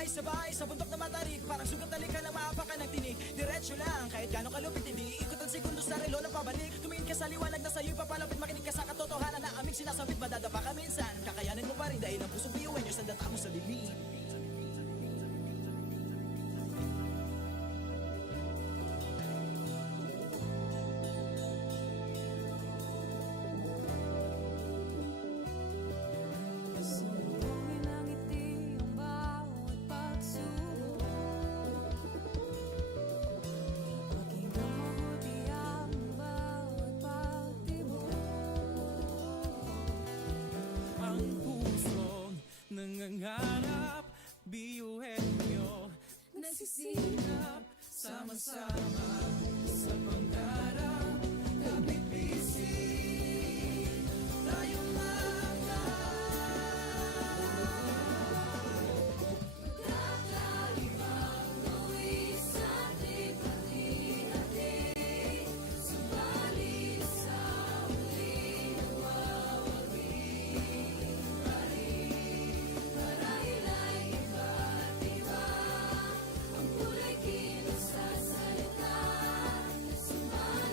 Sabay-sabay sa bundok na matarik, parang sugat na lika na maapakan ng tinig. Diretso lang, kahit gano'ng kalupit, hindi ikot ang segundo sa relo na pabalik. Tumingin ka sa liwanag na sa'yo'y papalapit, makinig ka sa katotohanan na aming sinasabit. Madadapa ka minsan, kakayanin mo pa rin dahil ang pusong biyuin nyo sa data mo sa dilim. Sumbungin ang ngiti ang bawat pagsubok. Pakinggan mabuti ang bawat pagtibok. Ang pusong nangangarap, biyuhin nyo nagsisikap, sama-sama sa pangarap. Kapit bisig, tayong Kakaibang luwis sa ating hati-hati. Subalit sa huli nawawagi pa rin. Marahil ay iba't iba ang kulay kilos sa salita. Subalit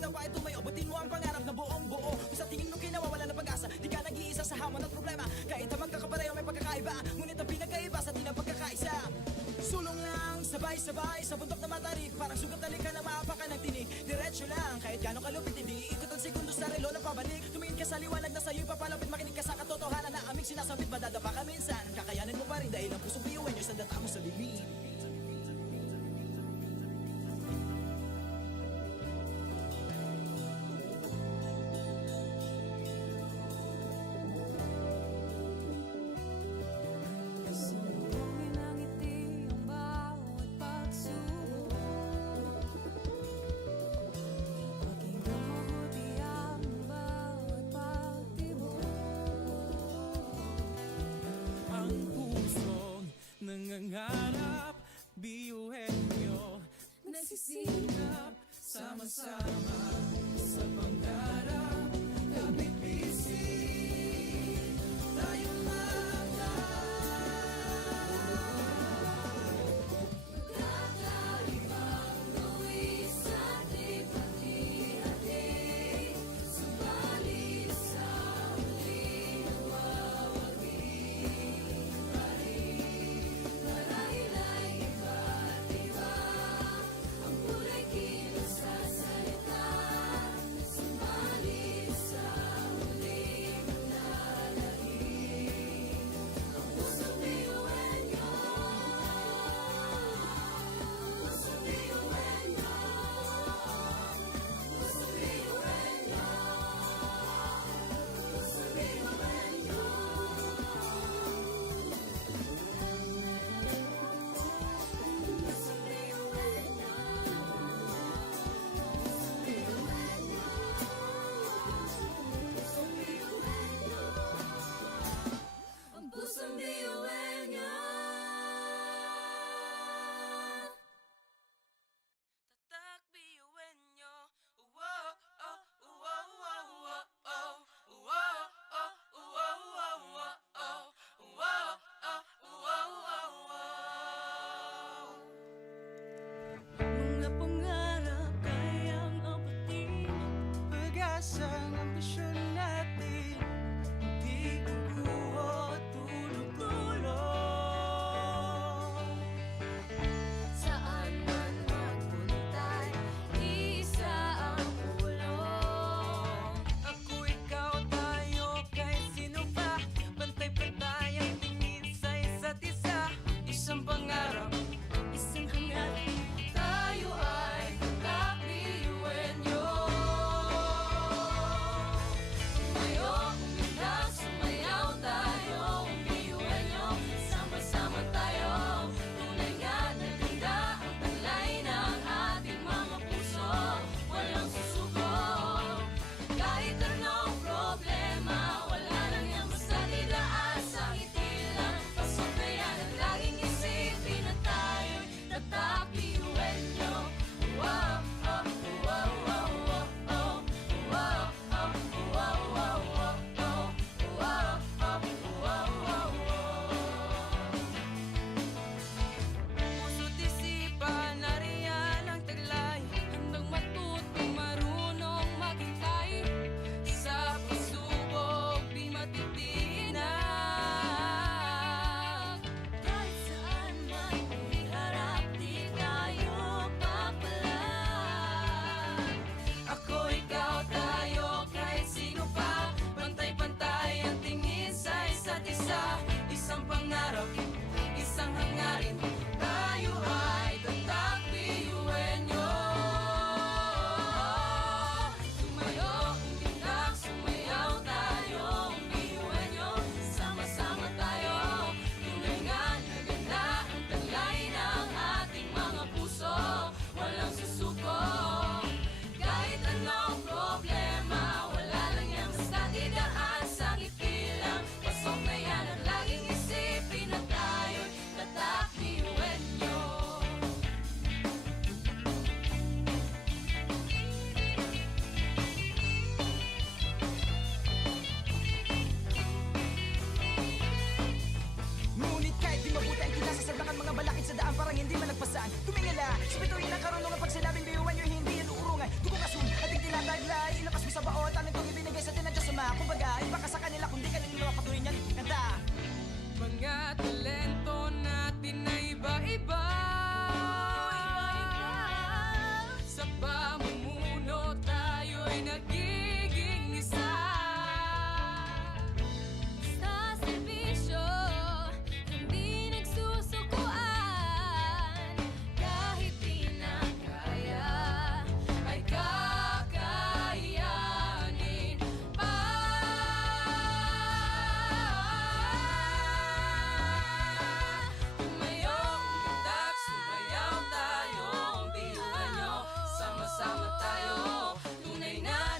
Kahit na pa ito may abutin mo ang pangarap na buong buo. Kung sa tingin mo kinawawala ng pag-asa, di ka nag-iisa sa hamon at problema. Kahit na magkakapareho may pagkakaiba, ngunit ang pinagkaiba sa di na pagkakaisa. Sulong lang, sabay-sabay sa bundok na matarik. Parang sugat na lika na maapakan ng tinig. Diretso lang, kahit gano'ng kalupit hindi ikot ang segundo sa relo na pabalik. Tumingin ka sa liwanag na sa'yo'y papalapit. Makinig ka sa katotohanan na aming sinasabit. Madadapa ka minsan, kakayanin mo pa rin dahil ang pusong biyuin nyo sa data mo sa lilim. Sumbongin ang ngiti ang bawat pagsubok. Pakinggan mabuti ang bawat pagtibok. Ang pusong nangangarap Iba ka sa kanila kundi kanila patuloy niyan kanta. Mga talento natin na iba-iba. Sa pamumuno tayo'y nagiging isa. Sa serbisyo, hindi nagsusukuan. Kahit di na kaya, ay kakayanin pa. Tumayong itak, sumayaw tayo. Bihula nyo, sama-sama tayo. Tunay na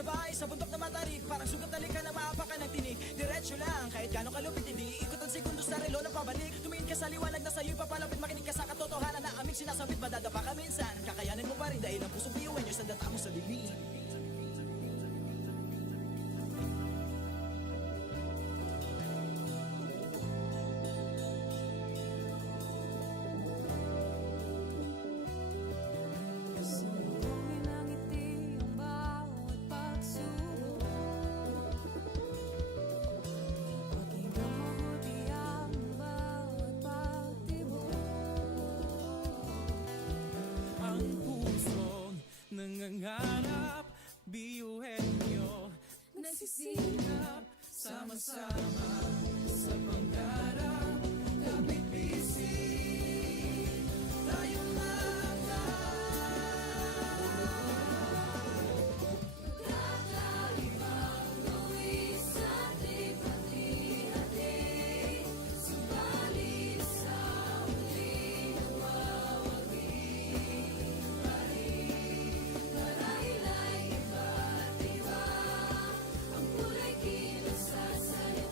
Sa bahay, sa bundok na matarik, parang sugat na lika na maapakan ng tinig. Diretso lang, kahit gano'ng kalupit, hindi ikot ang segundo sa relo na pabalik. Tumingin ka sa liwanag na sa'yo'y papalapit, makinig ka sa katotohanan na aming sinasabit. Madadapa ka minsan, kakayanin mo pa rin dahil ang pusong biyuin nyo sa data mo sa bibig. Sumuhin ang ngiti ang bawat pagsubok. Pakinggan mabuti ang bawat pagtibok. Ang pusong nangangarap, biyuhin nyo. Nagsisikap Sama-sama sa pangarap, kapit bisig, tayong mga kakaibang luwis at ipati-hati. Subalit sa huli nawawagi pa rin. Marahil ay iba't iba ang kulay kilos sa salita.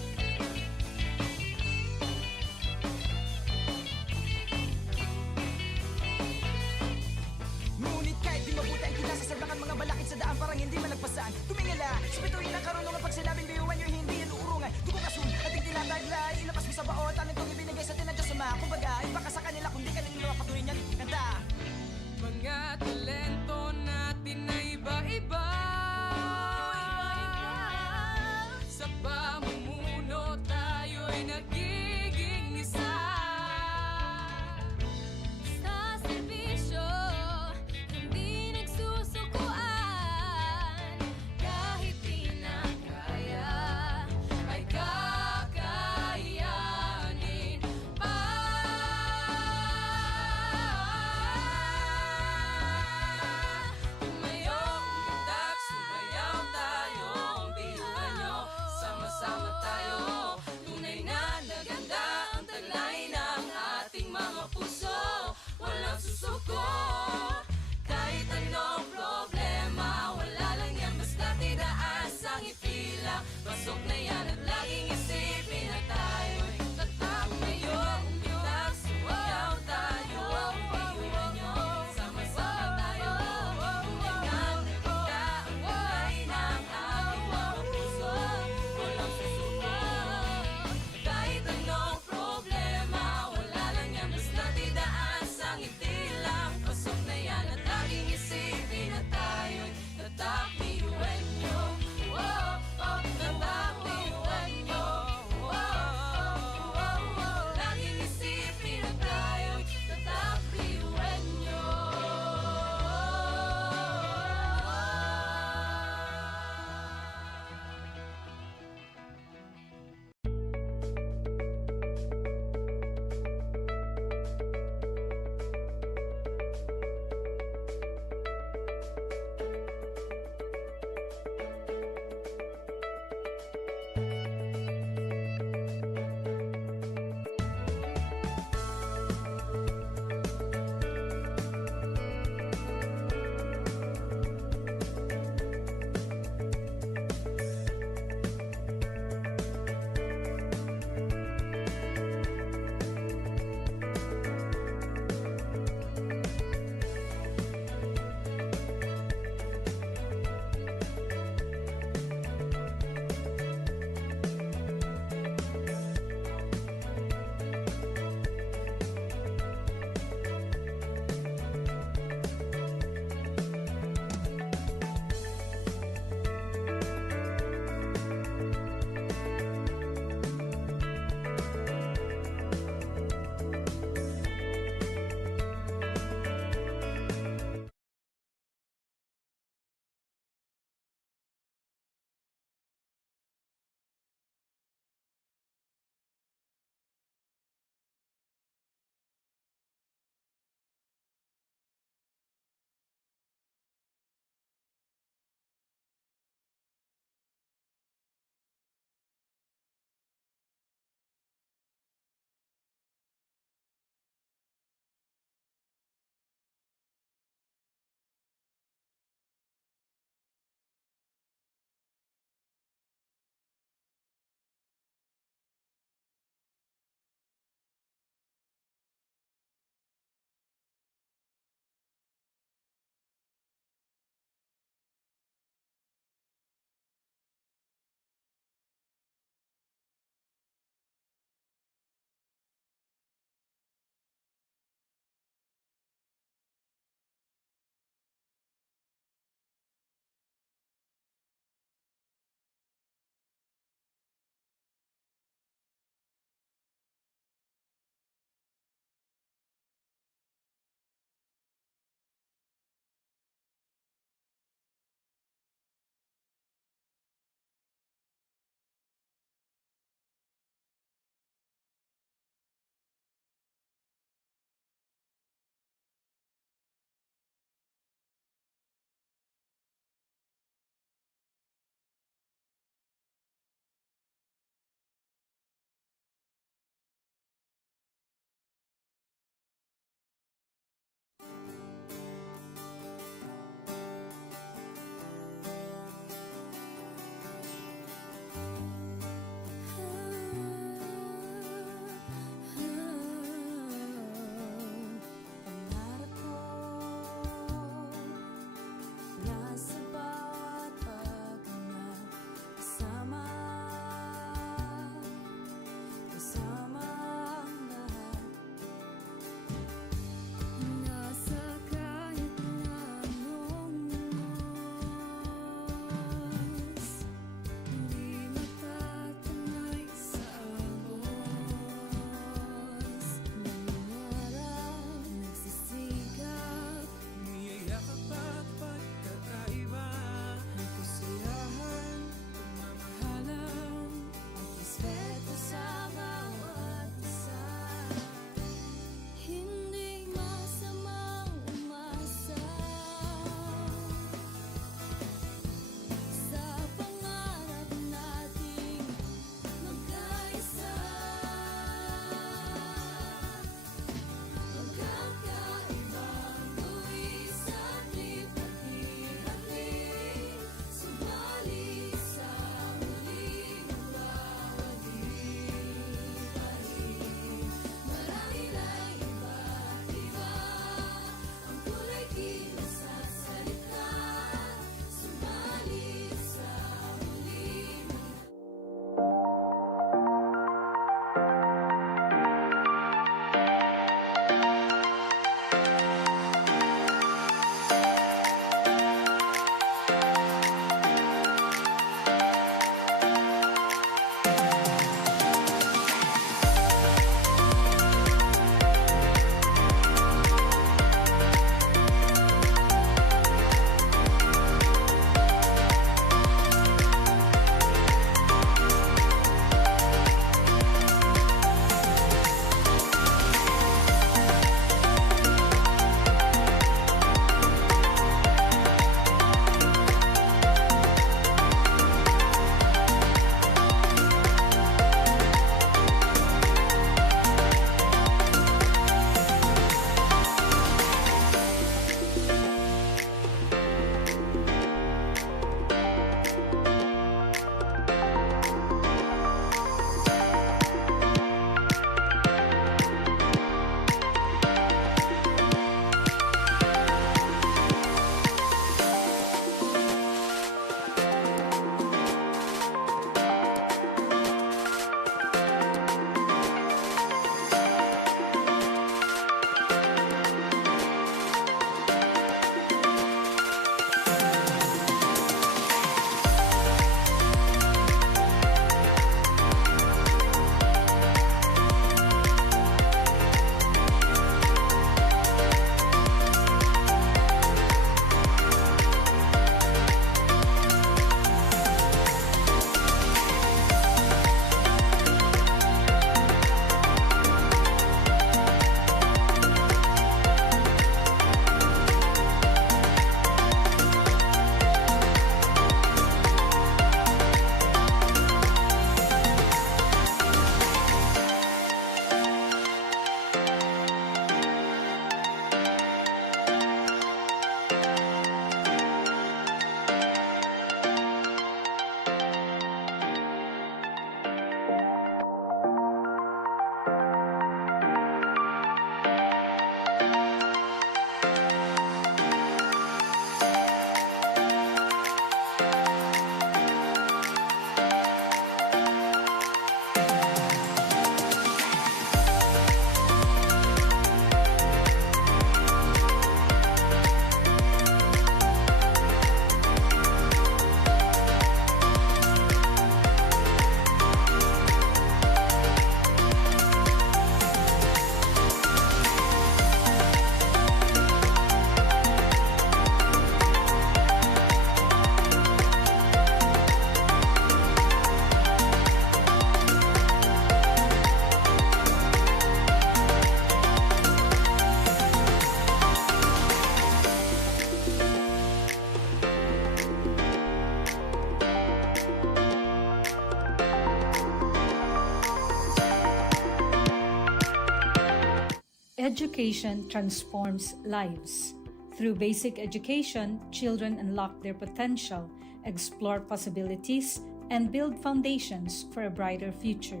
Education transforms lives. Through basic education, children unlock their potential, explore possibilities, and build foundations for a brighter future.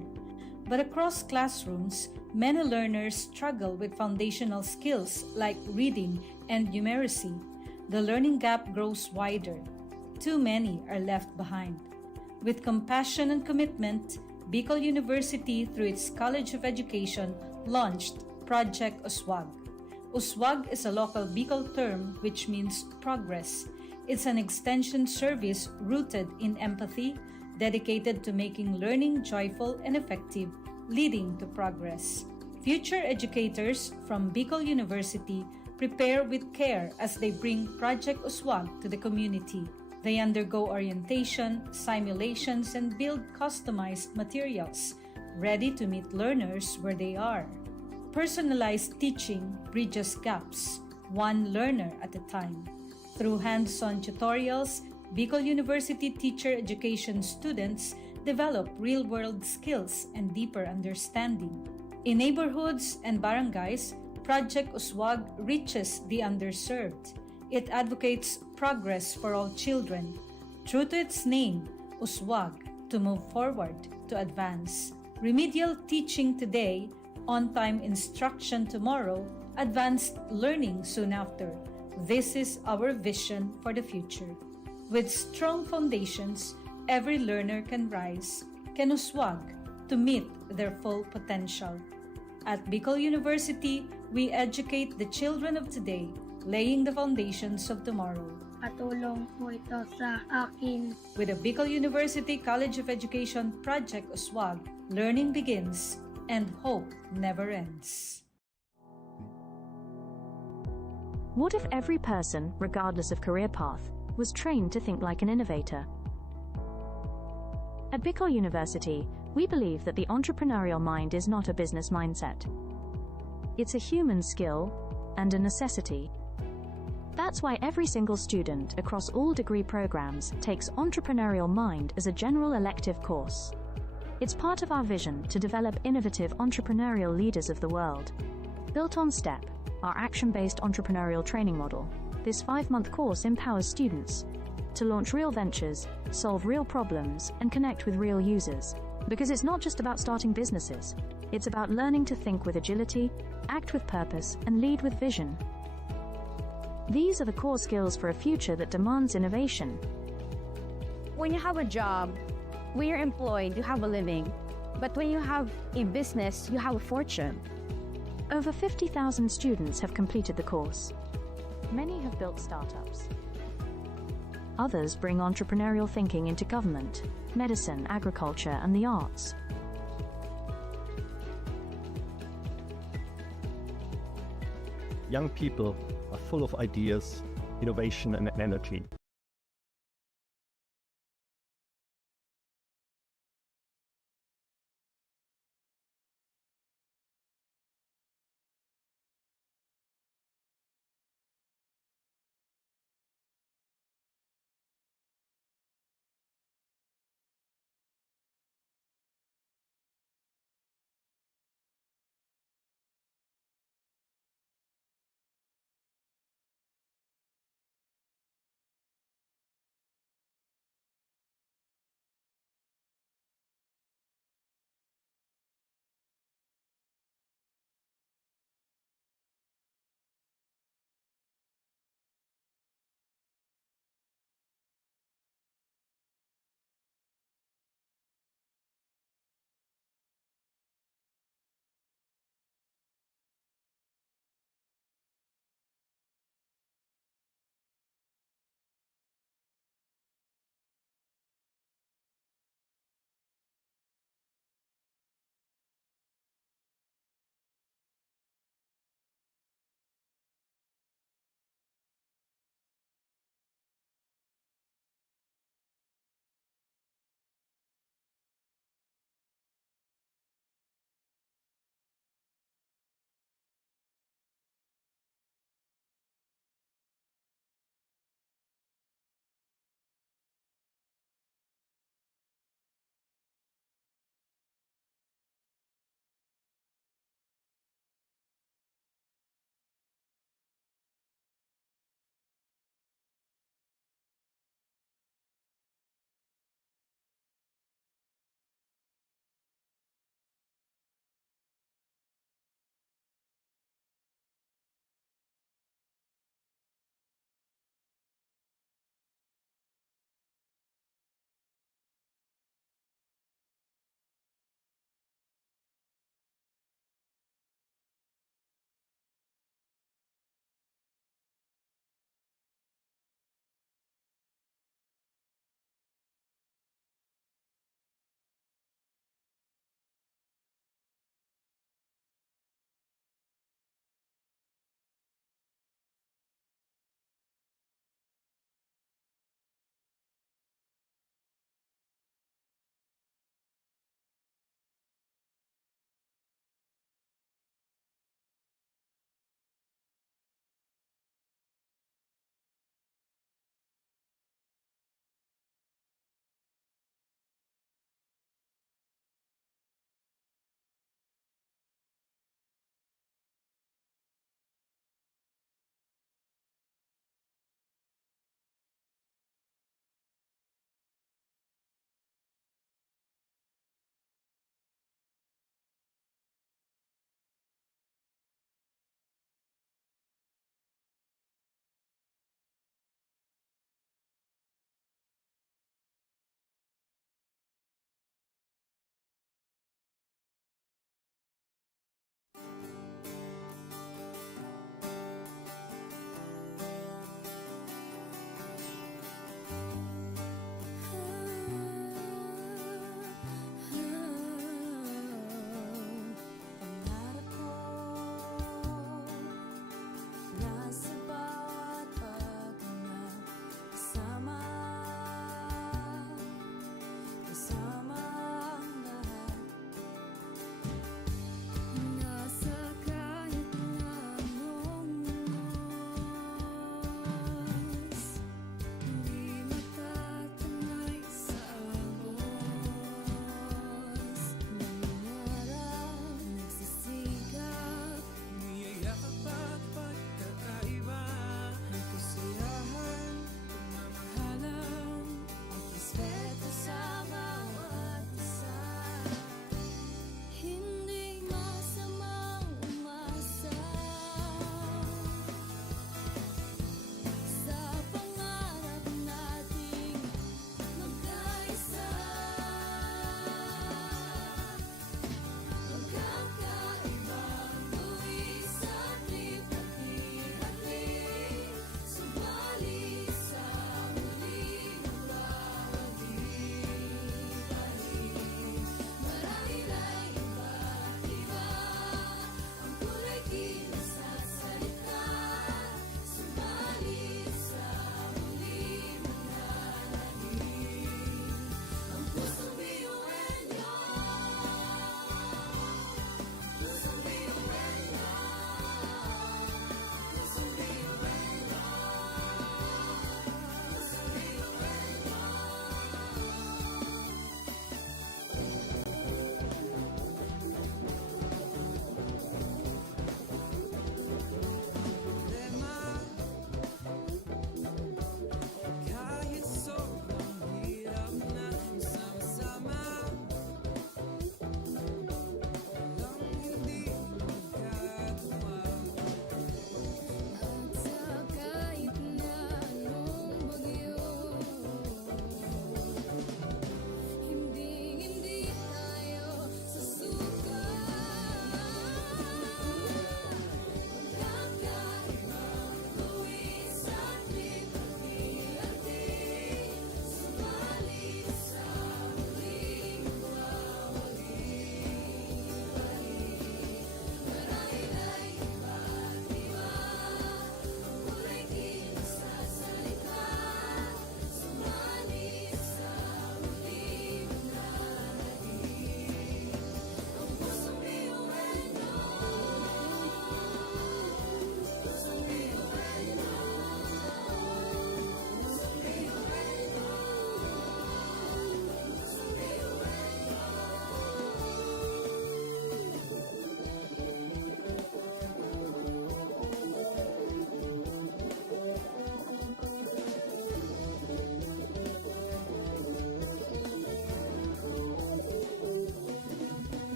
But across classrooms, many learners struggle with foundational skills like reading and numeracy. The learning gap grows wider. Too many are left behind. With compassion and commitment, Bicol University, through its College of Education, launched Project Uswag. Uswag is a local Bicol term which means progress. It's an extension service rooted in empathy, dedicated to making learning joyful and effective, leading to progress. Future educators from Bicol University prepare with care as they bring Project Uswag to the community. They undergo orientation, simulations, and build customized materials, ready to meet learners where they are. Personalized teaching bridges gaps, one learner at a time. Through hands-on tutorials, Bicol University teacher education students develop real-world skills and deeper understanding. In neighborhoods and barangays, Project Uswag reaches the underserved. It advocates progress for all children. True to its name, Uswag, to move forward, to advance. Remedial teaching today, on-time instruction tomorrow, advanced learning soon after. This is our vision for the future. With strong foundations, every learner can rise, can uswag to meet their full potential. At Bicol University, we educate the children of today, laying the foundations of tomorrow. Patulong po ito sa akin. With the Bicol University College of Education Project Uswag, learning begins and hope never ends. What if every person, regardless of career path, was trained to think like an innovator? At Bicol University, we believe that the entrepreneurial mind is not a business mindset. It's a human skill and a necessity. That's why every single student across all degree programs takes Entrepreneurial Mind as a general elective course. It's part of our vision to develop innovative entrepreneurial leaders of the world. Built on STEP, our action-based entrepreneurial training model, this 5-month course empowers students to launch real ventures, solve real problems, and connect with real users. Because it's not just about starting businesses, it's about learning to think with agility, act with purpose, and lead with vision. These are the core skills for a future that demands innovation. When you have a job, when you're employed, you have a living. But when you have a business, you have a fortune. Over 50,000 students have completed the course. Many have built startups. Others bring entrepreneurial thinking into government, medicine, agriculture, and the arts. Young people are full of ideas, innovation, and energy.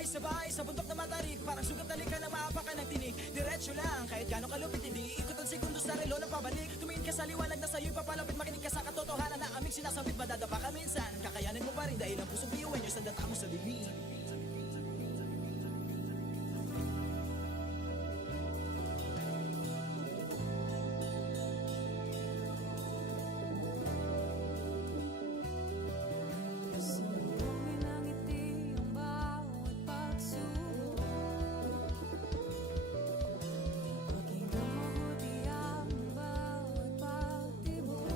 Sabay-sabay sa bundok na matarik, parang sugat na lika na maapakan ng tinig. Diretso lang, kahit gano'ng kalupit, hindi ikot ang segundo sa relo na pabalik. Tumingin ka sa liwanag na sa'yo'y papalapit, makinig ka sa katotohanan na aming sinasabit. Madadapa ka minsan, kakayanin mo pa rin dahil ang pusong biyuhin nyo sa data mo sa dilim. Sumugin ang ngiti ang bawat pagsubok. Pakinggan mabuti ang bawat pagtibok.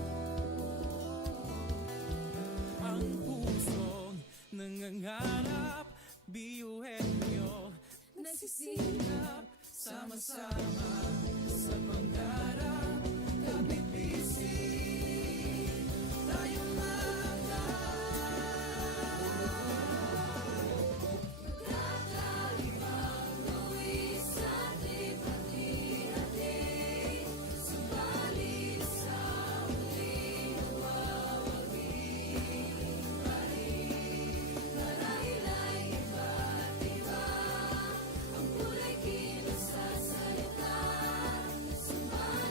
Ang pusong nangangarap, biyuhin nyo nagsisikap, sama-sama sa pangarap. Kapit bisig, tayong Kakalibang luwis at ipati-hati. Subalit sa muling mawawagi pa rin. Marahil ay iba't iba ang kulay kilos sa salita. Subalit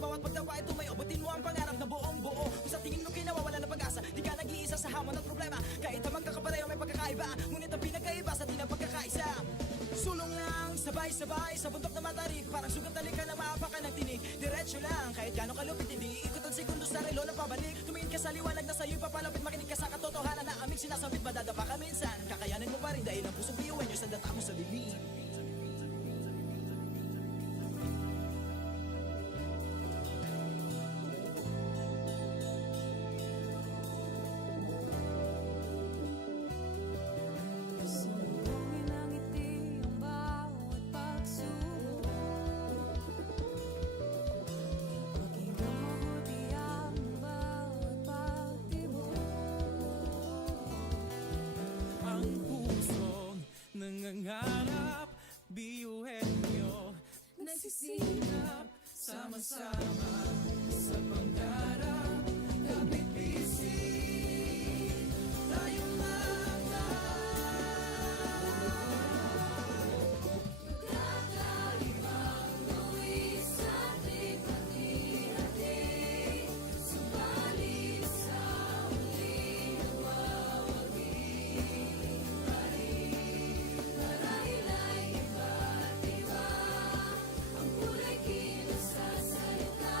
bawat pagtawa ay tumayo. Butin mo ang pangarap na buong buo. Kung sa tingin mo kinawawala ng pag-asa, di ka nag-iisa sa hamon at problema. Kahit ang magkakapareho may pagkakaiba, ngunit ang pinagkaiba sa di ng pagkakaisa. Sulong lang, sabay-sabay sa bundok na matarik. Parang sugat na lika na maapakan ng tinig. Diretso lang, kahit gano'ng kalupit hindi ikot ang segundo sa relo ng pabalik. Tumingin ka sa liwanag na sa'yo'y papalapit. Makinig ka sa katotohanan na aming sinasabit. Madadapa ka minsan, kakayanin mo pa rin dahil ang pusong biyuhan nyo sa data mo sa bibig. Sumbongin ang ngiti ang bawat pagsubok. Pakinggan mabuti ang bawat pagtibok. Ang pusong nangangarap, biyuhin nyo. Nagsisikap Sama-sama sa pangarap, kapit bisig tayong mga kakaibang gawin sa ating pati-hati. Subalit sa huli nawawagi pa rin. Marahil ay iba't iba ang kulay kilos sa salita.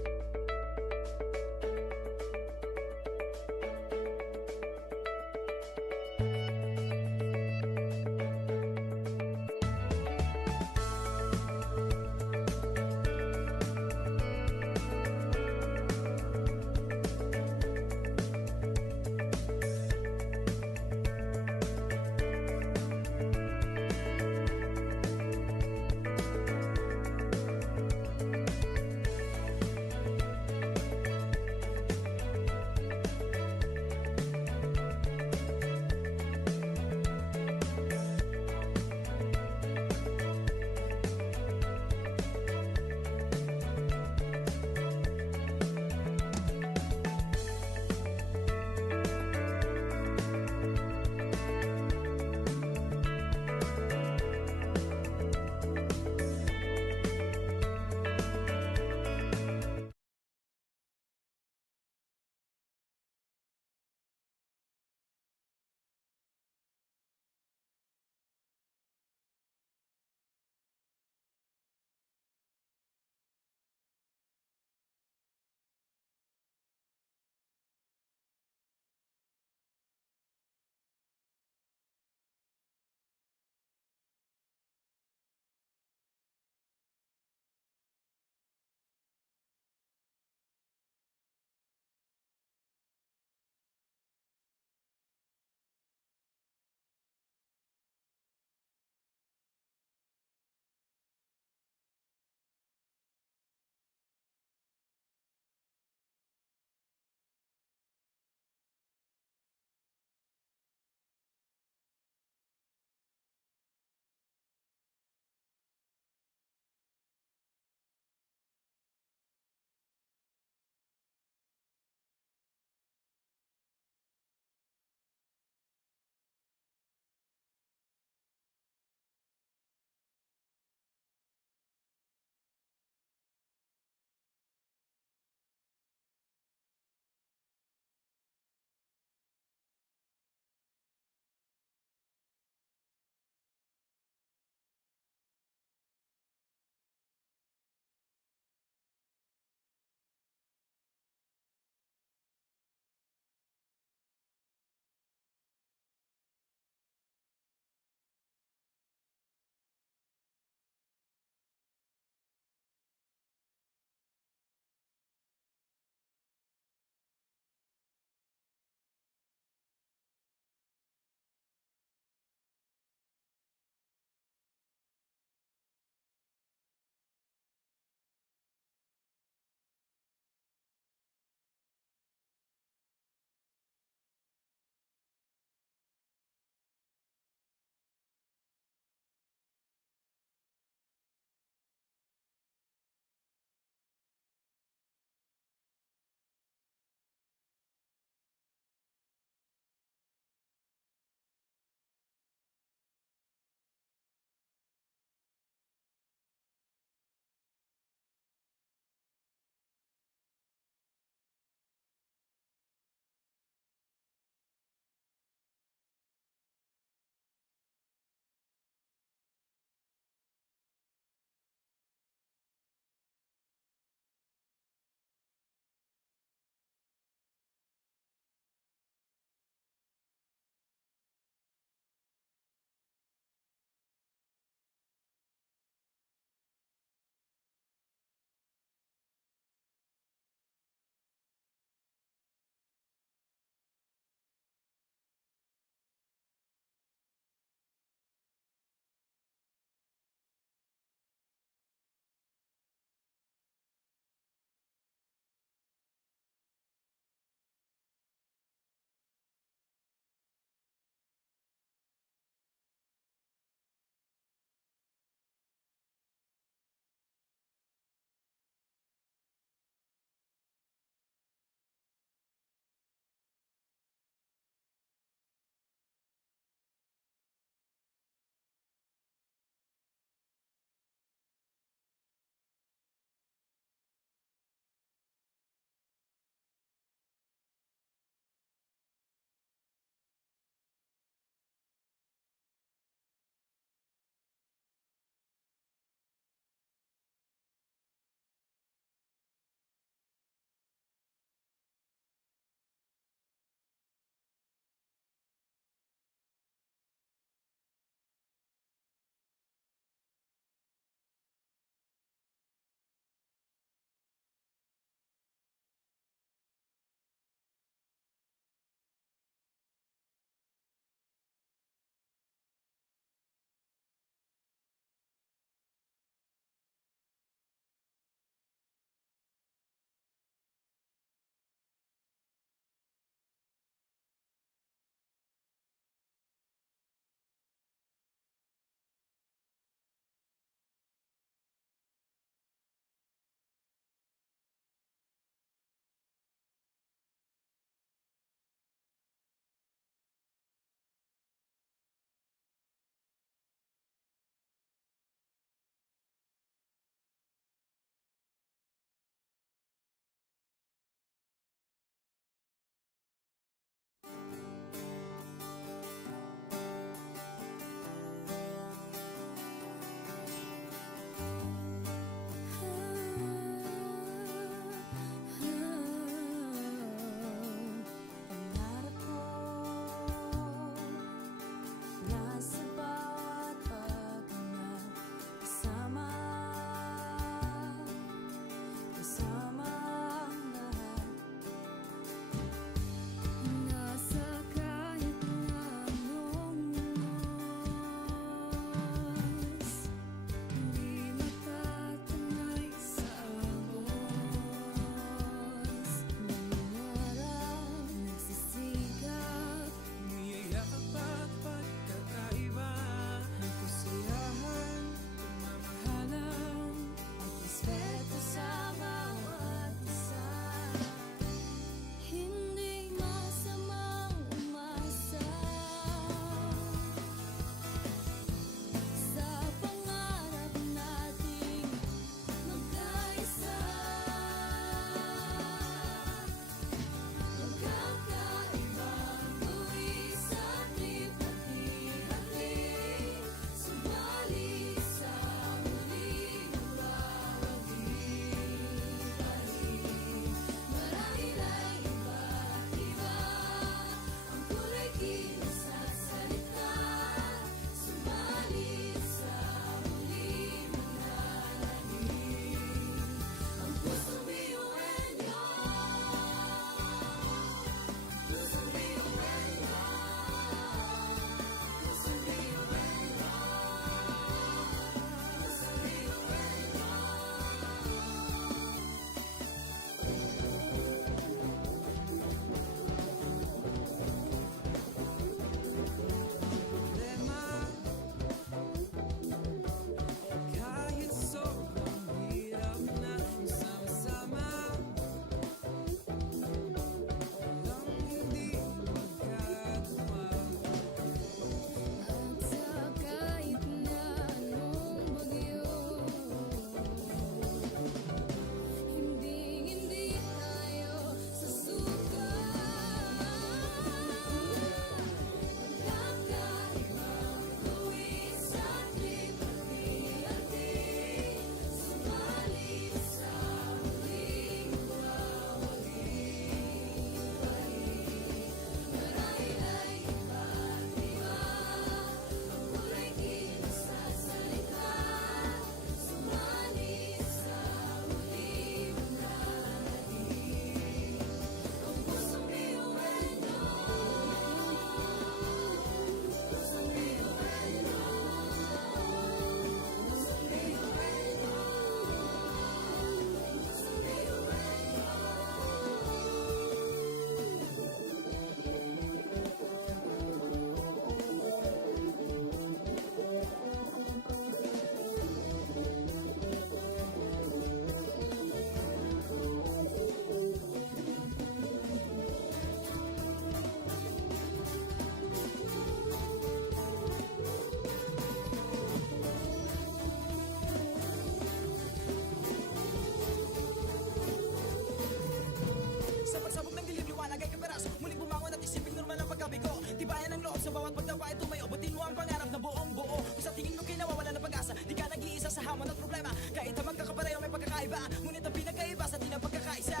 Pagdapa ay tumayo, butin mo ang pangarap na buong buo. Kung sa tingin mo kinawawala ng pag-asa, di ka nag-iisa sa hamon at problema. Kahit na magkakapareho may pagkakaiba, ngunit ang pinagkaiba sa di na pagkakaisa.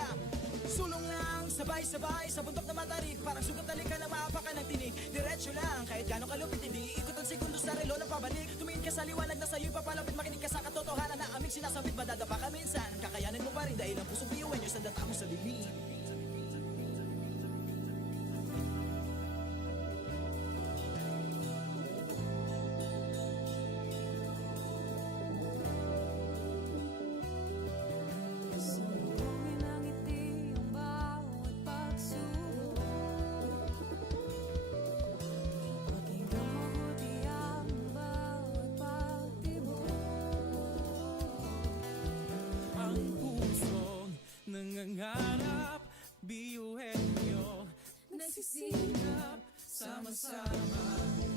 Sulong lang, sabay-sabay sa bundok na matarik. Parang sugat na lika na maapakan ng tinig. Diretso lang, kahit gano'ng kalupit, hindi ikot ang segundo sa relo na pabalik. Tumingin ka sa liwanag na sa'yo'y papalapit, makinig ka sa katotohanan na aming sinasabit. Madadapa ka minsan, kakayanin mo pa rin dahil ang pusong biyuan nyo sa data mo sa bibig. Sumbungin ang ngiti ang bawat pagsubok. Pakinggan mabuti ang bawat pagtibok. Ang pusong nangangarap, biyuhin nyo, nagsisikap, sama-sama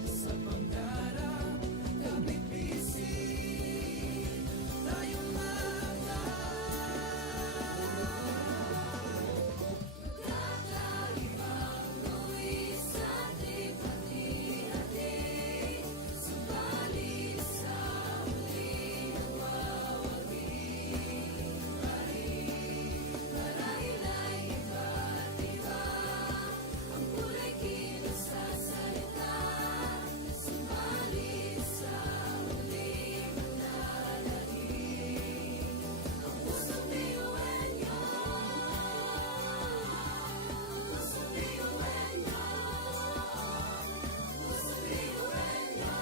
sa pangarap. Kapit bisig, tayong Kakaibang luwis ating pati-hati. Subalit sa huling nagwawagi. Marahil ay iba't iba ang kulay kilos sa salita. Subalit sa huling manlalagi. Ang pusong biyuan nyo. Pusong biyuan nyo. Pusong biyuan nyo.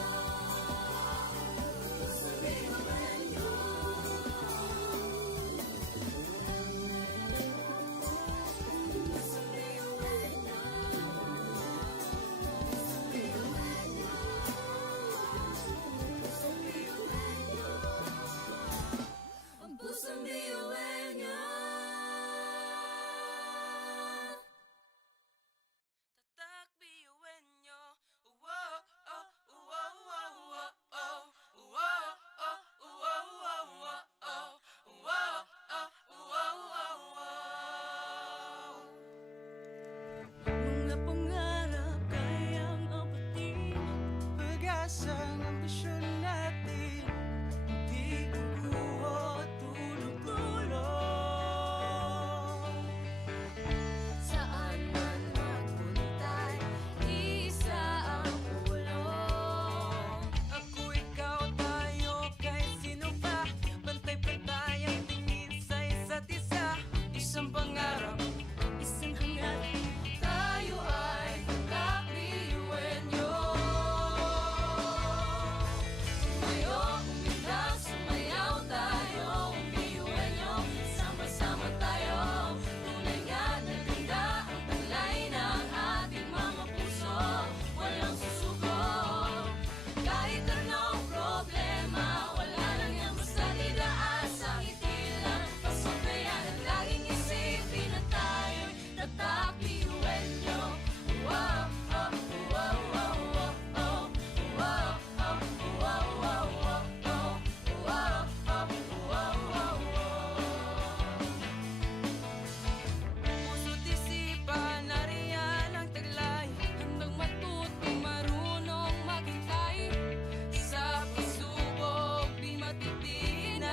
Pusong biyuan nyo. Pusong biyuan nyo. Pusong biyuan nyo. Ang pusong biyuan nyo. tatak biyuhin nyo. Wow, oh, wow, wow, wow, oh. Wow, oh, wow, wow, wow, oh. Wow, oh, wow, wow, wow. Mga pangarap kayang apatin. Pag-asa ng ambisyon natin, di kukuha tulog-tulog. Saan man magpuntay, isa ang pulong. Ako, ikaw, tayo, kahit sino pa. Pantay-pantay ang tingin sa isa't isa. Isang pangarap, Isang hangarin, tayo ay kakbiyuhin nyo. Sumayo, umilang, sumayaw tayo, umbiyuhin nyo. Sama-sama tayo, tunay nga na ganda ang taglay ng ating mga puso. Walang susuko, kahit anong problema, wala lang yan basta dilaan sa ngiti lang. Pasabayan at laging isipin na tayo'y tatakbiyuhin nyo. Wow, oh, wow, wow, wow, oh. Wow, oh, wow, wow, wow, oh. Wow, oh, wow, wow, wow. puso't isipan, nariyan ang taglay. Handang matuto, marunong maghintay. Sa pagsubok, di matitinag.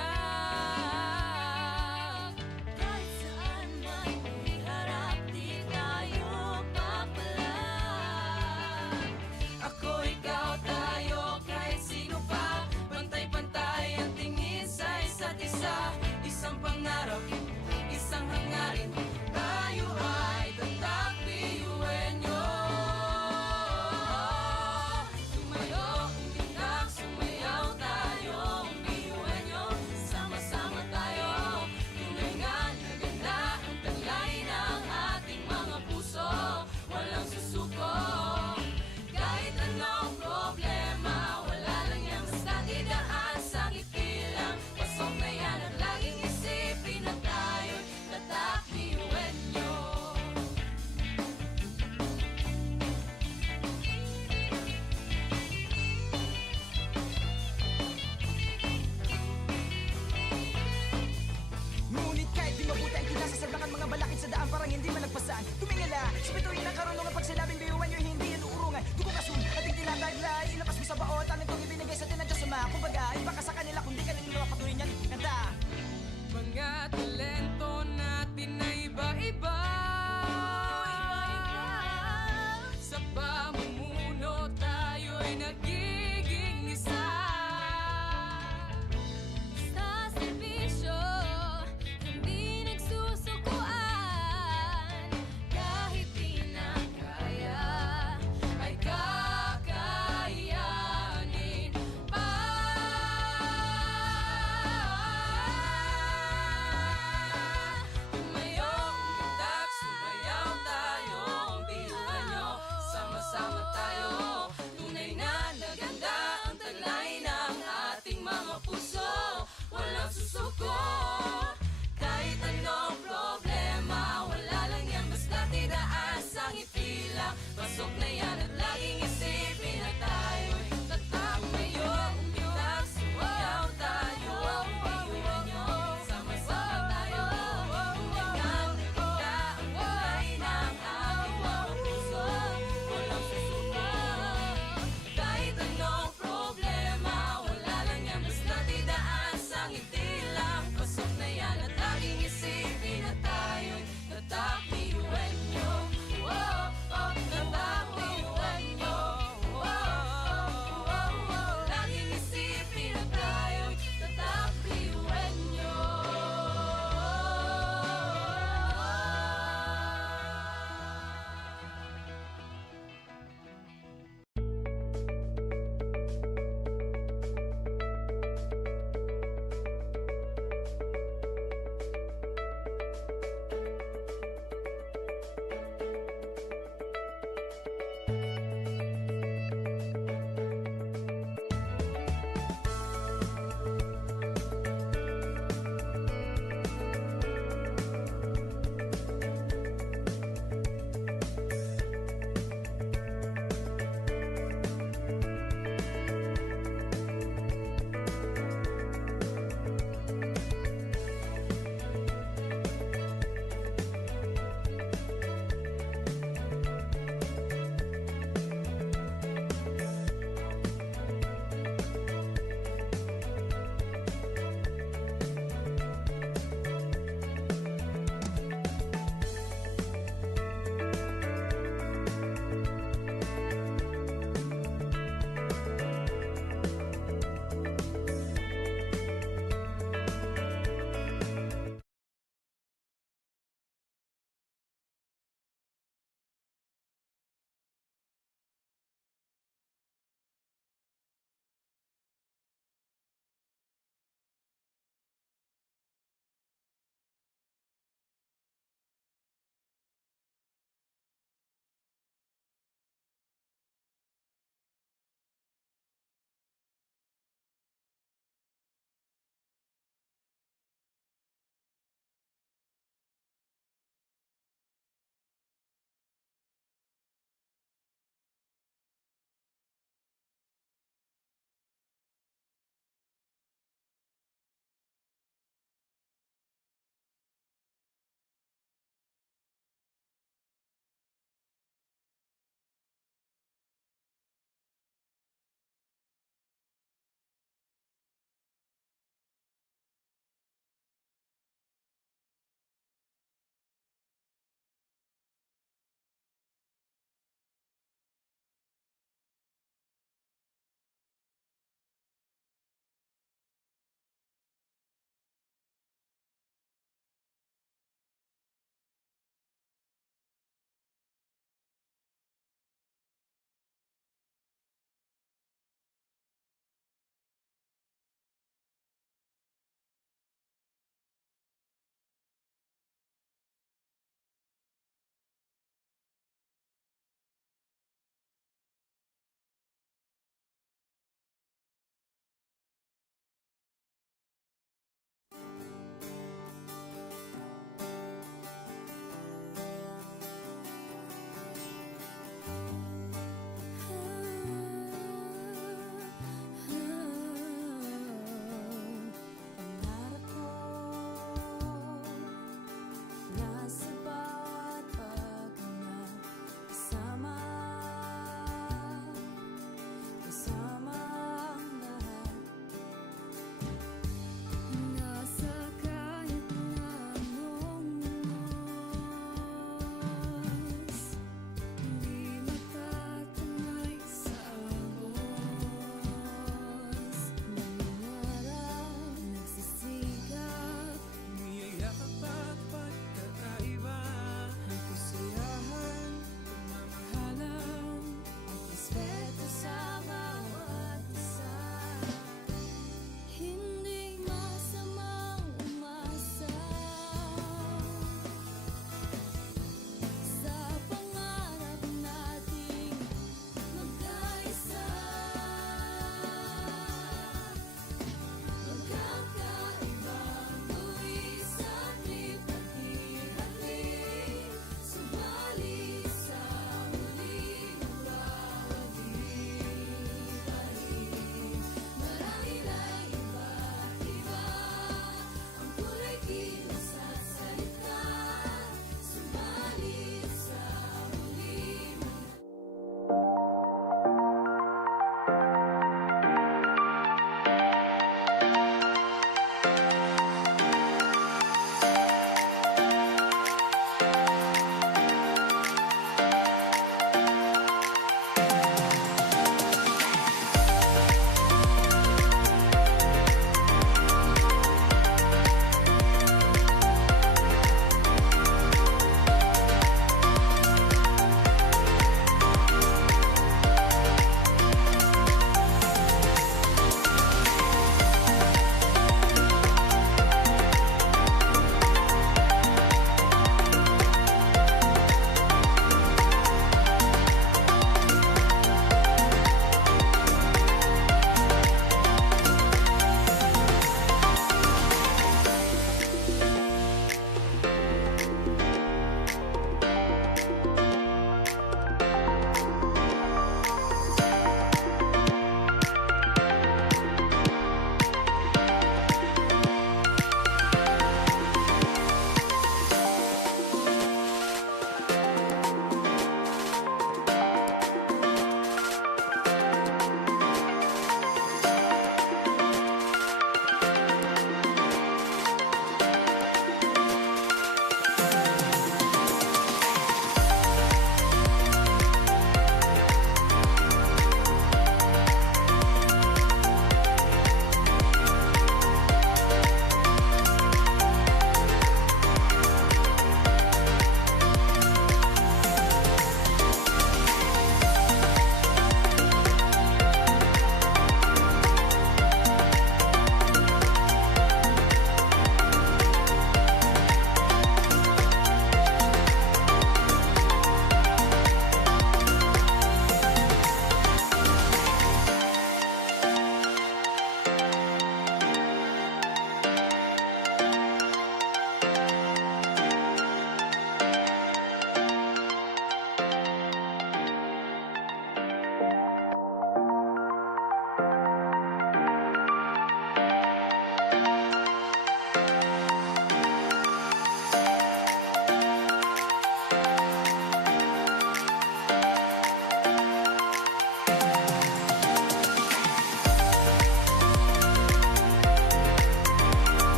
Kahit saan man iharap, di tayo papalag. Ako, ikaw, tayo, kahit sino pa. Pantay-pantay ang tingin sa isa't isa. Isang pangarap, isang hangarin. Tayo ay tatakbiyuhin nyo. Sumayo, umilang, sumayaw tayo, umbiyuhin nyo. Sama-sama tayo, tunay nga na ganda ang taglay ng ating mga puso. Walang susuko, kahit anong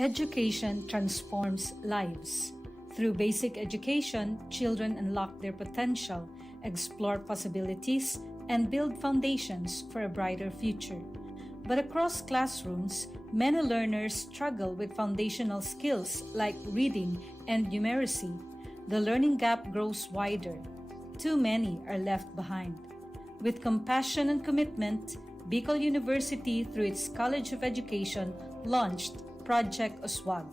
Education transforms lives. Through basic education, children unlock their potential, explore possibilities, and build foundations for a brighter future. But across classrooms, many learners struggle with foundational skills like reading and numeracy. The learning gap grows wider. Too many are left behind. With compassion and commitment, Bicol University, through its College of Education, launched Project Uswag.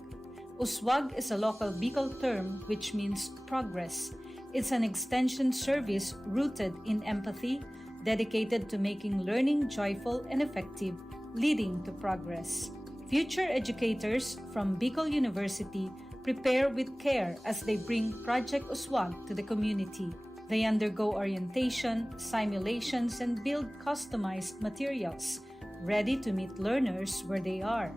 Uswag is a local Bicol term which means progress. It's an extension service rooted in empathy, dedicated to making learning joyful and effective, leading to progress. Future educators from Bicol University prepare with care as they bring Project Uswag to the community. They undergo orientation, simulations, and build customized materials, ready to meet learners where they are.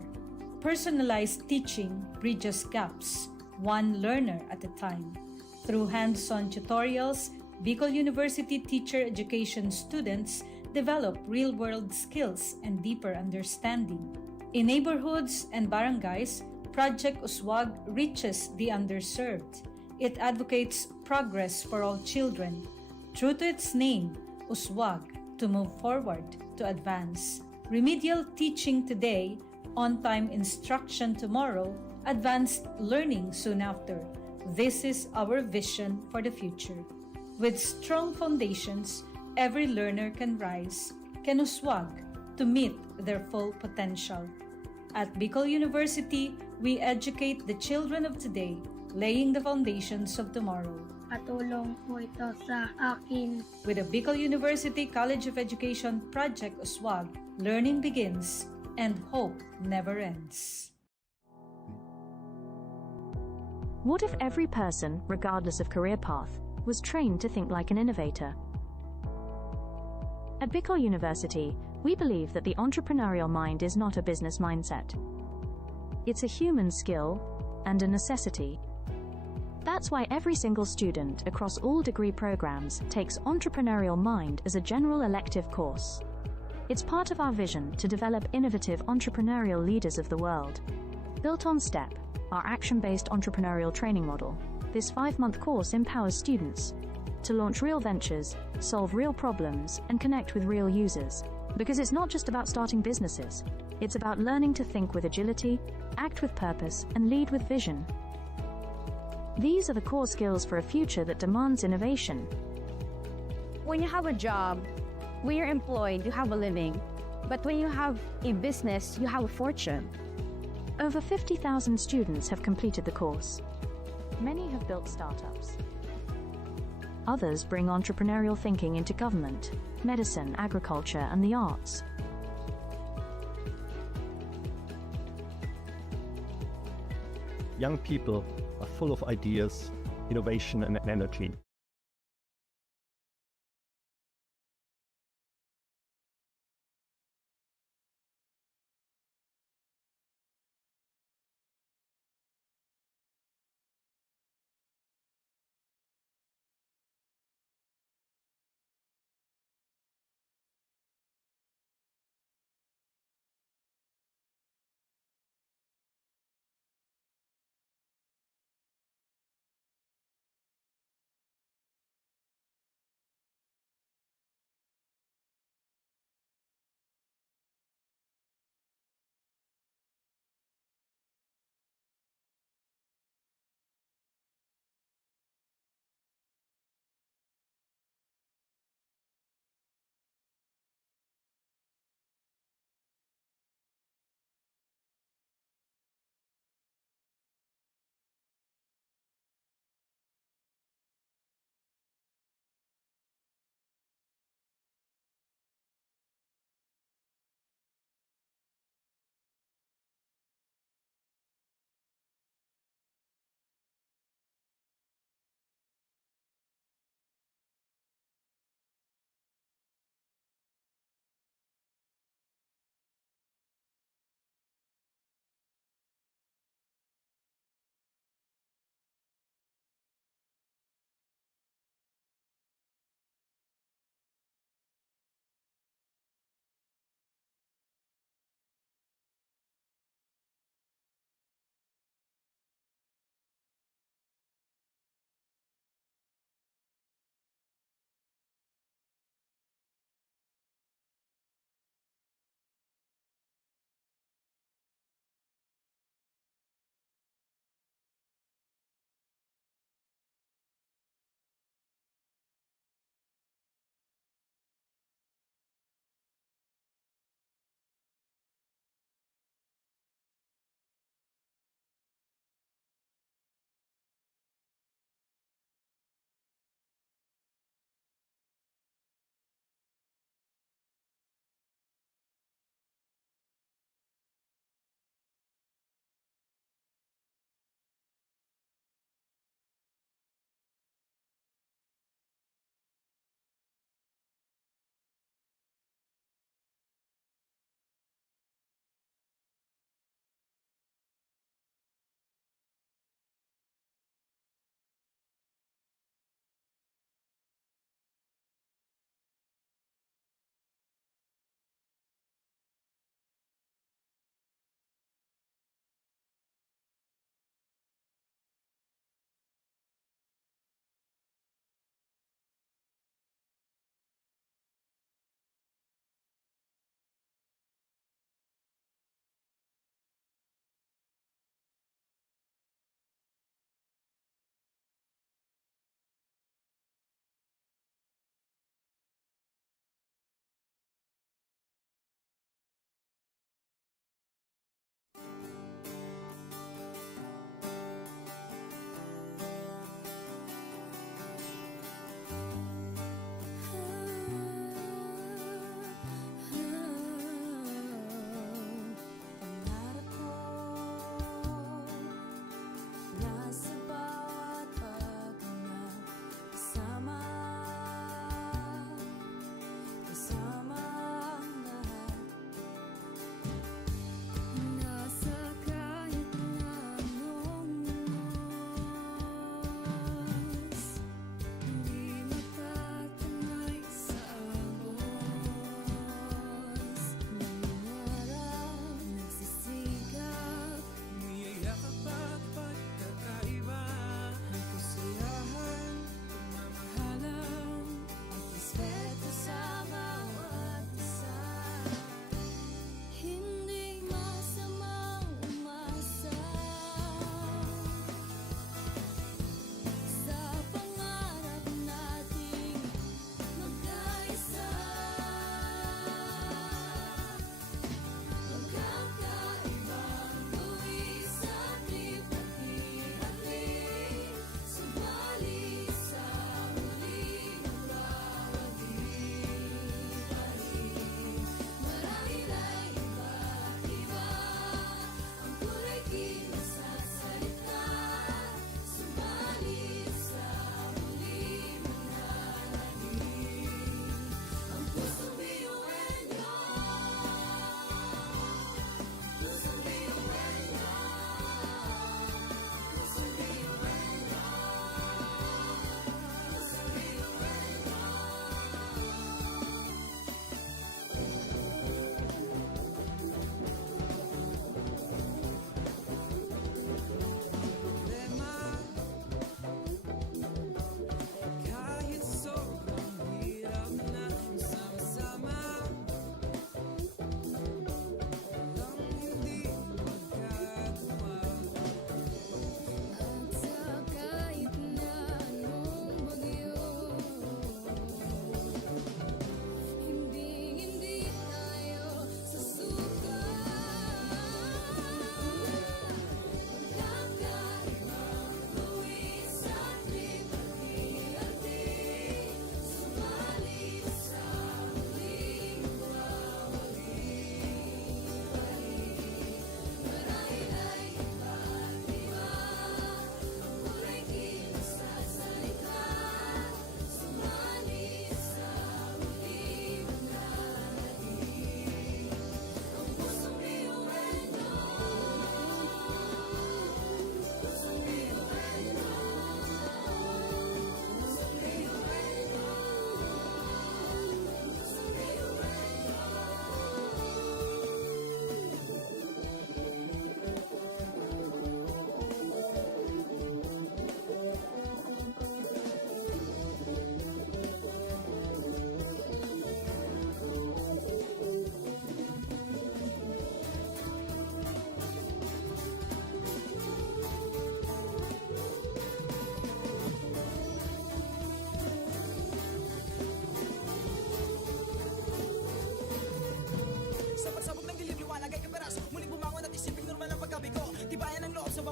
Personalized teaching bridges gaps, one learner at a time. Through hands-on tutorials, Bicol University teacher education students develop real-world skills and deeper understanding. In neighborhoods and barangays, Project Uswag reaches the underserved. It advocates progress for all children. True to its name, Uswag, to move forward, to advance. Remedial teaching today, on-time instruction tomorrow, advanced learning soon after. This is our vision for the future. With strong foundations, every learner can rise, can uswag, to meet their full potential. At Bicol University, we educate the children of today, laying the foundations of tomorrow. Patulong po ito sa akin. With the Bicol University College of Education Project Uswag, learning begins and hope never ends. What if every person, regardless of career path, was trained to think like an innovator? At Bicol University, we believe that the entrepreneurial mind is not a business mindset. It's a human skill and a necessity. That's why every single student across all degree programs takes Entrepreneurial Mind as a general elective course. It's part of our vision to develop innovative entrepreneurial leaders of the world. Built on STEP, our action-based entrepreneurial training model, this 5-month course empowers students to launch real ventures, solve real problems, and connect with real users. Because it's not just about starting businesses, it's about learning to think with agility, act with purpose, and lead with vision. These are the core skills for a future that demands innovation. When you have a job, when you're employed, you have a living. But when you have a business, you have a fortune. Over 50,000 students have completed the course. Many have built startups. Others bring entrepreneurial thinking into government, medicine, agriculture, and the arts. Young people are full of ideas, innovation, and energy.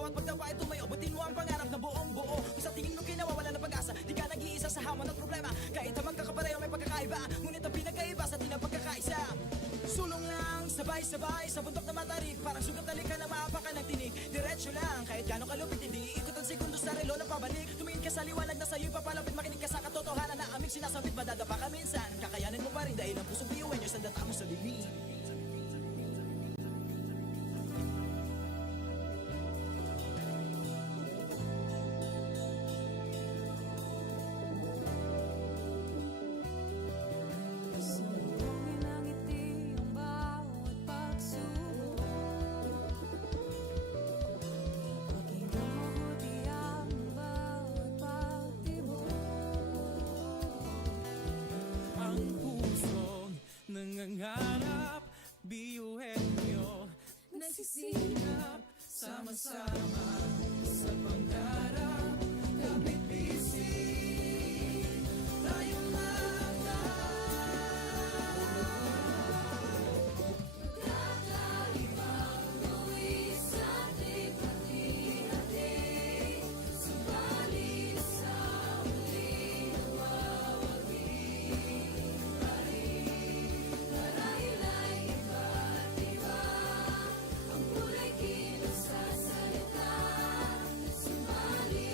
bawat pagtawa ay tumayo. Butin mo ang pangarap na buong buo. Kung sa tingin mo kinawawala ng pag-asa, di ka nag-iisa sa hamon at problema. Kahit na magkakapareho may pagkakaiba, ngunit ang pinagkaiba sa di na pagkakaisa. Sulong lang, sabay-sabay sa bundok na matarik. Parang sugat na lika na maapa ka ng tinig. Diretso lang, kahit gano'ng kalupit, hindi ikot ang segundo sa relo na pabalik. Tumingin ka sa liwanag na sa'yo'y papalapit. Makinig ka sa katotohanan na aming sinasabit. Madadapa ka minsan, kakayanin mo pa rin dahil ang pusong biyuhin nyo sa data mo sa dilim. Sumugin ang ngiti ang bawat pagsubok. Pakinggan mabuti ang bawat pagtibok. Ang pusong nangangarap, biyuhin nyo nagsisikap, sama-sama sa pangarap. Kapit bisig, tayong Kakaibang buwis sa ating hati-hati. Subalit sa huli nawawagi pa rin. Marahil ay iba't iba ang kulay kilos sa salita. Subalit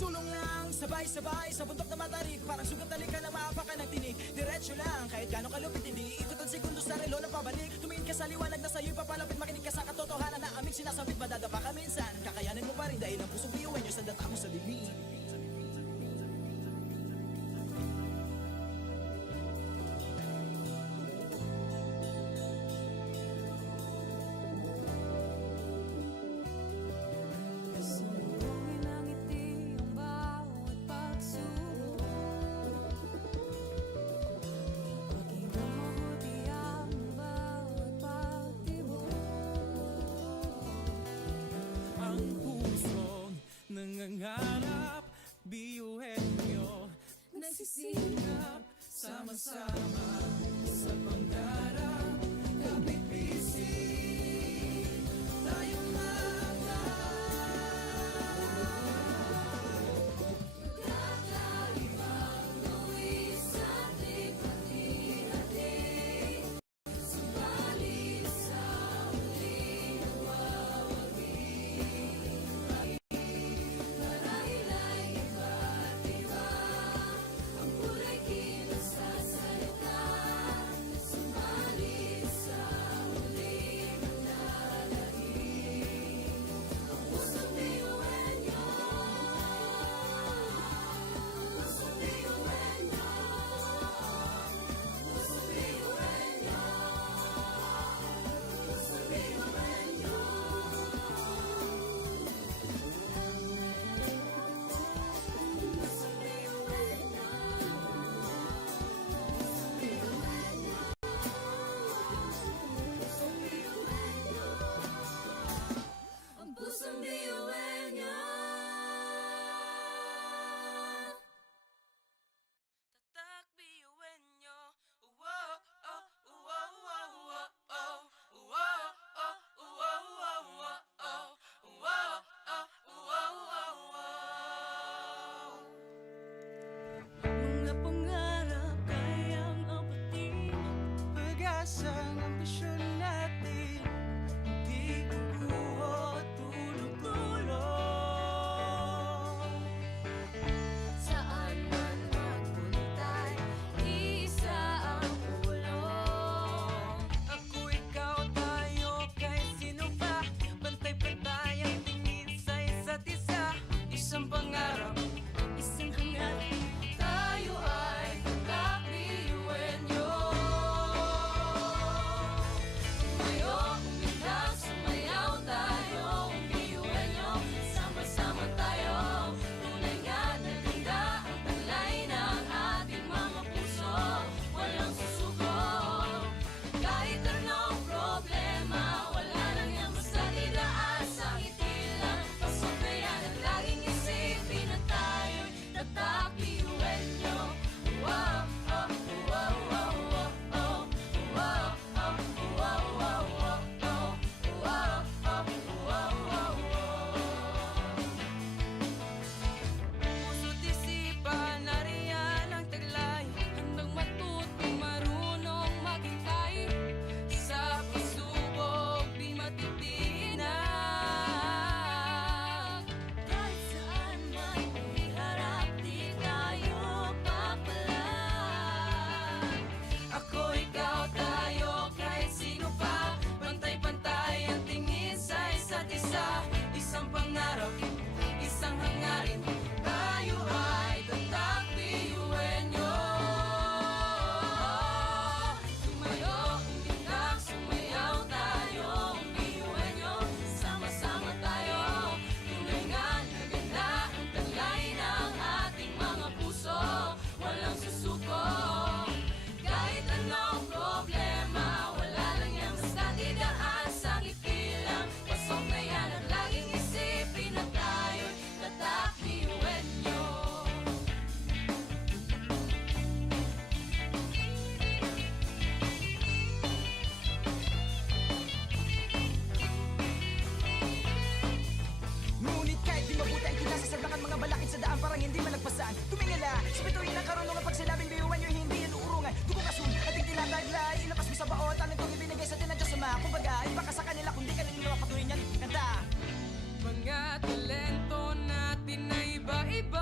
Sulong lang, sabay-sabay sa bundok na matarik. Parang sugat na lika na maapakan ng tinig. Diretso lang, kahit gano'ng kalupit hindi ikot ang segundo sa relo na pabalik. Tumingin ka sa liwanag na sa'yo'y papalapit. Makinig ka sa katotohanan na aming sinasabit. Madadapa ka minsan, kakayanin mo pa rin dahil ang pusong biyuan nyo sa data mo sa dilim. Sumulungin ang ngiti ang bawat pagsubok. Pakinggan mabuti ang bawat pagtibok. Ang pusong nangangarap, biyuhin nyo, nagsisikap, sama-sama sa pangarap. Kapit bisig, tayong Kakaibang luwis sa hati-hati. Subalit sa huling nawawagi. Marahil ay iba't iba ang kulay kilos sa salita. Subalit sa huling nanlalahim. Ang pusong biyuhan nyo. Pusong biyuhan nyo. Pusong biyuhan nyo. Pusong biyuhan nyo. Pusong biyuhan nyo. Pusong biyuhan nyo. Ang pusong biyuhan nyo. tatak biyuhin nyo. Wow, oh, wow, wow, wow, oh. Wow, oh, wow, wow, wow, oh. Wow, oh, wow, wow, wow. Mga pangarap kayang abutin, pag-asang ambisyon natin, di kukuha tulog-tulog. Saan man magpuntay, isa ang ulo. Ako, ikaw, tayo, kahit sino pa. Pantay-pantay ang tingin sa isa't isa. Isang pangarap, isang hangarin. Tayo ay tatak biyuhin nyo. Tumayo, umilag, sumayaw tayo. Biyuhin nyo, sama-sama tayo. Tunay nga na ganda ang talay ng ating mga puso. Walang susuko. Kahit anong problema, wala lang yan basta didaan sa ngiti lang. Pasok na yan at laging isipin na tayo'y tatak biyuhin nyo. Wow, oh, wow, wow, wow, oh. Wow, oh, wow, wow, wow, oh. Wow, oh, wow, wow, wow. Puso't isipan, nariyan ang taglay. Handang matuto, marunong maghintay. Sa pagsubok, di matitinag. Kahit saan man iharap, di tayo papalag. Ako, ikaw, tayo, kahit sino pa. Pantay-pantay ang tingin sa isa't isa. Isang pangarap, isang hangarin. Tayo ay tatak biyuhin nyo. Tumayo, umilag, sumayaw tayo. Biyuhin nyo, sama-sama tayo. Tunay nga na ganda ang talay ng ating mga puso. Walang susuko. Kahit anong problema, wala lang yan basta didaan sa ngiti lang. Pasok na yan at laging isipin na tayo'y tatak biyuhin nyo. Ngunit kahit di mabuti ang kinasasaglakan mga balakid sa daan parang hindi malagpasan. Tumingala sa bituin ng karunungan pag sinabing biyuhan nyo hindi yan uurungan. Dugo kasun at hindi tinataglay, ilabas mo sa baot ang itong ibinigay sa atin ng Diyos Ama. Kumbaga, baka sa kanila kung di ka nila patuloy niyan. Kanta! Mga talento natin na iba-iba.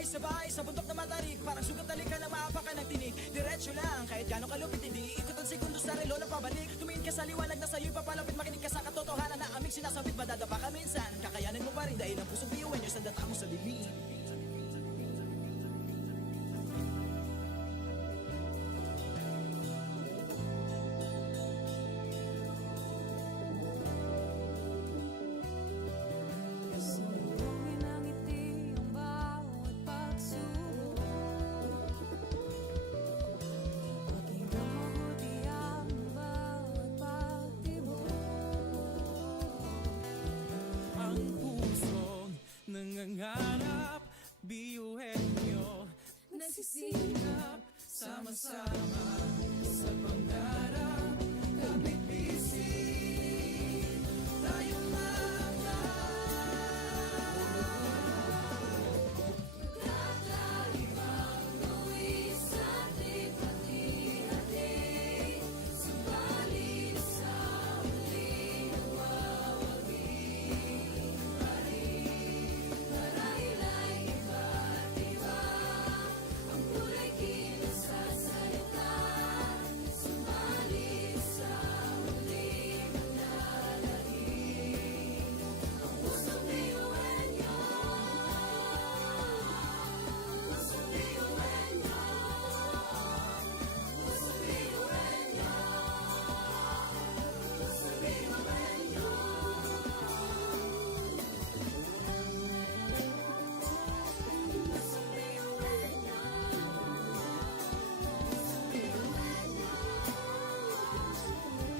Sabay-sabay sa bundok na matarik, parang sugat na lika lang maapakan ng tinig. Diretso lang, kahit gano'ng kalupit hindi ikot ang segundo sa relo na pabalik. Tumingin ka sa liwanag na sa'yo'y papalapit, makinig ka sa katotohanan na aming sinasabit. Madadapa ka minsan, kakayanin mo pa rin dahil ang pusong biyuan nyo sa data mo sa dilim. Sumulungin ang ngiti ang bawat pagsubok. Pakinggang mabuti ang bawat pagtibok. Ang pusong nangangarap, biyuhin nyo, nagsisikap, sama-sama sa pangarap, kapit bisig, tayong mga Kakaibang luwis at hati-hati, subalit sa huli nagwawagi pa rin. Marahil ay iba't iba ang kulay kilos sa salita, subalit sa huli manlalahim ang pusong biyuhan nyo. Pusong biyuhan nyo. Pusong biyuhan nyo. Pusong biyuhan nyo. Pusong biyuhan nyo.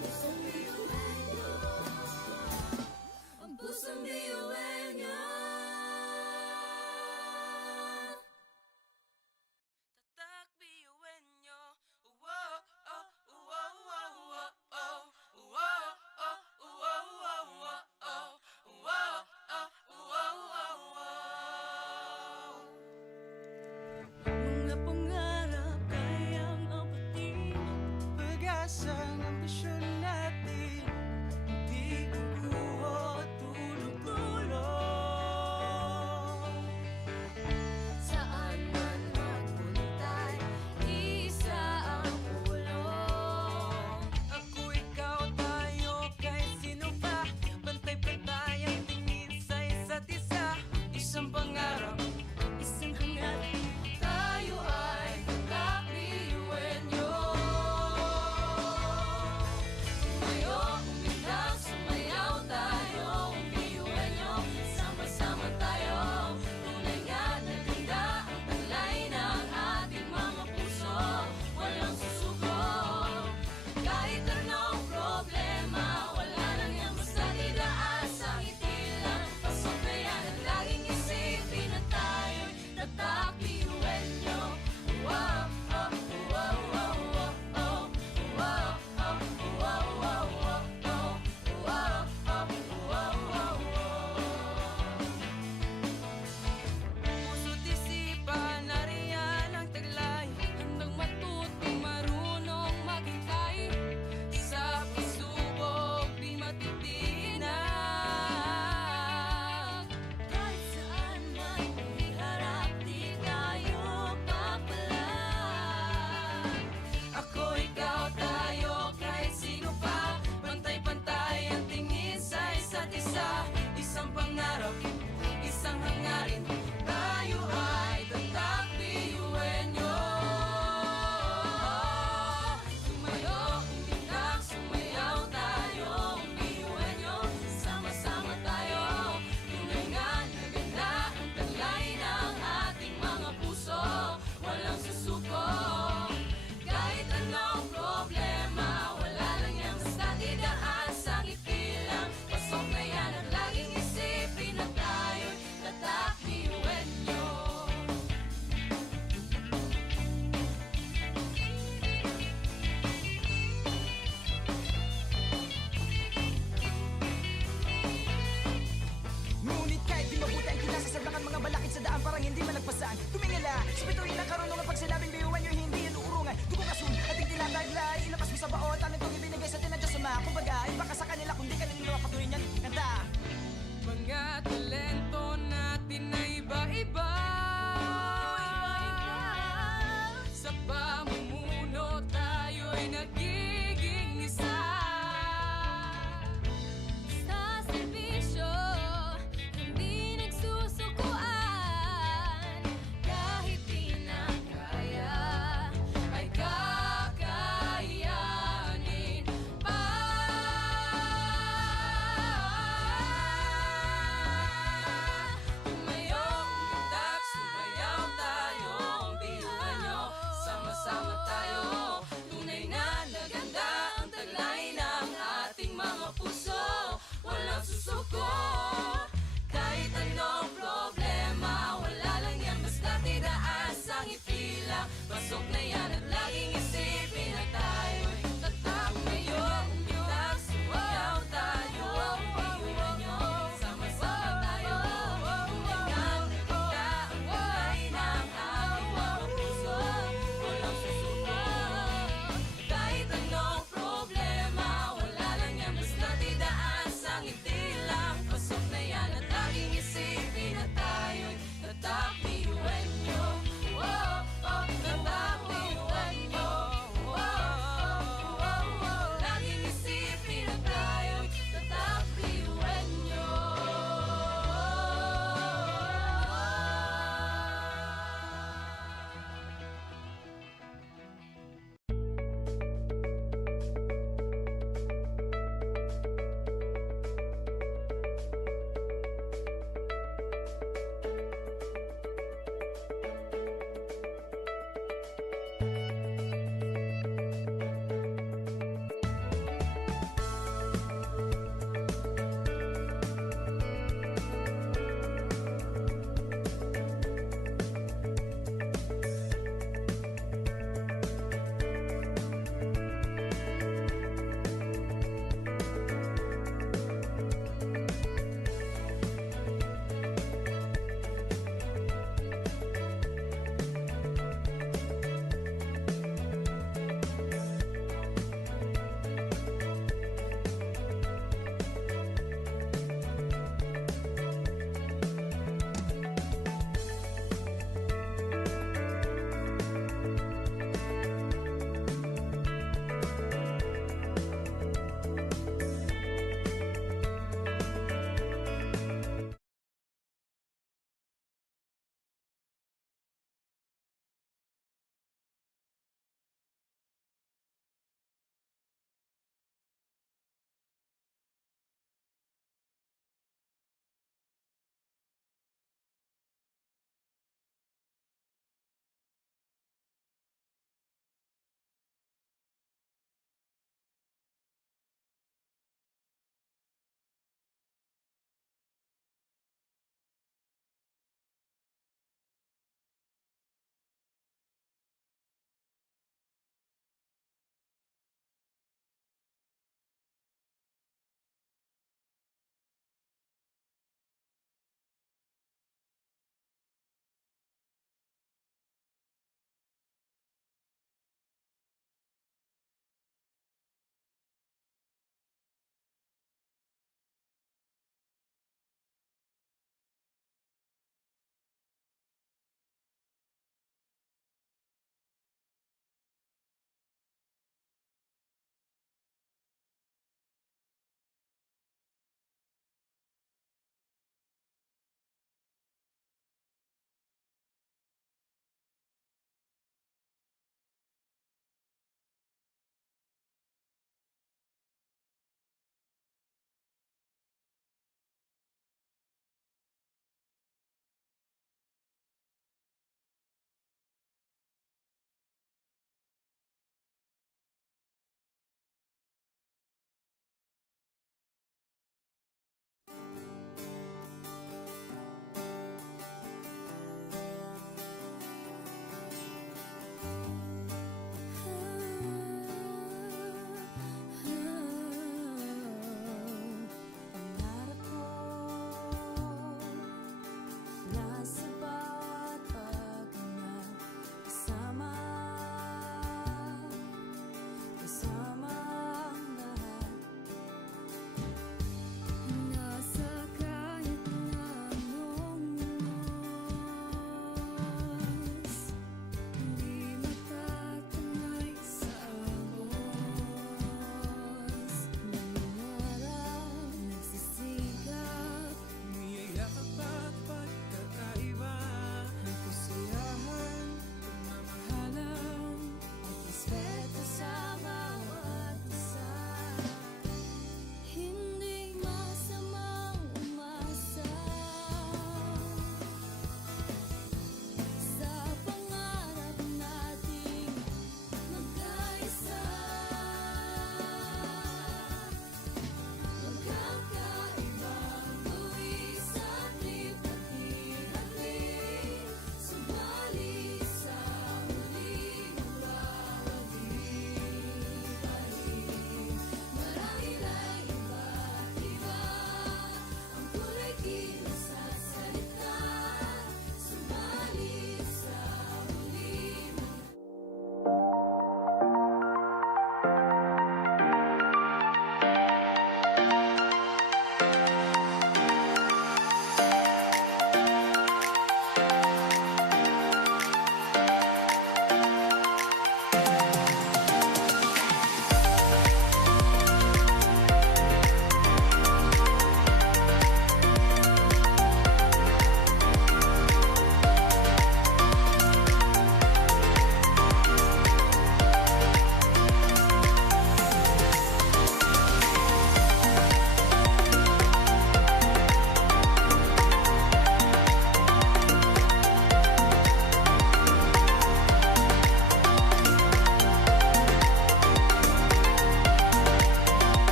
Pusong biyuhan nyo. Ang pusong biyuhan nyo. tatak biyuhin nyo. Wow, oh, wow, wow, wow, oh. Wow, oh, wow, wow, wow, oh. Wow, oh, wow, wow, wow. Mga pangarap kayang apatin, pag-asa ng ambisyon natin, di kukuha tulog-tulog. Saan man magpuntay, isa ang ulo. Ako, ikaw, tayo, kahit sino pa, pantay-pantay ang tingin sa isa't isa. Isang pangarap, isang hangarin. Tayo ay kakabiyuhin nyo. Sumayo, kumilang, sumayaw tayo, biyuhin nyo. Sama-sama tayo, tunay nga na ganda ang taglay ng ating mga puso. Walang susuko, kahit anong problema, wala lang yan basta didaan sa ngiti lang. Pasok na yan at laging isipin na tayo'y tatak biyuhin nyo. Wow, oh, wow, wow, wow, oh. Wow, oh, wow, wow, wow, oh. Wow, oh, wow, wow, wow. Puso't isipan, nariyan ang taglay. Handang matutong marunong maghintay, Sa pagsubok, di matitinag. kahit saan man iharap, di tayo papalag. Ako, ikaw, tayo, kahit sino pa, pantay-pantay ang tingin sa isa't isa. Isang pangarap, isang hangarin, tayo ay tatak biyuhin nyo. Sumayo, kumilang, sumayaw tayo, biyuhin nyo. Sama-sama tayo, tunay nga na ganda ang taglay ng ating mga puso. Walang susuko, kahit anong problema, wala lang yan basta didaan sa ngiti lang. Pasok na yan at laging isipin na tayo'y tatak biyuhin nyo. Ngunit kahit di mabuti ang kinasasablakan mga balakid sa daan parang hindi malagpasan. Tumingala, sa bituin ng karunungan pag sinabing biyuhan nyo hindi yan uurungan. Dugo kasun, ating tinataglay, ilabas mo sa baot, ano itong ibinigay sa tinadya sa mga. Kumbaga, iba ka sa kanila kung di ka nila patuloy niyan. Kanta! Mga talento natin na iba-iba.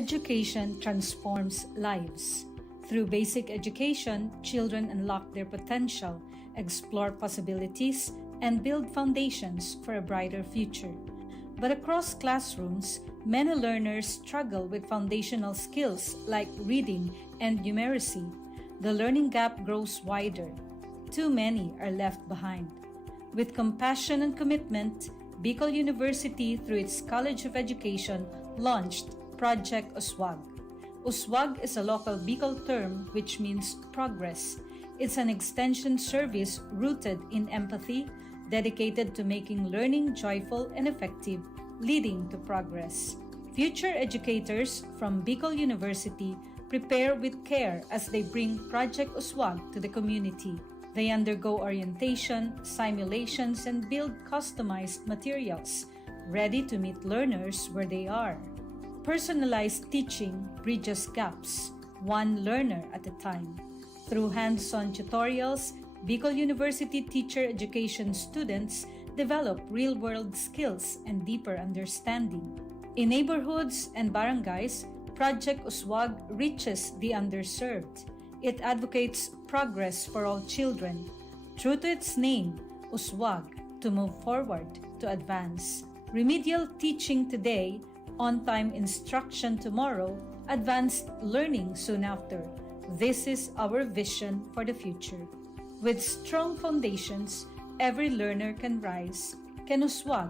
Education transforms lives. Through basic education, children unlock their potential, explore possibilities, and build foundations for a brighter future. But across classrooms, many learners struggle with foundational skills like reading and numeracy. The learning gap grows wider. Too many are left behind. With compassion and commitment, Bicol University, through its College of Education, launched Project Uswag. Uswag is a local Bicol term which means progress. It's an extension service rooted in empathy, dedicated to making learning joyful and effective, leading to progress. Future educators from Bicol University prepare with care as they bring Project Uswag to the community. They undergo orientation, simulations, and build customized materials, ready to meet learners where they are. Personalized teaching bridges gaps, one learner at a time. Through hands-on tutorials, Bicol University teacher education students develop real-world skills and deeper understanding. In neighborhoods and barangays, Project Uswag reaches the underserved. It advocates progress for all children. True to its name, Uswag, to move forward, to advance. Remedial teaching today, on-time instruction tomorrow, advanced learning soon after. This is our vision for the future. With strong foundations, every learner can rise, can uswag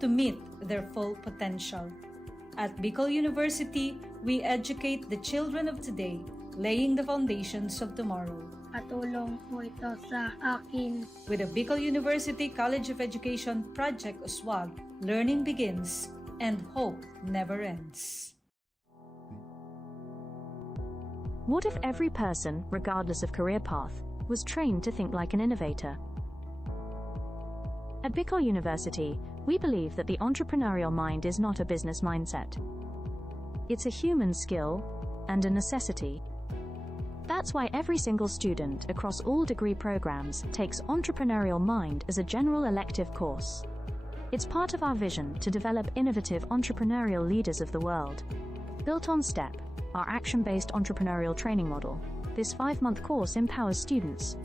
to meet their full potential. At Bicol University, we educate the children of today, laying the foundations of tomorrow. Katulong po ito sa akin. With the Bicol University College of Education Project Uswag, learning begins and hope never ends. What if every person, regardless of career path, was trained to think like an innovator? At Bicol University, we believe that the entrepreneurial mind is not a business mindset. It's a human skill and a necessity. That's why every single student across all degree programs takes Entrepreneurial Mind as a general elective course. It's part of our vision to develop innovative entrepreneurial leaders of the world. Built on STEP, our action-based entrepreneurial training model, this 5-month course empowers students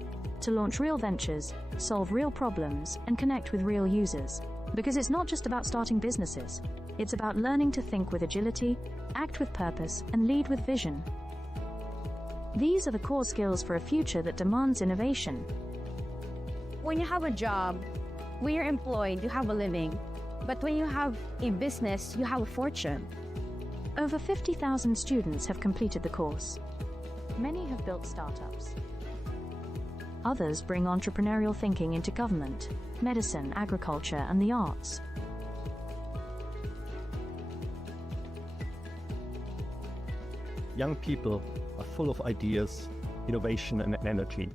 to launch real ventures, solve real problems, and connect with real users. Because it's not just about starting businesses, it's about learning to think with agility, act with purpose, and lead with vision. These are the core skills for a future that demands innovation. When you have a job, when you're employed, you have a living. But when you have a business, you have a fortune. Over 50,000 students have completed the course. Many have built startups. Others bring entrepreneurial thinking into government, medicine, agriculture, and the arts. Young people are full of ideas, innovation, and energy.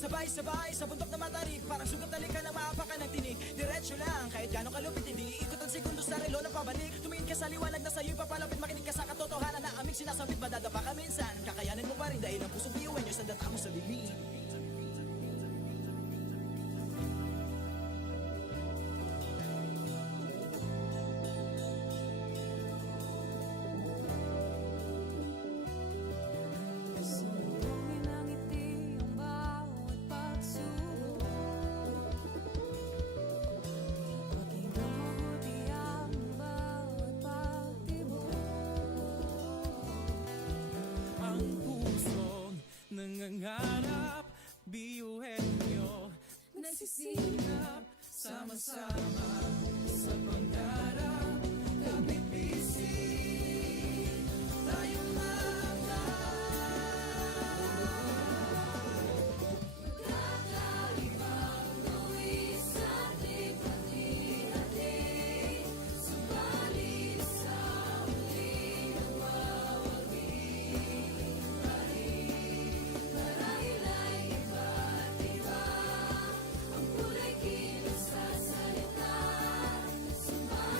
Sabay-sabay sa bundok na matarik, parang sugat na lika na maapakan ng tinig. Diretso lang, kahit gano'ng kalupit hindi ikot ang segundo sa relo na pabalik. Tumingin ka sa liwanag na sa'yo'y papalapit, makinig ka sa katotohanan na aming sinasabit. Madadapa ka minsan, kakayanin mo pa rin dahil ang pusong iuwi nyo sa data mo sa bibig. Sandungin ang ngiti ang bawat pagsubok. Pakinggan mabuti ang bawat pagtibok. Ang pusong nangangarap, biyuhin nyo, nagsisikap, sama-sama sa pangarap. Kapit bisig, tayong Kakaibang luwis at lipat-lihatin, subalit sa huli nagwawagi pa rin. Marahil ay iba't iba ang kulay kilos sa salita, subalit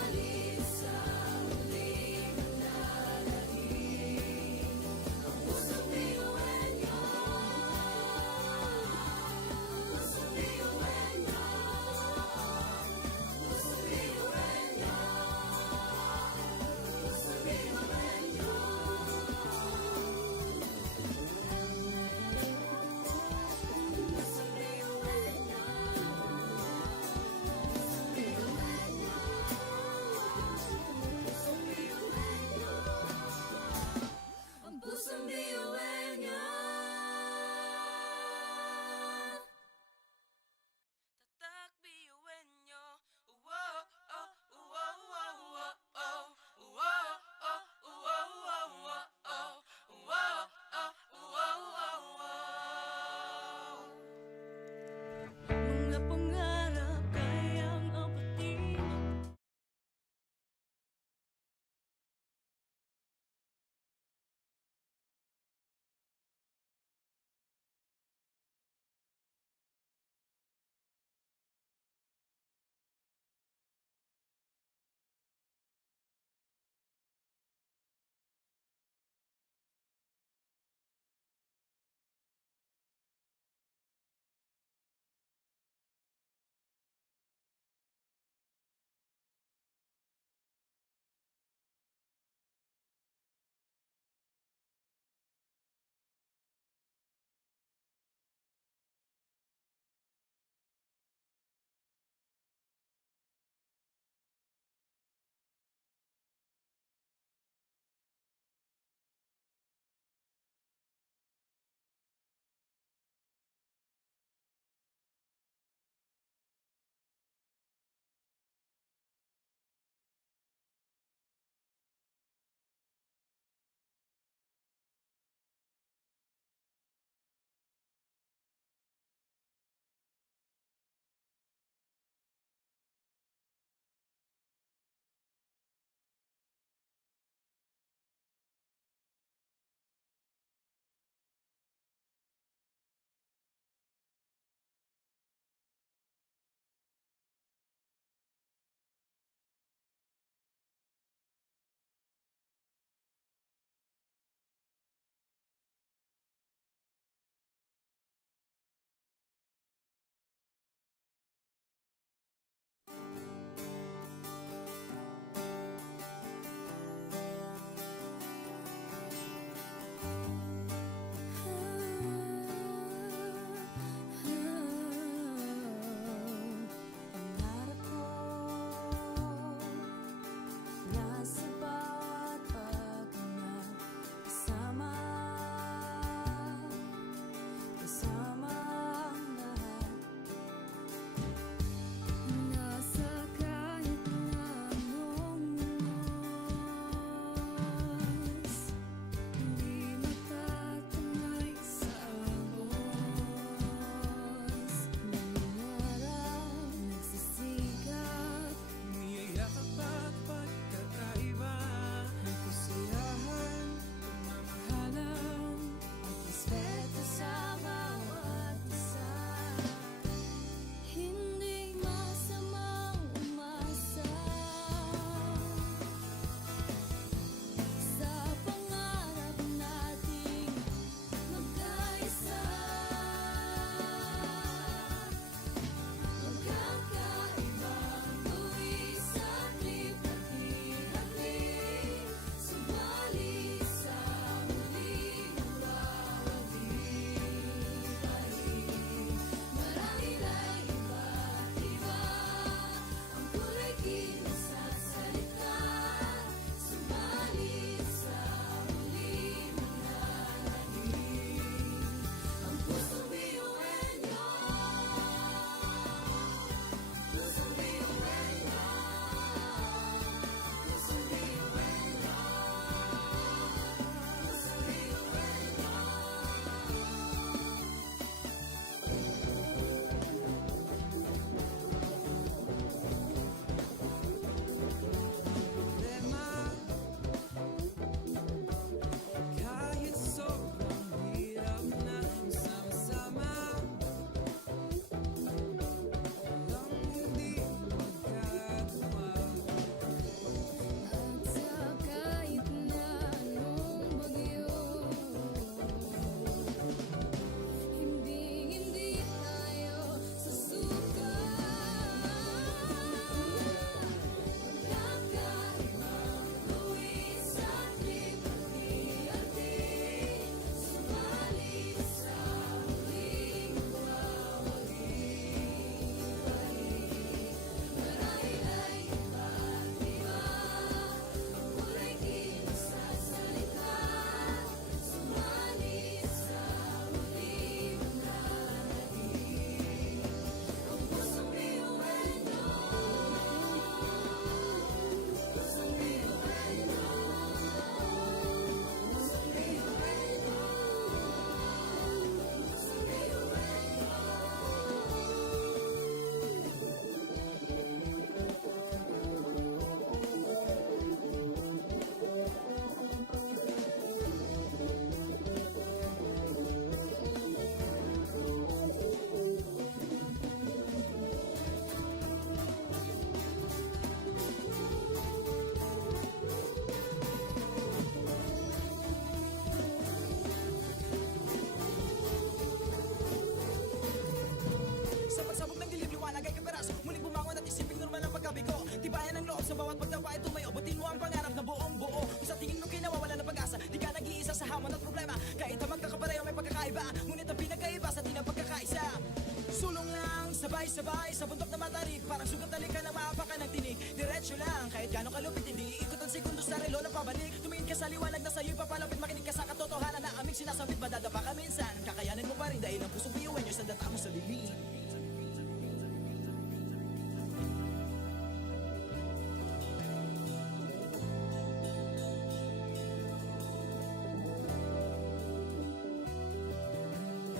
Sabay-sabay sa bundok na matarik, parang sugat talik ka na maapakan ng tinig. Diretso lang, kahit gano'ng kalupit hindi ikot ang segundo sa relo na pabalik. Tumingin ka sa liwanag na sa'yo'y papalapit, makinig ka sa katotohanan na aming sinasabit. Madadapa ka minsan, kakayanin mo pa rin dahil ang pusong biyuan nyo sa data mo sa lilim.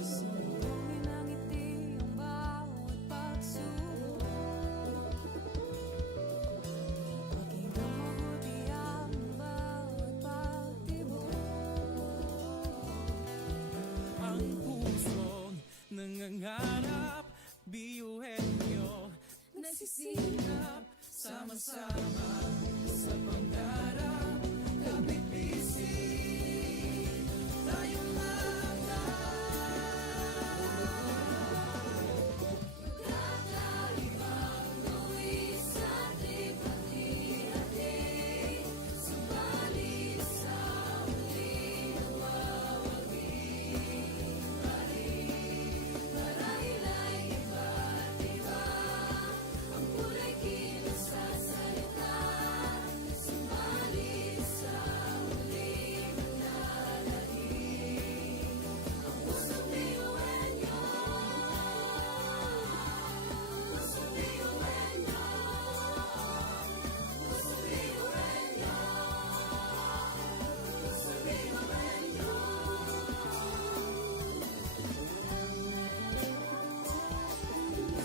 Sumugin ang ngiti ang bawat pagsubok. Pakinggang mabuti ang bawat pagtibok. Ang pusong nangangarap, biyuhin nyo, nagsisikap, sama-sama sa pangarap. Kapit bisig, tayong mga Kakaibang luwis at likha-likha, subalit sa huli nawawagi pa rin. Marahil ay iba't iba ang kulay kilos sa salita, subalit sa huli manlalahim ang pusong biyuhan nyo. Pusong biyuhan nyo. Pusong biyuhan nyo. Pusong biyuhan nyo. Pusong biyuhan nyo.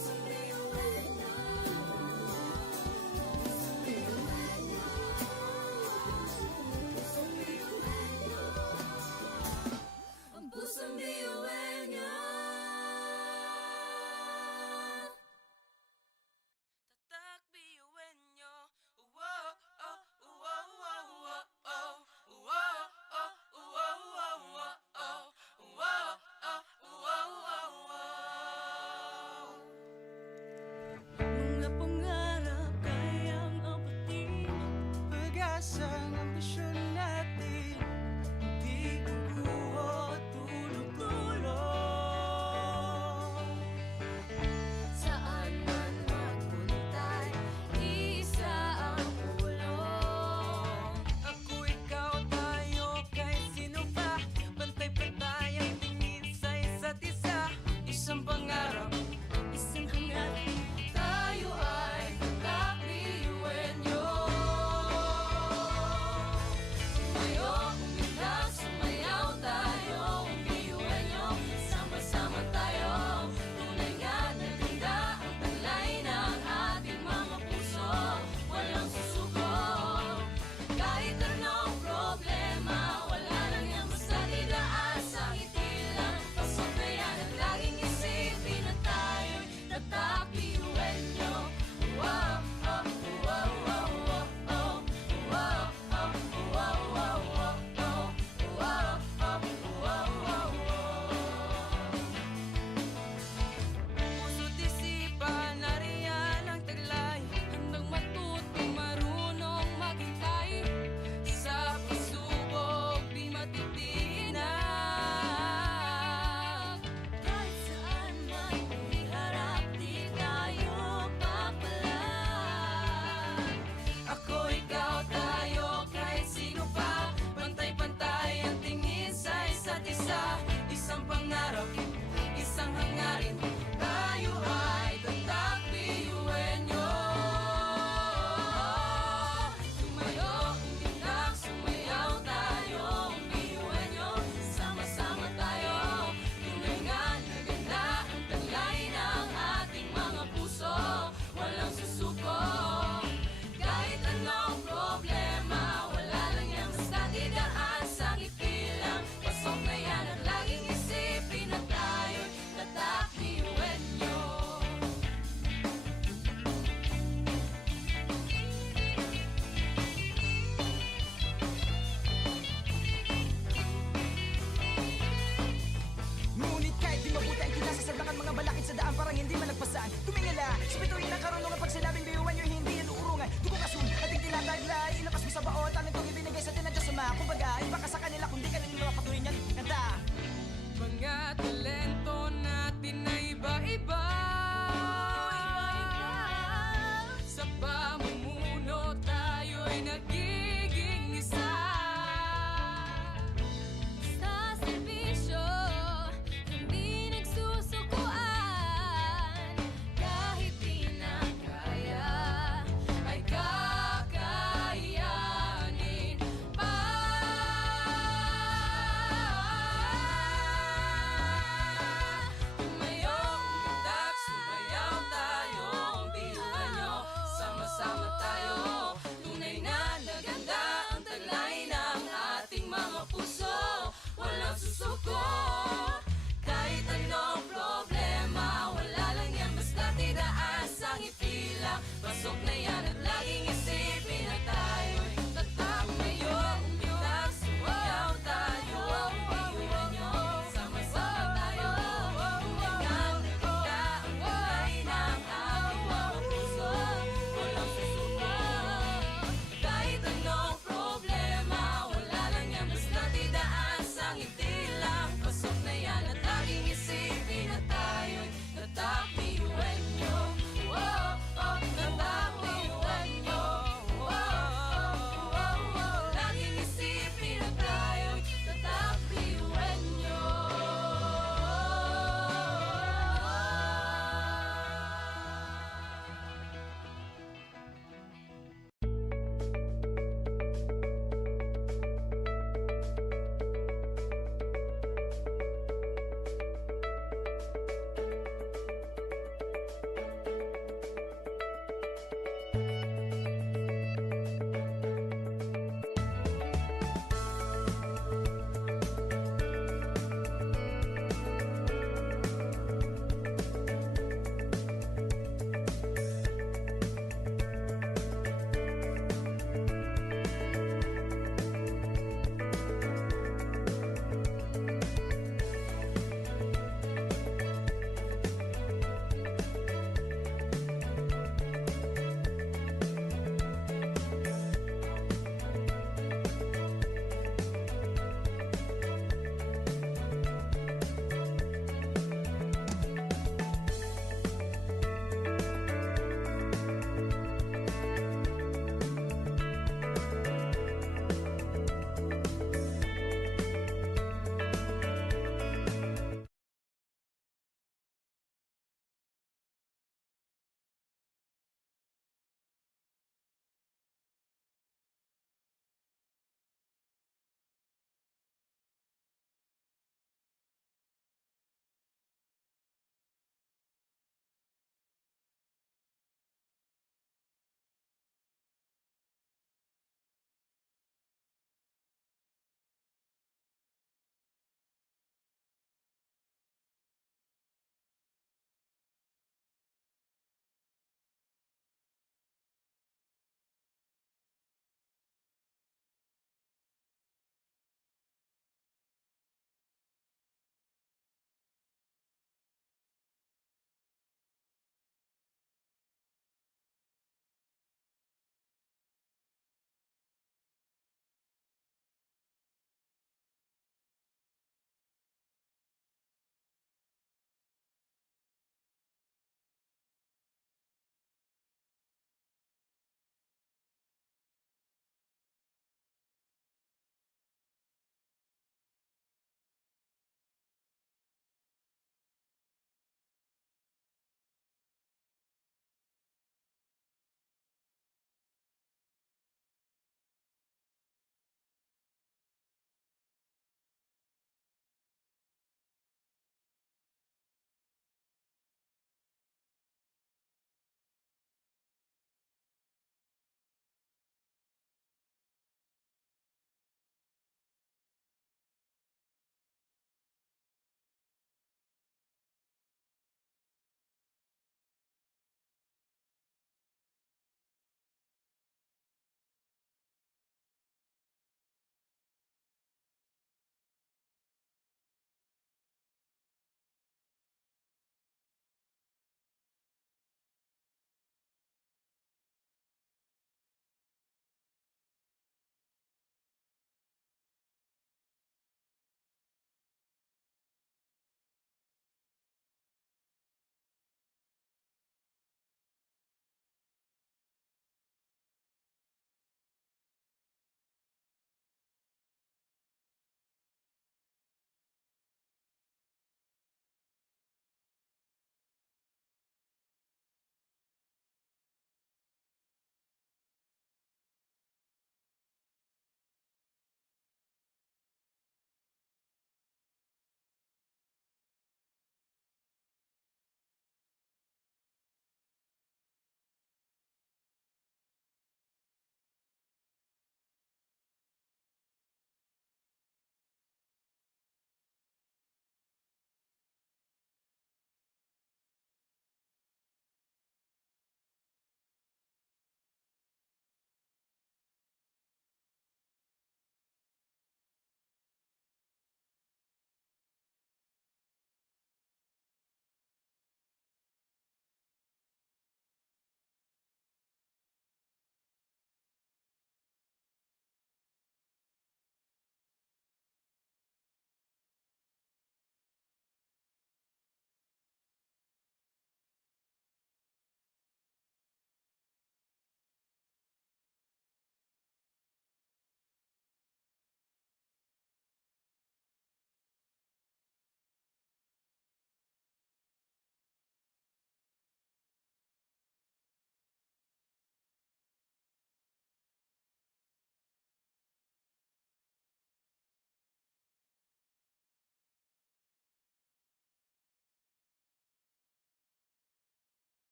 Pusong biyuhan nyo. Pusong biyuhan nyo. Ang pusong biyuhan nyo. tatak biyuhin nyo. Wow, oh, wow, wow, wow, oh. Wow, oh, wow, wow, wow, oh. Wow, oh, wow, wow, wow. Mga pangarap kayang abutin, pag-asang ambisyon natin, di kukuha tulog-tulog. Saan man magpuntay, isa ang ulong. Ako, ikaw, tayo, kahit sino pa, pantay-pantay ang tingin sa isa't isa. Isang pangarap, Isang hangarin, tayo ay kakabiyuhin nyo. Sumayo, umilag, sumayaw tayo, biyuhin nyo. Sama-sama tayo, tunay nga na ganda ang taglay ng ating mga puso. Walang susuko, kahit anong problema, wala lang yan basta didaan sa ngiti lang. Pasok na yan at laging isipin na tayo'y tatakbiyuhin nyo. Wow, oh, wow, wow, wow, oh. Wow, oh, wow, wow, wow, oh. Wow, oh, wow, wow, wow. puso't isipan, nariyan ang taglay. Handang matuto, marunong maghintay. Sa pagsubok, di matitinag. Kahit saan man iharap, di tayo papalag. Ako, ikaw, tayo, kahit sino pa, pantay-pantay ang tingin sa isa't isa. Isang pangarap, isang hangarin, tayo ay tatakbiyuhin nyo. Sumayo, umilag, sumayaw tayo, biyuhin nyo. Sama-sama tayo, tunay nga na ganda ang taglay ng ating mga puso. Walang susuko, kahit anong problema, wala lang yan basta didaan sa ngiti lang. Pasok na yan at laging isipin na tayo'y tatakbiyuhin nyo. Ngunit kahit di mabuti ang kinasasadlakan mga balakid sa daan parang hindi malagpasan. Tumingala, sa bituin ng karunungan pag sinabing biyuhan nyo hindi yan uurungan. Dugong asun, ating tinataglay, ilakas mo sa baon, tanging itong ibinigay sa tinadya sa mga. Kumbaga, iba ka sa kanila kung di ka nila patuloy niyan. Kanta! Mga talento natin na iba-iba.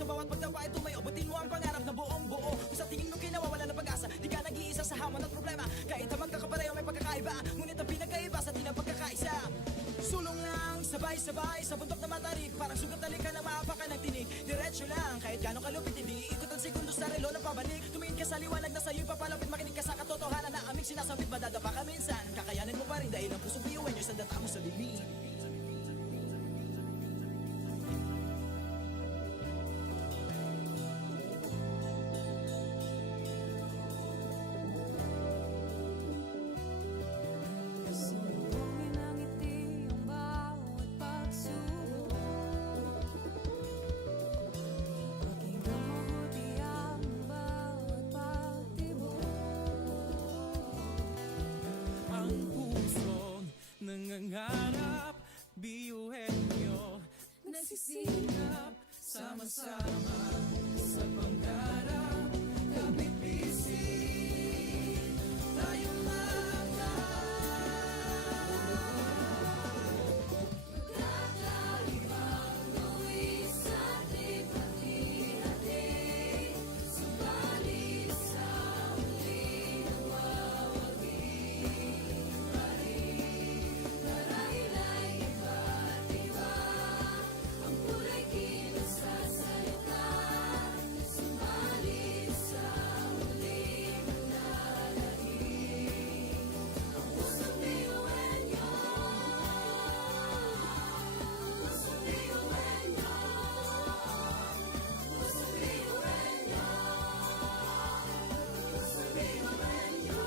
Sa bawat pagdapa ito may abutin mo ang pangarap na buong buo. Kung sa tingin mo kinawawala ng pag-asa, di ka nag-iisa sa hamon at problema. Kahit na magkakapareho may pagkakaiba, ngunit ang pinagkaiba sa di ng pagkakaisa. Sulong lang, sabay-sabay sa bundok na matarik. Parang sugat na lika na maapakan ng tinig. Diretso lang, kahit gano'ng kalupit hindi ikot ang segundo sa relo na pabalik. Tumingin ka sa liwanag na sa'yo'y papalapit. Makinig ka sa katotohanan na aming sinasabit. Madadapa ka minsan, kakayanin mo pa rin dahil ang pusong biyuin nyo sa data mo sa lilim. Sumbungin ang ngiti ang bawat pagsubok. Pakinggan mabuti ang bawat pagtibok. Ang pusong nangangarap, biyuhin nyo, nagsisikap, sama-sama sa pangarap. Kapit bisig, tayo Kakaibang luwis at lipat-hati, subalit sa huli nawawagi pa rin. Marahil ay iba't iba, ang kulay kinasasalita, subalit sa huli manlalahim. Ang pusong biyuhin nyo, pusong biyuhin nyo, pusong biyuhin nyo, pusong biyuhin nyo.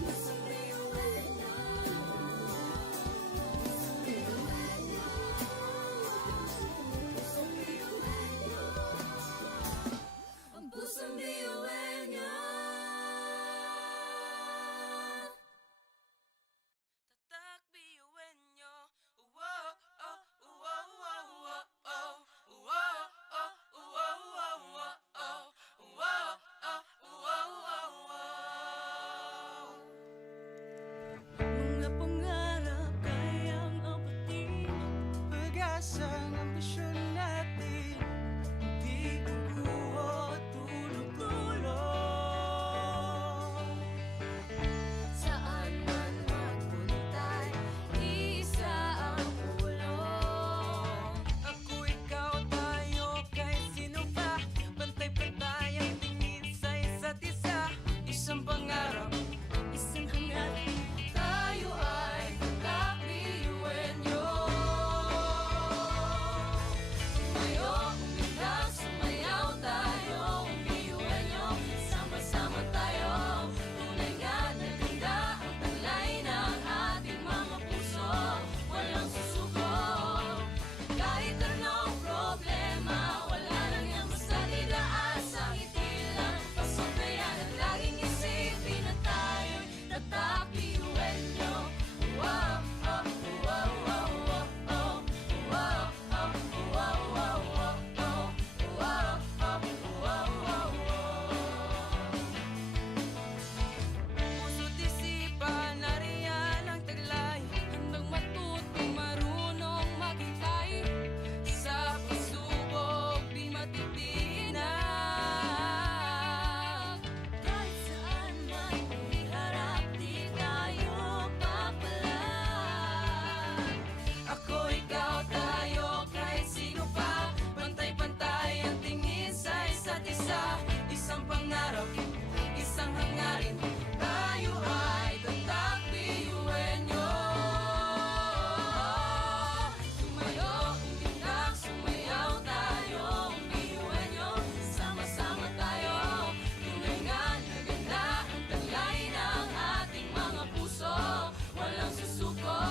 Pusong biyuhin nyo, pusong biyuhin nyo, ang pusong biyuhin nyo. tatak biyuhin nyo. Wow, oh, wow, wow, wow, oh. Wow, oh, wow, wow, wow, oh. Wow, oh, wow, wow, wow. Mga pangarap kayang abutin, pag-asang ambisyon natin, di kukuha tulog-tulog. Saan man magpuntay, isa ang ulong. Ako, ikaw, tayo, kahit sino pa, pantay-pantay ang tingin sa isa't isa. Isang pangarap, isang hangarin, Tayo ay kakabiyuhin nyo. Tumayo, umilag, sumayaw tayo, biyuhin nyo. Sama-sama tayo, tunay nga na ganda ang taglay ng ating mga puso. Walang susuko, kahit anong problema, wala lang yan basta didaan sa ngiti lang. Pasok na yan at laging isipin na tayo'y tatak biyuhin nyo. Wow, oh, wow, wow, wow, oh. Wow, oh, wow, wow, wow, oh. Wow, oh, wow, wow, wow. puso't isipan, nariyan ang taglay. Handang matutong marunong maghintay, Sa pagsubok, di matitinag. kahit saan man iharap, di tayo papalag. Ako, ikaw, tayo, kahit sino pa, pantay-pantay ang tingin sa isa't isa. Isang pangarap, isang hangarin, tayo ay tatak biyuhin nyo. Tumayo, umilag, sumayaw tayo, biyuhin nyo. Sama-sama tayo, tunay nga na ganda ang taglay ng ating mga puso. Walang susuko,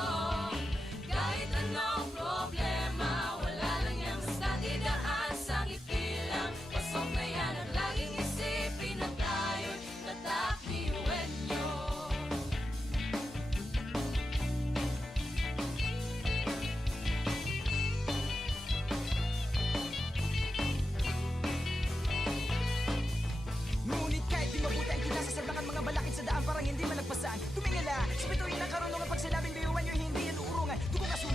kahit anong problema, wala lang yan basta didaan sa ngiti lang. Pasok na yan at laging isipin na tayo'y tatak biyuhin nyo. Ngunit kahit di mabuti ang kinasasadlakan mga balakid sa daan parang hindi malagpasan. Tumingala sa bituin ng karunungan pag sinabing biyuhan nyo hindi yan uurungan. Dugong asul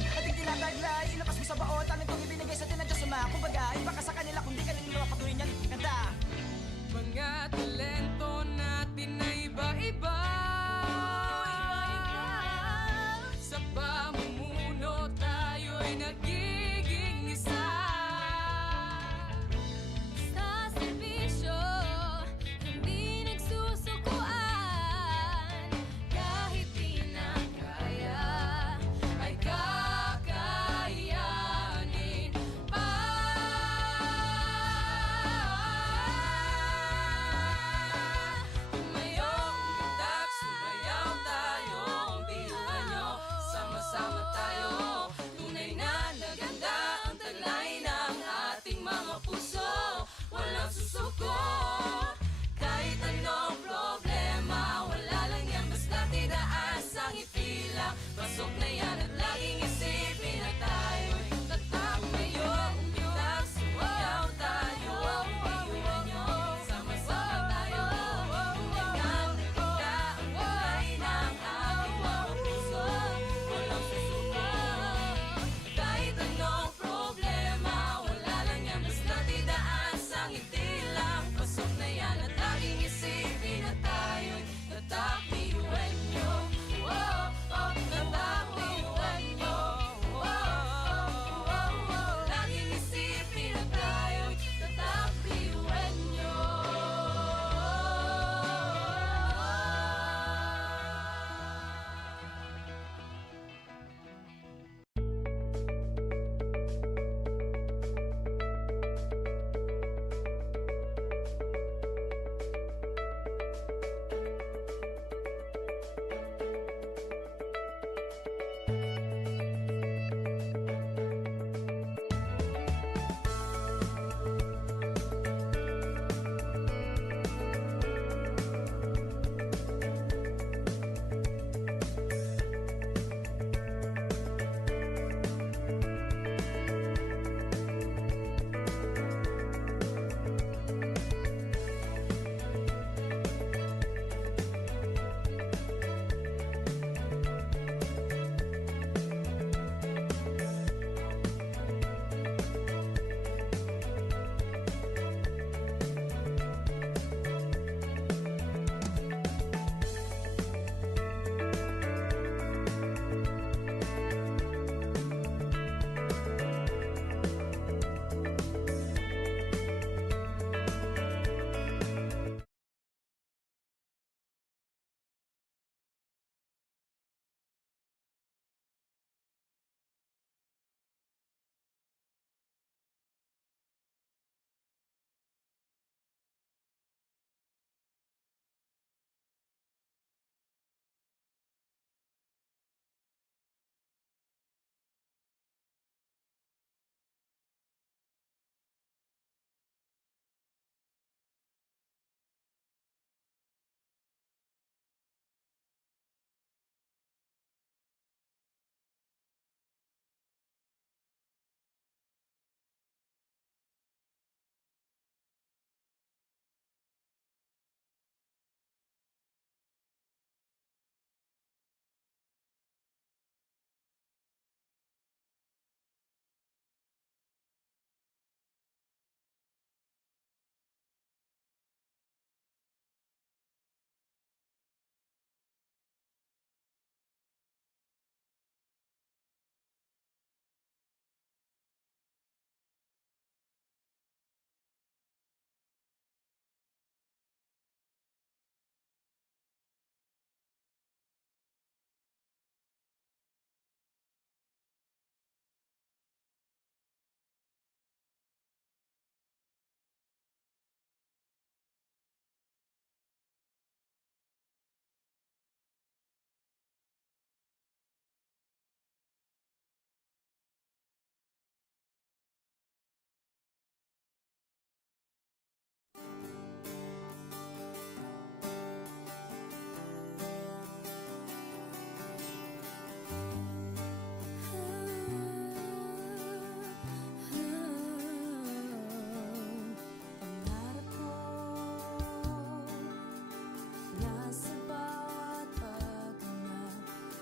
sa bawat pagganap,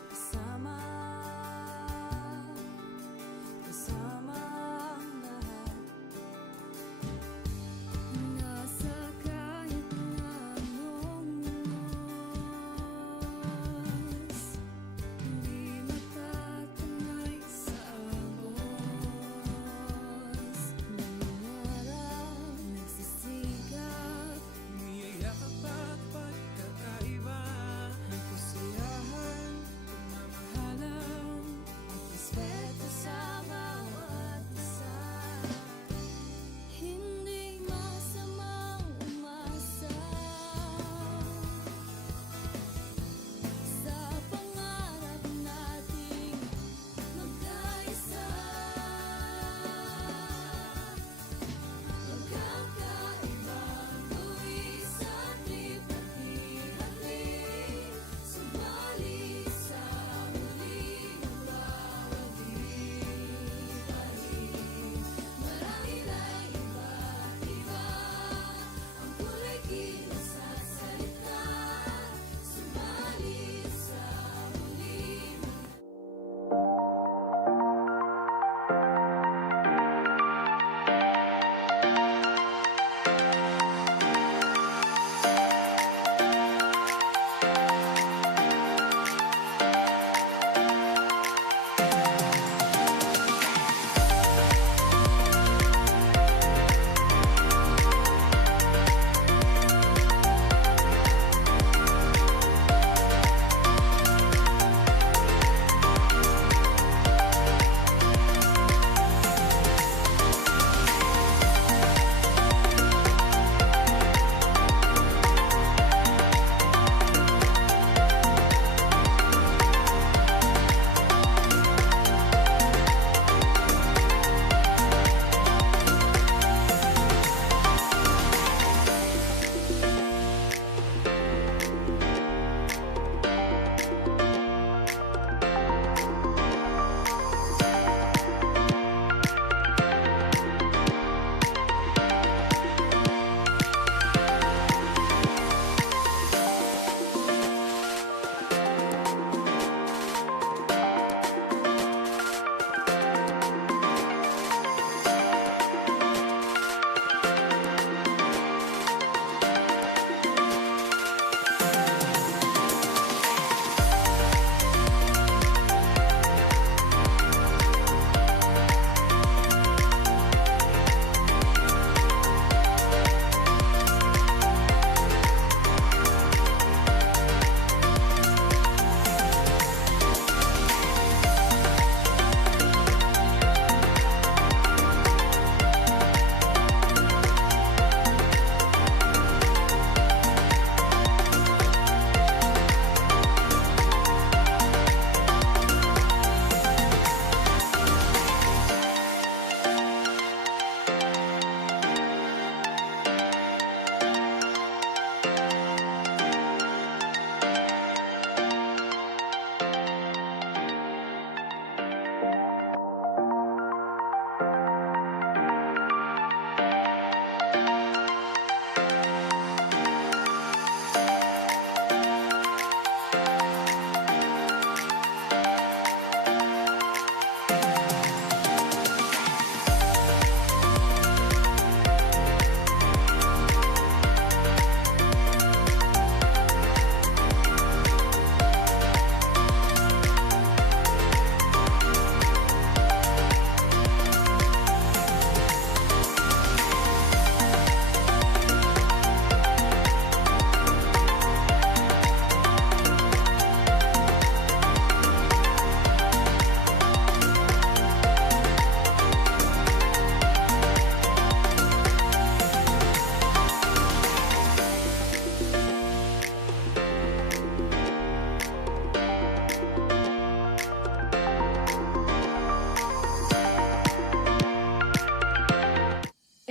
kasama ang lahat. Nasa kahit na anong oras, hindi matatanay sa agos. Nangarap, nagsisikap, Niyayakap at pagkakaiba, ang kasiyahan, pagmamahalan, respeto sa bawat isa. Hindi masamang umasa sa pangarap nating magkaisa. Magkakaibang buwis at lipat-hihati, sumali sa huli ng bawat lipa-hili. Marahil ay iba't iba ang kulay kilos at salita, sumali sa huli.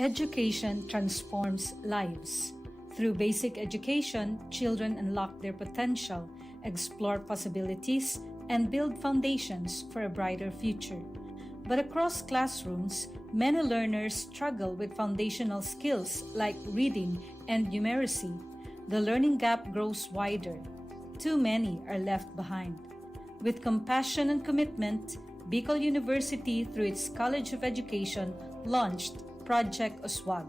Education transforms lives. Through basic education, children unlock their potential, explore possibilities, and build foundations for a brighter future. But across classrooms, many learners struggle with foundational skills like reading and numeracy. the learning gap grows wider. Too many are left behind. With compassion and commitment, Bicol University, through its College of Education, launched Project Uswag.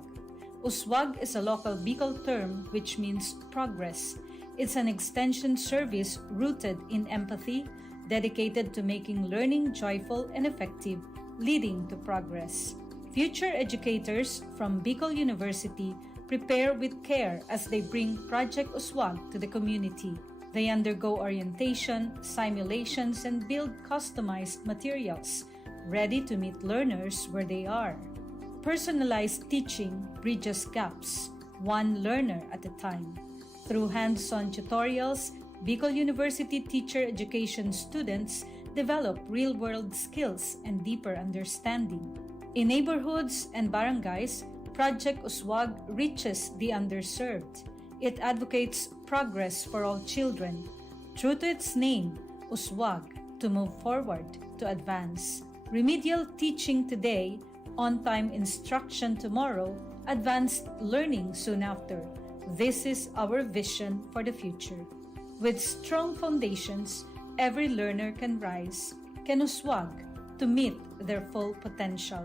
Uswag is a local Bicol term which means progress. It's an extension service rooted in empathy, dedicated to making learning joyful and effective, leading to progress. Future educators from Bicol University prepare with care as they bring Project Uswag to the community. They undergo orientation, simulations, and build customized materials, ready to meet learners where they are. Personalized teaching bridges gaps, one learner at a time. Through hands-on tutorials, Bicol University teacher education students develop real-world skills and deeper understanding. In neighborhoods and barangays, Project Uswag reaches the underserved. It advocates progress for all children. True to its name, Uswag, to move forward, to advance. Remedial teaching today, on-time instruction tomorrow, advanced learning soon after. This is our vision for the future. With strong foundations, every learner can rise, can uswag, to meet their full potential.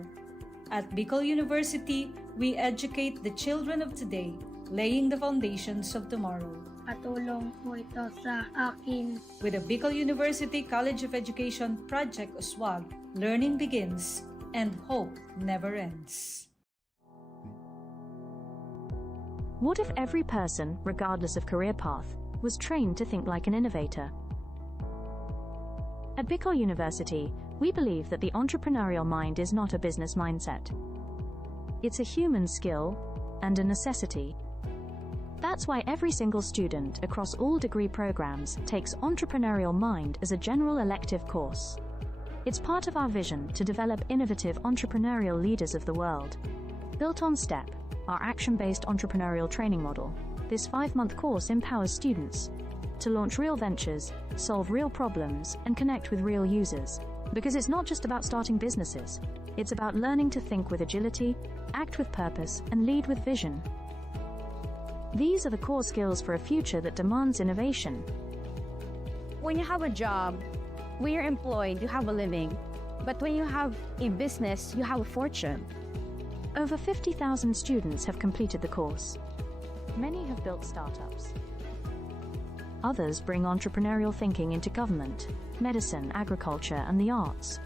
At Bicol University, we educate the children of today, laying the foundations of tomorrow. Patulong po ito sa akin. With the Bicol University College of Education Project Uswag, learning begins and hope never ends. What if every person, regardless of career path, was trained to think like an innovator? At Bicol University, we believe that the entrepreneurial mind is not a business mindset. It's a human skill and a necessity. That's why every single student across all degree programs takes Entrepreneurial Mind as a general elective course. It's part of our vision to develop innovative entrepreneurial leaders of the world. Built on STEP, our action-based entrepreneurial training model, this 5-month course empowers students to launch real ventures, solve real problems, and connect with real users. Because it's not just about starting businesses, it's about learning to think with agility, act with purpose, and lead with vision. These are the core skills for a future that demands innovation. When you have a job, when you're employed, you have a living. But when you have a business, you have a fortune. Over 50,000 students have completed the course. Many have built startups. Others bring entrepreneurial thinking into government, medicine, agriculture, and the arts.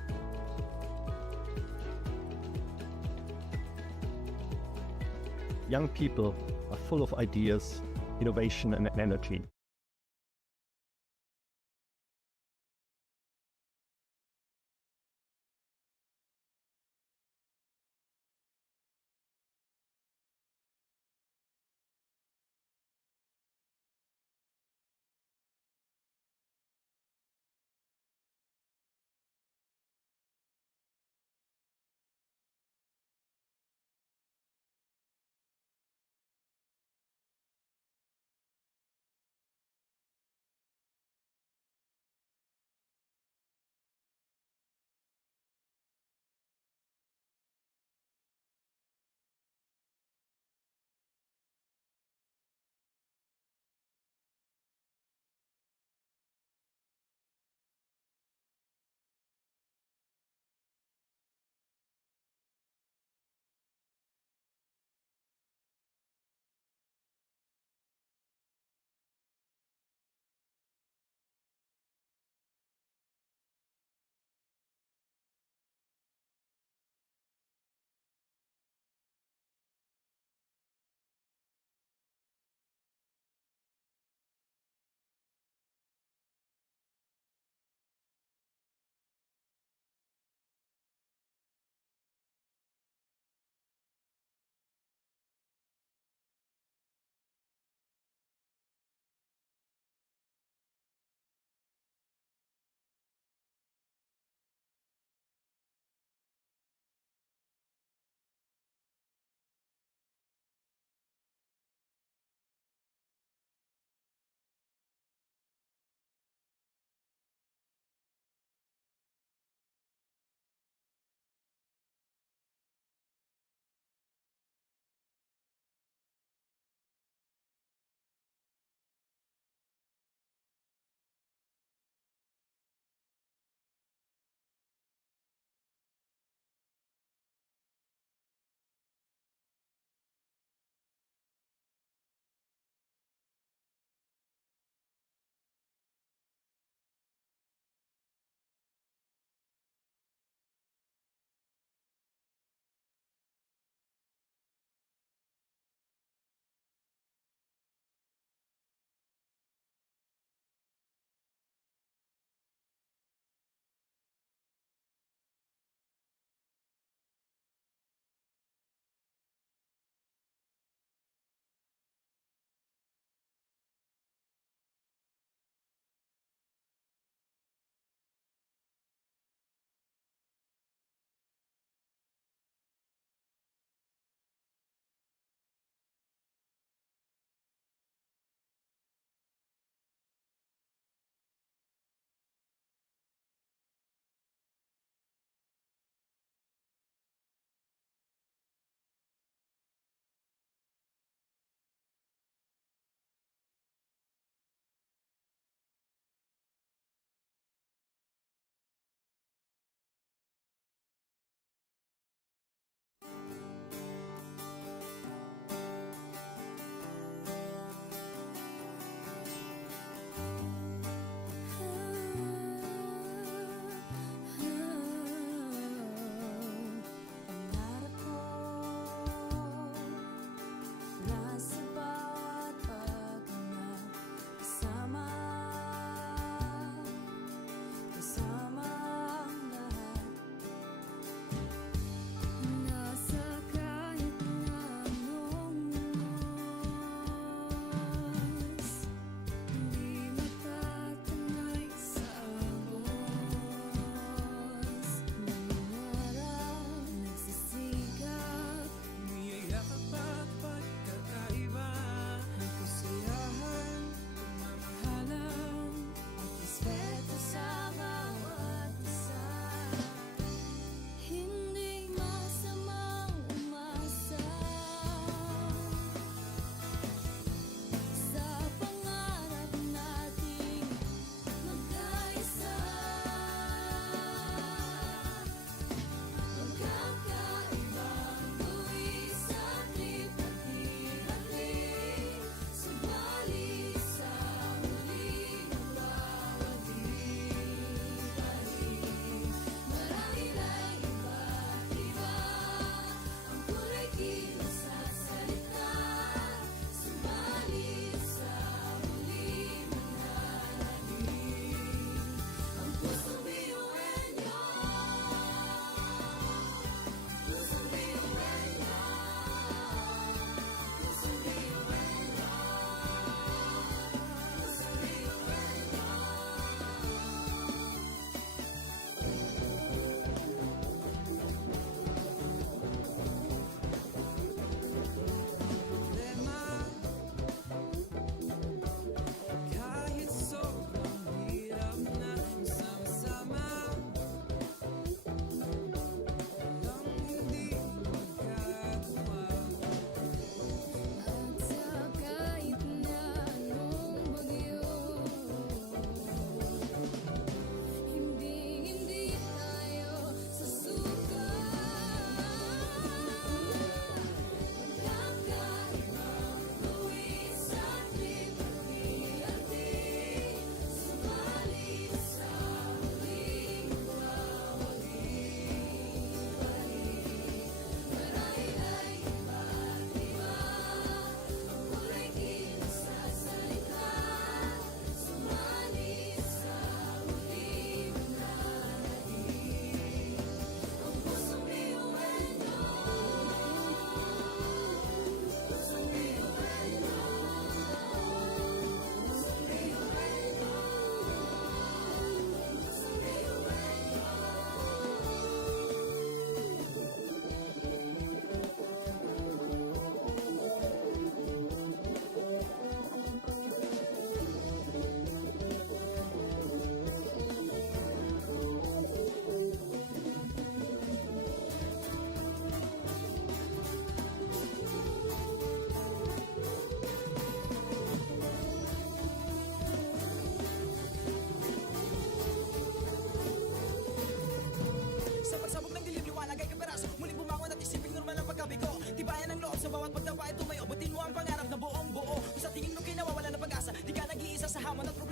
Young people are full of ideas, innovation, and energy.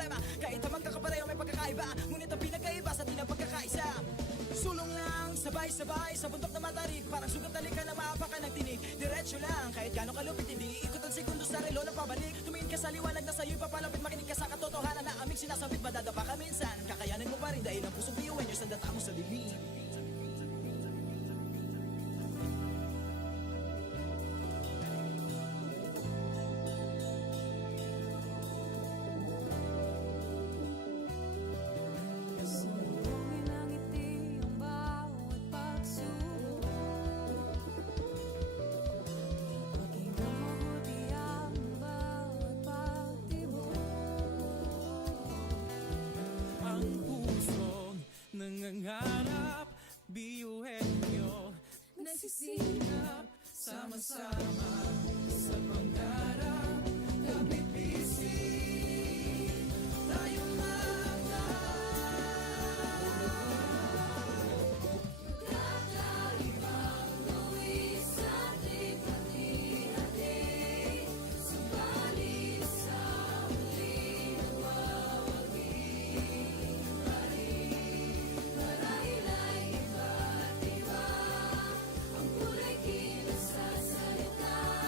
problema. Kahit ang magkakapareho may pagkakaiba, ngunit ang pinagkaiba sa atin ang pagkakaisa. Sulong lang, sabay-sabay sa bundok na matarik, parang sugat na likha na maapakan ng tinig. Diretso lang, kahit gano'ng kalupit hindi ikot ang segundo sa relo na pabalik. Tumingin ka sa liwanag na sa'yo'y papalapit, makinig ka sa katotohanan na aming sinasabit. Madadapa ka minsan, kakayanin mo pa rin dahil ang pusong biyuhin nyo sa data mo sa dilim. Sumugin ang ngiti ang bawat pagsubok. Pakinggan mabuti ang bawat pagtibok. Ang pusong nangangarap, biyuhin nyo, nagsisikap, sama-sama sa pangarap. Kapit bisig, tayong mga Kakaibang gawin sa ating hati-hati. Subalit sa huli nagwawagi pa rin. Marahil ay iba't iba ang kulay kinasasalitan.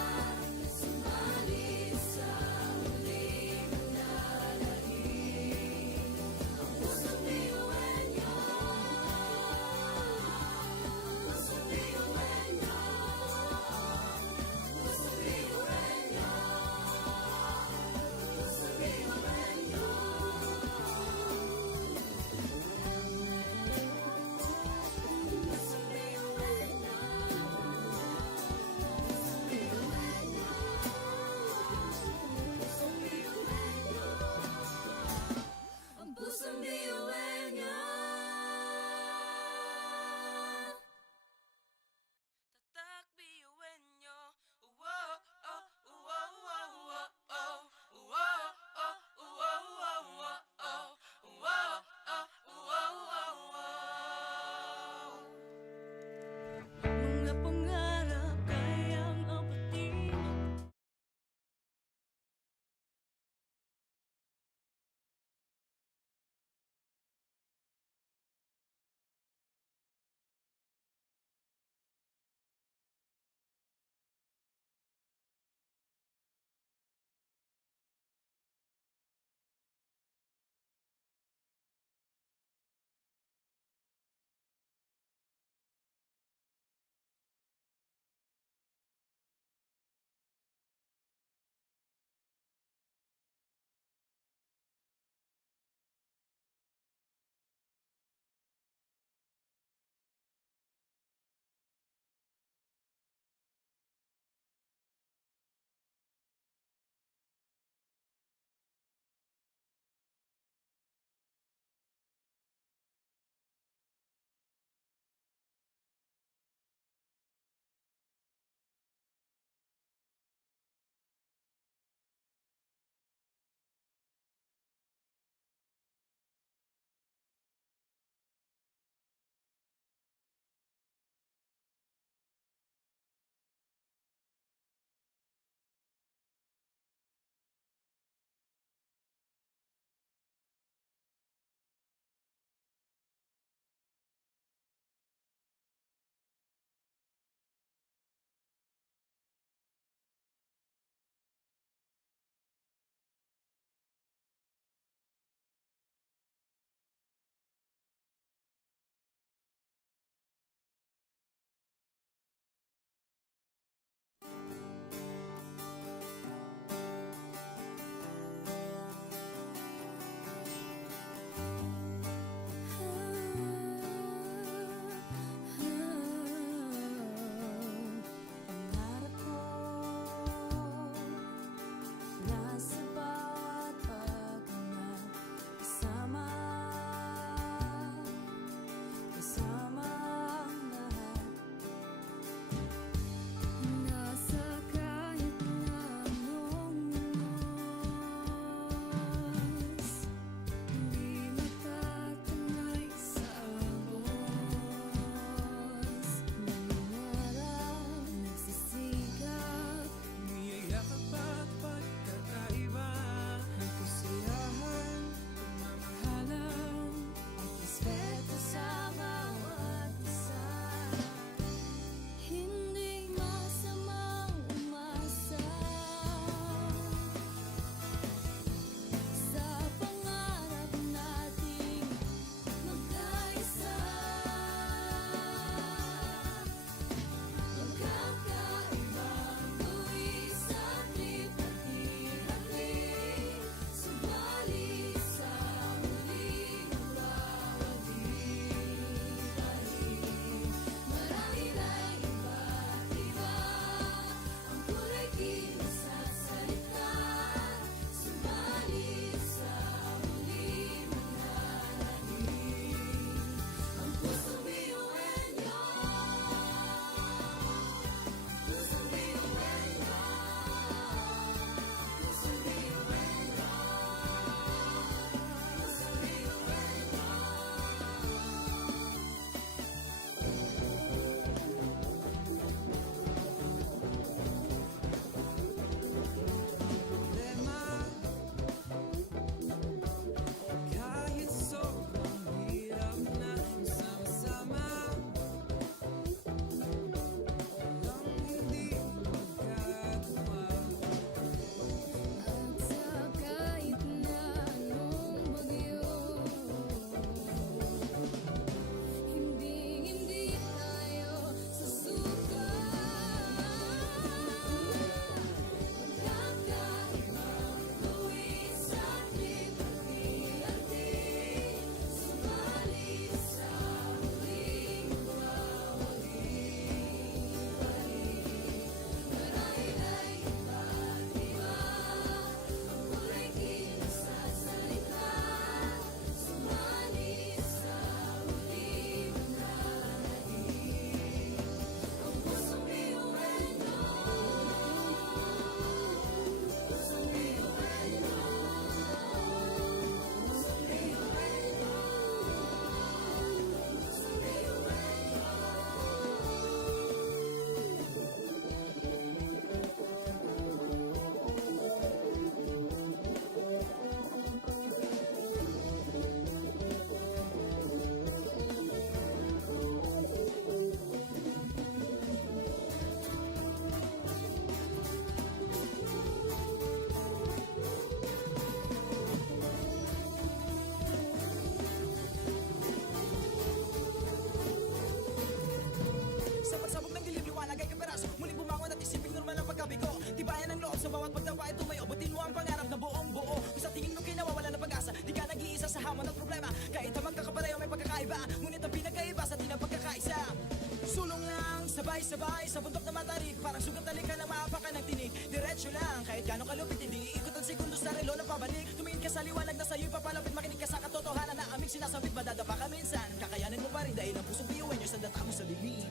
Sabay-sabay sa bundok na matarik, parang sugat na likha ng maapakan ng tinig. Diretso lang, kahit gano'ng kalupit hindi ikot ang segundo sa relo ng pabalik. Tumingin ka sa liwanag na sa'yo'y papalapit, makinig ka sa katotohanan na aming sinasabit. Madadapa ka minsan, kakayanin mo pa rin dahil ang pusong biyuan nyo sa data mo sa bibig.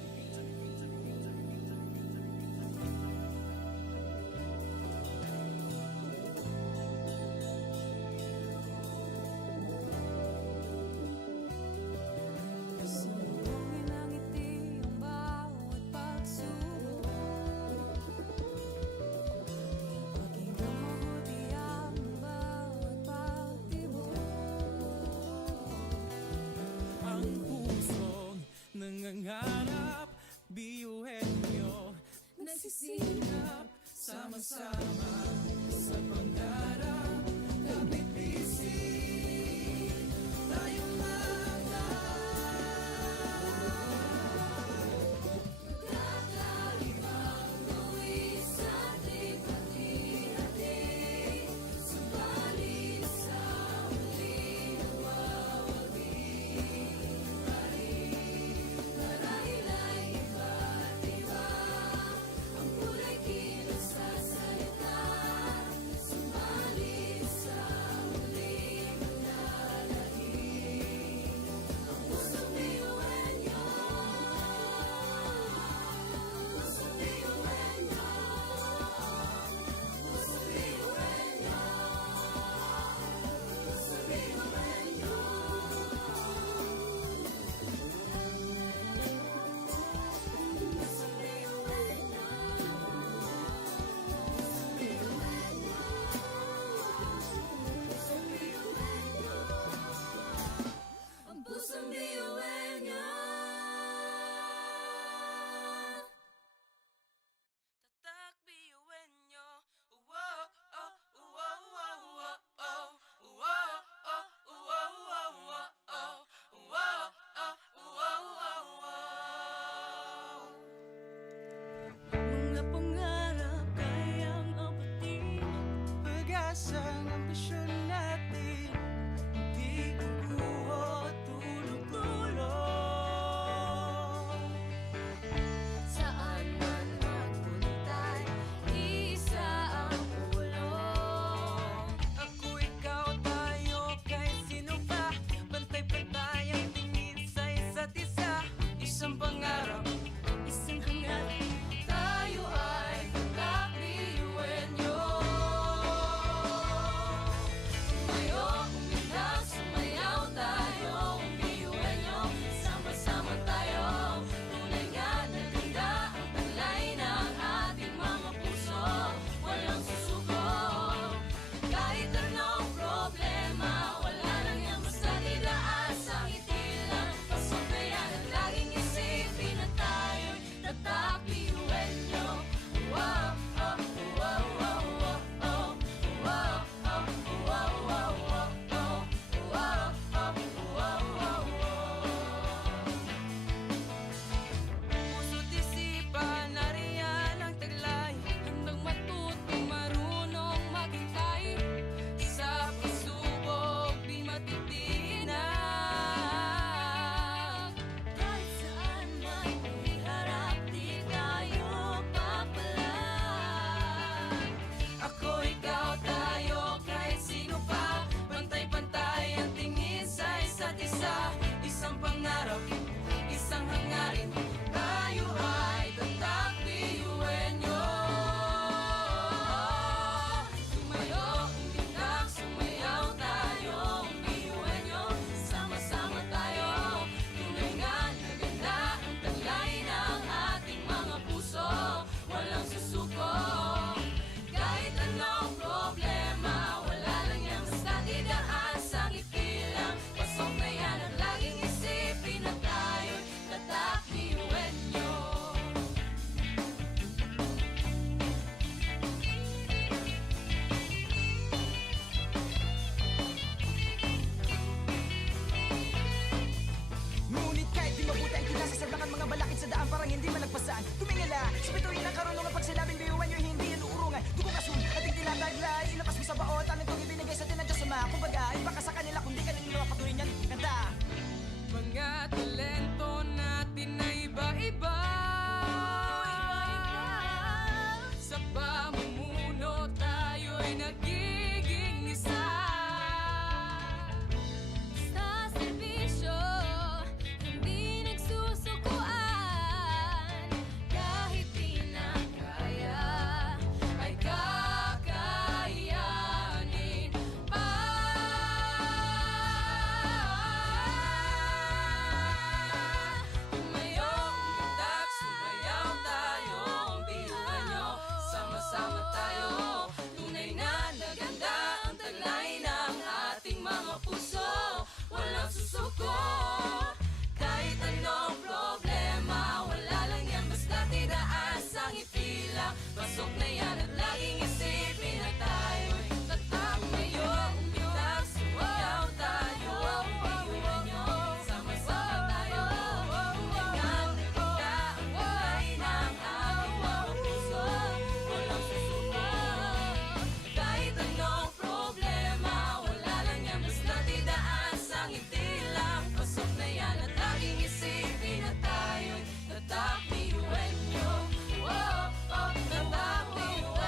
Kasalubungin ng ngiti ang bawat pagsubok. Pakinggan mabuti ang bawat pagtibok. Ang pusong nangangarap puso, walang susuko. Kahit anong problema, wala lang yan, basta tidaas ang ipila. Pasok na yan at laging isipin na tayo'y tatak ngayon. Umitak, sumayaw tayo, iuwan nyo, sama-sama tayo. Tulingan na kita ang kulay ng aking mga puso, walang susuko. Kahit anong problema, wala lang yan, basta tidaas ang itilang. Pasok na yan at laging isipin na tayo'y tatak, iuwan nyo. Tatak, iuwan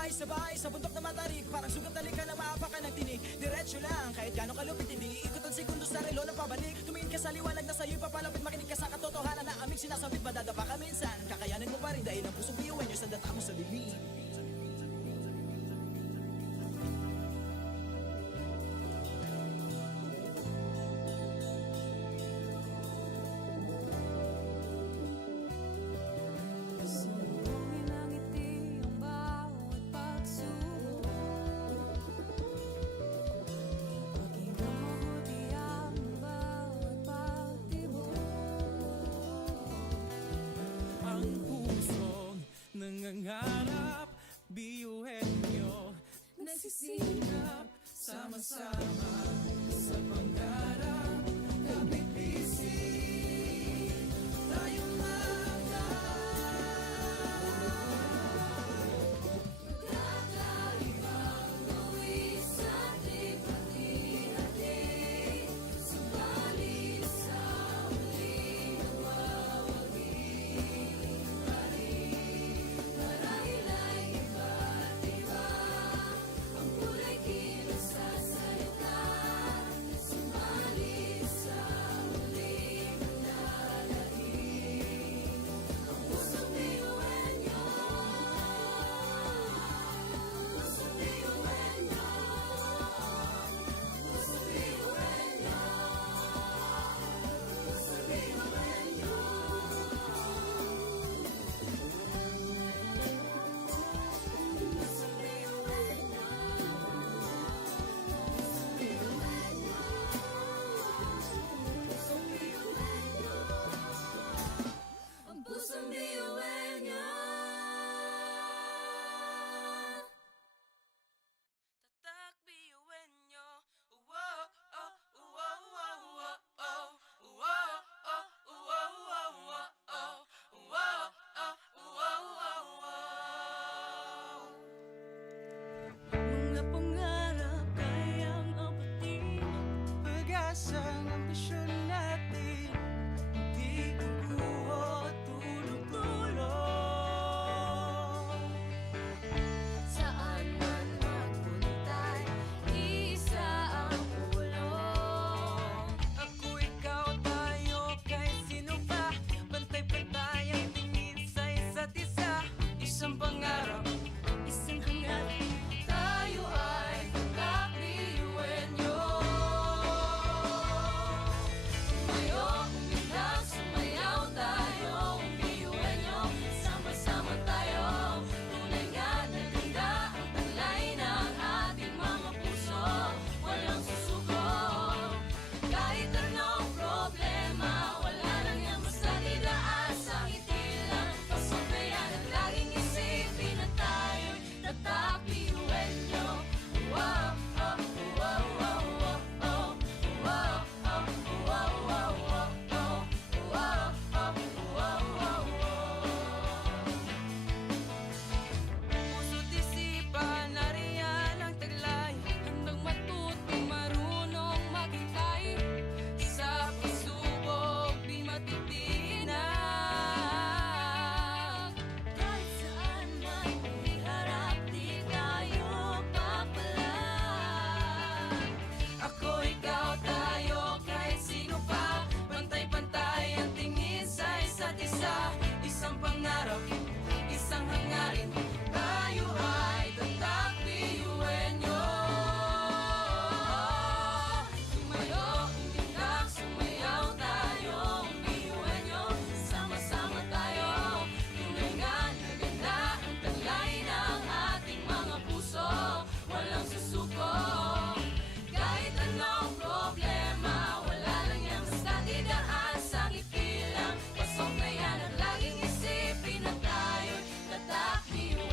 Sabay-sabay sa bundok na matarik, parang sugat na lika na maapakan ng tinig. Diretso lang, kahit gano'ng kalupit hindi ikot ang segundo sa relo na pabalik. Tumingin ka sa liwanag na sa'yo'y papalapit, makinig ka sa katotohanan na aming sinasabit. Madadapa ka minsan, kakayanin mo pa rin dahil ang pusong biyuan nyo sa data mo sa bibig. Ang pusong nangangarap, biyuhin nyo, nagsisikap, sama-sama sa pangarap, kapit bisig, tayong Kakaibang gawin sa ating pati-hati, subalit sa huling nagwawagi pa rin. Marahil ay iba't iba ang kulay kilos sa salita, subalit sa huling nanlalahim ang pusong biyuhan nyo. Pusong biyuhan nyo. Pusong biyuhan nyo. Pusong biyuhan nyo. Pusong biyuhan nyo. Pusong biyuhan nyo. Ang pusong biyuhan nyo. tatak biyuhin nyo. Wow, oh, wow, wow, wow, oh. Wow, oh, wow, wow, wow, oh. Wow, oh, wow, wow, wow. Mga pangarap kayang abutin, pag-asa ng ambisyon natin, hindi kukuha tulong-tulong. Saan man magpuntay, isa ang pulong. Ako, ikaw, tayo, kahit sino pa, pantay-pantay ang tingin sa isa't isa. Isang pangarap, isang hangarin. Tayo ay kakbiyuhin nyo. Tumayo, umilag, sumayaw tayo. Biyuhin nyo, sama-sama tayo. Tunay nga na ganda ang taglay ng ating mga puso. Walang susuko. Kahit anong problema, wala lang yan basta didaan sa ngiti lang. Pasabayan at laging isipin na tayo'y tatak biyuhin nyo. Wow, oh, wow, wow, wow, oh. Wow, oh, wow, wow, wow, oh. Wow, oh, wow, wow, wow. Puso't isipan, nariyan ang taglay. Handang matuto, marunong maghintay. Sa pagsubok, di matitinag. Kahit saan man iharap, di tayo papalag. Ako, ikaw, tayo, kahit sino pa, pantay-pantay ang tingin sa isa't isa. Isang pangarap, isang hangarin, tayo ay tatak biyuhin nyo. Tumayo, umilag, sumayaw tayo. Biyuhin nyo, sama-sama tayo. Tunay nga na ganda ang taglay ng ating mga puso. Walang susuko. Kahit anong problema, wala lang yan basta didaan sa ngiti lang. Pasok na yan at laging isipin na tayo'y tatak biyuhin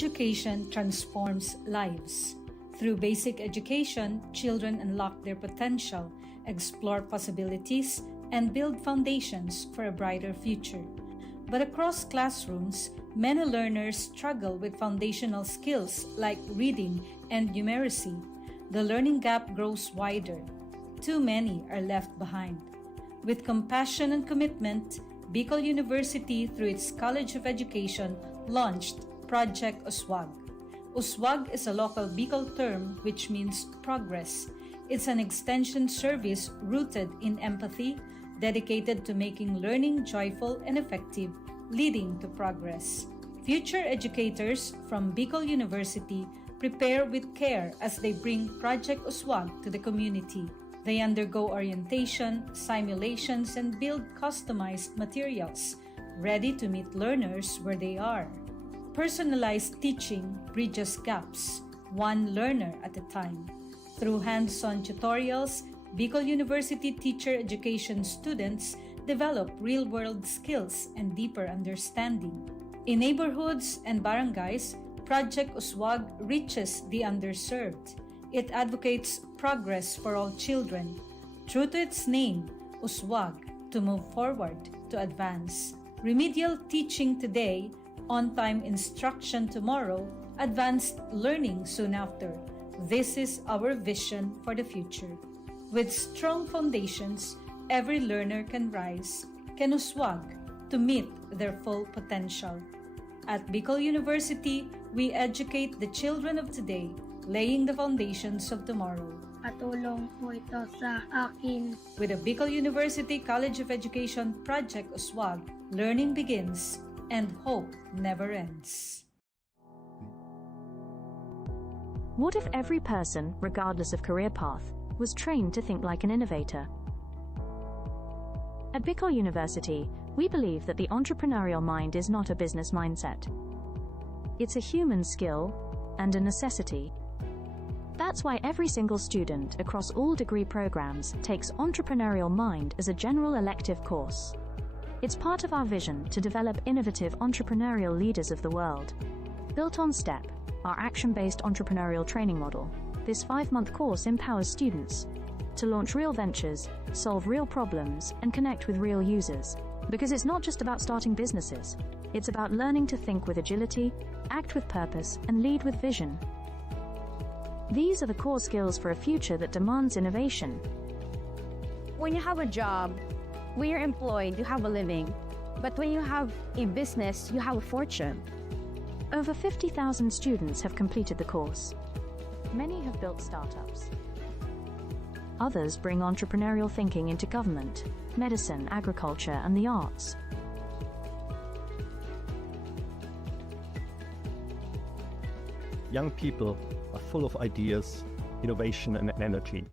education transforms lives. Through basic education, children unlock their potential, explore possibilities, and build foundations for a brighter future. But across classrooms, many learners struggle with foundational skills like reading and numeracy. The learning gap grows wider. Too many are left behind. With compassion and commitment, Bicol University, through its College of Education, launched Project Uswag. Uswag is a local Bicol term which means progress. It's an extension service rooted in empathy, dedicated to making learning joyful and effective, leading to progress. Future educators from Bicol University prepare with care as they bring Project Uswag to the community. They undergo orientation, simulations, and build customized materials, ready to meet learners where they are. Personalized teaching bridges gaps, one learner at a time. Through hands-on tutorials, Bicol University teacher education students develop real-world skills and deeper understanding. In neighborhoods and barangays, Project Uswag reaches the underserved. It advocates progress for all children. True to its name, Uswag, to move forward, to advance. Remedial teaching today, on-time instruction tomorrow, advanced learning soon after. This is our vision for the future. With strong foundations, every learner can rise, can uswag, to meet their full potential. At Bicol University, we educate the children of today, laying the foundations of tomorrow. Patulong po ito sa akin. With the Bicol University College of Education Project Uswag, learning begins and hope never ends. What if every person, regardless of career path, was trained to think like an innovator? At Bicol University, we believe that the entrepreneurial mind is not a business mindset. It's a human skill and a necessity. That's why every single student across all degree programs takes Entrepreneurial Mind as a general elective course. It's part of our vision to develop innovative entrepreneurial leaders of the world. Built on STEP, our action-based entrepreneurial training model, this 5-month course empowers students to launch real ventures, solve real problems, and connect with real users. Because it's not just about starting businesses, it's about learning to think with agility, act with purpose, and lead with vision. These are the core skills for a future that demands innovation. When you have a job, when you're employed, you have a living. But when you have a business, you have a fortune. Over 50,000 students have completed the course. Many have built startups. Others bring entrepreneurial thinking into government, medicine, agriculture, and the arts. Young people are full of ideas, innovation, and energy.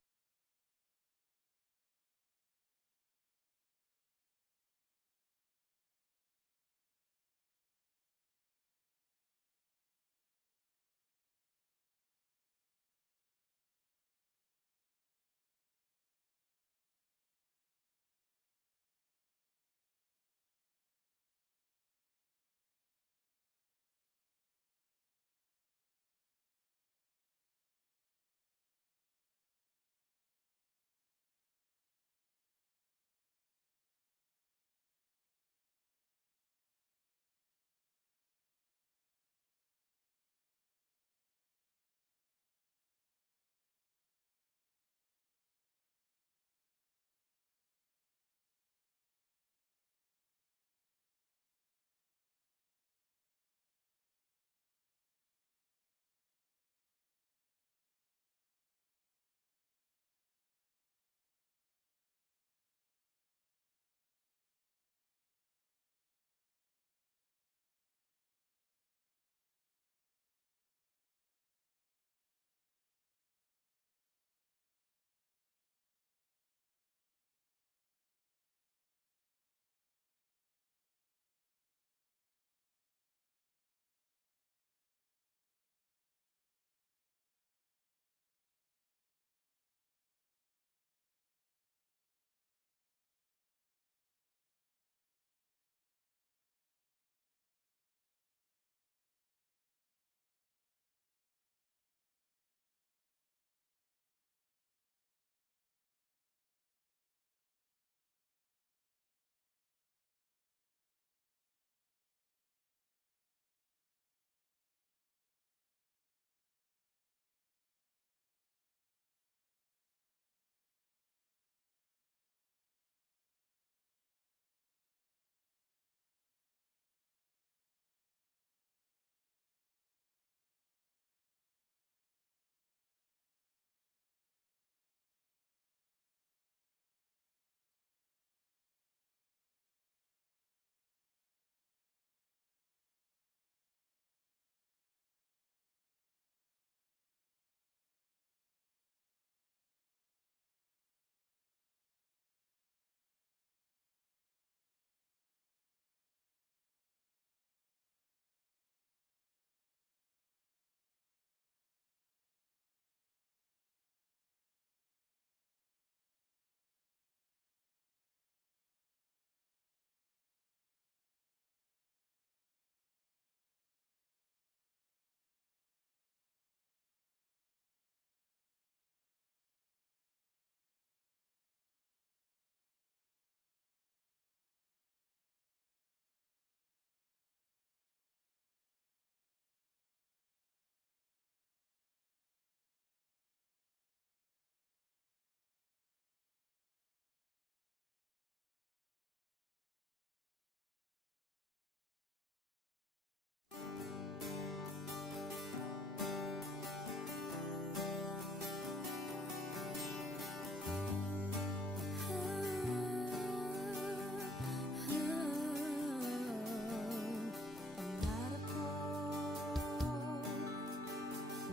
Pangarap ko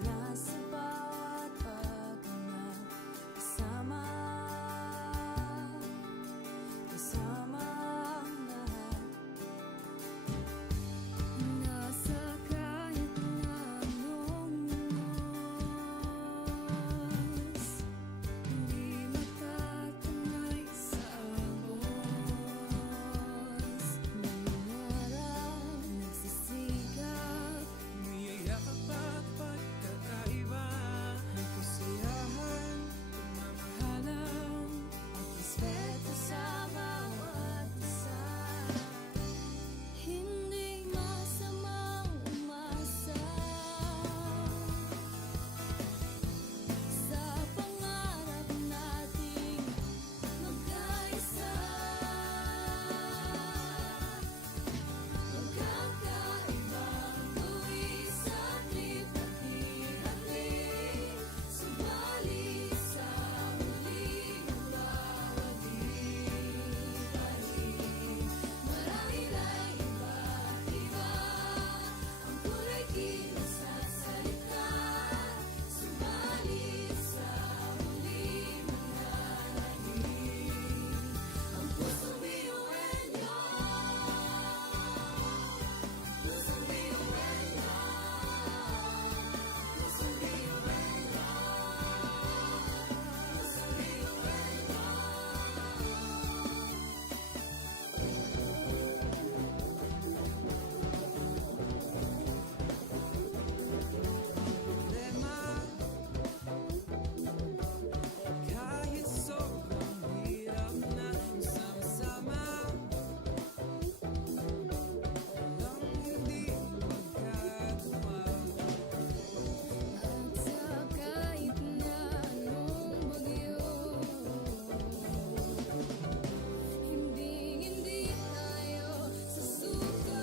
nasa bawat paghinga kasama ang lahat. Nasa kahit na anong oras, hindi matatamay sa agos. Nangarap, nagsisikap, Niyayakap at pagkakaiba, may kasiyahan, pagmamahalan, respeto sa bawat isa. Hindi masamang umasa sa pangarap nating magkaisa. Magkakaibang tuwi sa hati-hati, subalit sa huli magbabalik-balik. Marahil ay iba-iba ang kulay kilos at salita, subalit sa huli mananahimik ang pusong biyuwenyo. Pusong biyuwenyo. Pusong biyuwenyo. Pusong problema. Kahit sobrang hirap na sama-sama, lang hindi magkagawa. At sa kahit na anong bagyo, hindi tayo susuka.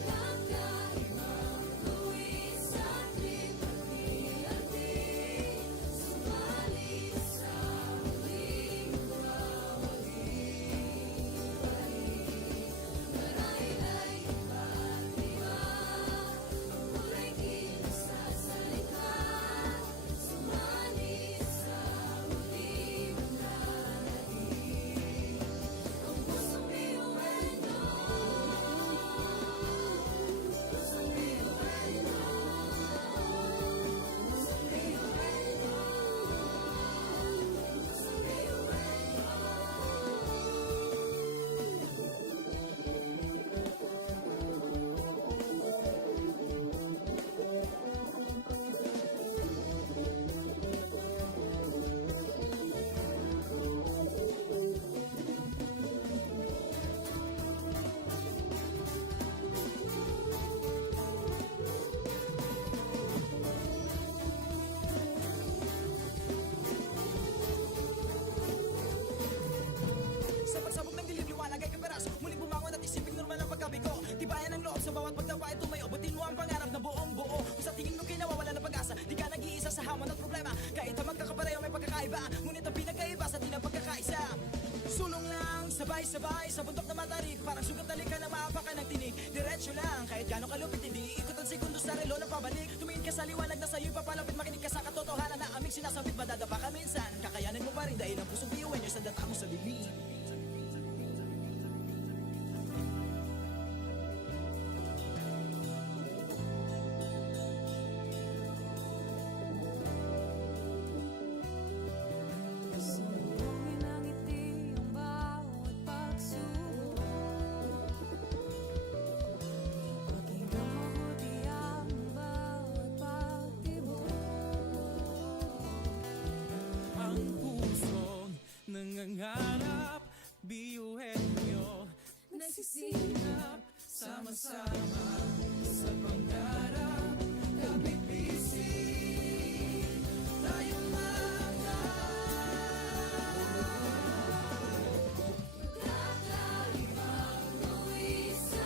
Magkakaibang tuwi sa hati-hati, subalit sa huli magbabalik-balik. Marahil ay iba-iba ang kulay kilos at salita, subalit sa huli mananahimik ang pusong biyuwenyo. Pusong biyuwenyo. Pusong biyuwenyo. Pusong Sa pagsabog ng dilim, liwanag ay kaperas. Muling bumangon at isiping normal ang pagkabigo. Tibayan ang loob sa bawat pagtawa ay tumayo. Butin mo ang pangarap na buong buo. Kung sa tingin mo kinawawala ng pag-asa, di ka nag-iisa sa hamon at problema. Kahit ang magkakapareho may pagkakaiba, ngunit ang pinagkaiba sa di na pagkakaisa. Sulong lang, sabay-sabay sa bundok na matarik. Parang sugat na lika na maapakan ng tinig. Diretso lang, kahit gano'ng kalupit, hindi ikot ang segundo sa relo na pabalik. Tumingin ka sa liwanag na sa'yo'y papalapit. Makinig ka sa katotohanan na aming sinasabit. Madadapa ka minsan, kakayanin mo pa rin dahil ang pusong biyuwen nyo sa data mo sa dilim. Sumulongin ang ngiti ang bawat pagsubok. Pakinggang mabuti ang bawat pagtibok. Ang pusong nangangarap, biyuhin nyo, nagsisikap, sama-sama sa pangarap. Kapit bisig, tayong mga Kakaibang tuwi sa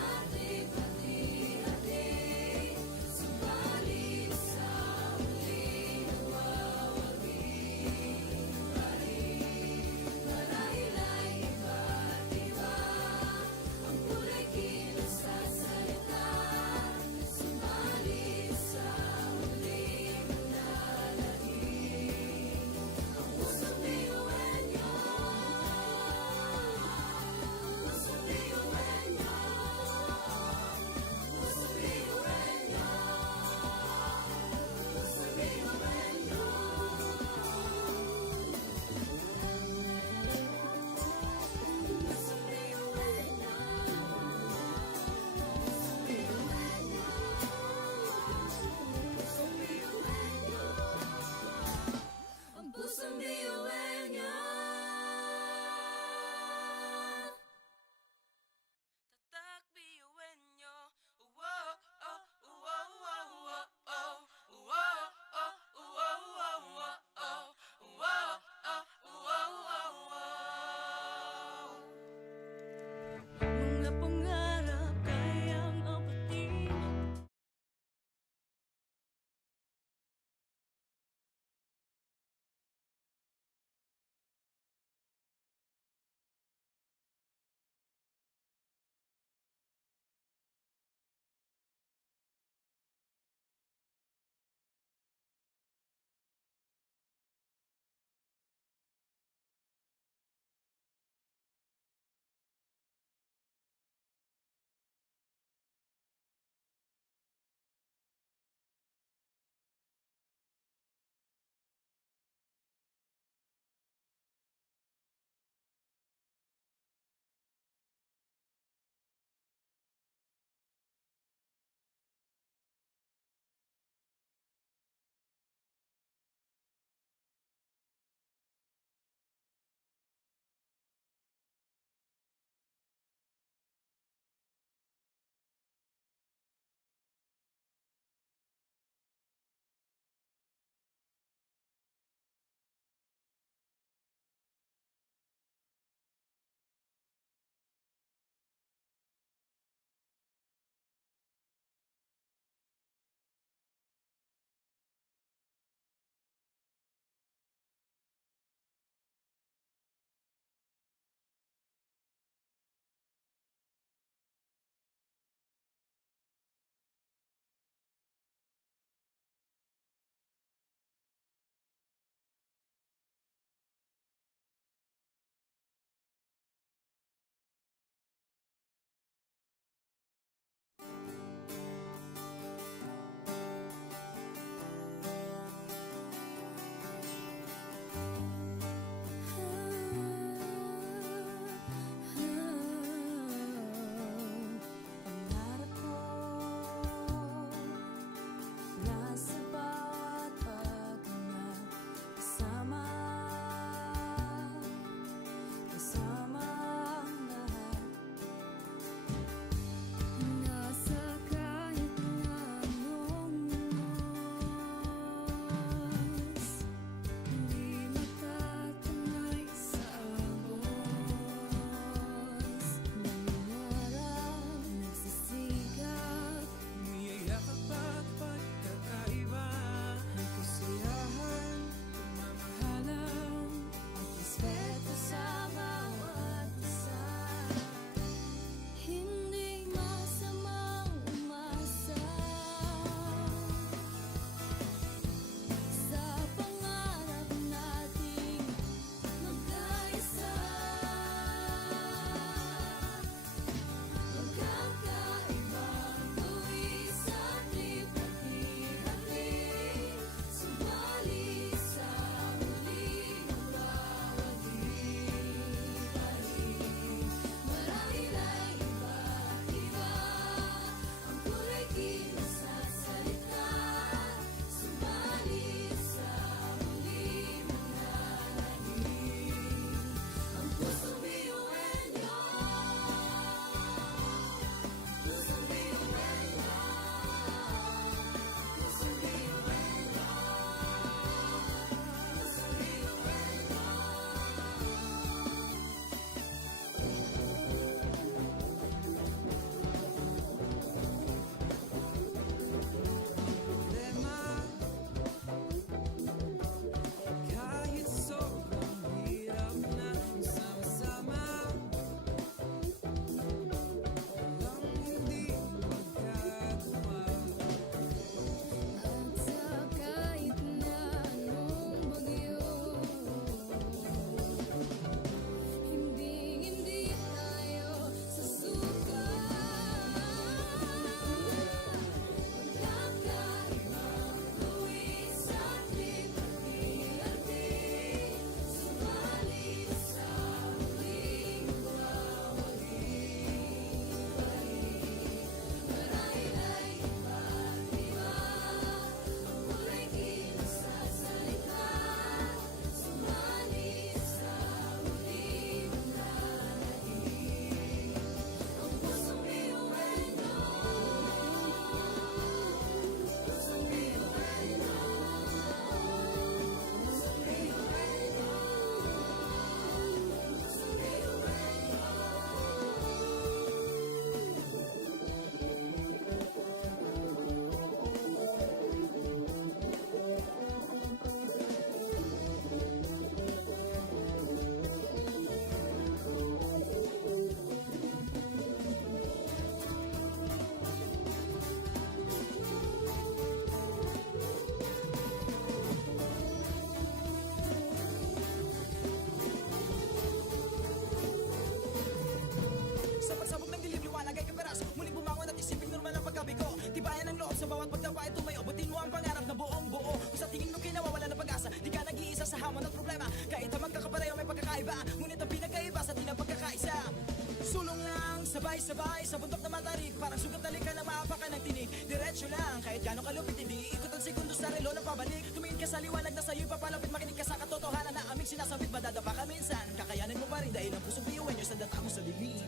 sabay sa bundok na matarik, parang sugat na lika na maapakan ng tinig. Diretso lang, kahit gano'ng kalupit, hindi ikot ang segundo sa relo ng pabalik. Tumingin ka sa liwanag na sa'yo'y papalapit, makinig ka sa katotohanan na aming sinasabit. Madadapa ka minsan, kakayanin mo pa rin dahil ang pusong piyuwen nyo sa data mo sa dilim.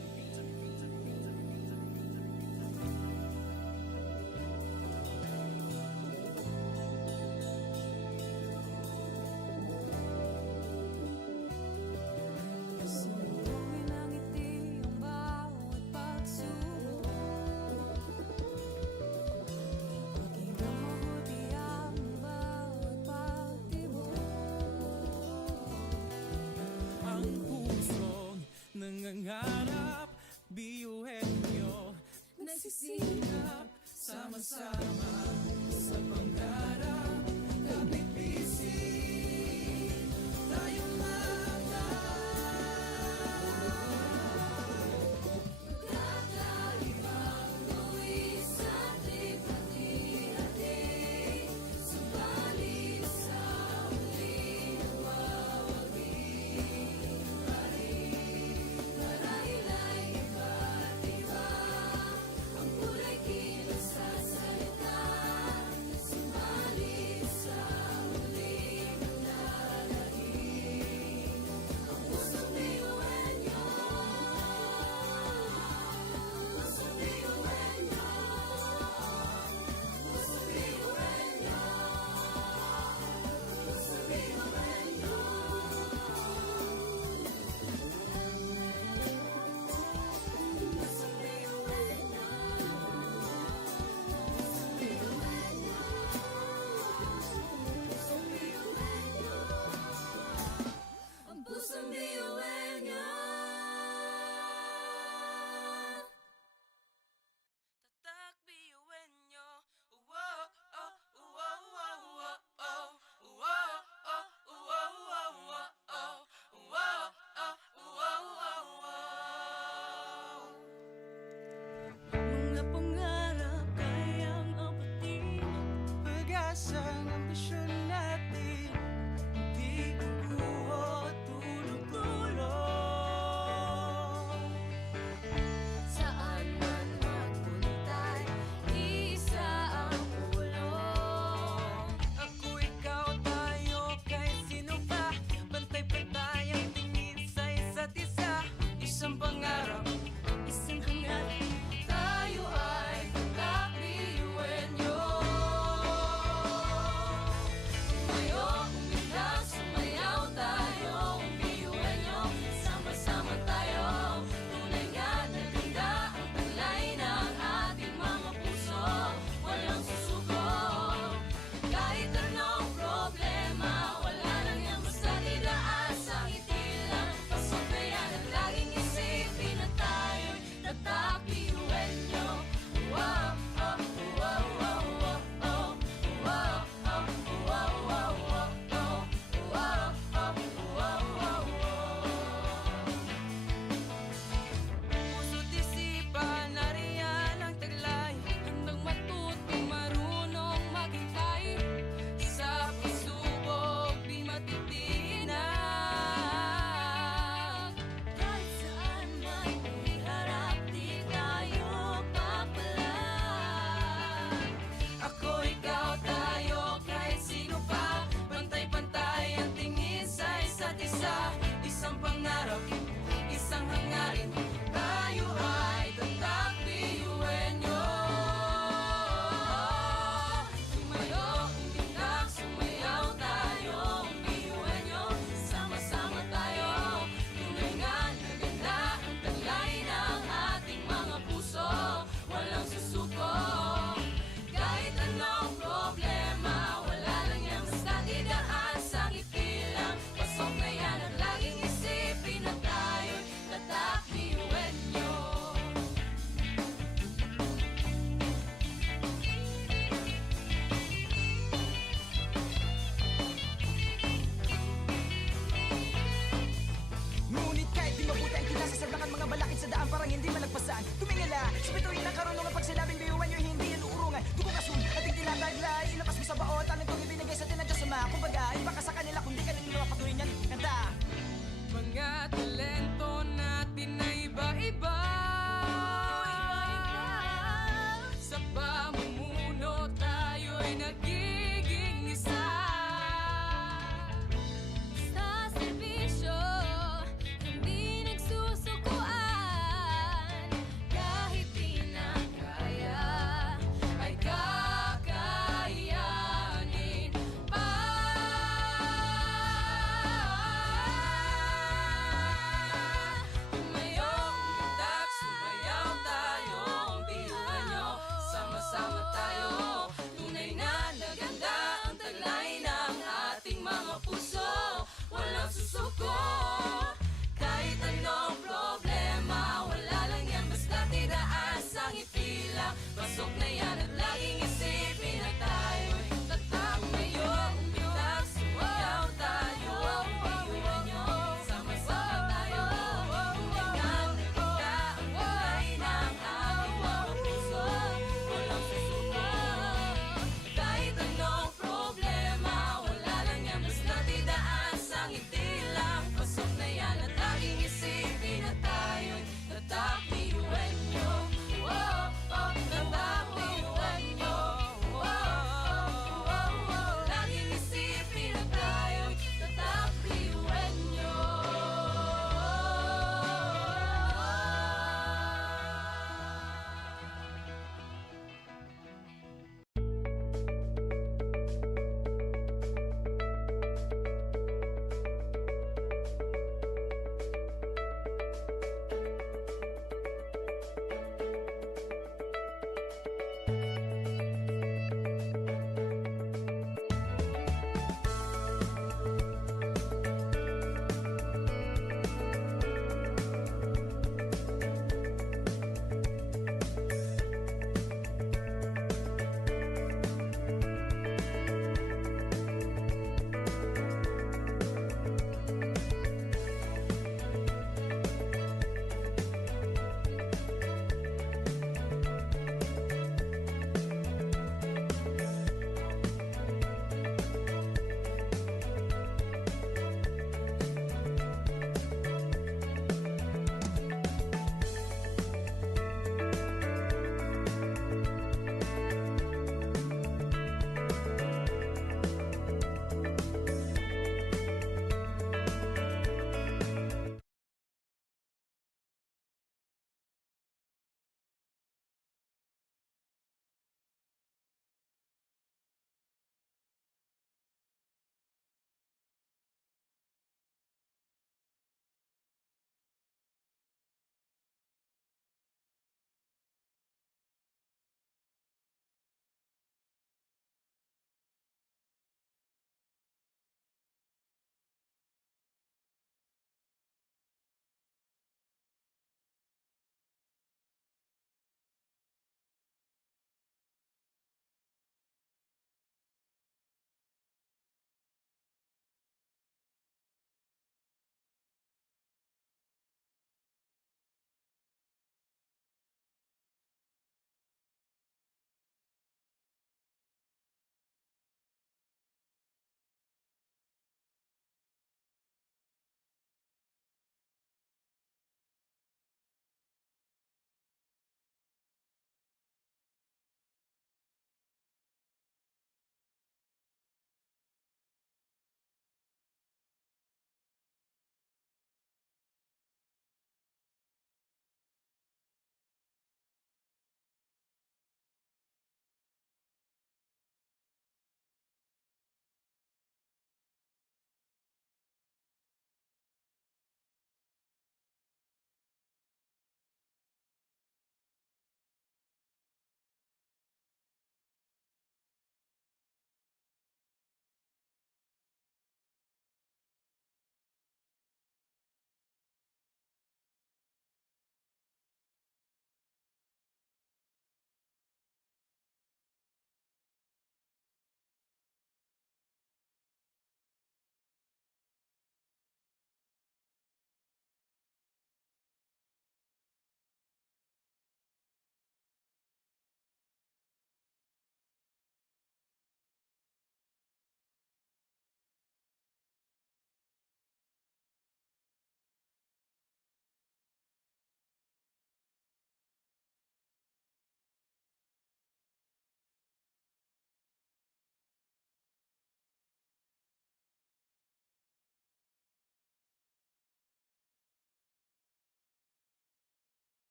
Sumugin ang ngiti ang bawat pagsubok. Pakinggan mabuti ang bawat pagtibok. Ang pusong nangangarap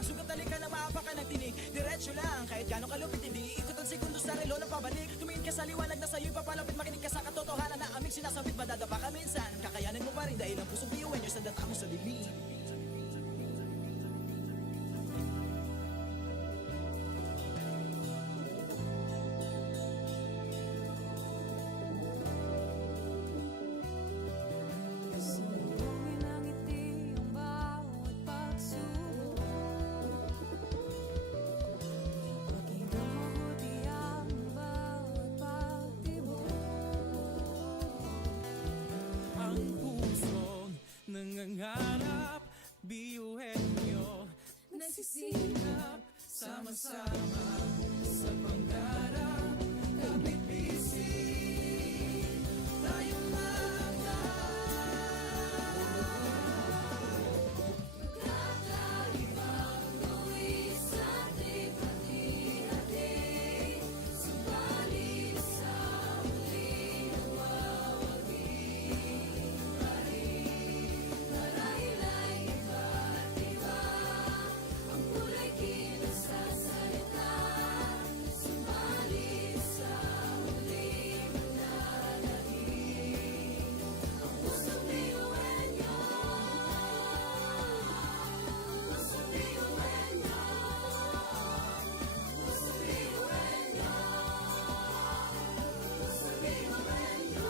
Parang sugat na lika na maapak ka ng tinig. Diretso lang, kahit gano'ng kalupit hindi ikot ang segundo sa relo ng pabalik. Tumingin ka sa liwanag na sa'yo'y papalapit. Makinig ka sa katotohanan na aming sinasabit. Madadapa ka minsan, kakayanin mo pa rin dahil ang pusong biyuin nyo sa data mo sa dilim. Sumulungin ang ngiti ang bawat pagsubok. Pakinggang mabuti ang bawat pagtibok. Ang pusong nangangarap, biyuhin nyo, nagsisikap, sama-sama sa pangarap, kapit bisig, tayong mga Kakaibang tuwis sa ating hati-hati. Subalit sa muling nawawagi pa rin. Marahil ay iba't iba ang kulay kinasasalita. Subalit sa muling mananahig ang pusong biyuin nyo. Pusong biyuin nyo. Pusong biyuin nyo. Pusong biyuin nyo.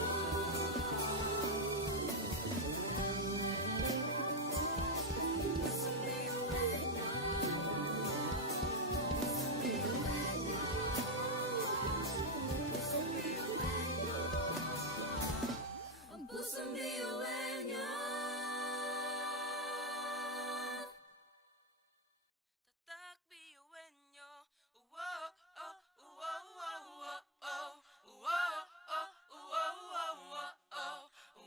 Pusong biyuin nyo. Pusong biyuin nyo. Ang pusong biyuin nyo. tatak biyuin nyo. Wow, oh, wow, wow, wow, oh. Wow, oh, wow, wow, wow, oh.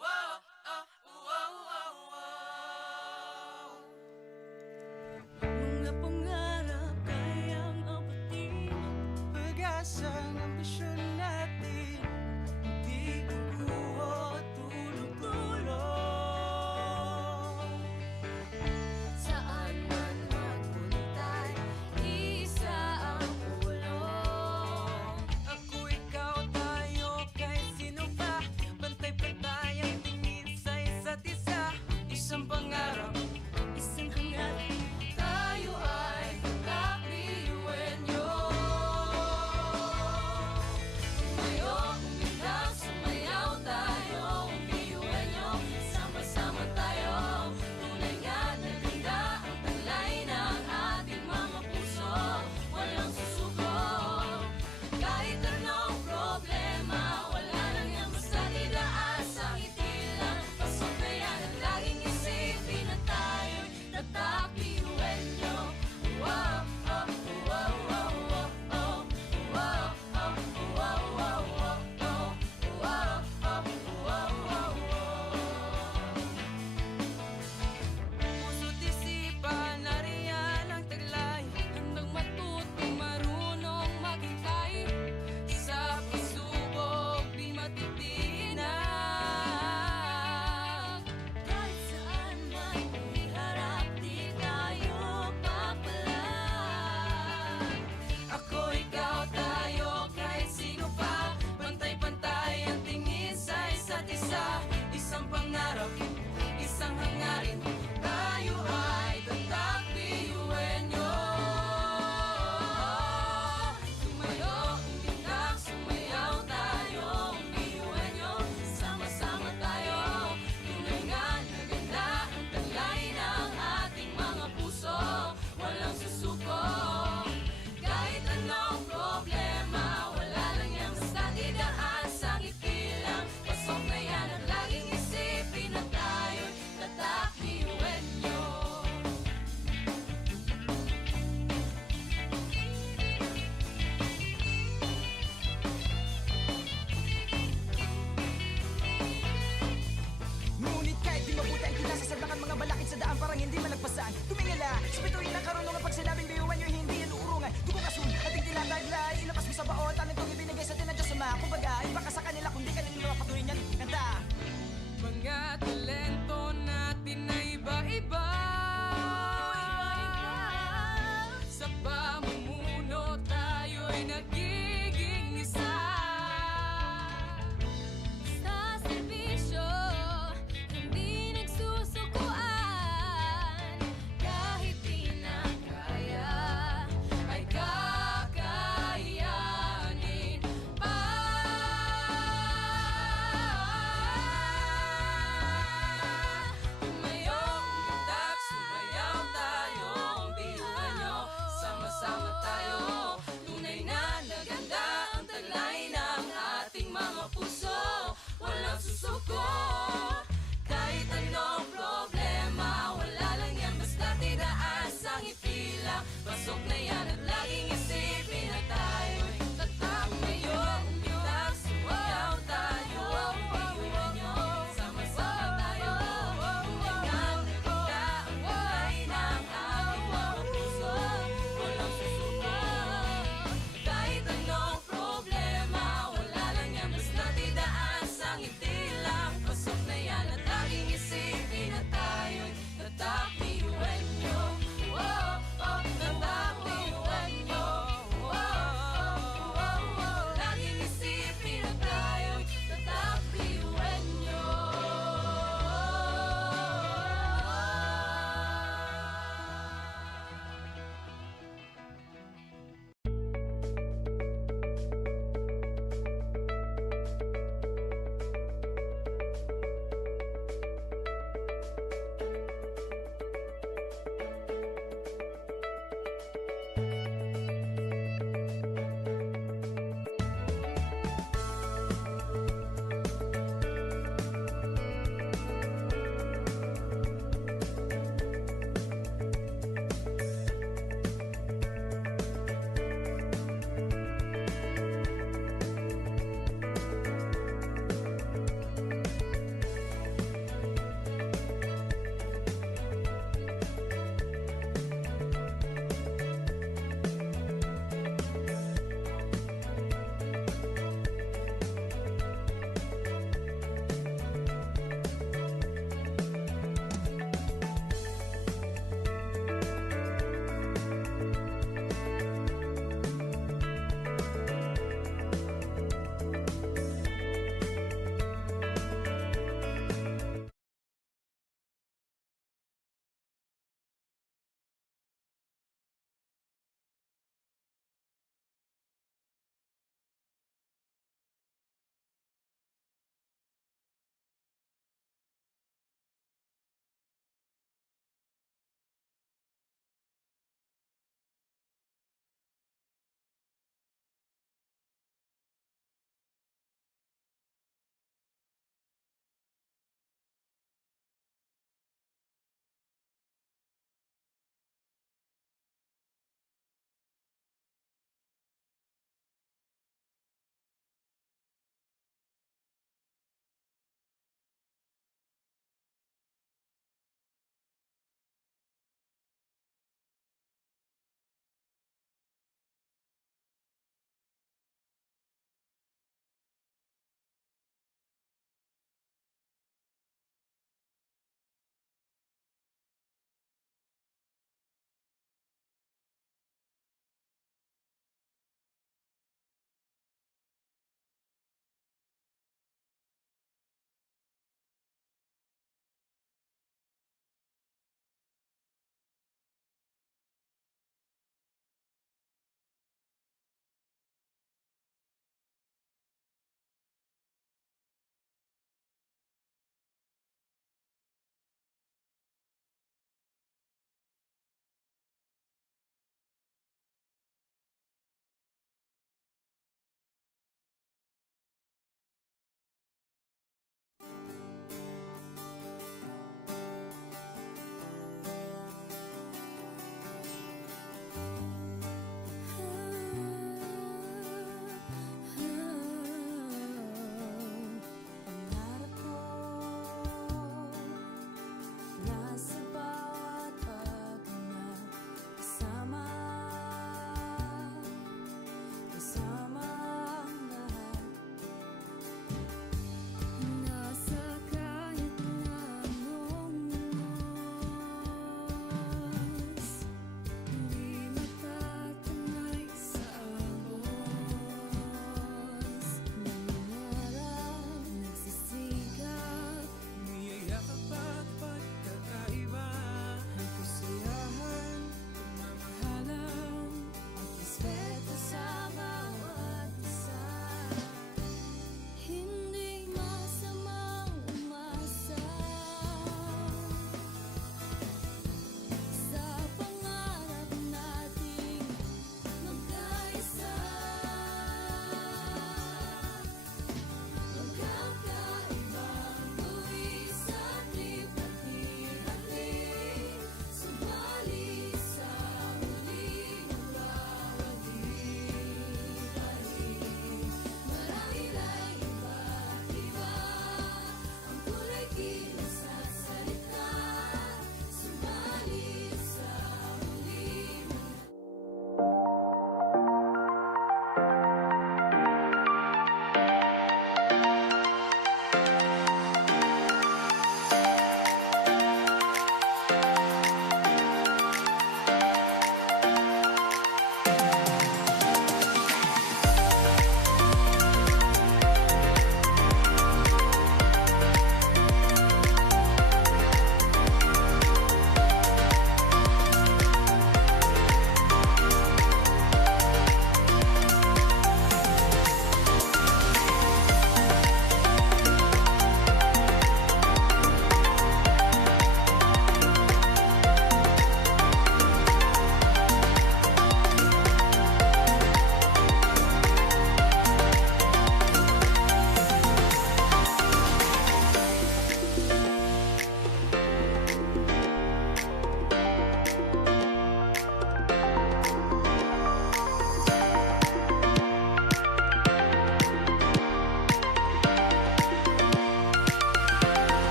Wow, oh, wow, wow, wow. Mga pangarap kayang apatin, pag-asa ng ambisyon natin, di kukuha tulog-tulog. Saan man magpuntay, isa ang ulong. Ako, ikaw, tayo, kahit sino pa, pantay-pantay ang tingin sa isa't isa. Isang pangarap, isang hangarin, Tayo ay kakabiyuin nyo. Tumayo, umilang, sumayaw tayo. Biyuin nyo, sama-sama tayo. Tunay nga na ganda ang taglay ng ating mga puso. Walang susuko. Kahit anong problema, wala lang yan basta didaan sa ngiti lang. Pasok na yan at laging isipin na tayo'y tatakbiyuin nyo. Wow, oh, wow, wow, wow, oh. Wow, oh, wow, wow, wow, oh. Wow, oh, wow, wow, wow. puso't isipan, nariyan ang taglay. Handang matutong marunong maghintay. Sa pagsubok, di matitinag. Kahit saan man iharap, di tayo papalag. Ako, ikaw, tayo, kahit sino pa, pantay-pantay ang tingin sa isa't isa. Isang pangarap, isang hangarin, tayo ay tatakbiyuin nyo. Tumayo, umilang, sumayaw tayo. Biyuin nyo, sama-sama tayo. Tunay nga na ganda ang taglay ng ating mga puso. Walang susuko. Kahit anong problema, wala lang yan basta didaan sa ngiti lang. Pasok na yan at laging isipin na tayo'y tatakbiyuin nyo. Ngunit kahit di mabuti ang kinasasalangan mga balakid sa daan parang hindi malagpasan. Tumingala, sa bituin ng karunungan pag sinabing biyuan nyo hindi yan uurungan. Dugo kasun, ating tinataglay, ilabas mo sa baon, tanong itong ibinigay sa atin ng Diyos Ama. Kumbaga, iba ka sa kanila kung di ka nila patuloy niyan. Kanta! Mga talento natin na iba-iba.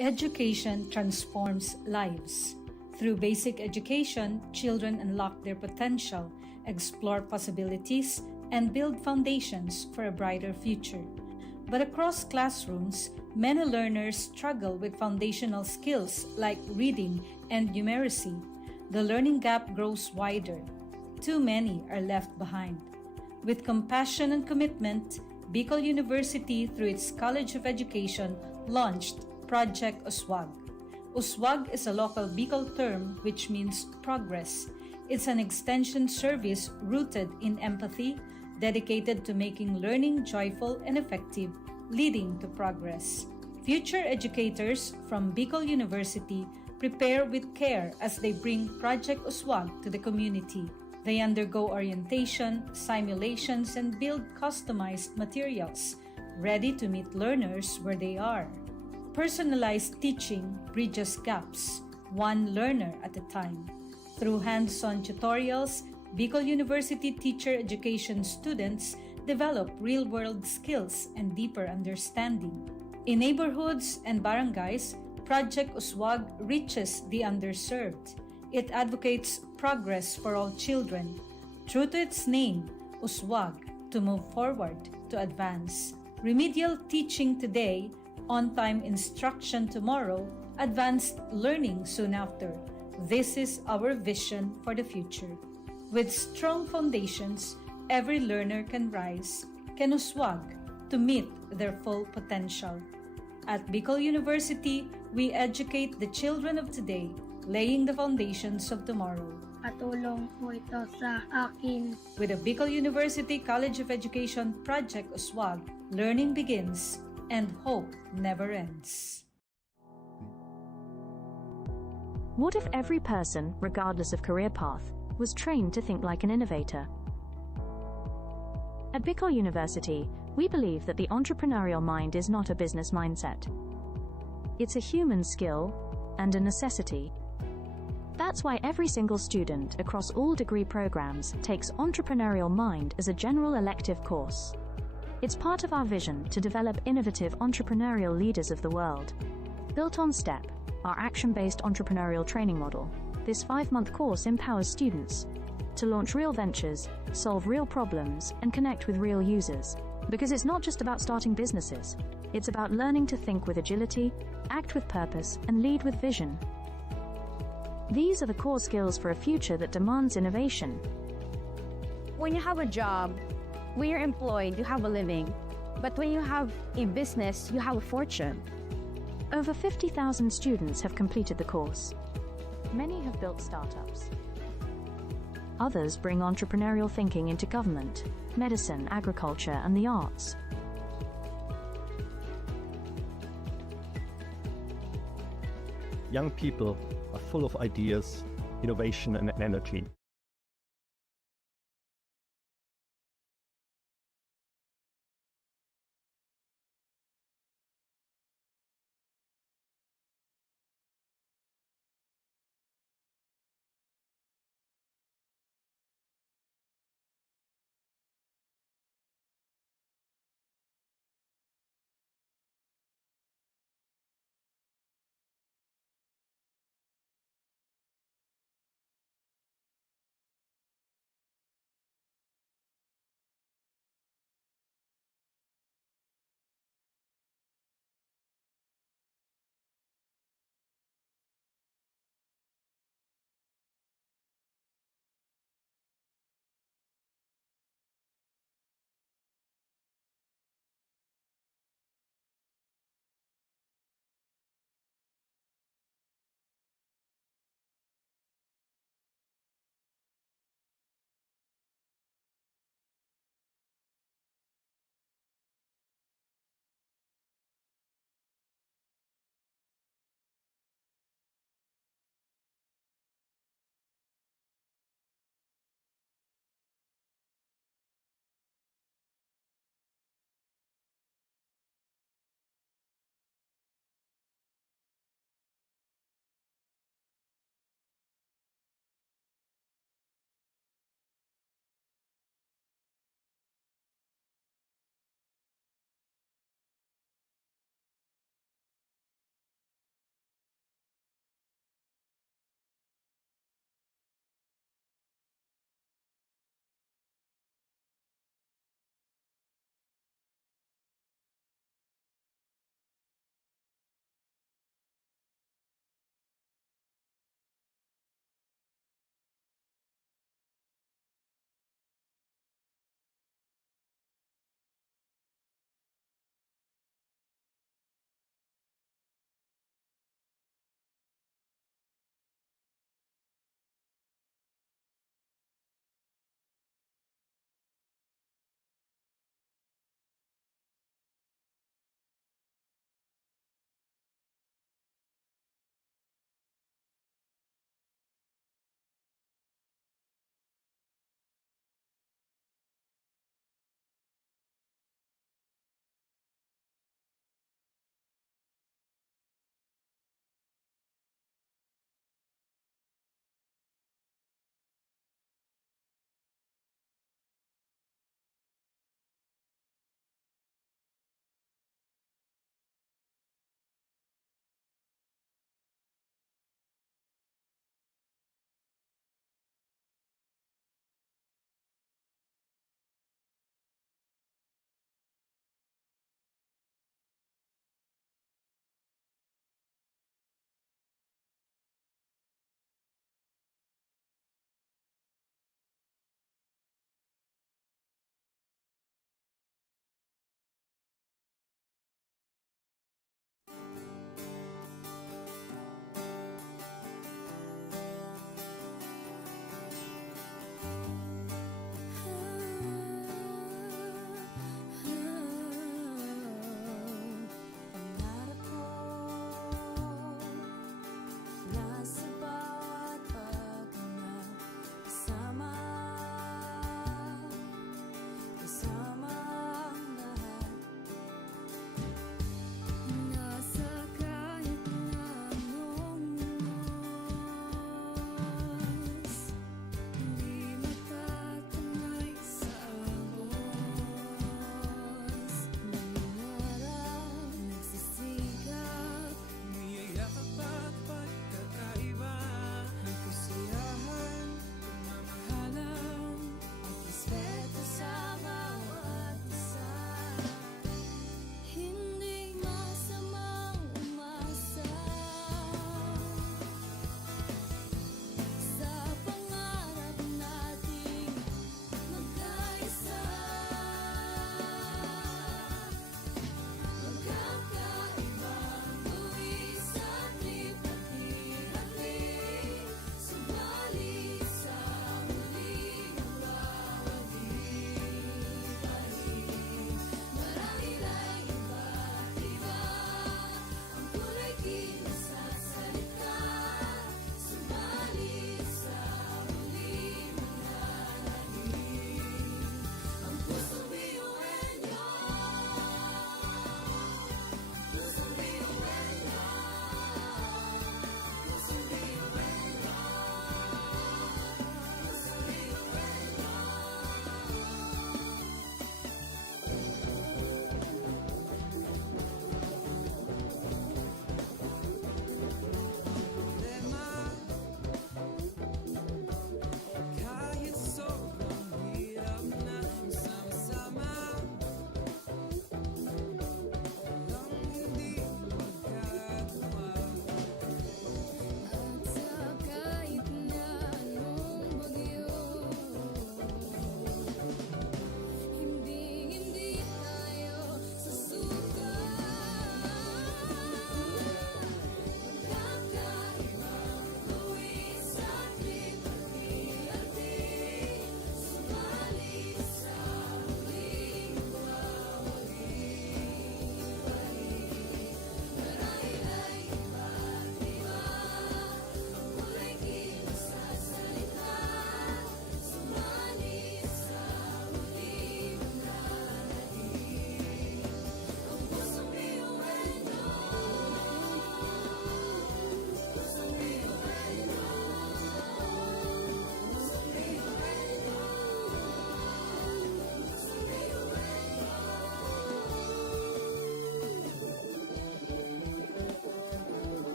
Education transforms lives. Through basic education, children unlock their potential, explore possibilities, and build foundations for a brighter future. But across classrooms, many learners struggle with foundational skills like reading and numeracy. The learning gap grows wider. Too many are left behind. With compassion and commitment, Bicol University, through its College of Education, launched Project Uswag. Uswag is a local Bicol term which means progress. It's an extension service rooted in empathy, dedicated to making learning joyful and effective, leading to progress. Future educators from Bicol University prepare with care as they bring Project Uswag to the community. They undergo orientation, simulations, and build customized materials, ready to meet learners where they are. Personalized teaching bridges gaps, one learner at a time. Through hands-on tutorials, Bicol University teacher education students develop real-world skills and deeper understanding. In neighborhoods and barangays, Project Uswag reaches the underserved. It advocates progress for all children. True to its name, Uswag, to move forward, to advance. Remedial teaching today, on-time instruction tomorrow, advanced learning soon after. This is our vision for the future. With strong foundations, every learner can rise, can uswag, to meet their full potential. At Bicol University, we educate the children of today, laying the foundations of tomorrow. Patulong po ito sa akin. With the Bicol University College of Education Project Uswag, learning begins and hope never ends. What if every person, regardless of career path, was trained to think like an innovator? At Bicol University, we believe that the entrepreneurial mind is not a business mindset. It's a human skill and a necessity. That's why every single student across all degree programs takes Entrepreneurial Mind as a general elective course. It's part of our vision to develop innovative entrepreneurial leaders of the world. Built on STEP, our action-based entrepreneurial training model, this 5-month course empowers students to launch real ventures, solve real problems, and connect with real users. Because it's not just about starting businesses, it's about learning to think with agility, act with purpose, and lead with vision. These are the core skills for a future that demands innovation. When you have a job, when you're employed, you have a living. But when you have a business, you have a fortune. Over 50,000 students have completed the course. Many have built startups. Others bring entrepreneurial thinking into government, medicine, agriculture, and the arts. Young people are full of ideas, innovation, and energy.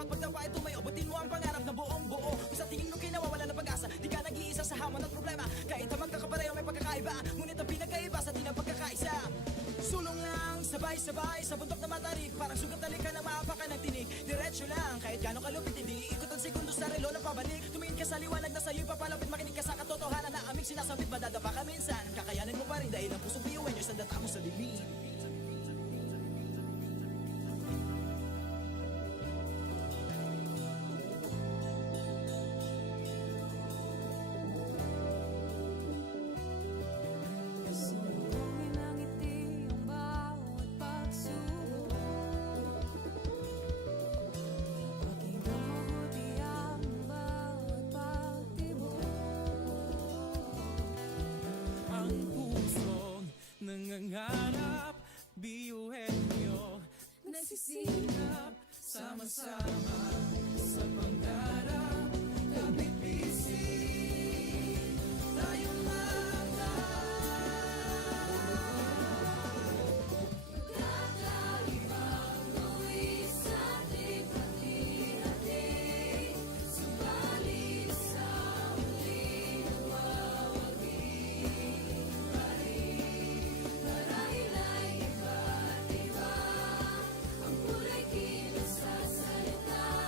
bawat pagdapa ay tumayo, abutin mo ang pangarap na buong buo. Kung sa tingin mo kinawawala ng pag-asa, di ka nag-iisa sa hamon at problema. Kahit ang magkakapareho may pagkakaiba, ngunit ang pinagkaiba sa di ng pagkakaisa. Sulong lang, sabay-sabay sa bundok na matarik, parang sugat na lika na maapakan ng tinig. Diretso lang, kahit gano'ng kalupit, hindi ikot ang segundo sa relo na pabalik. Tumingin ka sa liwanag na sa'yo'y papalapit, makinig ka sa katotohanan na aming sinasabit. Madadapa ka minsan, kakayanin mo pa rin dahil ang pusong biyuin nyo sa data mo sa dilim. Sumugin ang ngiti ang bawat pagsubok. Pakinggan mabuti ang bawat pagtibok. Ang pusong nangangarap, biyuhin nyo, nagsisikap, sama-sama sa pangarap. Kapit bisig, tayong mga Kakaibang buwis sa ating hati-hati, subalit sa huli nawawagi pa rin. Marahil ay iba't iba ang kulay kilos sa salita.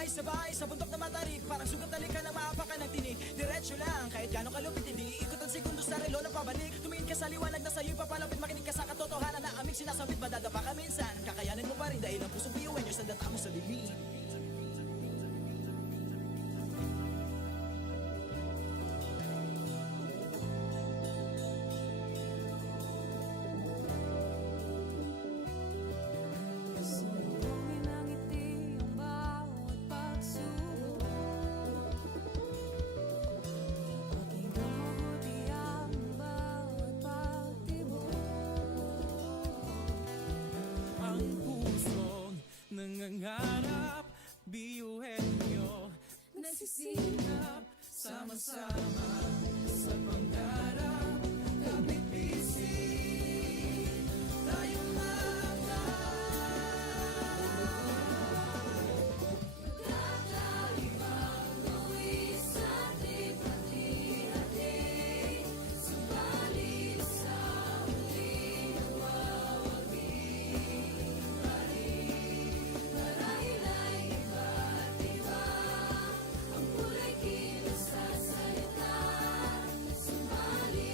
Sabay-sabay sa bundok na matarik, parang sugat talikan na maapakan ng tinig. Diretso lang, kahit gano'ng kalupit hindi ikot ang segundo sa relo na pabalik. Tumingin ka sa liwanag na sa'yo'y papalapit, makinig ka sa katotohanan na aming sinasabit. Madadapa ka minsan, kakayanin mo pa rin dahil ang pusong biyuin nyo sa data mo sa bibig. Sumbongin ang ngiti ang bawat pagsubok. Pakinggan mabuti ang bawat pagtibok. Ang pusong nangangarap, biyuhin nyo, nagsisikap, sama-sama sa pangarap. Kapit bisig, tayo Kakaibang buwis ating hati-hati, subalit sa huling nawawagi. Marahil ay iba't iba, ang kulay kilos sa salita, subalit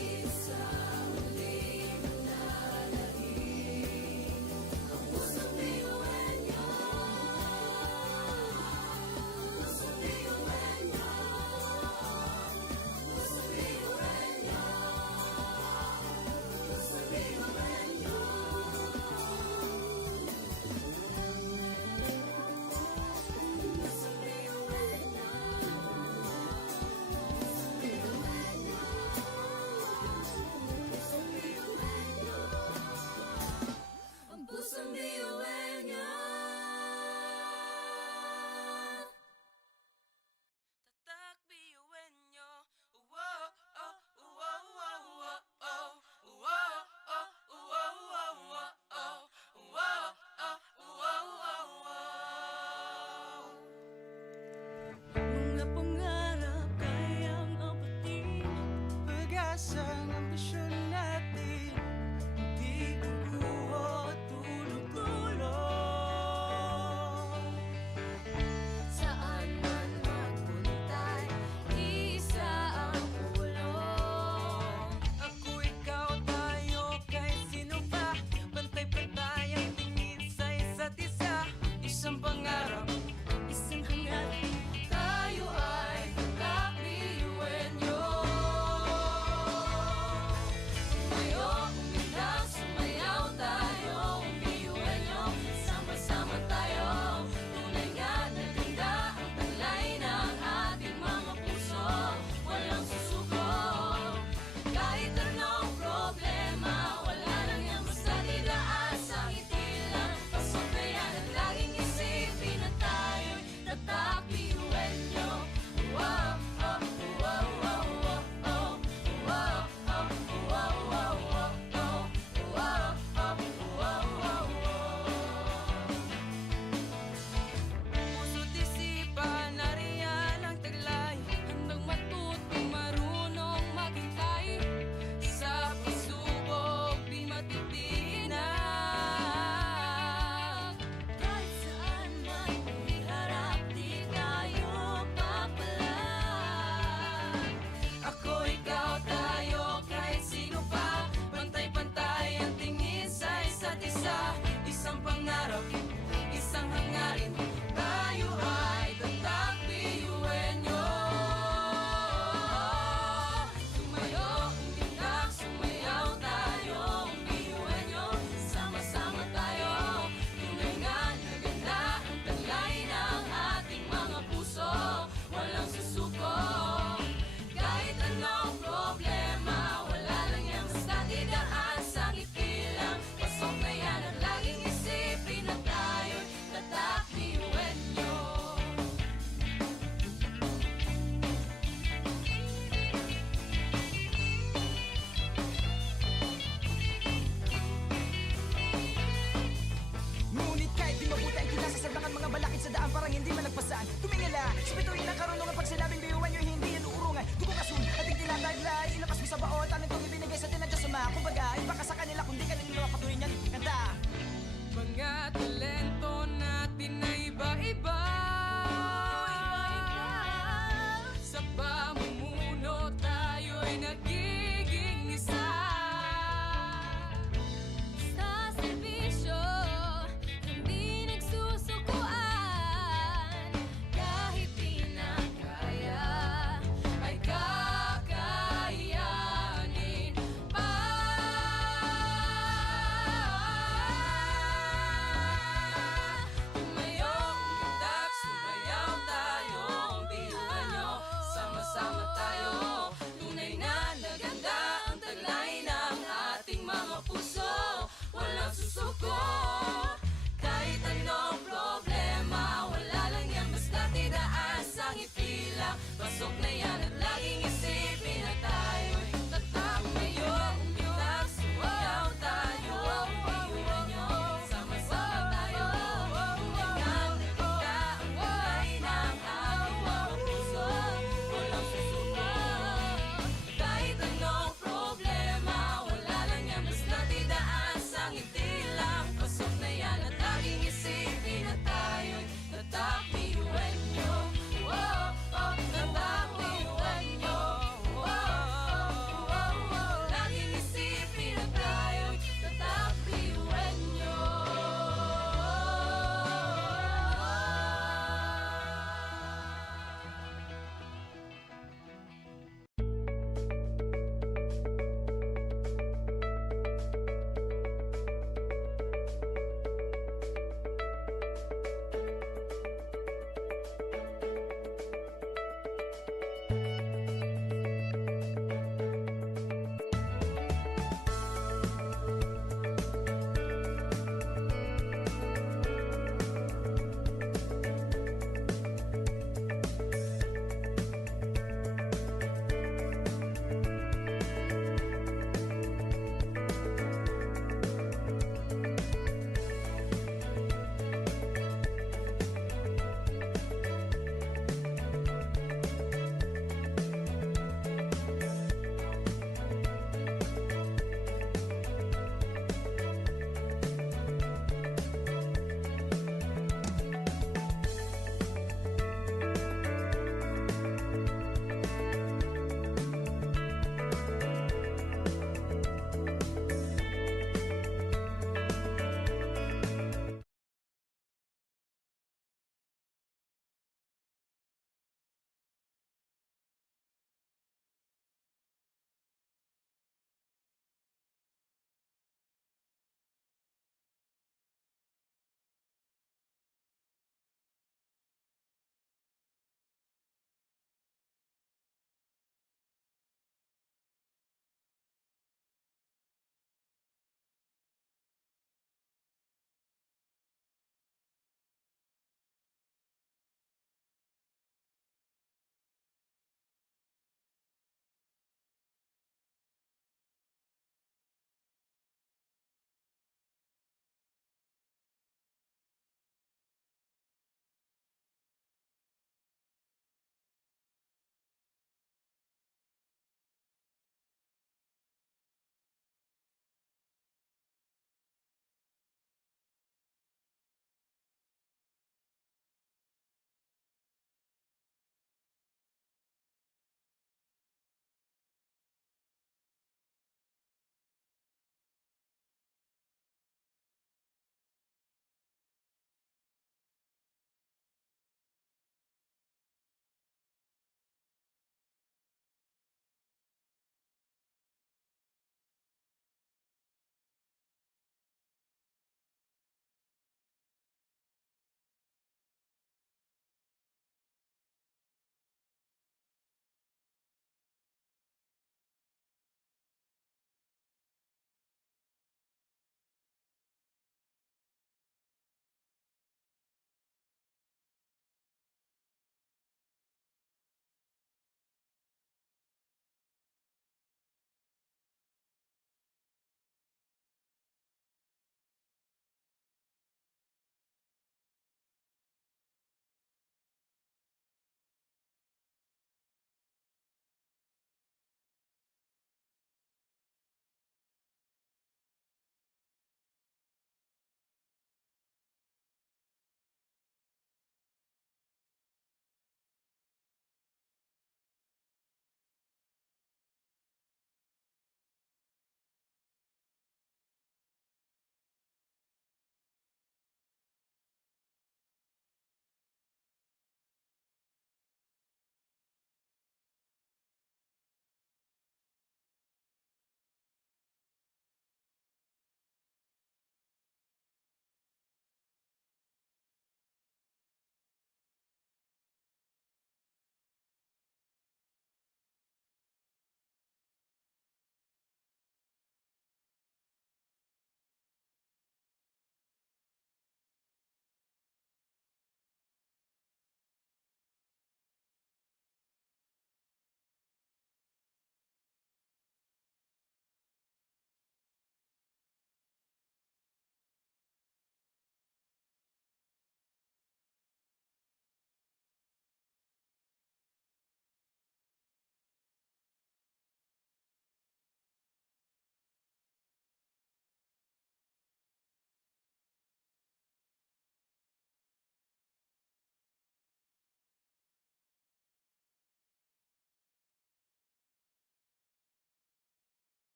Pasok na yan at laging isipin na tayo'y tatayo, umilag, sumayaw tayo, iwan nyo, sama-sama tayo. Tulingan, naganda ang kulay ng ating mga puso, walang susuko. Kahit anong problema, wala lang yan, basta't idaan sa ngiti lang. Pasok na yan at laging isipin na tayo'y tatapiwan nyo. Tatapiwan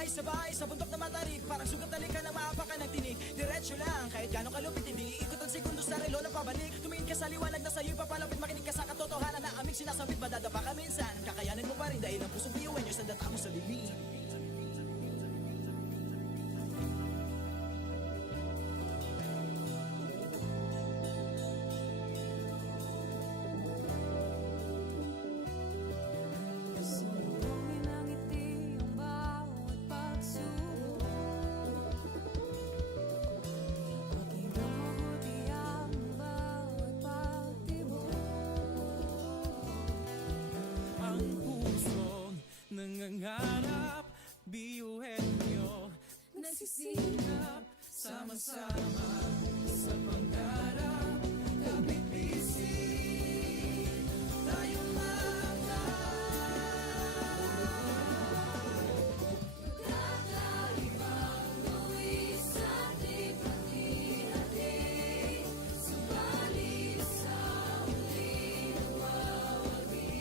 Sabay-sabay sa bundok na matarik, parang sugat na lika na maapakan ng tinig. Diretso lang, kahit gano'ng kalupit hindi ikot ang segundo sa relo na pabalik. Tumingin ka sa liwanag na sa'yo'y papalapit, makinig ka sa katotohanan na aming sinasabit. Madadapa ka minsan, kakayanin mo pa rin dahil ang pusong biyuin nyo sa data mo sa lilim. Sumugin ang ngiti ang bawat pagsubok. Pakinggan mabuti ang bawat pagtibok. Ang pusong nangangarap, biyuhin nyo, nagsisikap, sama-sama sa pangarap. Kapit-bisig, tayo Kakaibang luwis at hati-hati, subalit sa huli nawawagi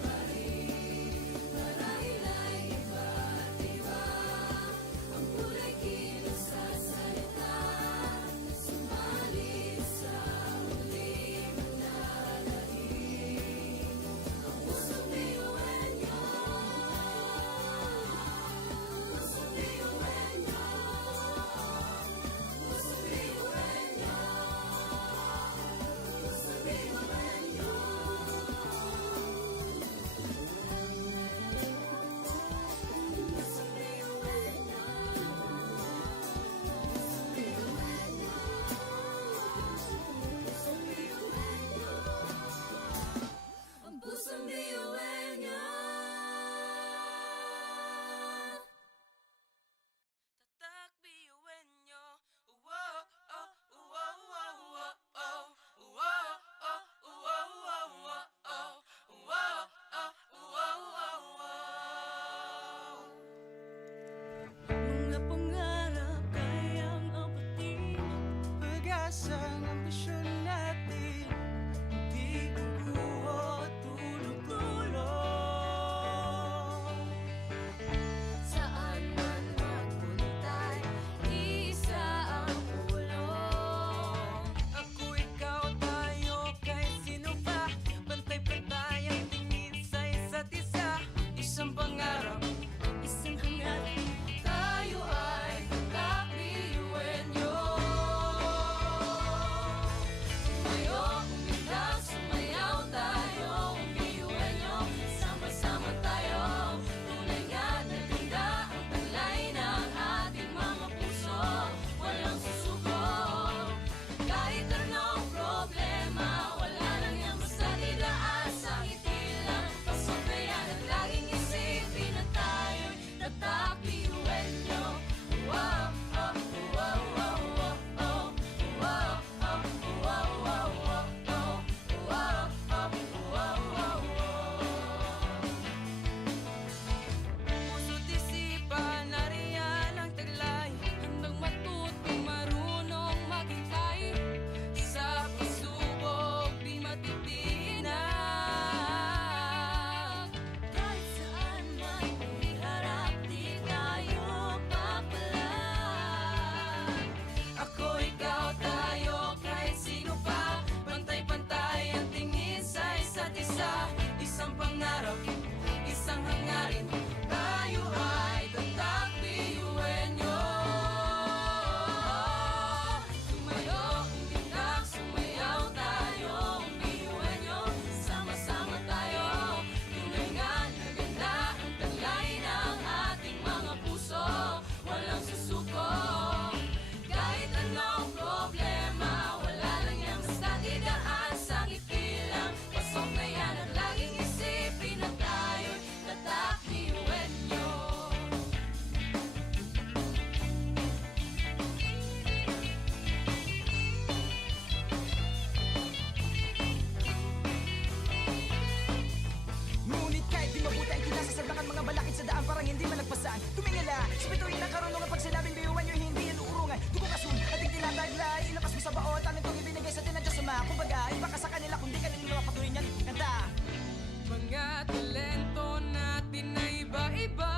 pa rin. Marahil ay iba't iba ang kulay kilos sa salita, subalit sa huli manlalahim ang pusong biyuhin nyo. Pusong biyuhin nyo. Pusong biyuhin nyo. Pusong biyuhin nyo. Pusong biyuhin nyo. Pusong biyuhin nyo. Pusong biyuhin nyo. Ang pusong biyuhin nyo. tatak biyuhin nyo. Uwo, oh, uwo, uwo, uwo, oh. Uwo, oh, uwo, uwo, uwo, oh. Uwo, oh, uwo, uwo, uwo. Mga pangarap kayang abutin, pag-asang ambisyon natin, di kukuha tulog-tulog. Saan man magpuntay, isa ang ulong. Ako, ikaw, tayo, kahit sino pa, pantay-pantay ang tingin sa isa't isa. Isang pangarap, isang hangarin, Tayo ay kakabiyuhin nyo. Tumayo, umilag, sumayaw tayo, biyuhin nyo. Sama-sama tayo, tunay nga na ganda ang talay ng ating mga puso. Walang susuko, kahit anong problema, wala lang yan basta dilaan sa ngiti lang. Pasok na yan at laging isipin na tayo'y tatak biyuhin nyo. Wow, oh, wow, wow, wow, oh. Wow, oh, wow, wow, wow, oh. Wow, oh, wow, wow, wow. puso't isipan, nariyan ang taglay. Handang matutong marunong maghintay, Sa pagsubok, di matitinag. kahit saan man iharap, di tayo papalag. Ako, ikaw, tayo, kahit sino pa, pantay-pantay ang tingin sa isa't isa. Isang pangarap, isang hangarin, tayo ay tatak biyuhin nyo. Tumayo, umilag, sumayaw tayo, biyuhin nyo. Sama-sama tayo, tunay nga na ganda ang talay ng ating mga puso. Walang susuko, kahit anong problema, wala lang yan basta didaan sa ngiti lang. Pasok na yan at laging isipin na tayo'y tatak biyuhin nyo. Ngunit kahit di mabuti ang kinasasadlakan mga balakid sa daan parang hindi malagpasan. Tumingala, sa bituin ng karunungan pag sinabing biyuhan nyo hindi yan uurungan. Dugo kasun, ating tinataglay, ilabas mo sa baon, tangin tong ibinigay sa tinadya sa mga. Kumbaga, iba ka sa kanila kundi kanila patuloy niyan kanta. Mga talento natin na iba-iba.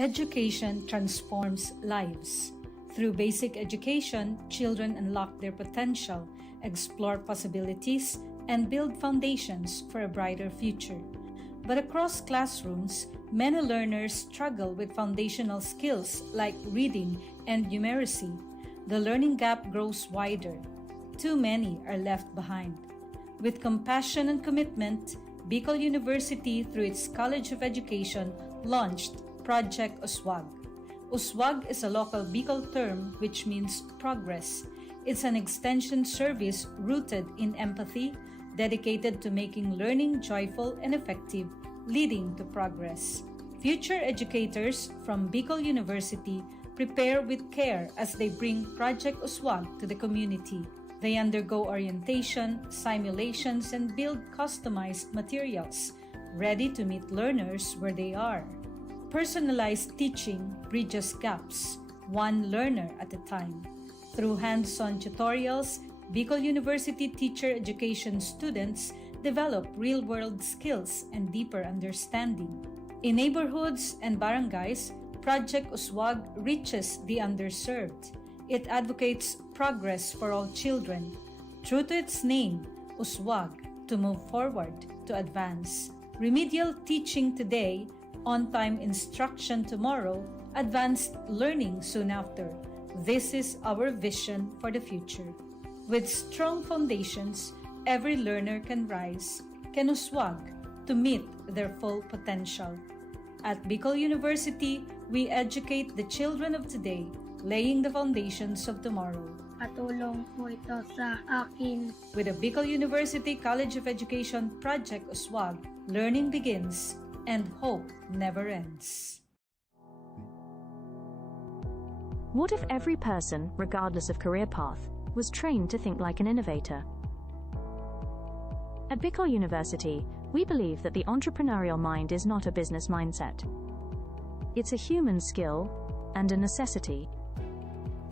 Education transforms lives. Through basic education, children unlock their potential, explore possibilities, and build foundations for a brighter future. But across classrooms, many learners struggle with foundational skills like reading and numeracy. The learning gap grows wider. Too many are left behind. With compassion and commitment, Bicol University, through its College of Education, launched Project Uswag. Uswag is a local Bicol term which means progress. It's an extension service rooted in empathy, dedicated to making learning joyful and effective, leading to progress. Future educators from Bicol University prepare with care as they bring Project Uswag to the community. They undergo orientation, simulations, and build customized materials, ready to meet learners where they are. Personalized teaching bridges gaps, one learner at a time. Through hands-on tutorials, Bicol University teacher education students develop real-world skills and deeper understanding. In neighborhoods and barangays, Project Uswag reaches the underserved. It advocates progress for all children. True to its name, Uswag, to move forward, to advance. Remedial teaching today, on-time instruction tomorrow, advanced learning soon after. This is our vision for the future. With strong foundations, every learner can rise, can uswag, to meet their full potential. At Bicol University, we educate the children of today, laying the foundations of tomorrow. Katulong po ito sa akin. With the Bicol University College of Education Project Uswag, learning begins and hope never ends. What if every person, regardless of career path, was trained to think like an innovator? At Bicol University, we believe that the entrepreneurial mind is not a business mindset. It's a human skill and a necessity.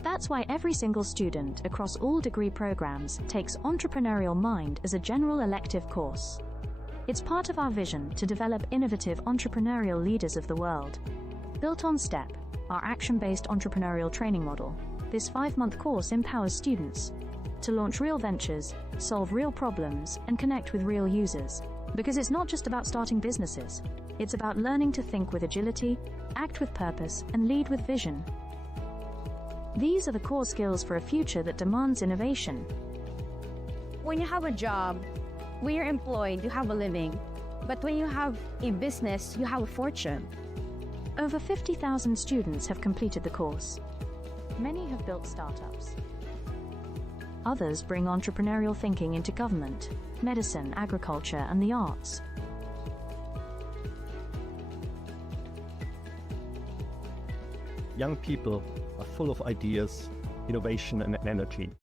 That's why every single student across all degree programs takes Entrepreneurial Mind as a general elective course. It's part of our vision to develop innovative entrepreneurial leaders of the world. Built on STEP, our action-based entrepreneurial training model, this 5-month course empowers students to launch real ventures, solve real problems, and connect with real users. Because it's not just about starting businesses, it's about learning to think with agility, act with purpose, and lead with vision. These are the core skills for a future that demands innovation. When you have a job, when you're employed, you have a living. But when you have a business, you have a fortune. Over 50,000 students have completed the course. Many have built startups. Others bring entrepreneurial thinking into government, medicine, agriculture, and the arts. Young people are full of ideas, innovation, and energy.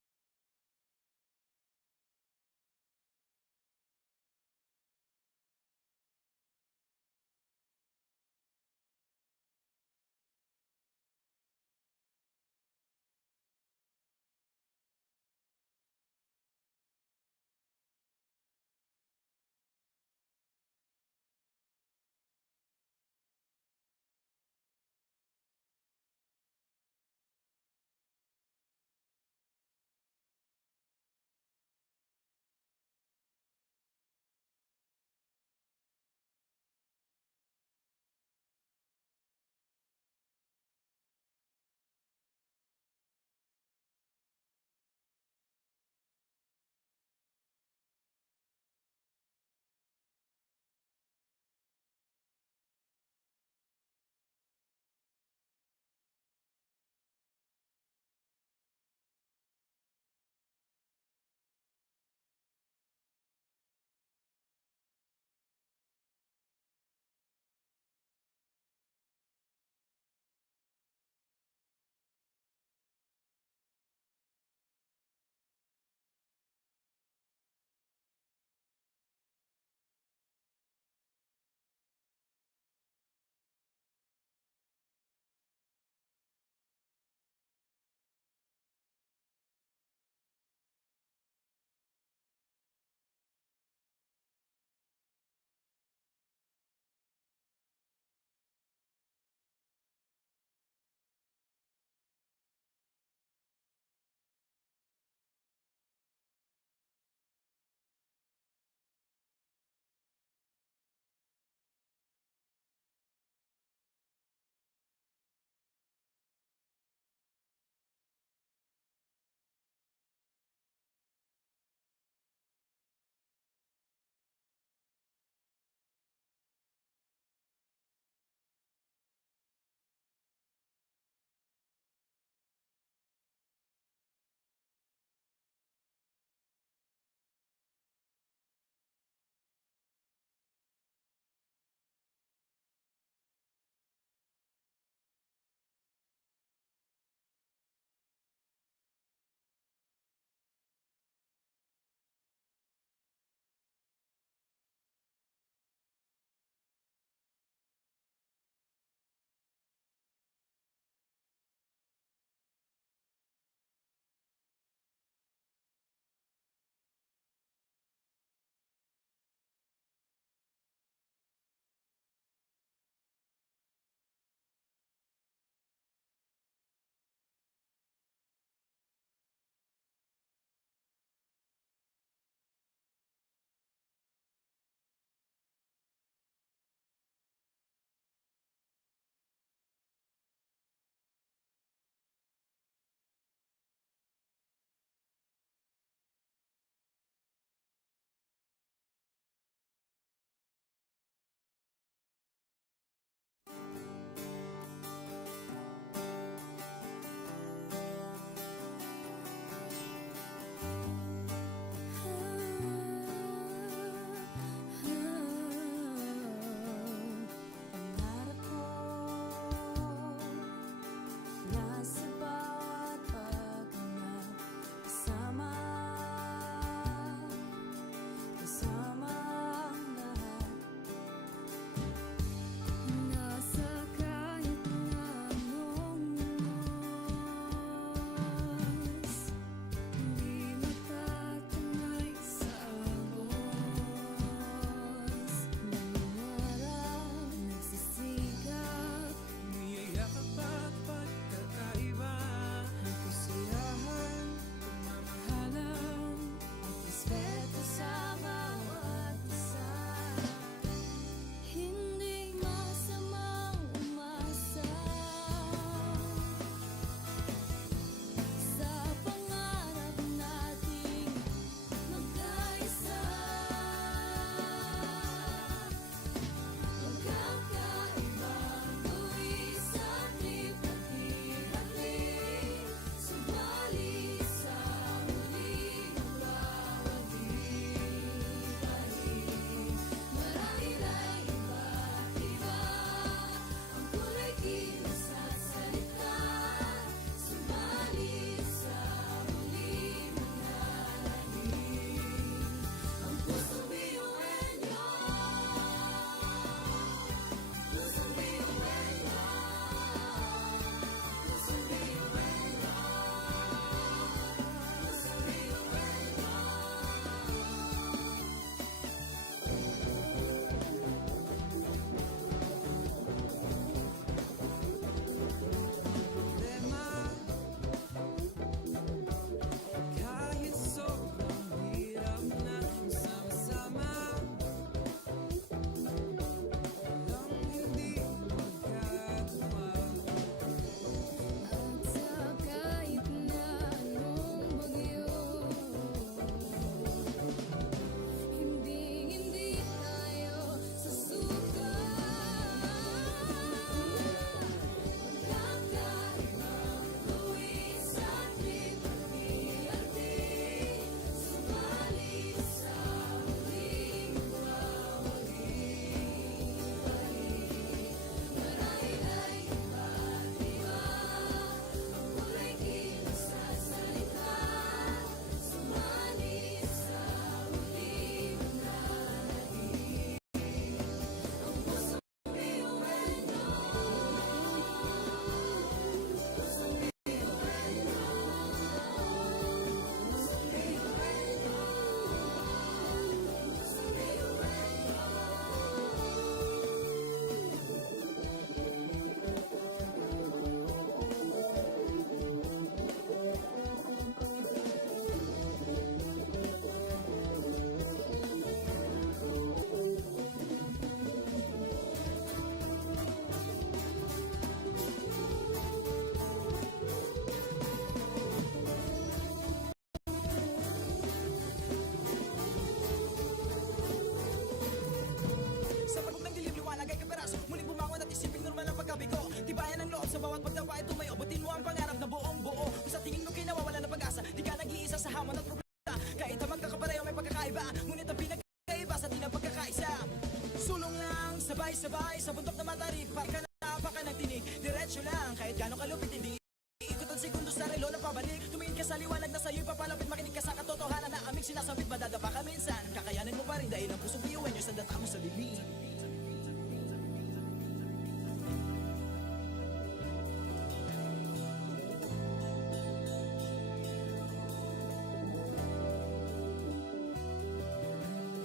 Sabay-sabay sa bundok na matarik, para napaka ng tinig. Diretso lang, kahit gano'ng kalupit hindi ikot ang segundo sa relo na pabalik. Tumingin ka sa liwanag na sa'yo'y papalapit, makinig ka sa katotohanan na aming sinasabit. Madadapa ka minsan, kakayanin mo pa rin dahil ang pusong biyuan nyo sa data mo sa bibig.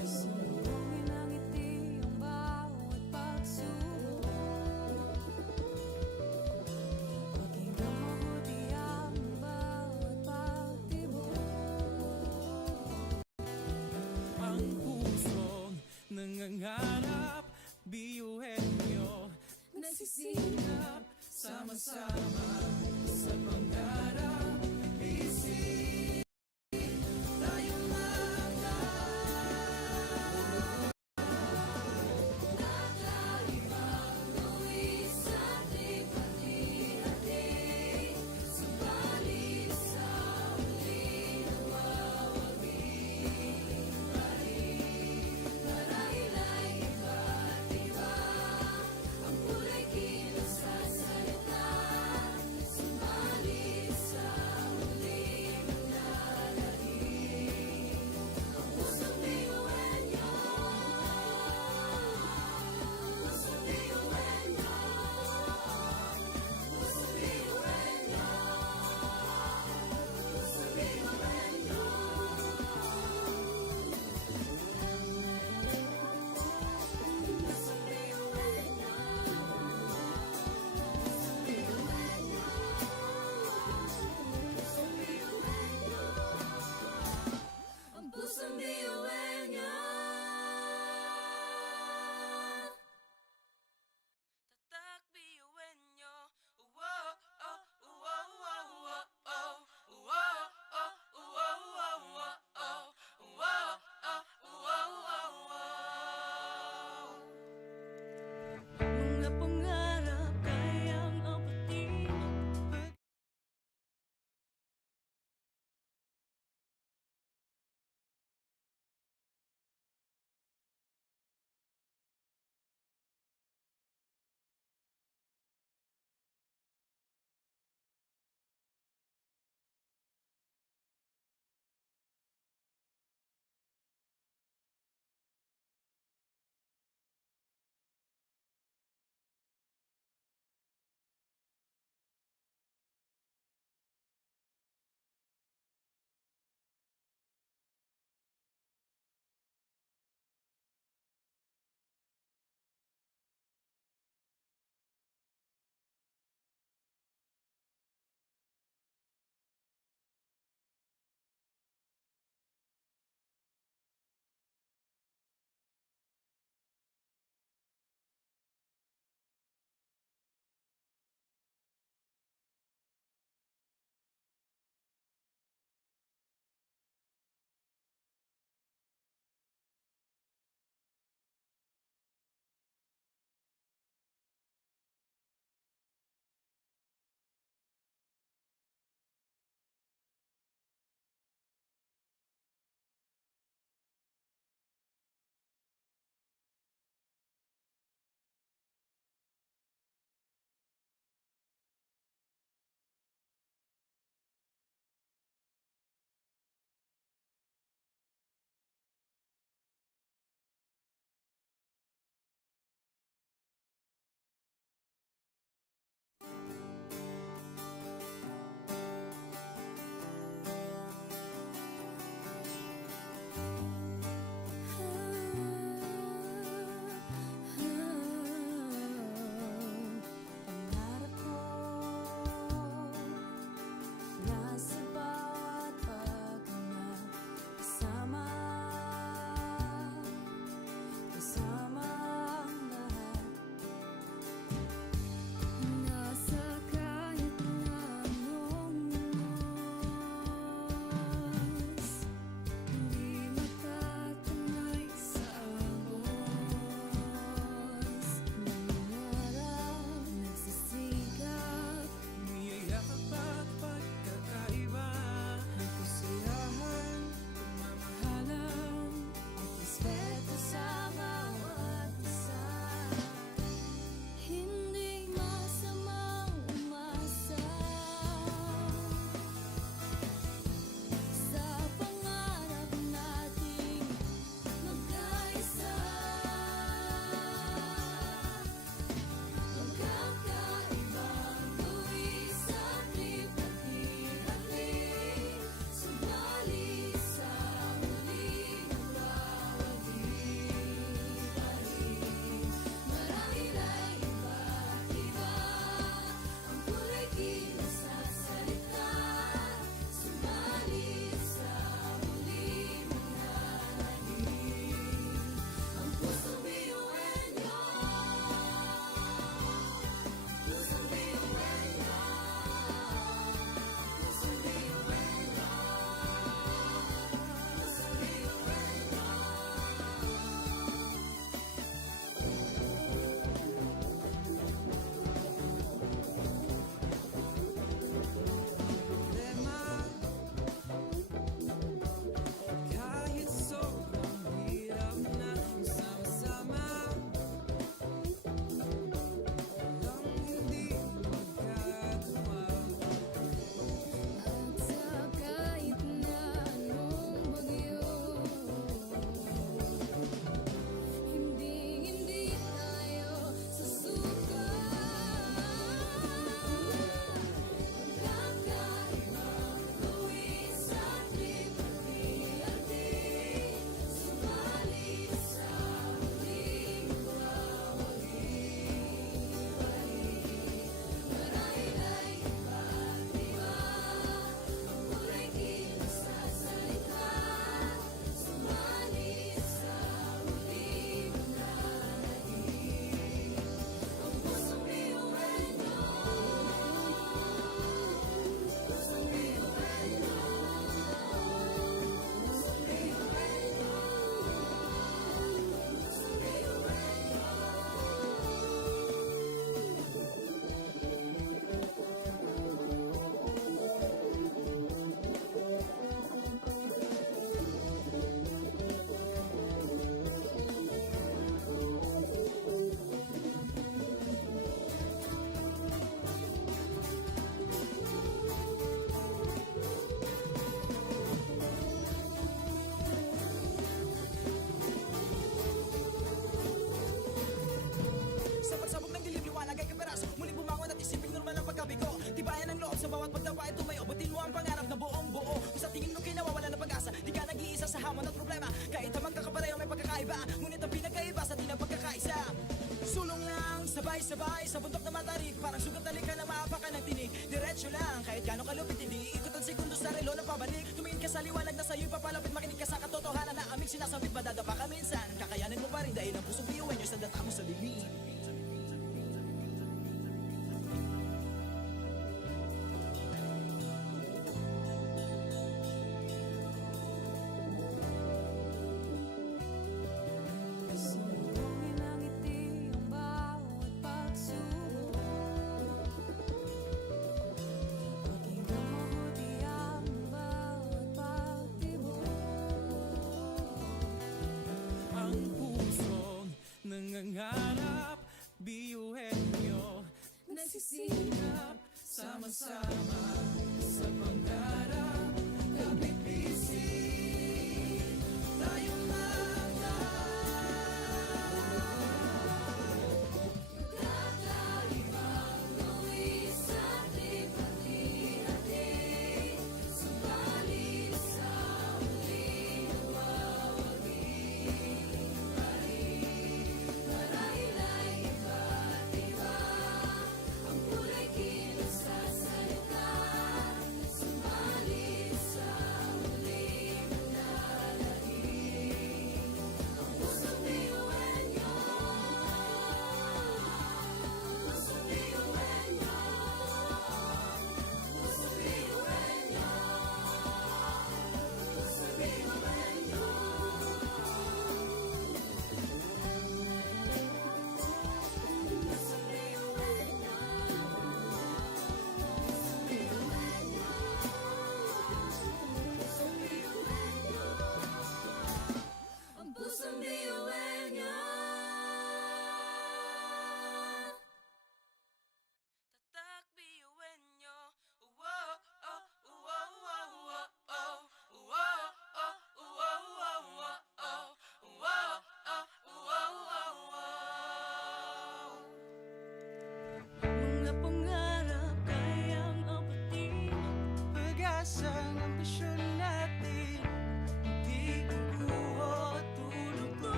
Sumbongin ang ngiti ang bawat pagsubok. Pakinggan mabuti ang bawat pagtibok. Ang pusong nangangarap, biyuhin nyo nagsisikap, sama-sama sa pangarap. Isip tayong Nakaibang luwis sa ating pati-hati, subalit sa huli nawawagi pa rin. Marahil ay iba't iba ang kulay kilos sa salita, subalit sa Sa pagsabog ng dilim, liwanag ay kaperaso. Muling bumangon at isiping normal ang pagkabigo. Tibayan ang loob sa bawat pagdapain tumayo. Butin mo ang pangarap na buong buo. Kung sa tingin mo kinawawala ng pag-asa, di ka nag-iisa sa hamon at problema. Kahit ang magkakapareho may pagkakaiba, ngunit ang pinagkaiba sa di ng pagkakaisa. Sulong lang, sabay-sabay sa bundok na matarik. Parang sugat na likha na maapakan ng tinig. Diretso lang, kahit gano'ng kalupit hindi ikot ang segundo sa relo na pabalik. Tumingin ka sa liwanag na sa'yo'y papalapit. Makinig ka sa katotohanan na aming sinasabit. Madadapa ka minsan, kakayanin mo pa rin dahil ang pusong biyuin nyo sa data mo sa dilim. Sumbongin ang ngiti ang bawat pagsubok. Pakinggan mabuti ang bawat pagtibok. Ang pusong nangangarap, biyuhin nyo, nagsisikap, sama-sama sa pangarap. Kapit bisig, tayong Kakaibang gawin sa ating pati-hati. Subalit sa huling nawawagi pa rin. Marahil ay iba't iba ang kulay kilos sa salita. Subalit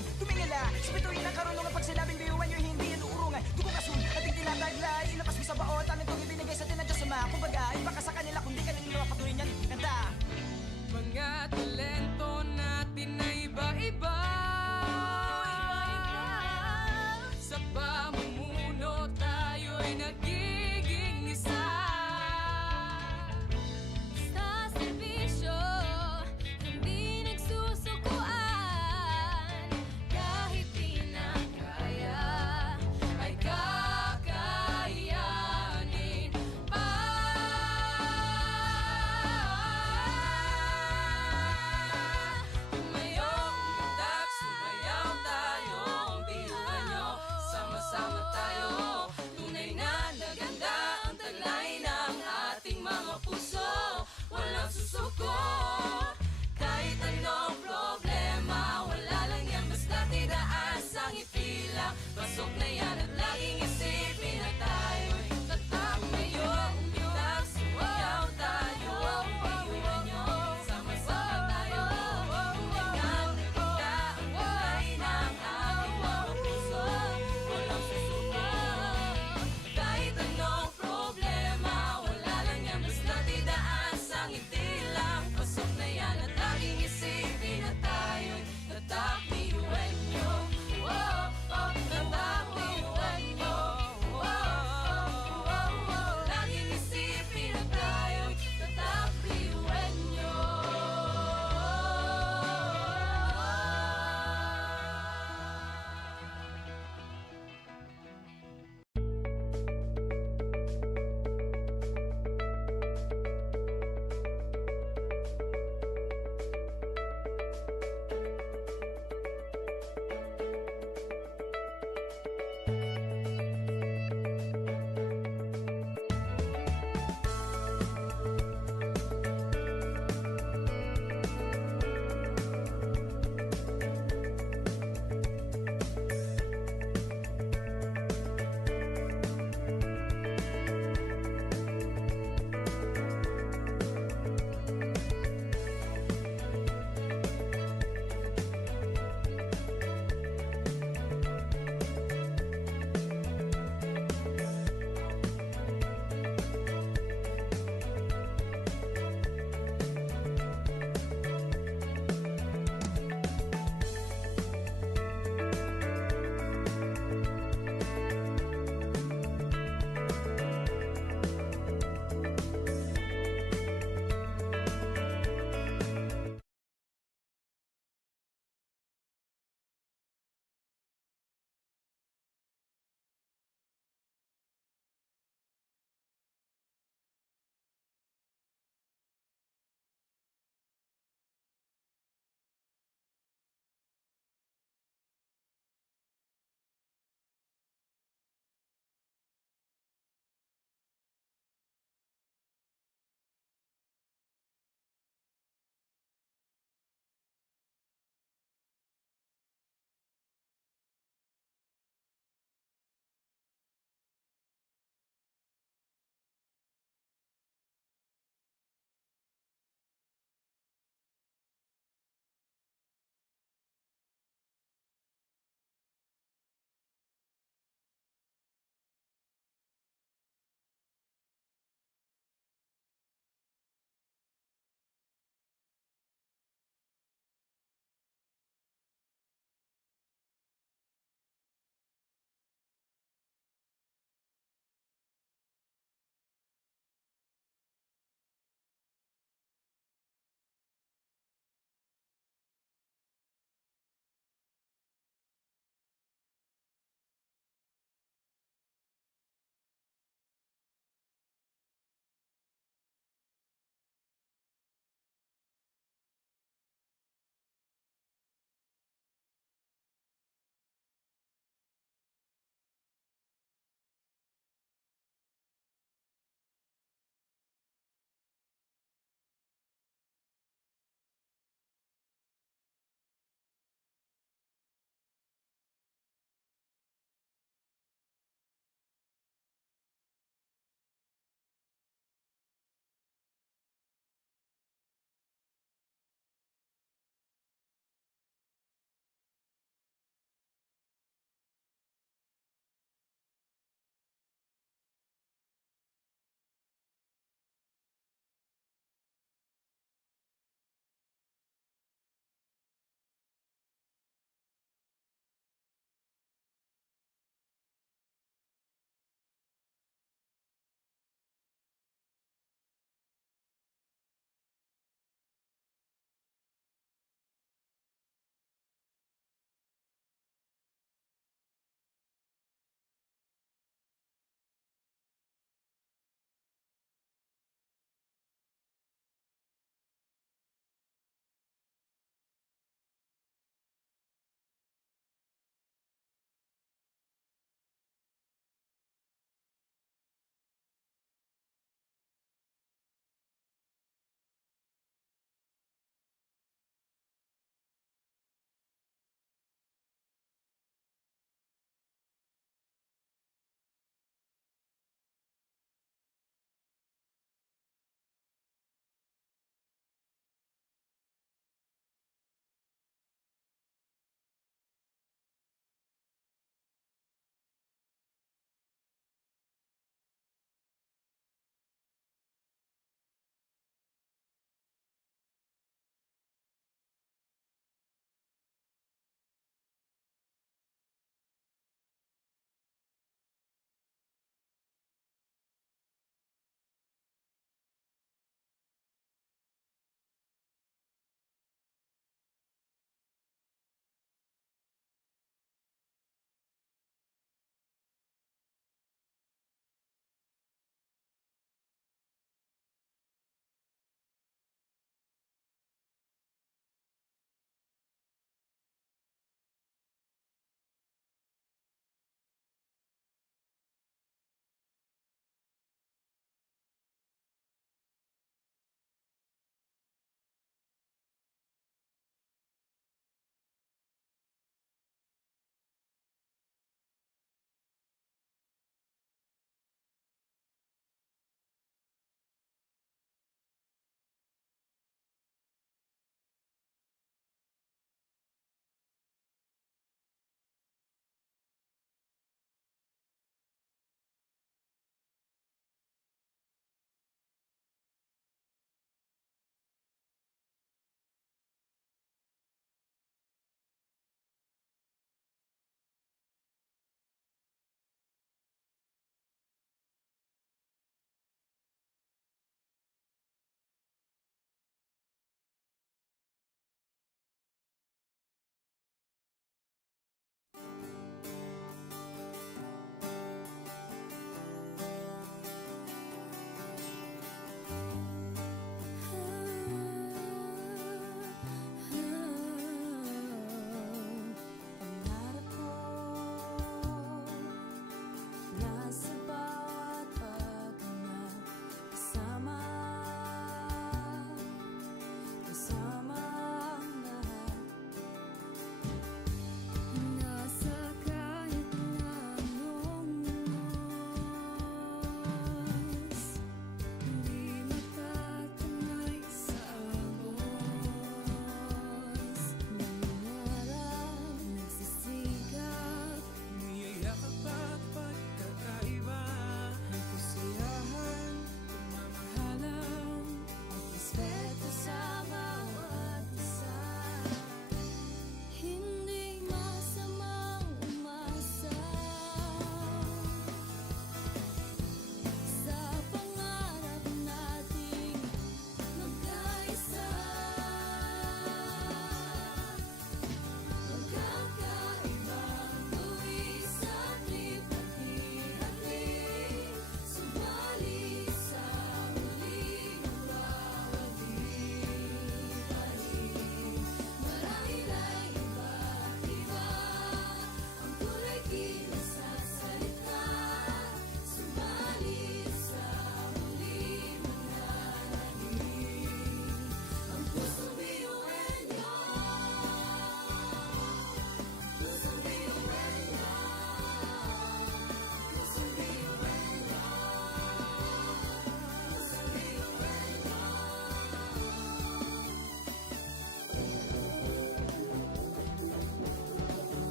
katarungan Tumingala sa bituin ng karunungan Pag sinabing biyuan nyo hindi yan uurungan Dugo kasun, ating tinataglay Ilapas mo sa baon, aming kong ibinigay sa tinadya sa mga Kumbaga, iba ka sa kanila kung di ka nila patuloy niyan Kanta Mga talento natin na iba-iba Sa pamumuno tayo'y nagiging isa Sa serbisyo, hindi nagsusukuan Kahit di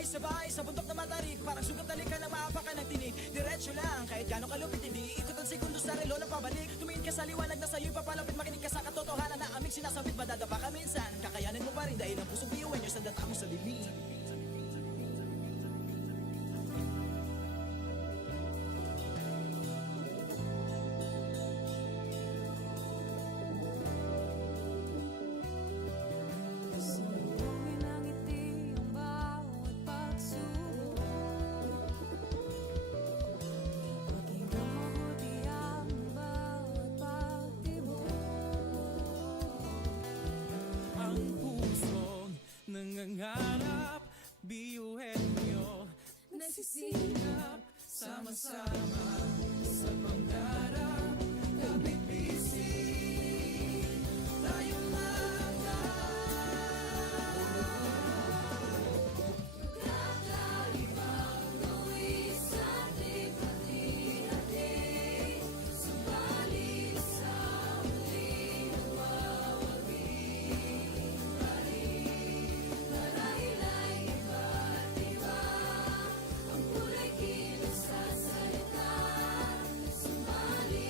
Sabay-sabay sa bundok na matarik, parang sugat na lika ng maapakan ng tinig. Diretso lang, kahit gano'ng kalupit, hindi ikot ang segundo sa relo ng pabalik. Tumingin ka sa liwanag na sa'yo'y papalapit, makinig ka sa katotohanan na aming sinasabit. Madadapa ka minsan, kakayanin mo pa rin dahil ang pusong biyuan nyo sa data mo sa dilim. Sumulungin ang ngiti ang bawat pagsubok. Pakinggang mabuti ang bawat pagtibok. Ang pusong nangangarap, biyuhin nyo nagsisikap, sama-sama sa pangarap. Kapit bisig, tayong Kakaibang luwis at hati-hati, subalit sa huli nawawagi pa rin. Marahil ay iba't iba ang kulay kilos sa salita, subalit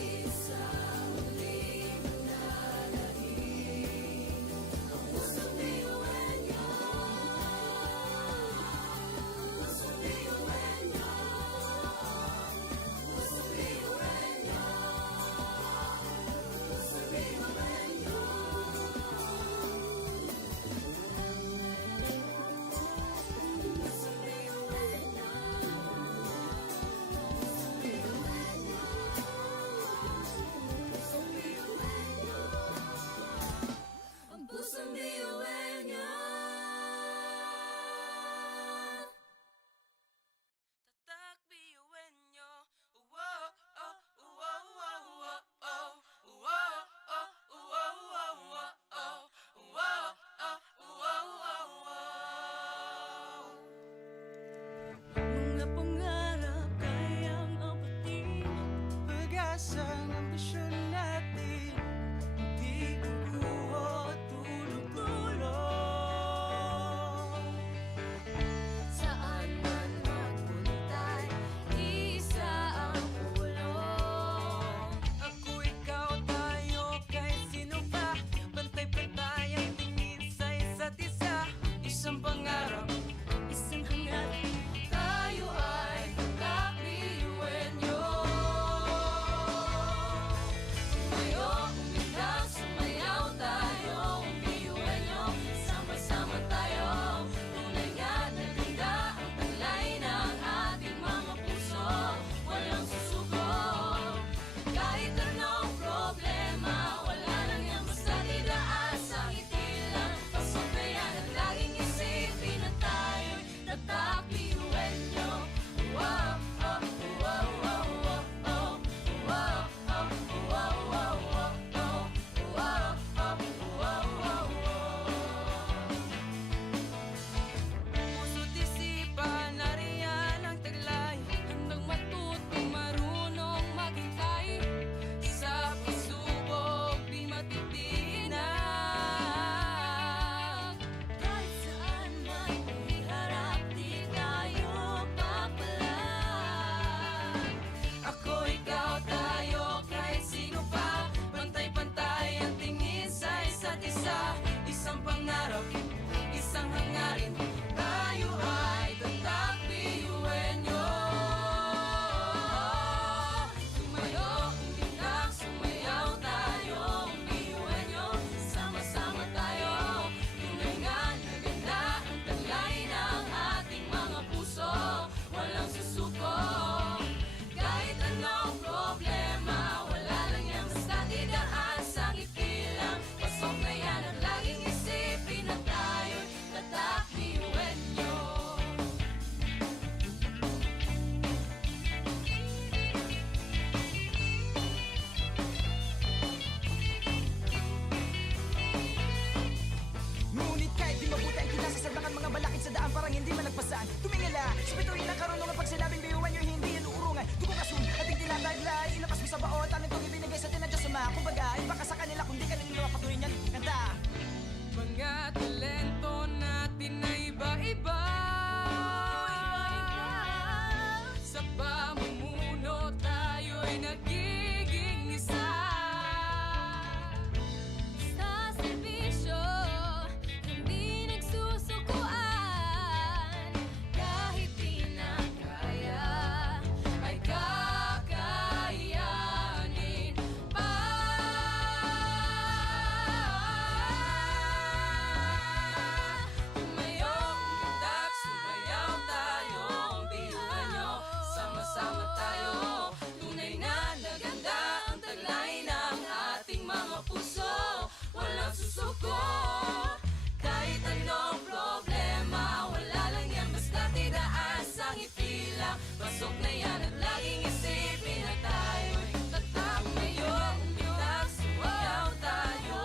lang. Pasok na yan at laging isipin na tayo'y tatak ngayon. Umilag, sumayaw tayo,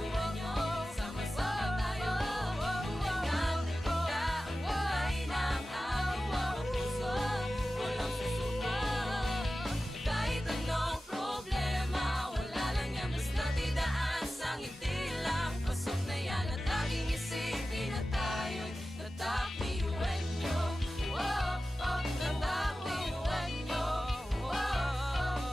iwan nyo, sama-sama tayo. Tulingan, naganda ang kulay ng ating mga puso. Walang susuko. Kahit anong problema, wala lang yan, basta't idaan sa ngiti lang. Pasok na yan at laging isipin na tayo'y tatak iwan nyo. Oh, oh, tatak iwan nyo. Oh, oh,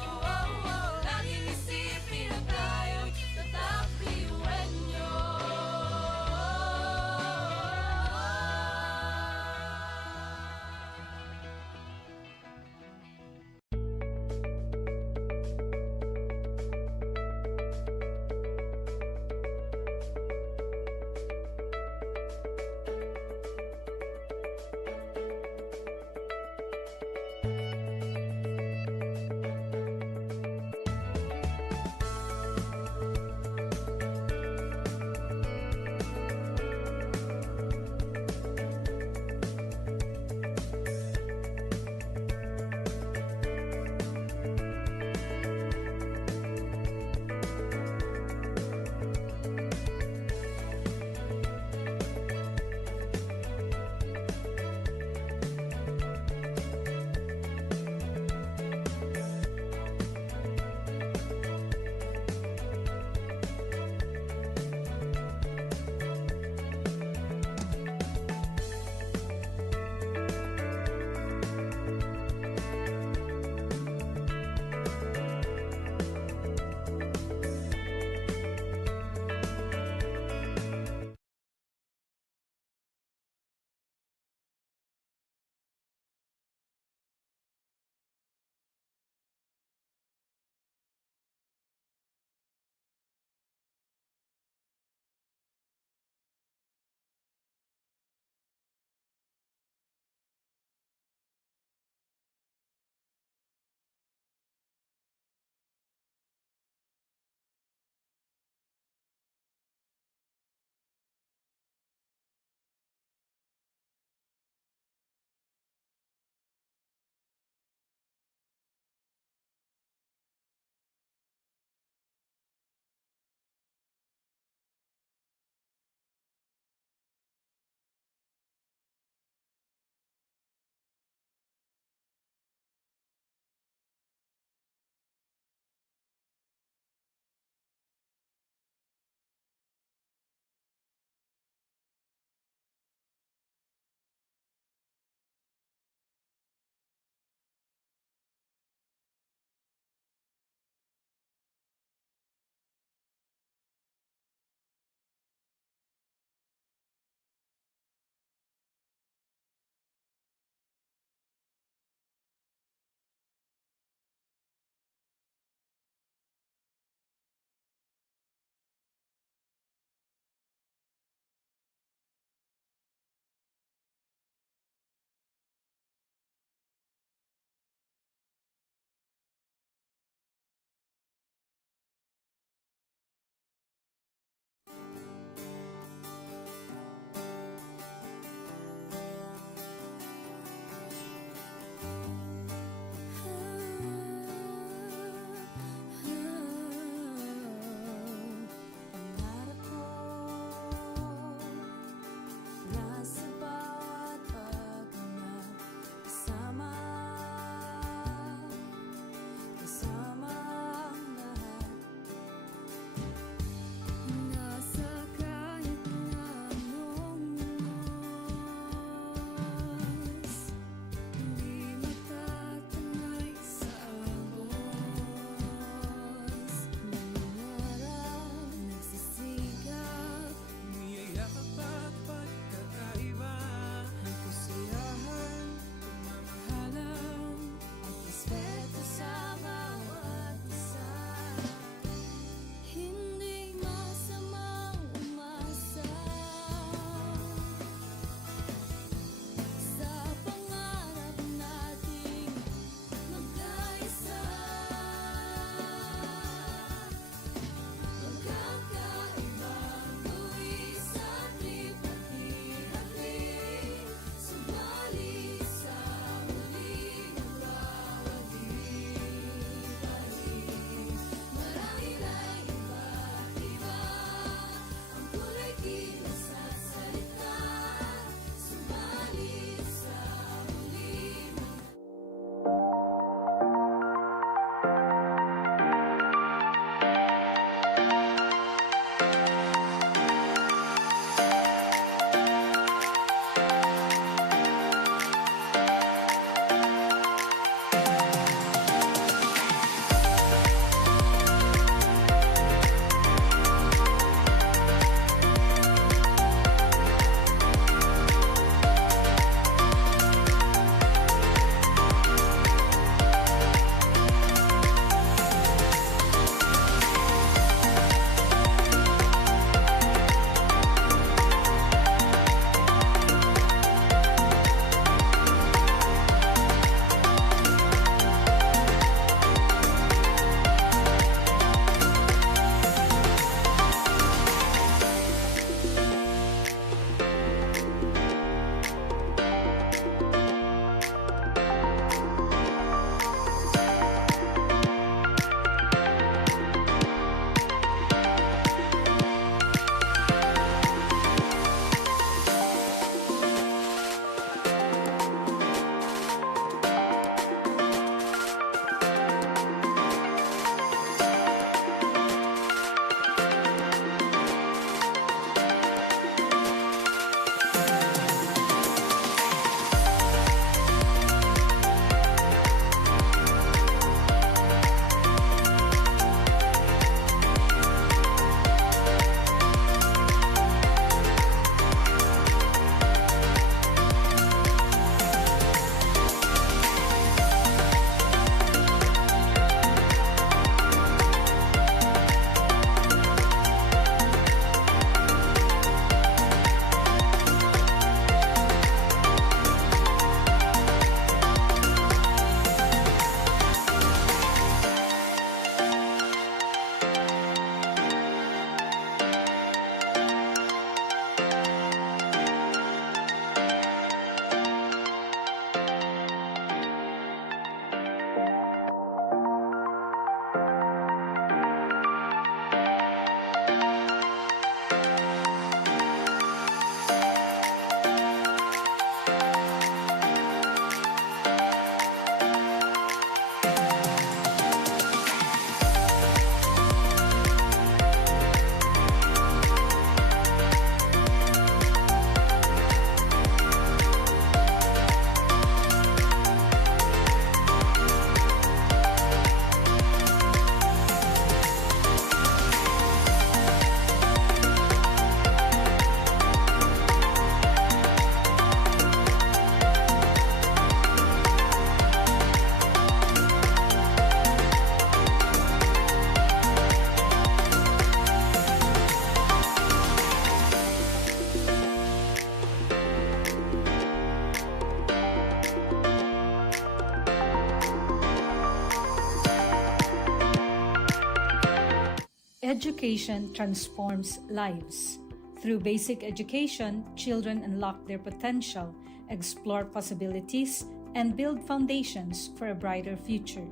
Education transforms lives. Through basic education, children unlock their potential, explore possibilities, and build foundations for a brighter future.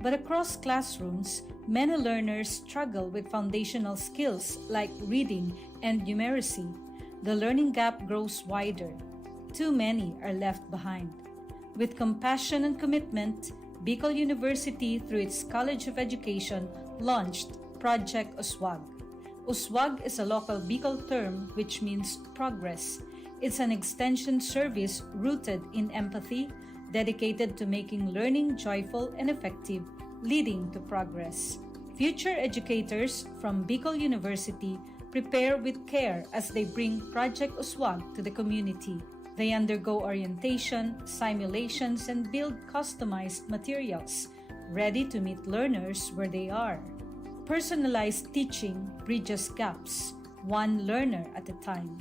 But across classrooms, many learners struggle with foundational skills like reading and numeracy. The learning gap grows wider. Too many are left behind. With compassion and commitment, Bicol University, through its College of Education, launched Project Uswag. Uswag is a local Bicol term which means progress. It's an extension service rooted in empathy, dedicated to making learning joyful and effective, leading to progress. Future educators from Bicol University prepare with care as they bring Project Uswag to the community. They undergo orientation, simulations, and build customized materials, ready to meet learners where they are. Personalized teaching bridges gaps, one learner at a time.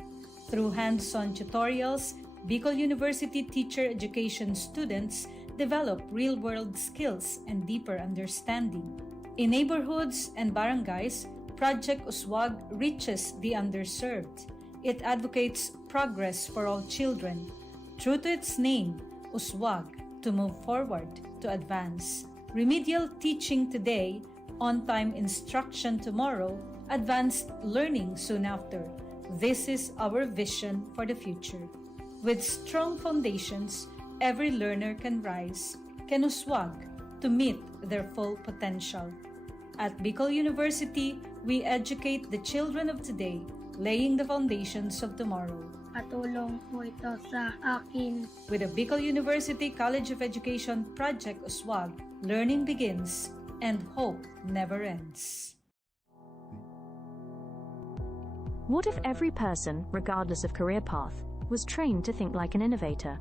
Through hands-on tutorials, Bicol University teacher education students develop real-world skills and deeper understanding. In neighborhoods and barangays, Project Uswag reaches the underserved. It advocates progress for all children. True to its name, Uswag, to move forward, to advance. Remedial teaching today, on-time instruction tomorrow, advanced learning soon after. This is our vision for the future. With strong foundations, every learner can rise, can uswag, to meet their full potential. At Bicol University, we educate the children of today, laying the foundations of tomorrow. Patulong po ito sa akin. With the Bicol University College of Education Project Uswag, learning begins and hope never ends. What if every person, regardless of career path, was trained to think like an innovator?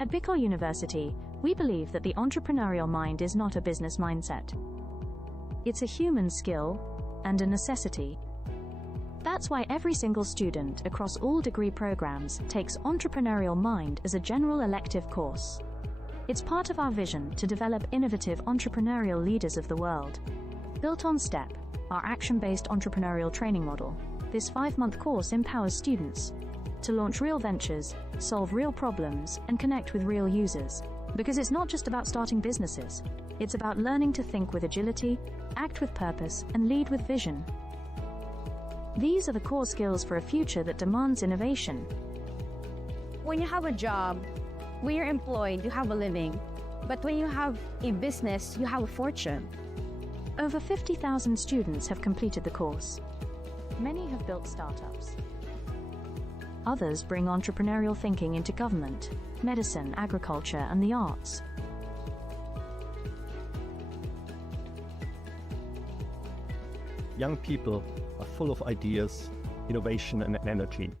At Bicol University, we believe that the entrepreneurial mind is not a business mindset. It's a human skill and a necessity. That's why every single student across all degree programs takes Entrepreneurial Mind as a general elective course. It's part of our vision to develop innovative entrepreneurial leaders of the world. Built on STEP, our action-based entrepreneurial training model, this 5-month course empowers students to launch real ventures, solve real problems, and connect with real users. Because it's not just about starting businesses, it's about learning to think with agility, act with purpose, and lead with vision. These are the core skills for a future that demands innovation. When you have a job, when you're employed, you have a living. But when you have a business, you have a fortune. Over 50,000 students have completed the course. Many have built startups. Others bring entrepreneurial thinking into government, medicine, agriculture, and the arts. Young people are full of ideas, innovation, and energy.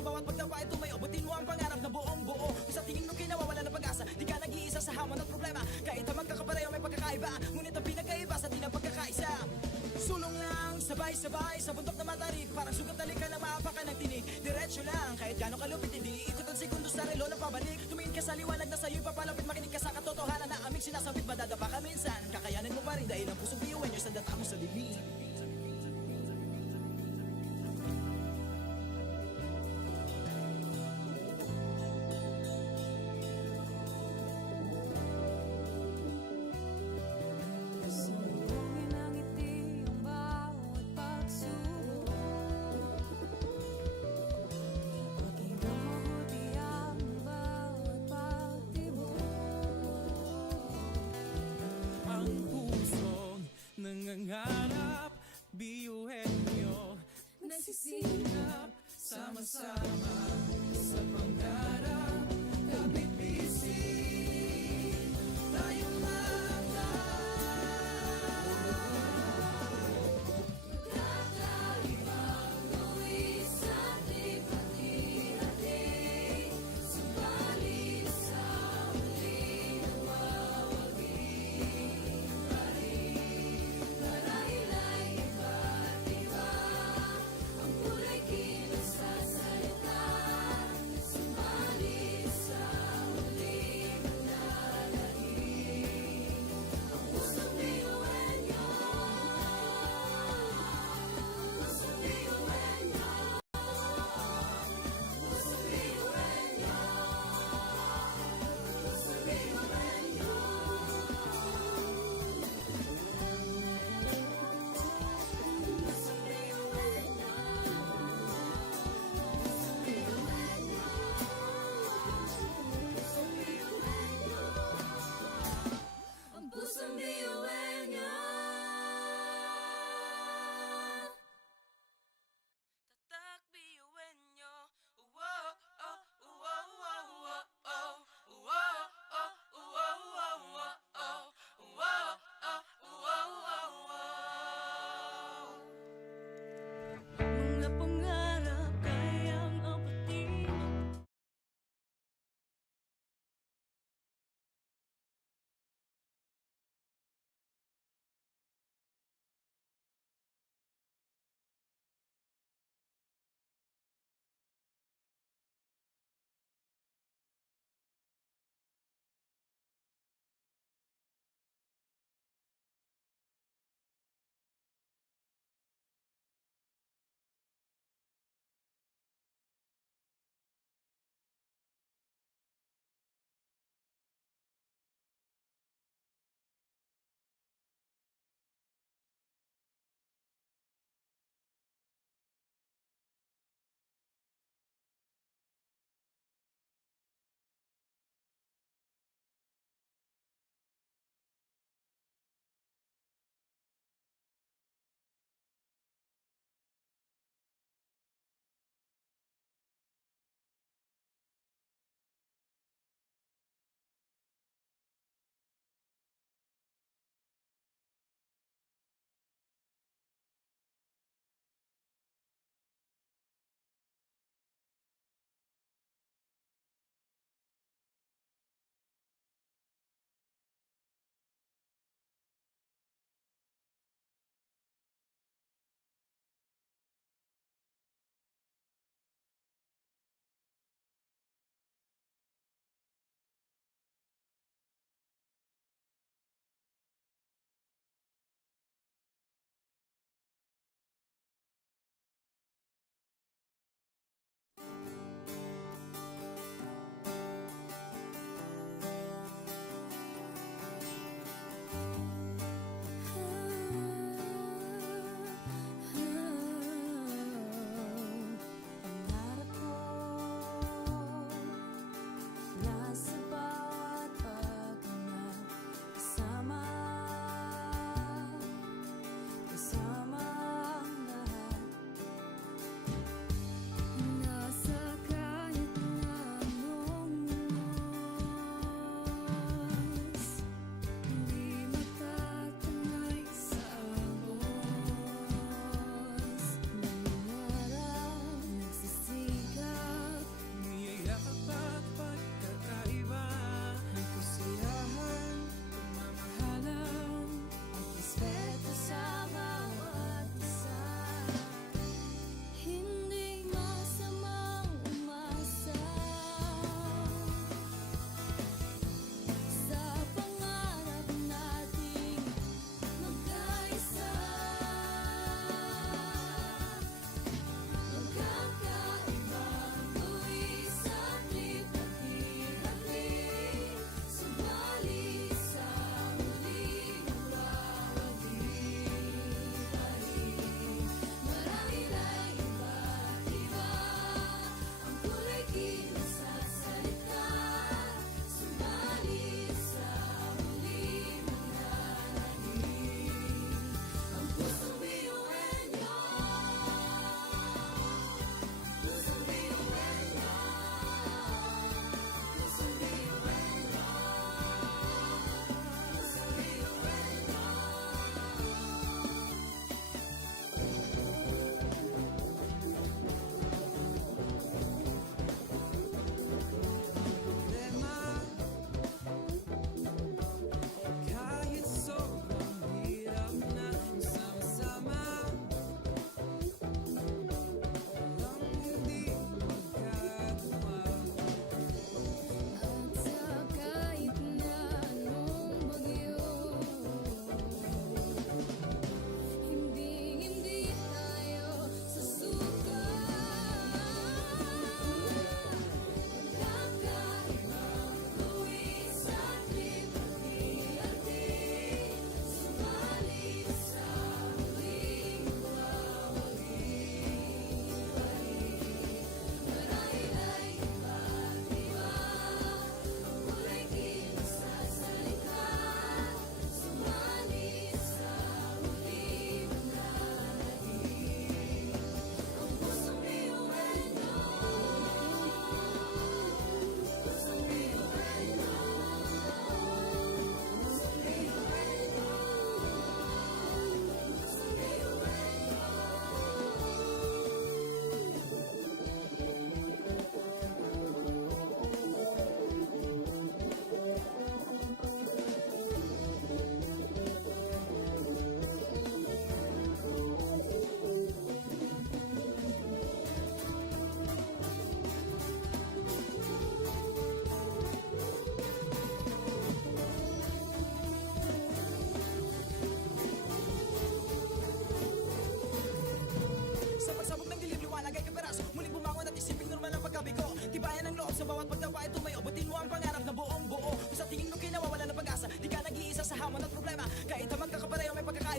Sa bawat pagtapa ay tumayo, butin mo ang pangarap na buong buo. Kung sa tingin mo kinawawala ng pag-asa, di ka nag-iisa sa hamon at problema. Kahit ang magkakapareho may pagkakaiba, ngunit ang pinagkaiba sa di na pagkakaisa. Sulong lang, sabay-sabay sa bundok na matarik. Parang sugat na lika na maapakan ng tinig. Diretso lang, kahit gano'ng kalupit, hindi ikot ang segundo sa relo na pabalik. Tumingin ka sa liwanag na sa'yo'y papalapit, makinig ka sa katotohanan na aming sinasabit. Madadapa ka minsan, kakayanin mo pa rin dahil ang pusong biyuin nyo sa data mo sa dilim. Sumugin ang ngiti ang bawat pagsubok. Pakinggan mabuti ang bawat pagtibok. Ang pusong nangangarap, biyuhin nyo nagsisikap, sama-sama sa pangarap. Kapit bisig, tayong Kakaibang luwis at lipat-ihati. Subalit sa huli nawawagi pa rin. Marahil ay iba't iba ang kulay kilos sa salita. Subalit sa huli manlalangin.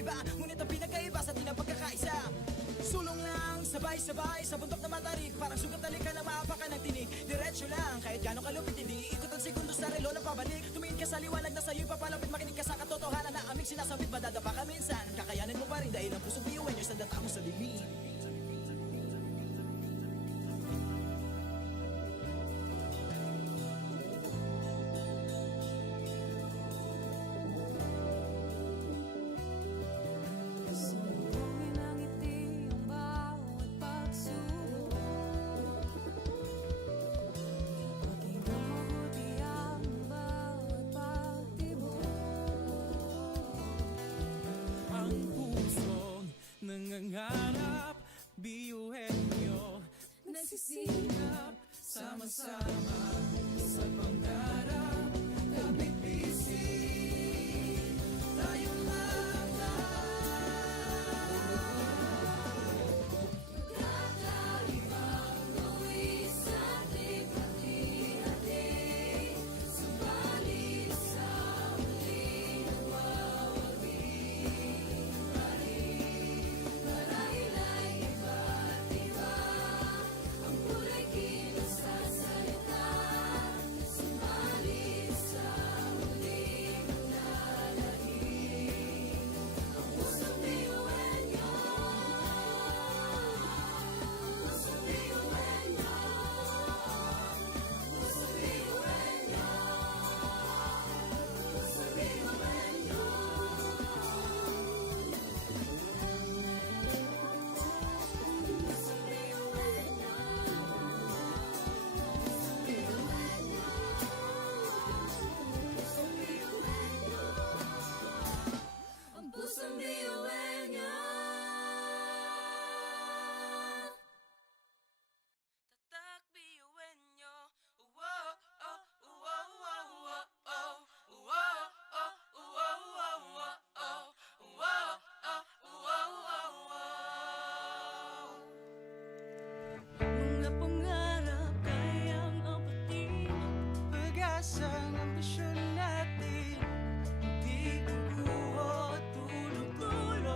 kakaiba, ngunit ang pinagkaiba sa di na pagkakaisa. Sulong lang, sabay-sabay sa bundok na matarik, parang sugat ka na maapakan ng tinig. Diretso lang, kahit gano'ng kalupit, hindi ikot ang segundo sa relo na pabalik. Tumingin ka sa liwanag na sa'yo'y papalapit, makinig ka sa katotohanan na aming sinasabit. Madadapa ka minsan, kakayanin mo pa rin dahil ang pusong biyuin nyo sa data mo sa dilim. Sumbungin ang ngiti ang bawat pagsubok. Pakinggan mabuti ang bawat pagtibok. Ang pusong nangangarap, biyuhin nyo, nagsisikap, sama-sama sa pangarap. Kapit bisig, tayo Kakaibang gawin sa likha-likha, subalit sa huli nagwawagi pa rin. Marahil ay iba't iba ang kulay kilos sa salita, subalit sa huli manlalahim ang pusong biyuhin nyo. Pusong biyuhin nyo. Pusong biyuhin nyo. Pusong biyuhin nyo. Pusong biyuhin nyo. Pusong biyuhin nyo. Ang pusong biyuhin nyo. tatak biyuhin nyo. Wow, oh, wow, wow, wow, oh. Wow, oh, wow, wow, wow, oh. Wow, oh, wow, wow, wow. Mga pangarap kayang abutin, pag-asang ambisyon natin, di kukuha tulog-tulog.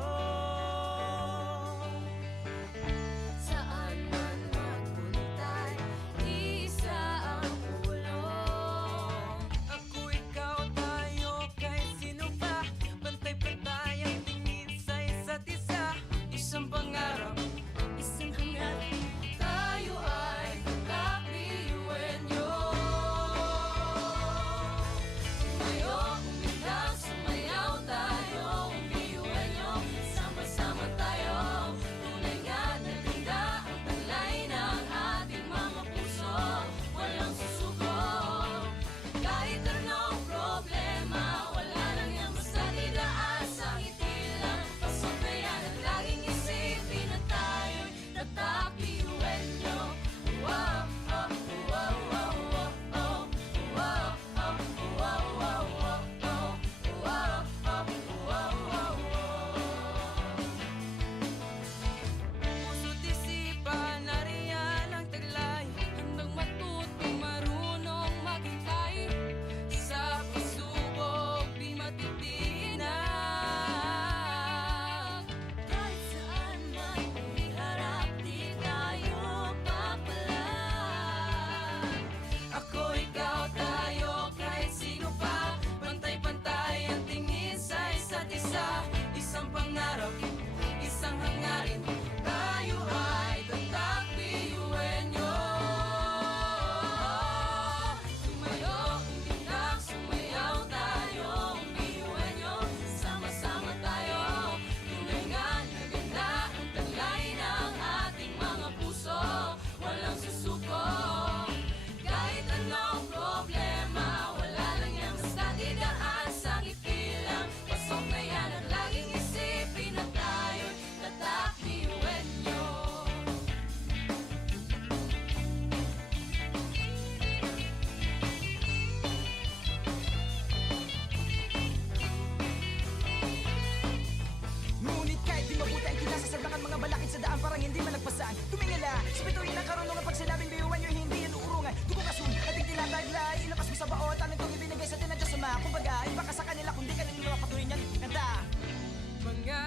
Saan man magpunta, isa ang ulong. Ako, ikaw, tayo, kahit sino pa, pantay-pantay ang tingin sa isa't isa. Isang pangarap, isang hangarin. Tayo ay kakabiyuhin nyo. Tumayo, umilag, sumayaw tayo, biyuhin nyo. Sama-sama tayo, tunay nga na ganda ang talay ng ating mga puso. Walang susuko, kahit anong problema, wala lang yan basta didaan sa ngiti lang. Pasok na yan at laging isipin na tayo'y tatak biyuhin nyo. Wow, oh, wow, wow, wow, oh. Wow, oh, wow, wow, wow, oh. Wow, oh, wow, wow, wow. Puso't isipan, nariyan ang taglay. Handang matutong marunong maghintay, Sa pagsubok, di matitinag. kahit saan man iharap, di tayo papalag. Ako, ikaw, tayo, kahit sino pa, pantay-pantay ang tingin sa isa't isa. Isang pangarap, isang hangarin, tayo ay tatak biyuhin nyo. Tumayo, umilag, sumayaw tayo, biyuhin nyo. Sama-sama tayo, tunay nga na ganda ang talay ng ating mga puso. Walang susuko, kahit anong problema, wala lang yan basta didaan sa ngiti lang. Pasok na yan at laging isipin na tayo'y tatak biyuhin nyo. Ngunit kahit di mabuti ang kinasasadlakan, mga balakid sa daan parang hindi malagpasan. Tumingala, sa bituin ng karunungan, pag sinabing biyuhan nyo, hindi yan uurungan. Dugo kasun, ating tinataglay, ilabas mo sa baon, tanong kong ibinigay sa tinadya sama. Kumbaga, iba ka sa kanila, kundi ka nila patuloy niyan kanta. Mga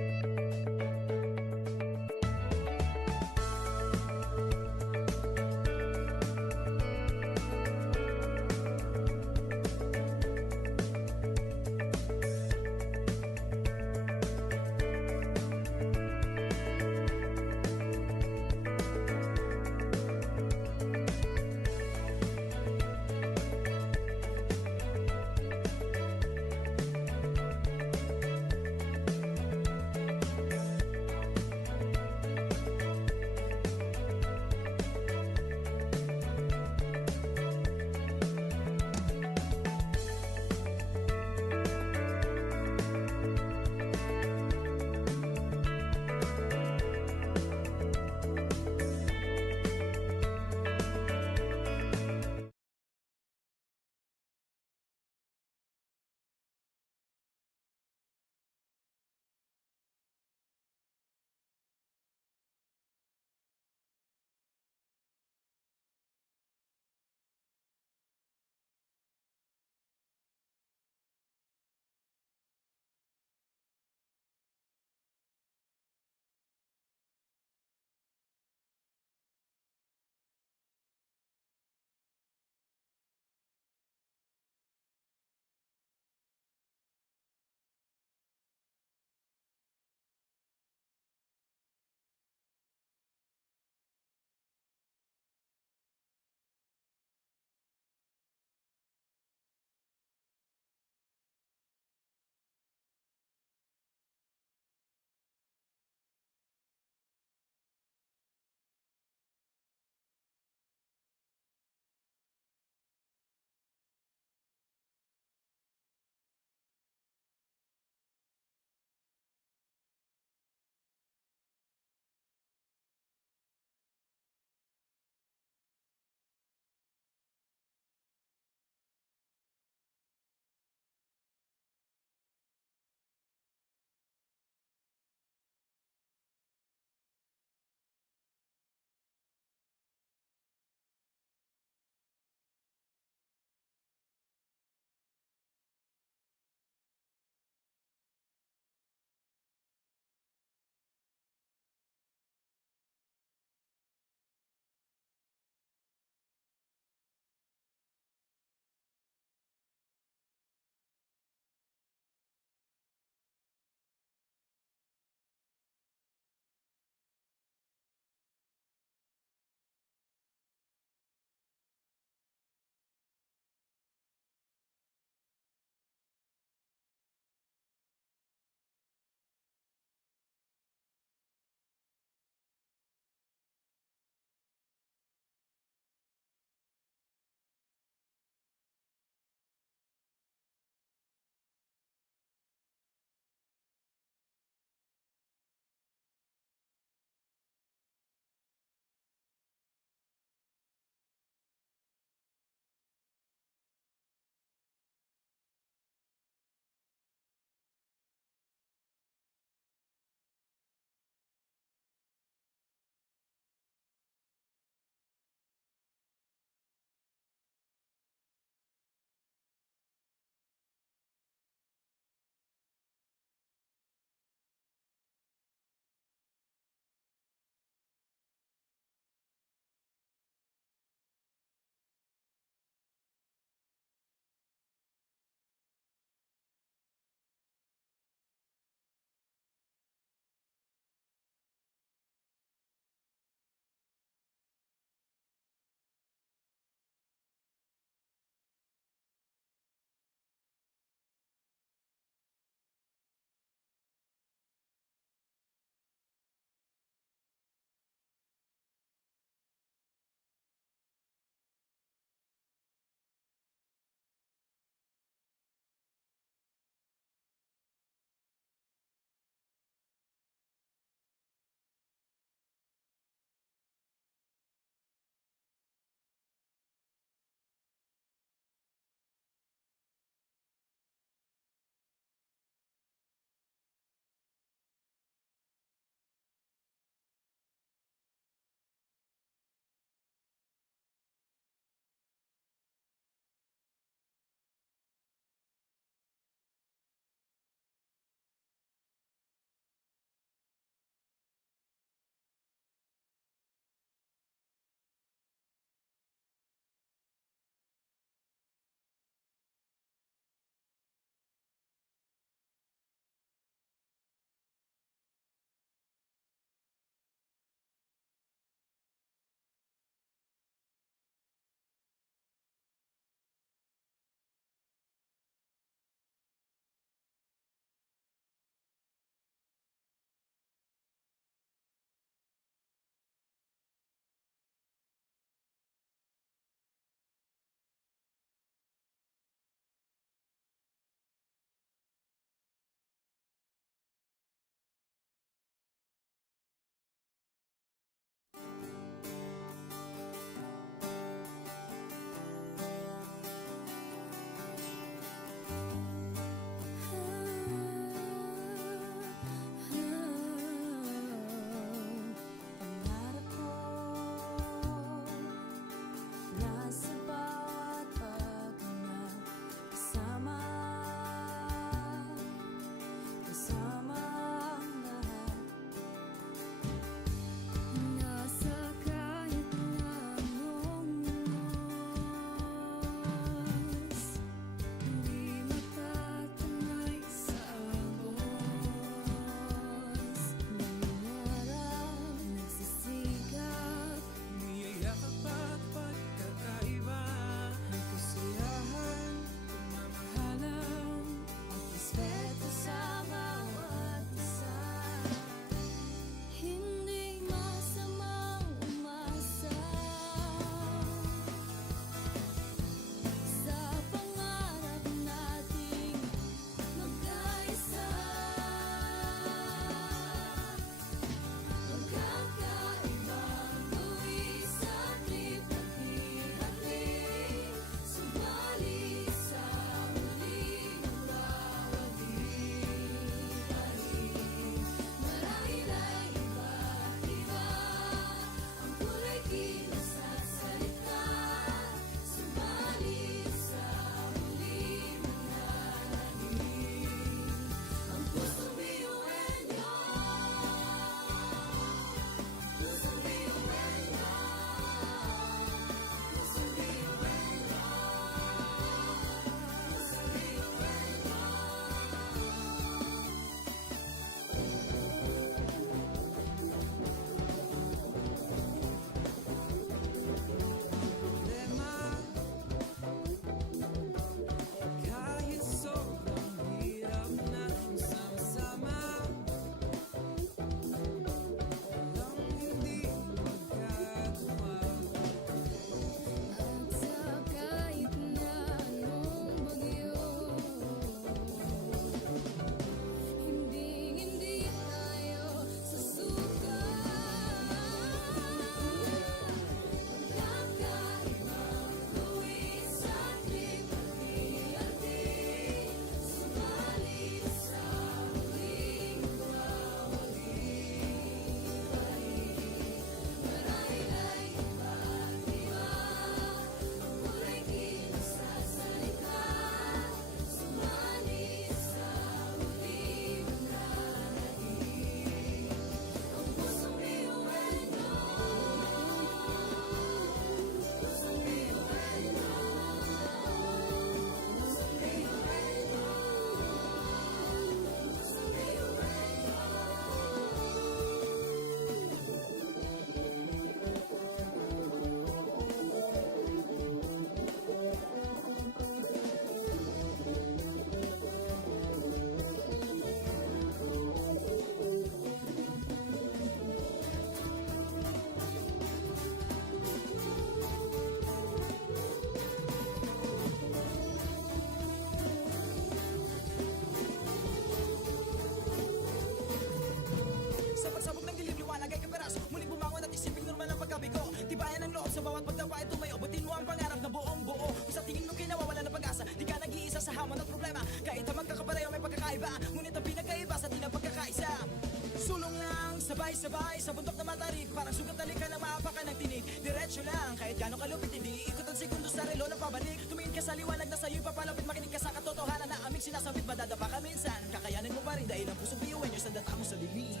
Sabay-sabay sa bundok na matarik, parang sugat na lika na maapakan ng tinig. Diretso lang, kahit gano'ng kalupit hindi ikot ang segundo sa relo na pabalik. Tumingin ka sa liwanag na sa'yo'y papalapit, makinig ka sa katotohanan na aming sinasabit. Madadapa ka minsan, kakayanin mo pa rin dahil ang pusong biyuin nyo sa data mo sa dilim.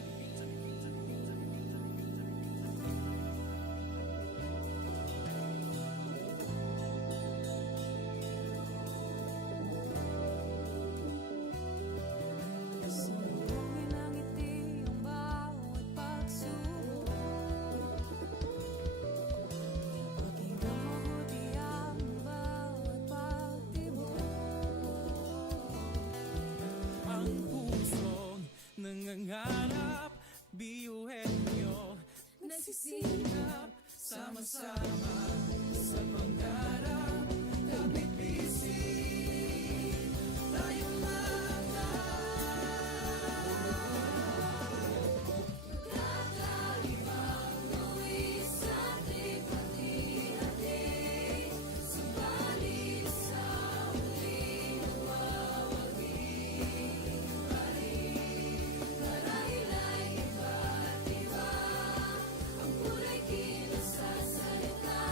Sambuhin ang ngiti ang bawat pagsubok. Pakinggan mabuti ang bawat pagtibok. Ang pusong nangangarap, biyuhin nyo nagsisikap, sama-sama sa pangarap. Kapit bisig, tayong mga Kakaibang luwis sa ating pati-hati, subalit sa huli nawawagi pa rin. Marahil ay iba't iba ang kulay kilos sa salita,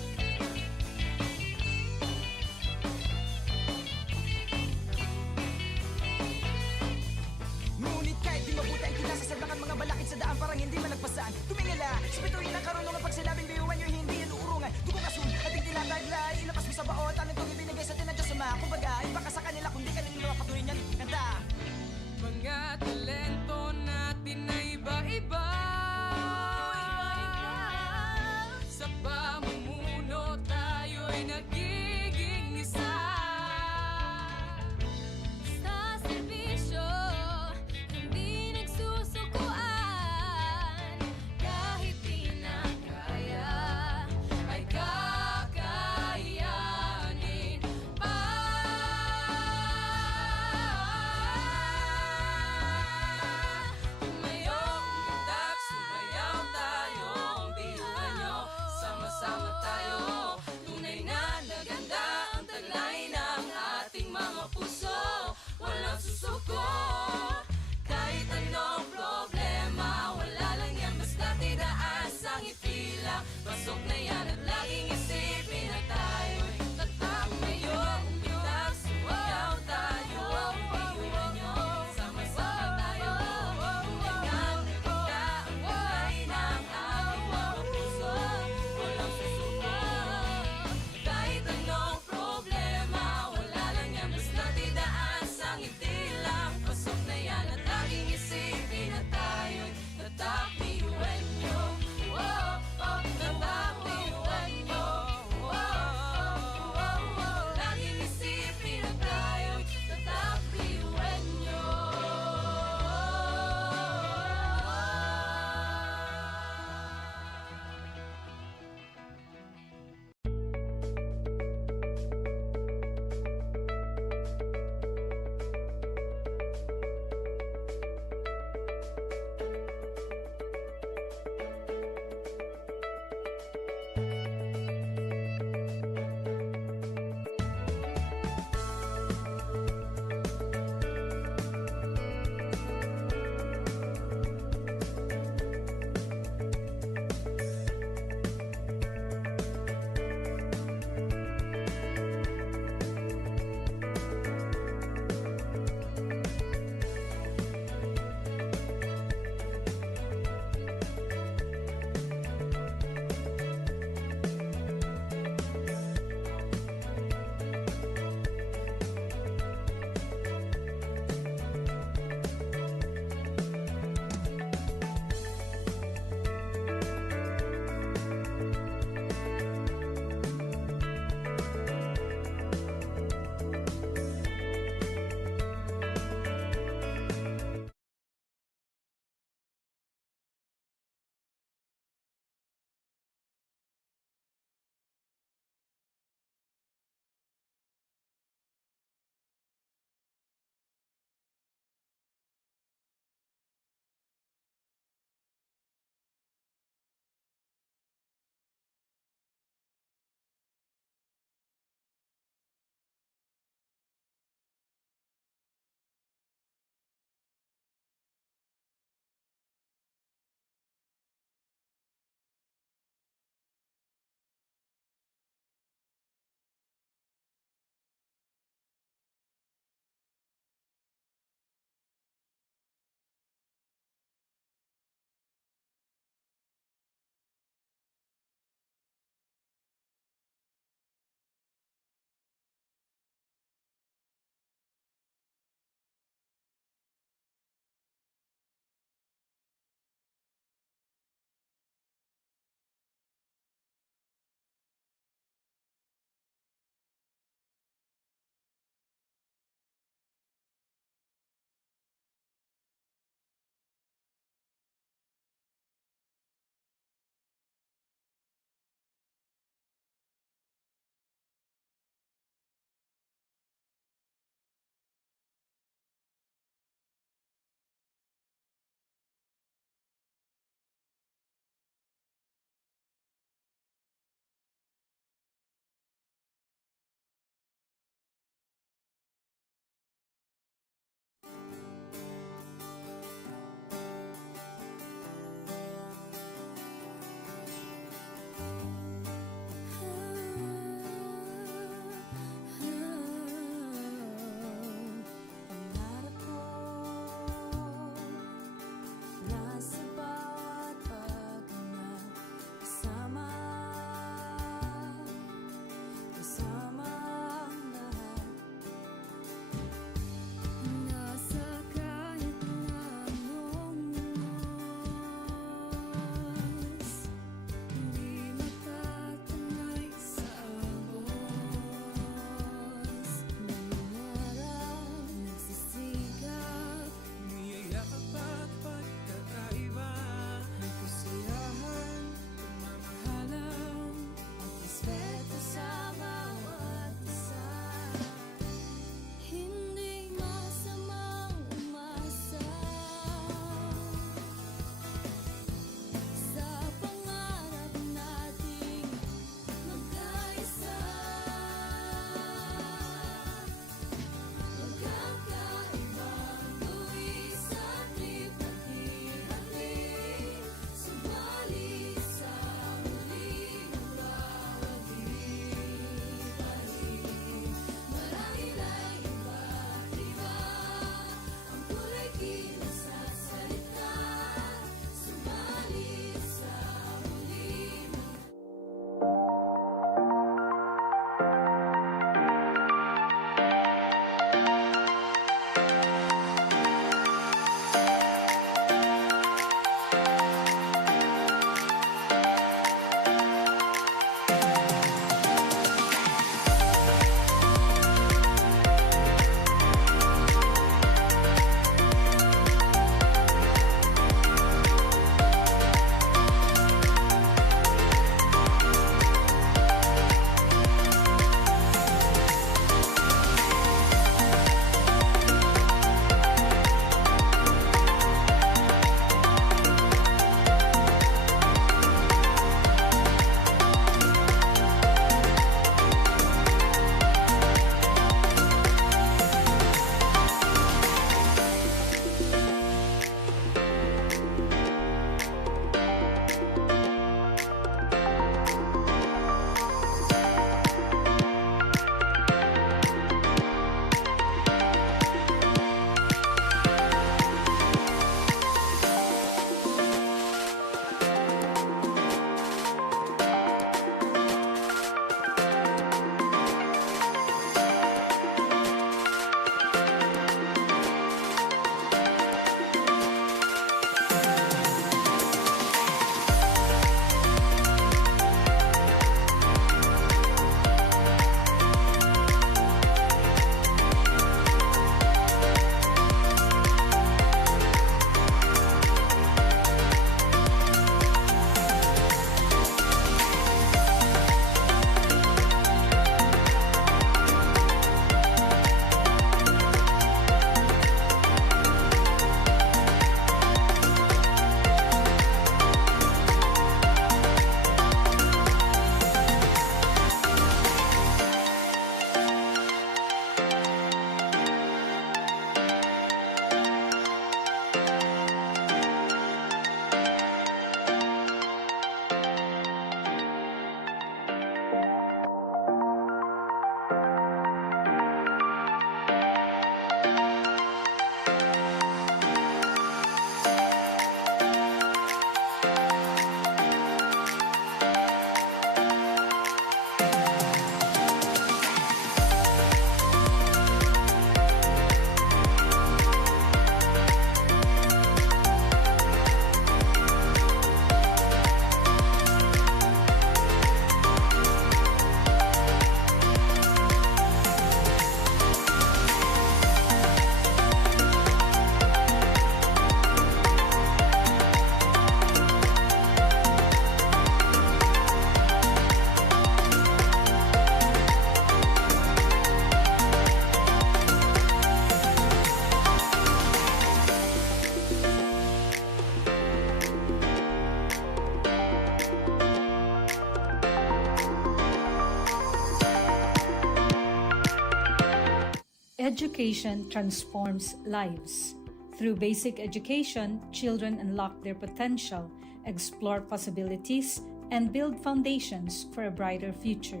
Education transforms lives. Through basic education, children unlock their potential, explore possibilities, and build foundations for a brighter future.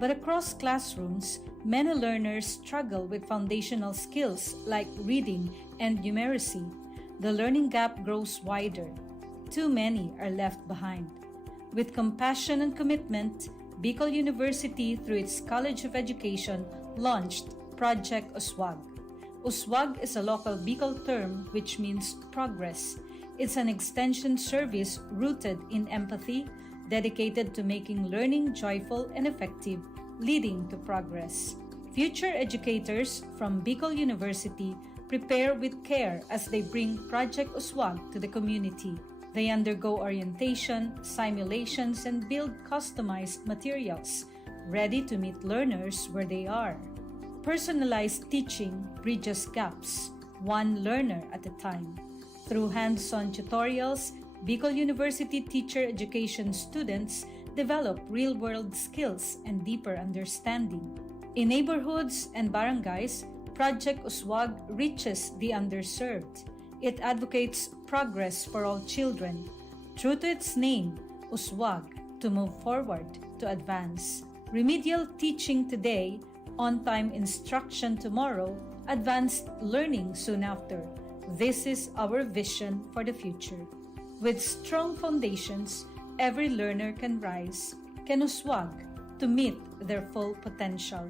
But across classrooms, many learners struggle with foundational skills like reading and numeracy. The learning gap grows wider. Too many are left behind. With compassion and commitment, Bicol University, through its College of Education, launched Project Uswag. Uswag is a local Bicol term which means progress. It's an extension service rooted in empathy, dedicated to making learning joyful and effective, leading to progress. Future educators from Bicol University prepare with care as they bring Project Uswag to the community. They undergo orientation, simulations, and build customized materials, ready to meet learners where they are. Personalized teaching bridges gaps, one learner at a time. Through hands-on tutorials, Bicol University teacher education students develop real-world skills and deeper understanding. In neighborhoods and barangays, Project Uswag reaches the underserved. It advocates progress for all children. True to its name, Uswag, to move forward, to advance. Remedial teaching today, on-time instruction tomorrow, advanced learning soon after. This is our vision for the future. With strong foundations, every learner can rise, can uswag, to meet their full potential.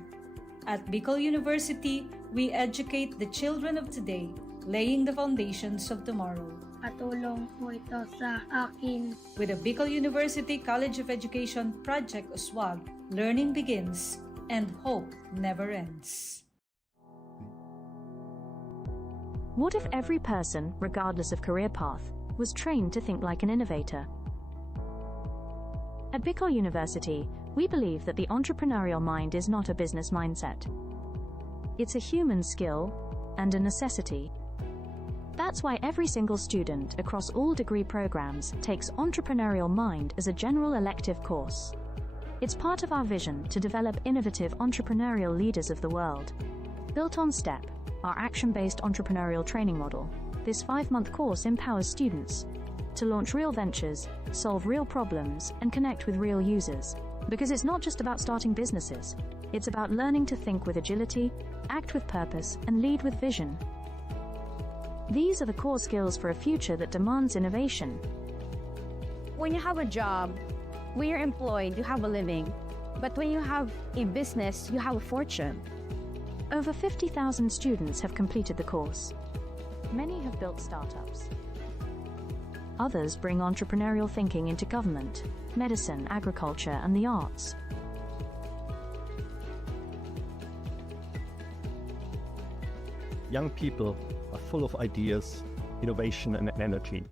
At Bicol University, we educate the children of today, laying the foundations of tomorrow. Katulong po ito sa akin. With the Bicol University College of Education Project Uswag, learning begins and hope never ends. What if every person, regardless of career path, was trained to think like an innovator? At Bicol University, we believe that the entrepreneurial mind is not a business mindset. It's a human skill and a necessity. That's why every single student across all degree programs takes Entrepreneurial Mind as a general elective course. It's part of our vision to develop innovative entrepreneurial leaders of the world. Built on STEP, our action-based entrepreneurial training model, this 5-month course empowers students to launch real ventures, solve real problems, and connect with real users. Because it's not just about starting businesses, it's about learning to think with agility, act with purpose, and lead with vision. These are the core skills for a future that demands innovation. When you have a job, when you're employed, you have a living. But when you have a business, you have a fortune. Over 50,000 students have completed the course. Many have built startups. Others bring entrepreneurial thinking into government, medicine, agriculture, and the arts. Young people are full of ideas, innovation, and energy.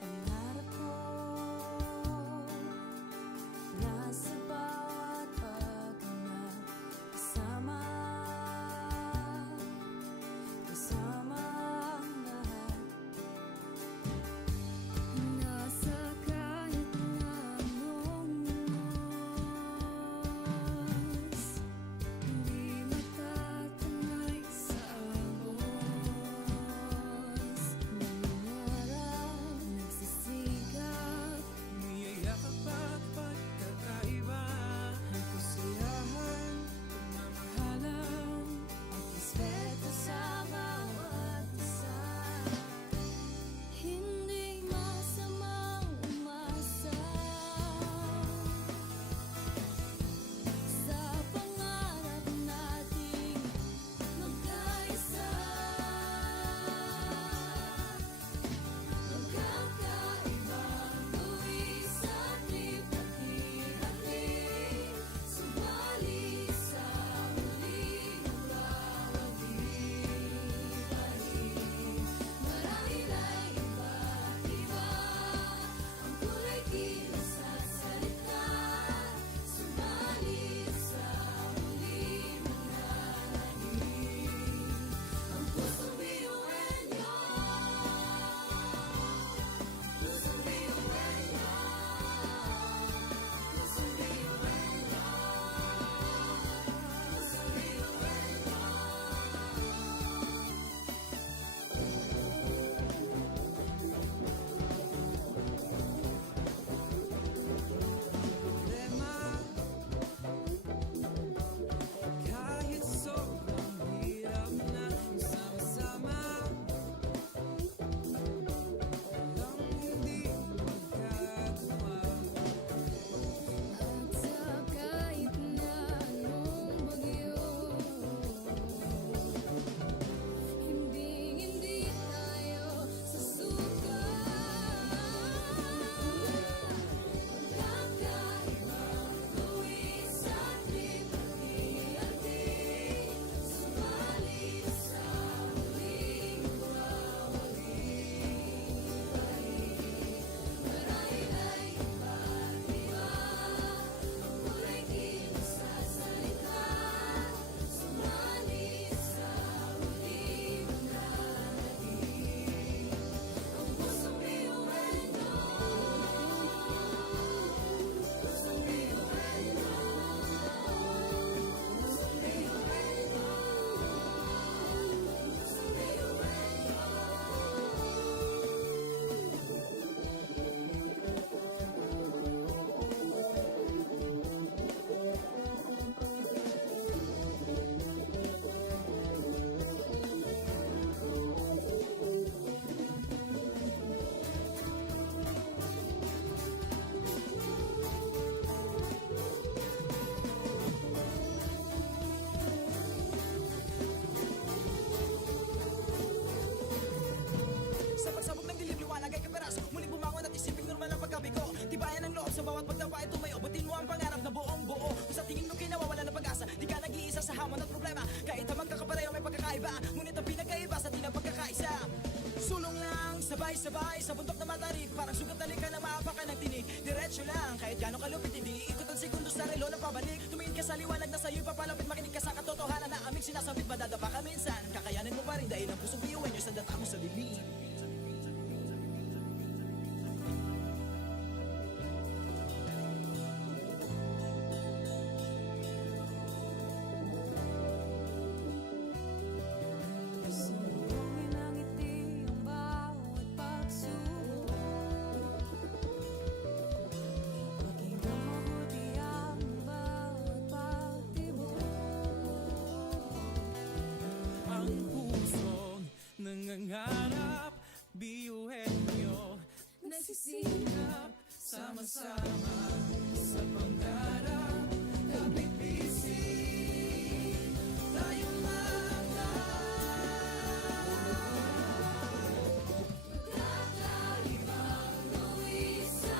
Pangarap ko nasa bawat paghinga kasama ang lahat. Nasa kahit na anong oras, hindi matatanay sa agos. Nangarap, nagsisikap, Niyayakap at pagkakaiba, ang kasiyahan, pagmamahalan, at respeto sa bawat isa. Hindi masamang umasa sa pangarap nating magkaisa. Magkakaibang tuwi sa hati-hati, sumali sa huling bawat ibahin. Marahil ay iba't iba ang kulay kilos at salita, sumali sa huling mananahin. Ang pusong biyuelyo, pusong biyuelyo, pusong biyuelyo, pusong problema. Kahit sobrang hirap na sama-sama, lang hindi magkagawa. At sa kahit na anong bagyo, hindi tayo susuka. Magkakaibang tuwi sa hati-hati, sumali sa huling bawat ibahin. Marahil ay iba't iba ang kulay kilos at salita, sumali sa huling mananahin. Ang pusong biyuelyo, pusong biyuelyo, pusong biyuelyo, pusong Sa pagsabog ng dilim, liwanag ay kaperaso. Muling bumangon at isiping normal ang pagkabigo. Tibayan ang loob sa bawat pagdapa ay tumayo. Butin mo ang pangarap na buong buo. Kung sa tingin mo kinawawala ng pag-asa, di ka nag-iisa sa hamon at problema. Kahit ang magkakapareho may pagkakaiba, ngunit ang pinagkaiba sa di ng pagkakaisa. Sulong lang, sabay-sabay sa bundok na matarik. Parang sugat na lika na maapakan ng tinig. Diretso lang, kahit gano'ng kalupit hindi ikot ang segundo sa relo na pabalik. Tumingin ka sa liwanag na sa'yo'y papalapit. Makinig ka sa katotohanan na aming sinasabit. Madadapa ka minsan, kakayanin mo pa rin dahil ang pusong biyuan nyo sa data mo sa dilim. Pasalubungin ng ngiti ang bawat pagsubok. Pakinggan mabuti ang bawat pagtibok. Ang pusong nangangarap, biyuhin nyo, Nagsisikap, sama-sama sa pangarap. Kapit bisig, tayong magkakaibang tuwi sa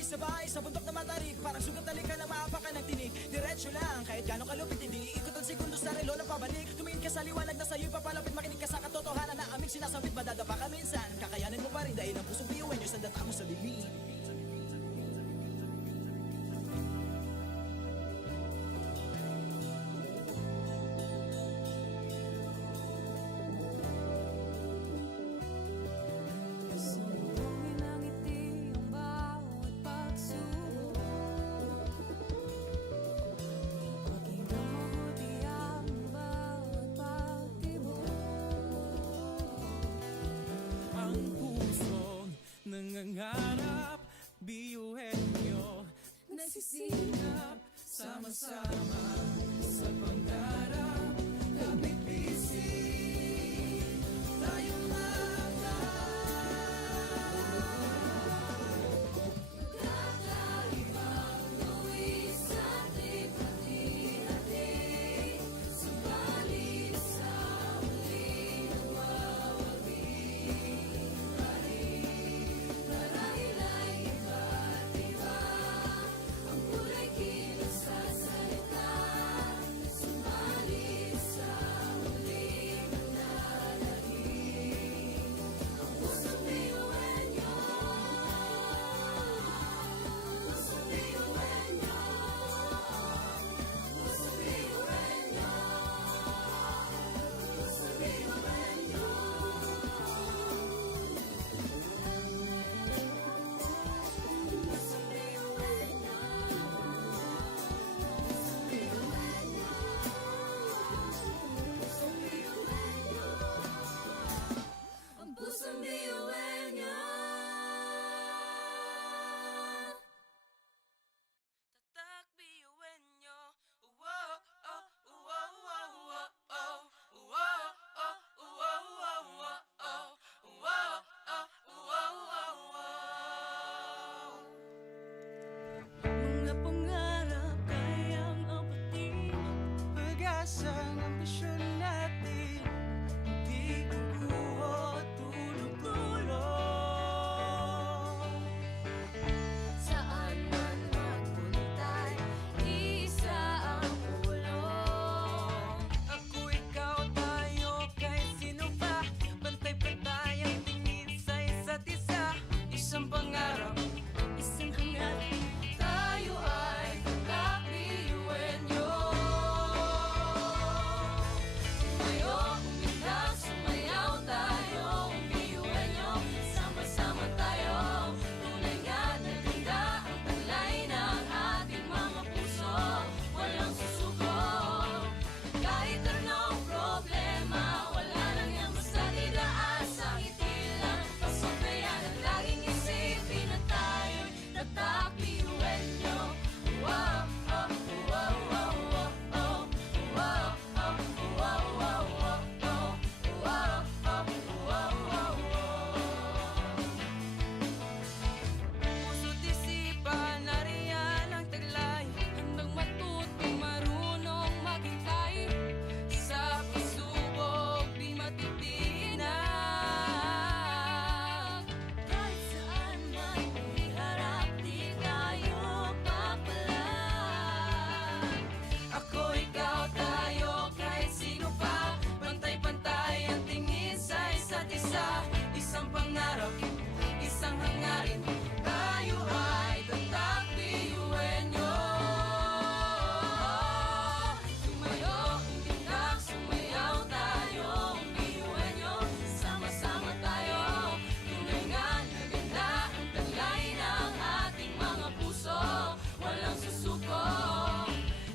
Sabay-sabay sa bundok na matarik, parang sugat na lika na maapakan ng tinig. Diretso lang, kahit gano'ng kalupit hindi ikot ang segundo sa relo na pabalik. Tumingin ka sa liwanag na sa'yo'y papalapit, makinig ka sa katotohanan na aming sinasabit. Madadapa ka minsan, kakayanin mo pa rin dahil ang pusong biyuan nyo sa data mo sa bibig. Sumuhin ang ngiti ang bawat pagsubok. Pakinggan mabuti ang bawat pagtibok. Ang pusong nangangarap, biyuhin nyo, nagsisikap, sama-sama sa pangarap. Kapit bisig, tayong Kakaibang luwis ating hati-hati, subalit sa muling nagwawagi. Marahil ay iba't iba, ang kulay kilos sa salita, subalit sa muling nananahig. Ang pusong biyuhan nyo, pusong biyuhan nyo, pusong biyuhan nyo, pusong biyuhan nyo. Pusong biyuhan nyo, pusong biyuhan nyo, ang pusong biyuhan nyo. tatak biyuhin nyo. Wow, oh, wow, wow, wow, oh. Wow, oh, wow, wow, wow, oh. Wow, oh, wow, wow, wow. Mga pangarap kayang abutin, pag-asa ng ambisyon natin, di kukuha tulog-tulog. Saan man magpuntay, isa ang ulo. Ako, ikaw, tayo, kahit sino pa, pantay-pantay ang tingin sa isa't isa. Isang pangarap, Isang hangarin, tayo ay kakabiyuhin nyo. Sumayo, umilag, sumayaw tayo, biyuhin nyo. Sama-sama tayo, tunay nga na ganda ang taglay ng ating mga puso. Walang susuko, kahit anong problema, wala lang yan basta didaan sa ngiti lang. Pasok na yan at laging isipin na tayo'y tatak biyuhin nyo. Wow, oh, wow, wow, wow, oh. Wow, oh, wow, wow, wow, oh. Wow, oh, wow, wow, wow. puso't isipan, nariyan ang taglay. Handang matuto, marunong maghintay. Sa pagsubok, di matitinag. Kahit saan man iharap, di tayo papalag. Ako, ikaw, tayo, kahit sino pa, pantay-pantay ang tingin sa isa't isa. Isang pangarap, isang hangarin, tayo ay tatak biyuhin nyo. Sumayo, umilag, sumayaw tayo, biyuhin nyo. Sama-sama tayo, tunay nga na ganda ang taglay ng ating mga puso. Walang susuko,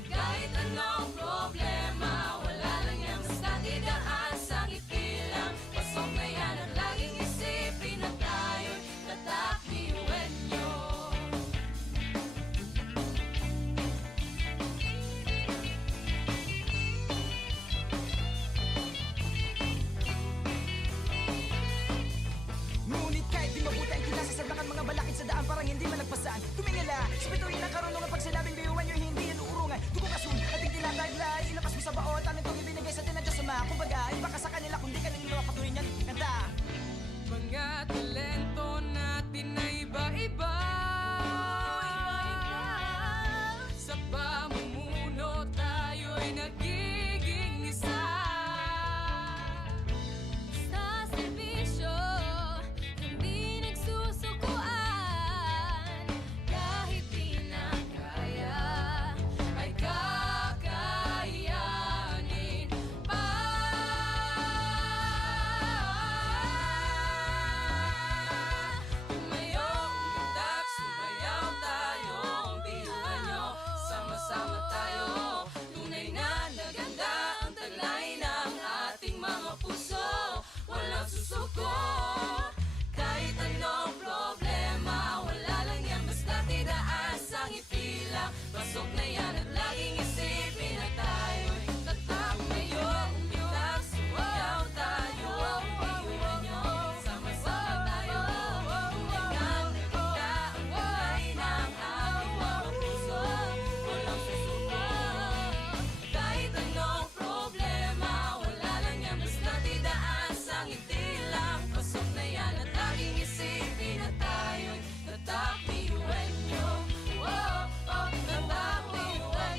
kahit anong problema, wala lang yan basta didaan sa ngiti lang. Pasok na yan at laging isipin na tayo'y tatak biyuhin nyo. Ngunit kahit di mabuti ang kinasasaglakan mga balakid sa daan, parang hindi malagpasan. Tumingala sa bituin ng karunungan pag sinabing Pasok na yan at laging isipin na tayo'y tatak ngayon. Umitak, sumayaw tayo, biyuhan nyo, sama-sama tayo. Tulingan, naganda ang kulay ng ating mga puso. Walang susuko. Kahit anong problema, wala lang yan, basta't idaan sa ngiti lang. Pasok na yan at laging isipin na tayo'y tatak, biyuhan nyo. Tatak, biyuhan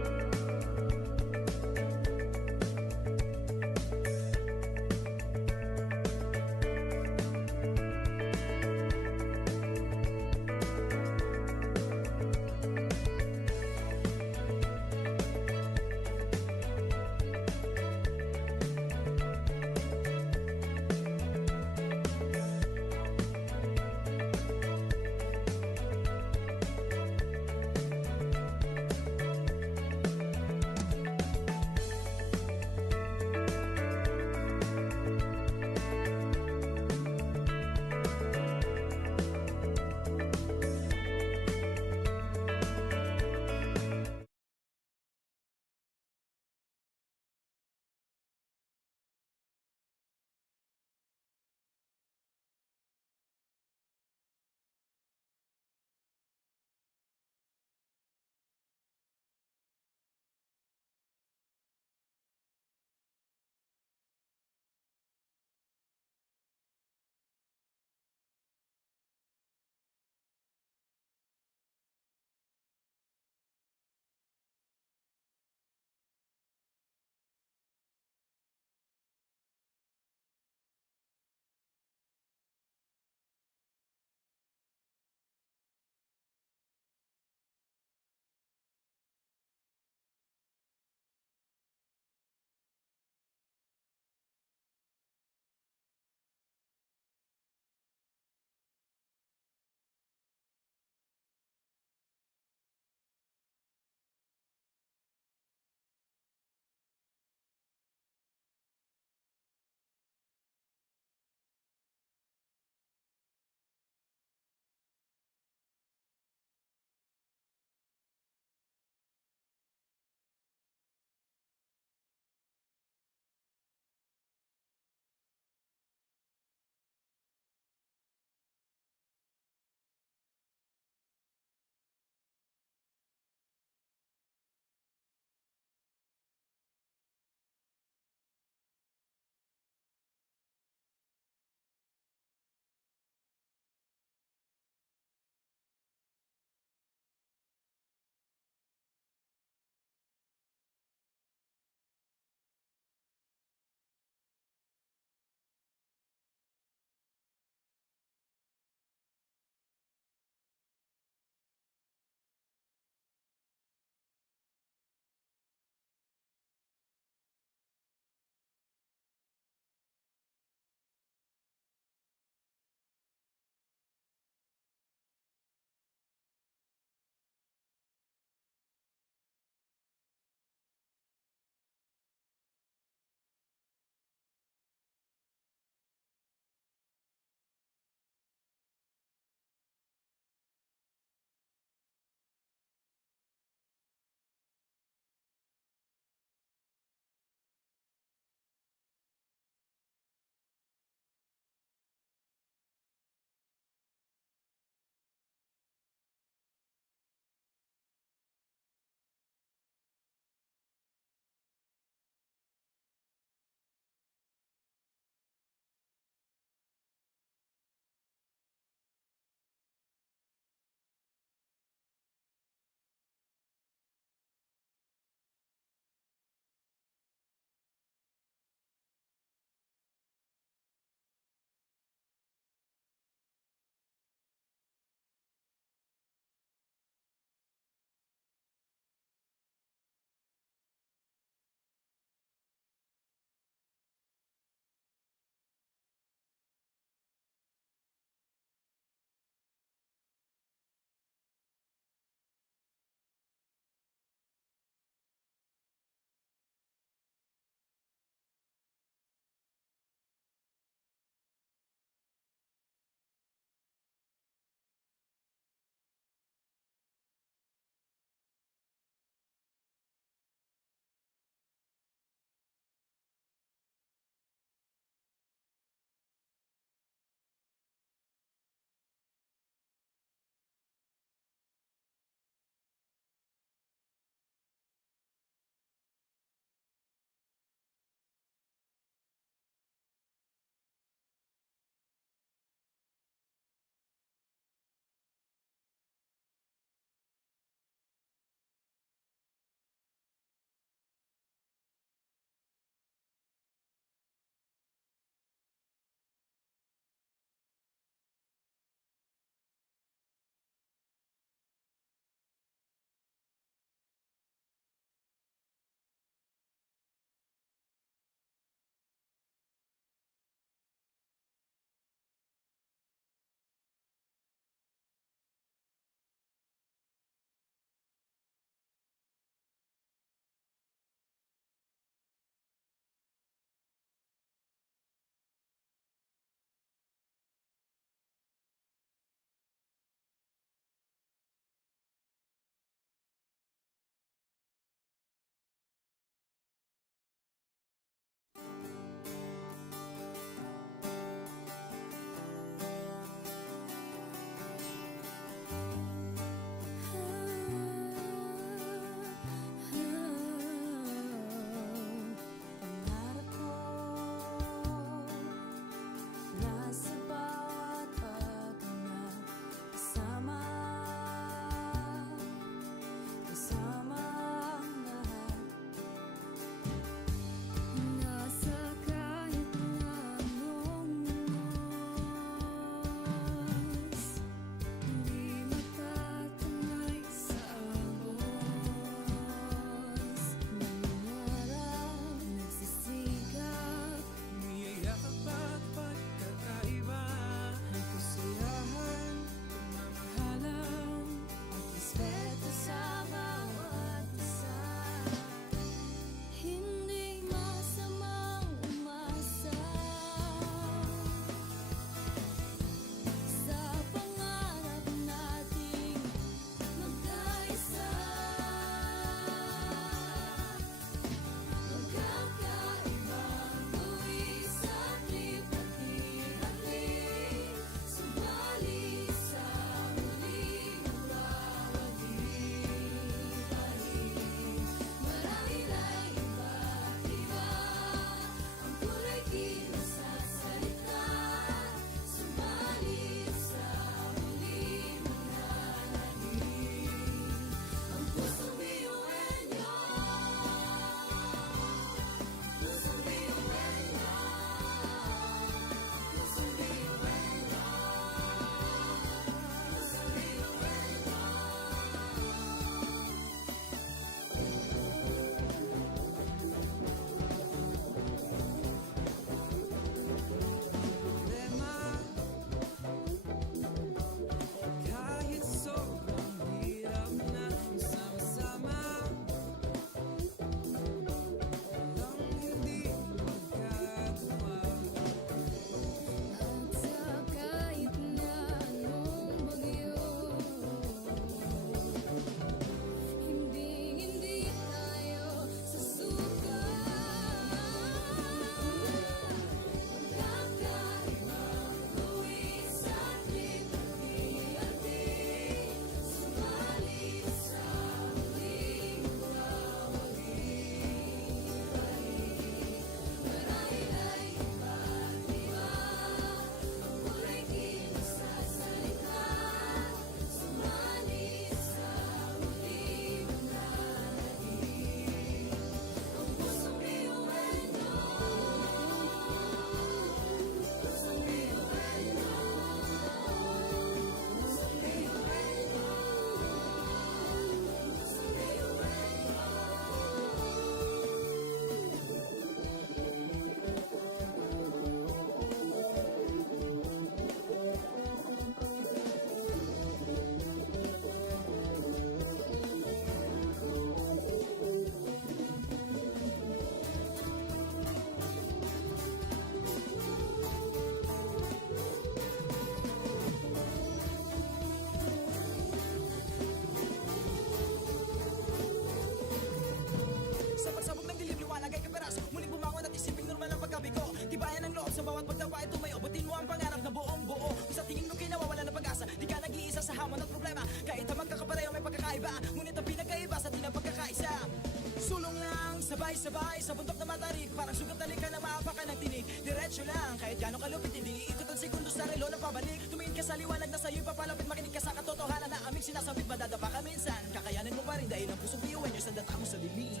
Sabay sa bundok na matarik, parang sugat na likha na maapakan ng tinig. Diretso lang, kahit gano'ng kalupit hindi ikot ang segundo sa relo na pabalik. Tumingin ka sa liwanag na sa'yo'y papalapit, makinig ka sa katotohanan na aming sinasabit. Madadapa ka minsan, kakayanin mo pa rin dahil ang pusong biyuan nyo sa data mo sa dilim.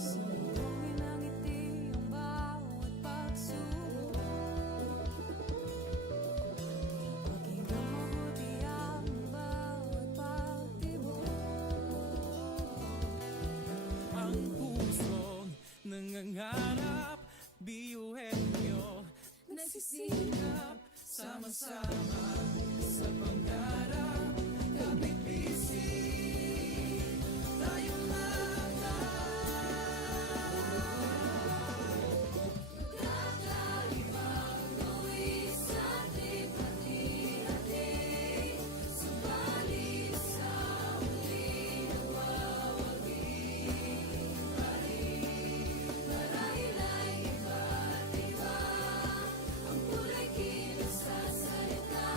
Sumbungin ang ngiti ang bawat pagsubok. Pakinggan mabuti ang bawat pagtibok. Ang pusong nangangarap, biyuhin nyo, nagsisikap, sama-sama sa pangarap. Kapit bisig, tayong Kakaibang luwis ating pati-hati. Subalit sa huli nagwawagi pa rin. Marahil ay iba't iba ang kulay kilos sa salita.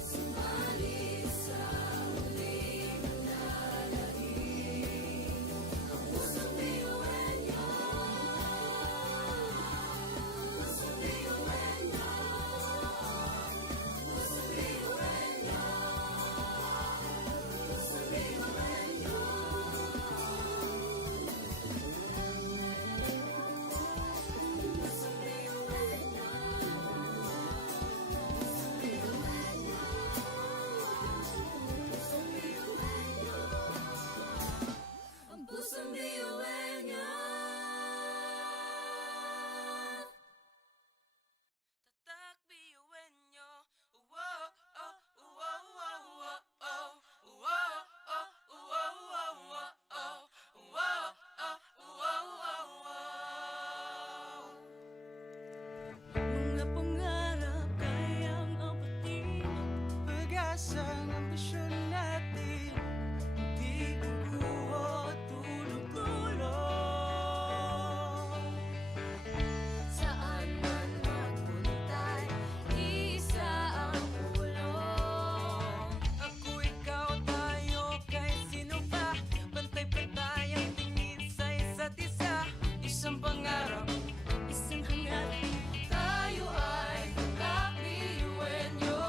Subalit sa huli manlalahim ang pusong biyuhan nyo. Pusong biyuhan nyo. Pusong biyuhan nyo. Pusong biyuhan nyo. Pusong biyuhan nyo. Pusong biyuhan nyo. Ang pusong biyuhan nyo. tatak biyuhin nyo. Wow, oh, wow, wow, wow, oh. Wow, oh, wow, wow, wow, oh. Wow, oh, wow, wow, wow. Mga pangarap kayang apatin, pag-asa ng ambisyon natin, di kukuha at tulog-tulog. Saan man magpuntay, isa ang pulong. Ako, ikaw, tayo, kahit sino pa, pantay-pantay ang tingin sa isa't isa. Isang pangarap, isang hangarin. Tayo ay kakabiyuhin nyo.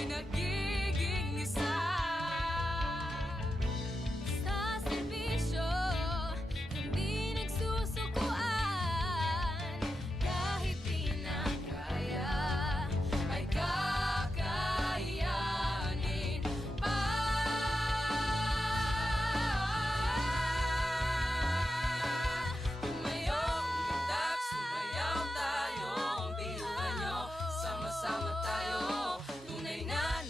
Ako'y nagiging isa. Sa serbisyo, hindi nagsusukuan. Kahit di na kaya, ay kakayanin pa. Tumayo, umitak, sumayaw tayo. Ang biyuhan nyo, sama-sama tayo. Tunay na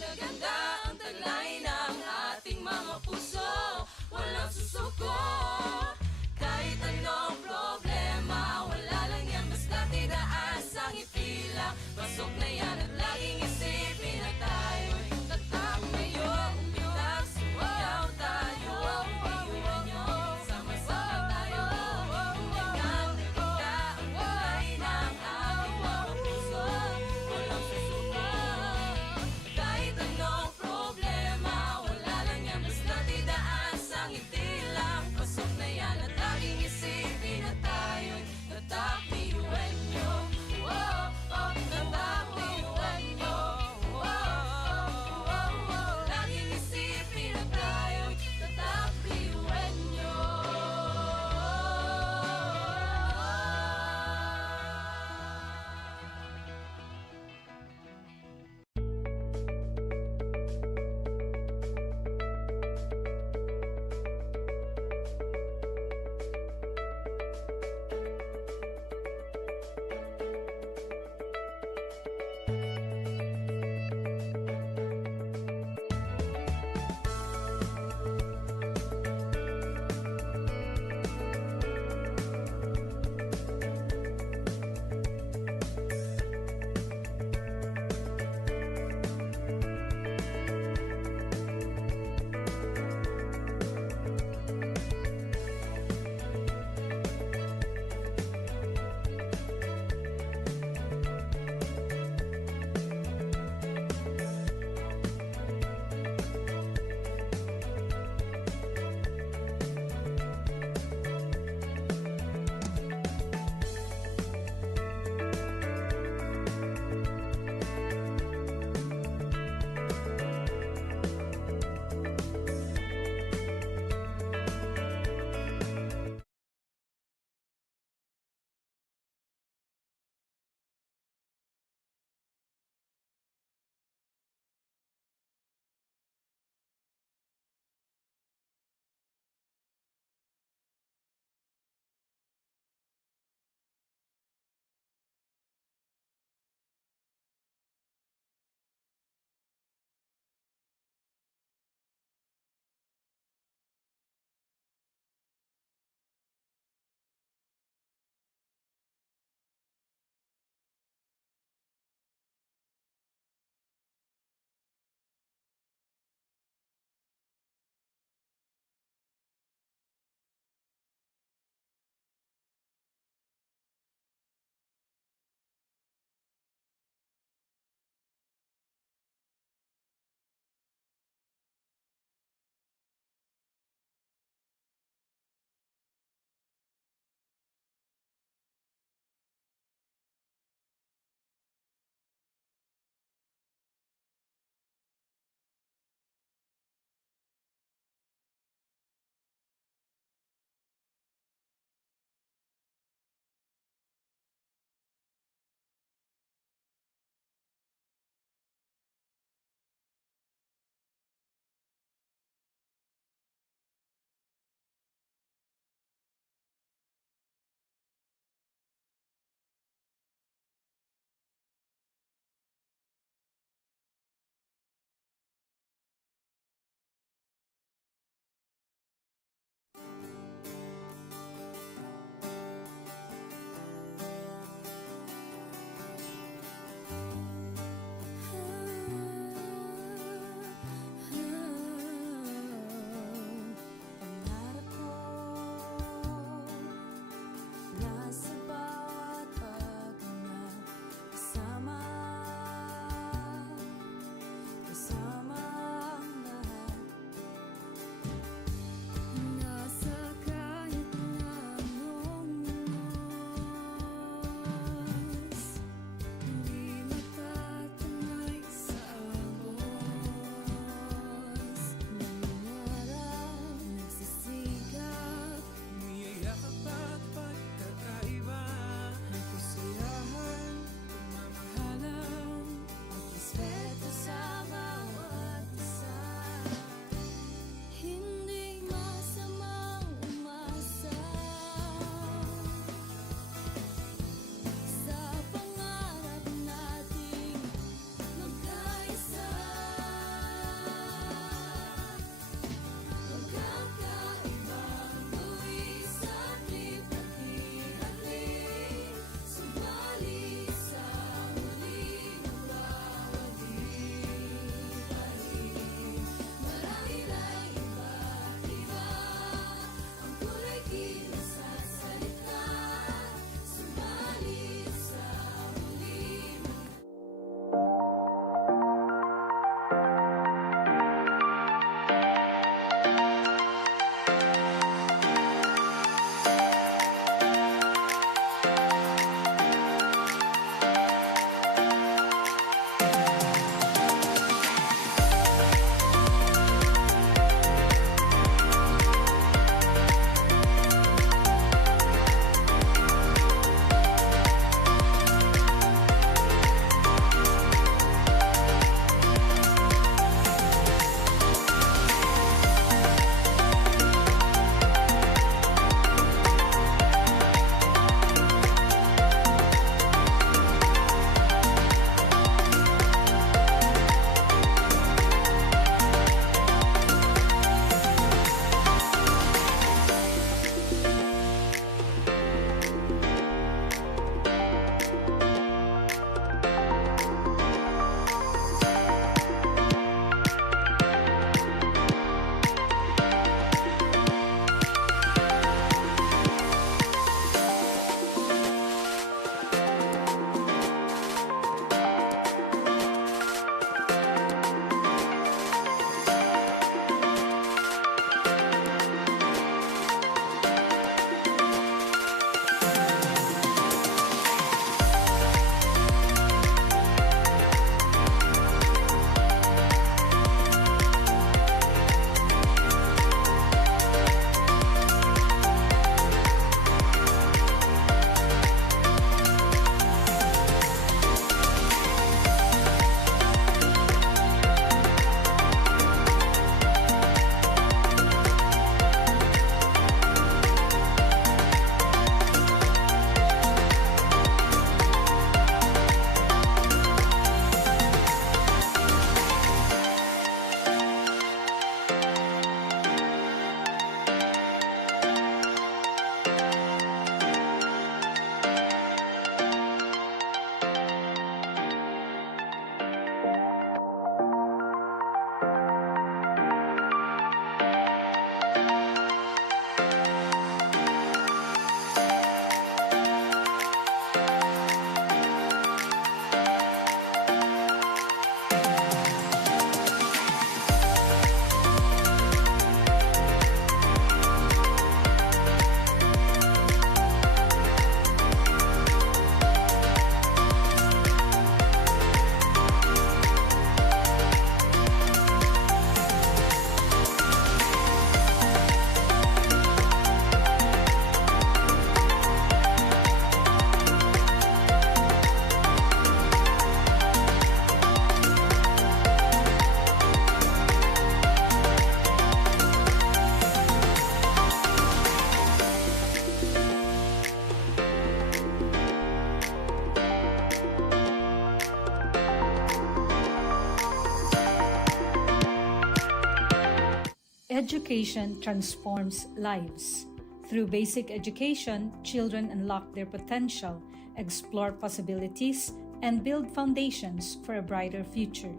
Education transforms lives. Through basic education, children unlock their potential, explore possibilities, and build foundations for a brighter future.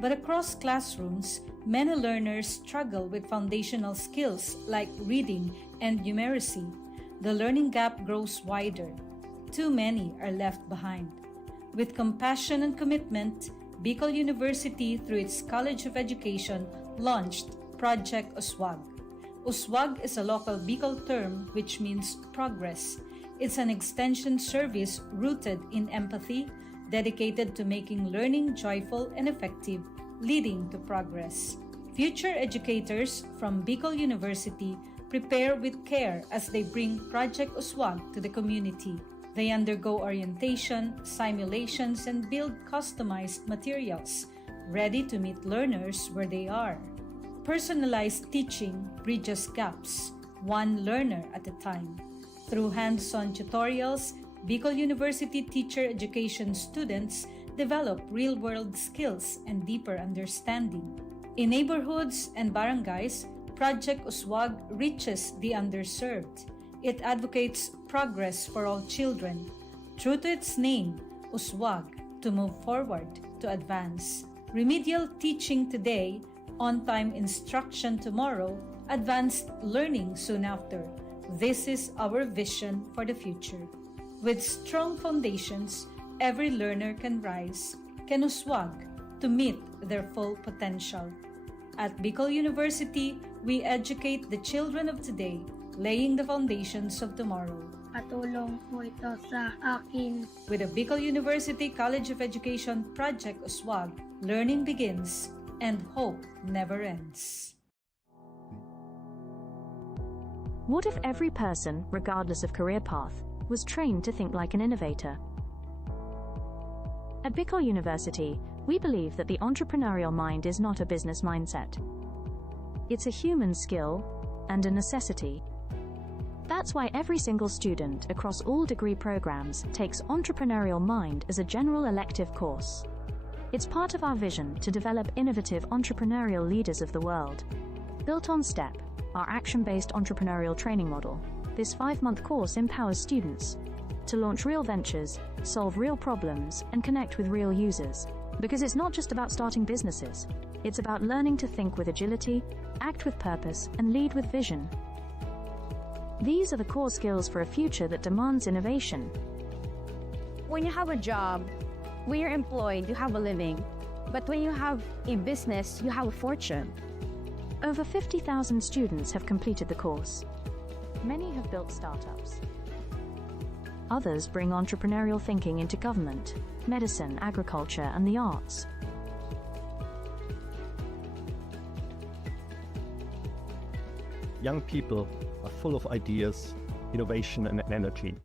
But across classrooms, many learners struggle with foundational skills like reading and numeracy. The learning gap grows wider. Too many are left behind. With compassion and commitment, Bicol University, through its College of Education, launched Project Uswag. Uswag is a local Bicol term which means progress. It's an extension service rooted in empathy, dedicated to making learning joyful and effective, leading to progress. Future educators from Bicol University prepare with care as they bring Project Uswag to the community. They undergo orientation, simulations, and build customized materials, ready to meet learners where they are. Personalized teaching bridges gaps, one learner at a time. Through hands-on tutorials, Bicol University teacher education students develop real-world skills and deeper understanding. In neighborhoods and barangays, Project Uswag reaches the underserved. It advocates progress for all children. True to its name, Uswag, to move forward, to advance. Remedial teaching today, on-time instruction tomorrow, advanced learning soon after. This is our vision for the future. With strong foundations, every learner can rise, can uswag, to meet their full potential. At Bicol University, we educate the children of today, laying the foundations of tomorrow. Katulong po ito sa akin. With the Bicol University College of Education Project Uswag, learning begins and hope never ends. What if every person, regardless of career path, was trained to think like an innovator? At Bicol University, we believe that the entrepreneurial mind is not a business mindset. It's a human skill and a necessity. That's why every single student across all degree programs takes Entrepreneurial Mind as a general elective course. It's part of our vision to develop innovative entrepreneurial leaders of the world. Built on STEP, our action-based entrepreneurial training model, this 5-month course empowers students to launch real ventures, solve real problems, and connect with real users. Because it's not just about starting businesses, it's about learning to think with agility, act with purpose, and lead with vision. These are the core skills for a future that demands innovation. When you have a job, when you're employed, you have a living. But when you have a business, you have a fortune. Over 50,000 students have completed the course. Many have built startups. Others bring entrepreneurial thinking into government, medicine, agriculture, and the arts. Young people are full of ideas, innovation, and energy.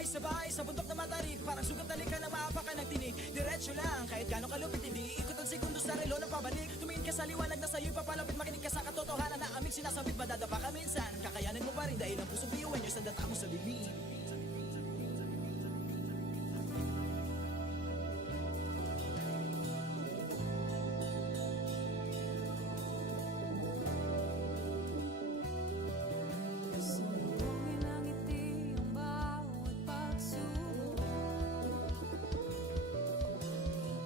Sabay-sabay sa bundok na matarik, parang sugat na lika na maapakan ng tinig. Diretso lang, kahit gano'ng kalupit, hindi ikot ang segundo sa relo na pabalik. Tumingin ka sa liwanag na sa'yo'y papalapit, makinig ka sa katotohanan na aming sinasabit. Madadapa ka minsan, kakayanin mo pa rin dahil ang pusong biyuan nyo sa data mo sa bibig. Sumugin ang ngiti ang bawat pagsubok.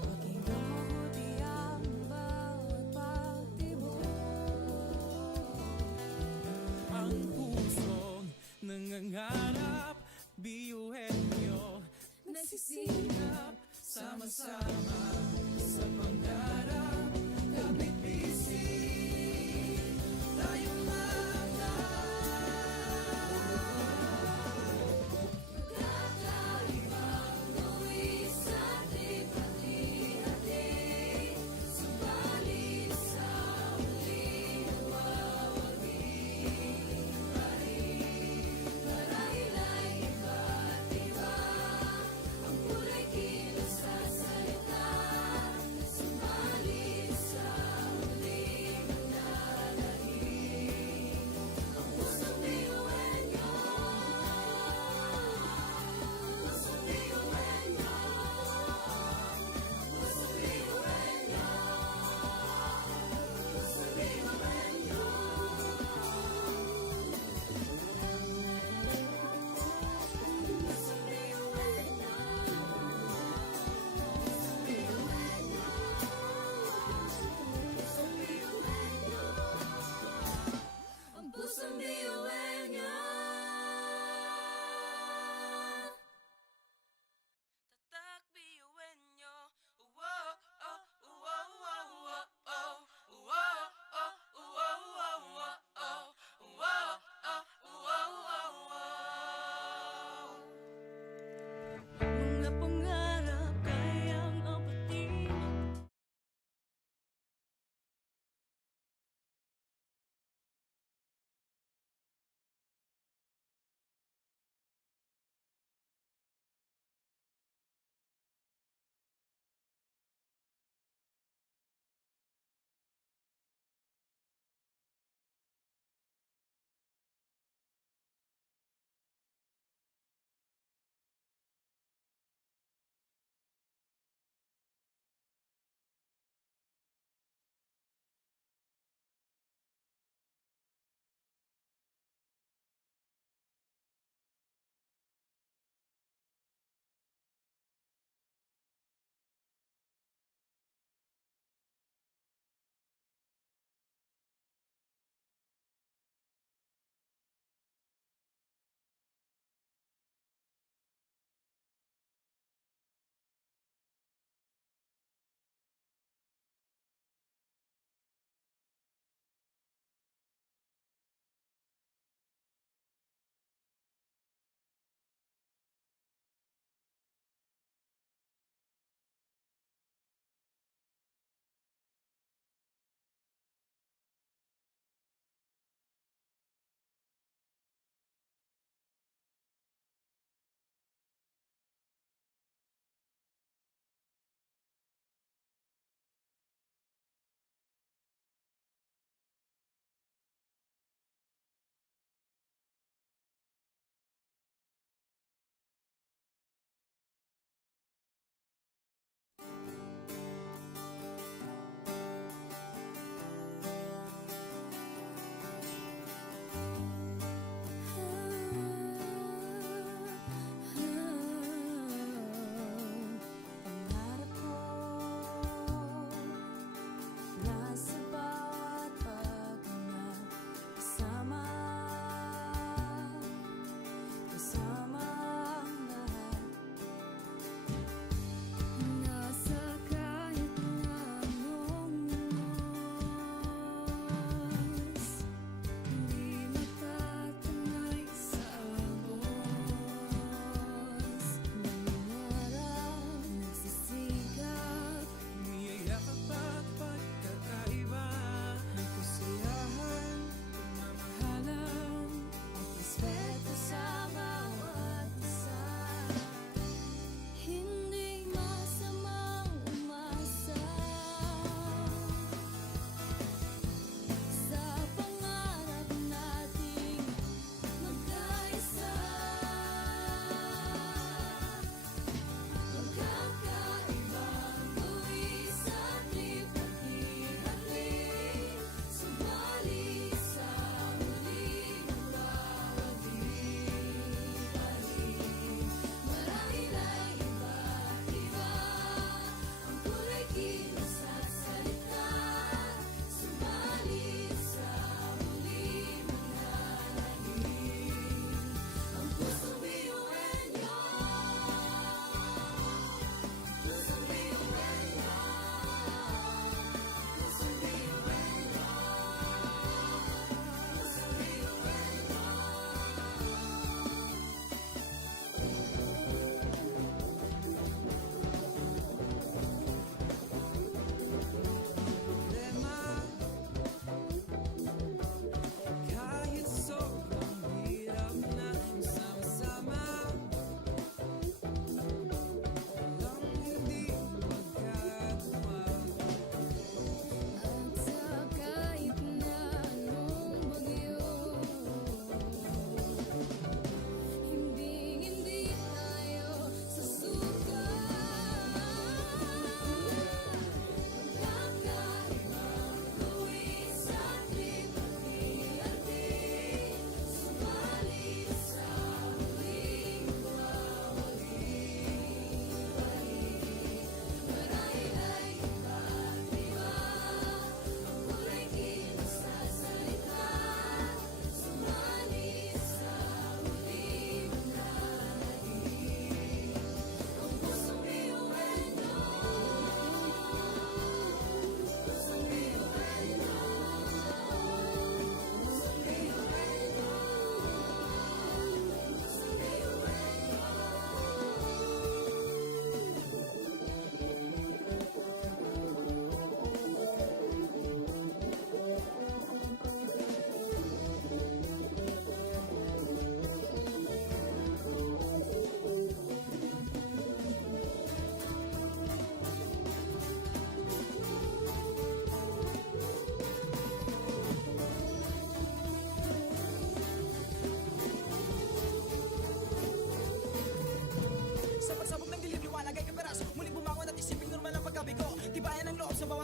Pakinggan mabuti ang bawat pagtibok. Ang pusong nangangarap, biyuhin nyo nagsisikap, sama-sama sa pangarap. Kapit bisig, tayong Kakaibang luwis at lipat-hati, subalit sa huli nagwawagi. Marahil ay iba't iba, ang kulay kilos sa salita, subalit sa huli mananahimik.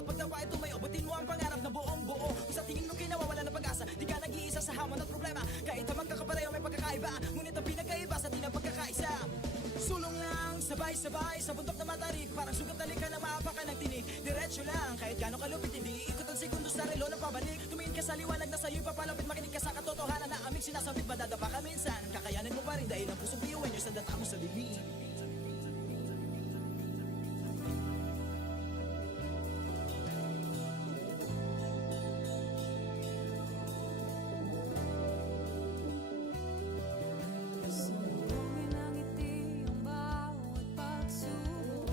bawat pagdapa ay tumayo. Butin mo ang pangarap na buong buo. Kung sa tingin mo kinawawala ng pag-asa, di ka nag-iisa sa hamon at problema. Kahit na magkakapareho may pagkakaiba, ngunit ang pinagkaiba sa di na pagkakaisa. Sulong lang, sabay-sabay sa bundok na matarik. Parang sugat na lika na maapakan ng tinig. Diretso lang, kahit gano'ng kalupit, hindi ikot ang segundo sa relo na pabalik. Tumingin ka sa liwanag na sa'yo'y papalapit. Makinig ka sa katotohanan na aming sinasabit. Madadapa ka minsan, kakayanin mo pa rin dahil ang pusong biyuin nyo sa data mo sa bibig. Sumugin ang ngiti ang bawat pagsubok.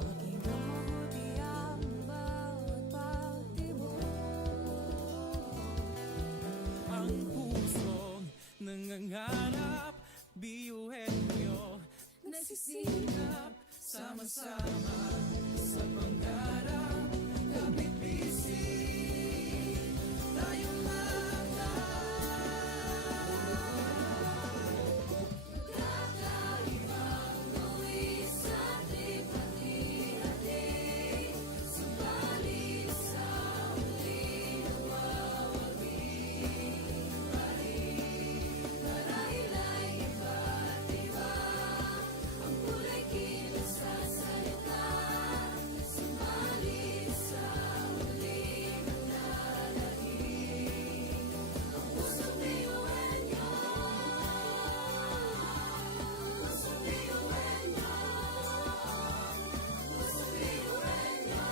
Paging mabuti ang bawat pagtibok. Ang pusong nangangarap, biyuhin nyo, nagsisikap, sama-sama sa pangarap. Kapit bisig, tayong Kakaibang luwis at hati-hati. Subalit sa huli nawawagi pa rin. Marahil ay iba't iba ang kulay kilos sa salita. Subalit sa huli nanlalahim ang pusong biyuhin nyo. Pusong biyuhin nyo. Pusong biyuhin nyo. Pusong biyuhin nyo.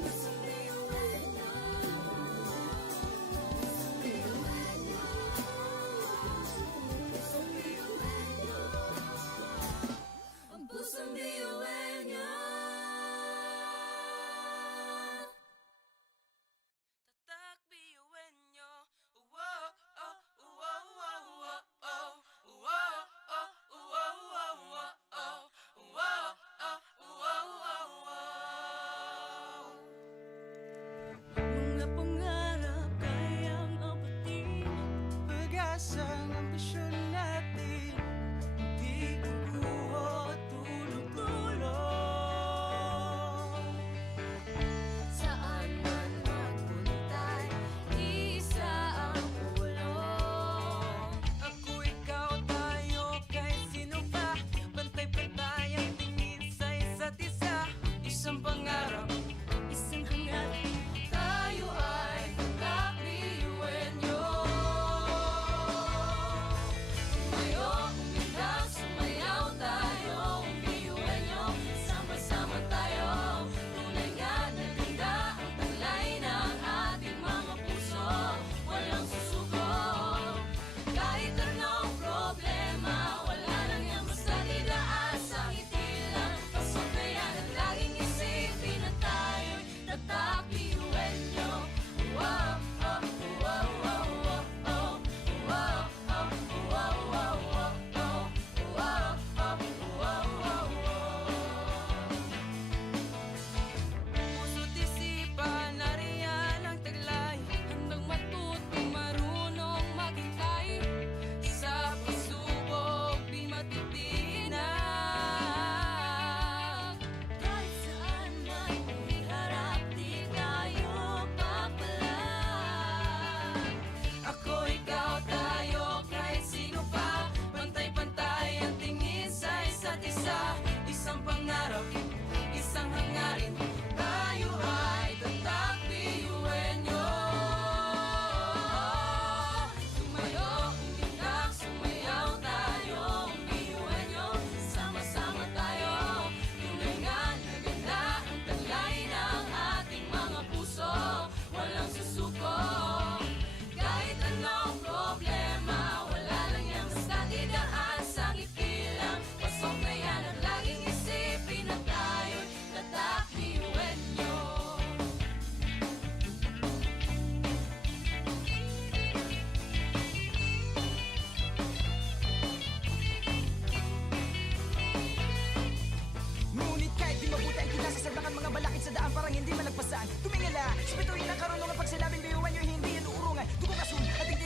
Pusong biyuhin nyo. Pusong biyuhin nyo. Pusong biyuhin nyo. Ang pusong biyuhin nyo. tatak biyuhin nyo. Wow, oh, wow, wow, wow, oh. Wow, oh, wow, wow, wow, oh. Wow, oh, wow, wow, wow. Mga pangarap kayang abutin, pag-asang ambisyon natin, di kukuha tulong-tulong. Saan man magpuntay, isa ang ulong. Ako, ikaw, tayo, kahit sino pa, pantay-pantay ang tingin sa isa't isa. Isang pangarap, isang hangarin. Tayo ay kakabiyuhin nyo. Tumayo, umilag, sumayaw tayo. Biyuhin nyo, sama-sama tayo. Tunay nga na ganda ang taglay ng ating mga puso. Walang susuko. Kahit anong problema, wala lang yan basta didaan sa ngiti lang. Pasok na yan at laging isipin na tayo'y tatakbiyuhin nyo. Wow, oh, wow, wow, wow, oh. Wow, oh, wow, wow, wow, oh. Wow, oh, wow, wow, wow. Puso't isipan, nariyan ang taglay. Handang matutong marunong maghintay. Sa pagsubok, di matitinag. Kahit saan man iharap, di tayo papalag. Ako, ikaw, tayo, kahit sino pa, pantay-pantay ang tingin sa isa't isa. Isang pangarap, isang hangarin, tayo ay tatakbiyuhin nyo. Tumayo, umilag, sumayaw tayo. Biyuhin nyo, sama-sama tayo. Tunay nga na ganda ang taglay ng ating mga puso. Walang susuko. Kahit anong problema, wala lang yan basta didaan sa ngiti lang. Pasok na yan at laging isipin na tayo'y tatakbiyuhin nyo. Ngunit kahit di mabuti ang kinasasaglakan mga balakid sa daan parang hindi malagpasan. Tumingala, sa bituin ng karunungan pag sinabing biyuhan nyo hindi yan uurungan. Dugong asun, ating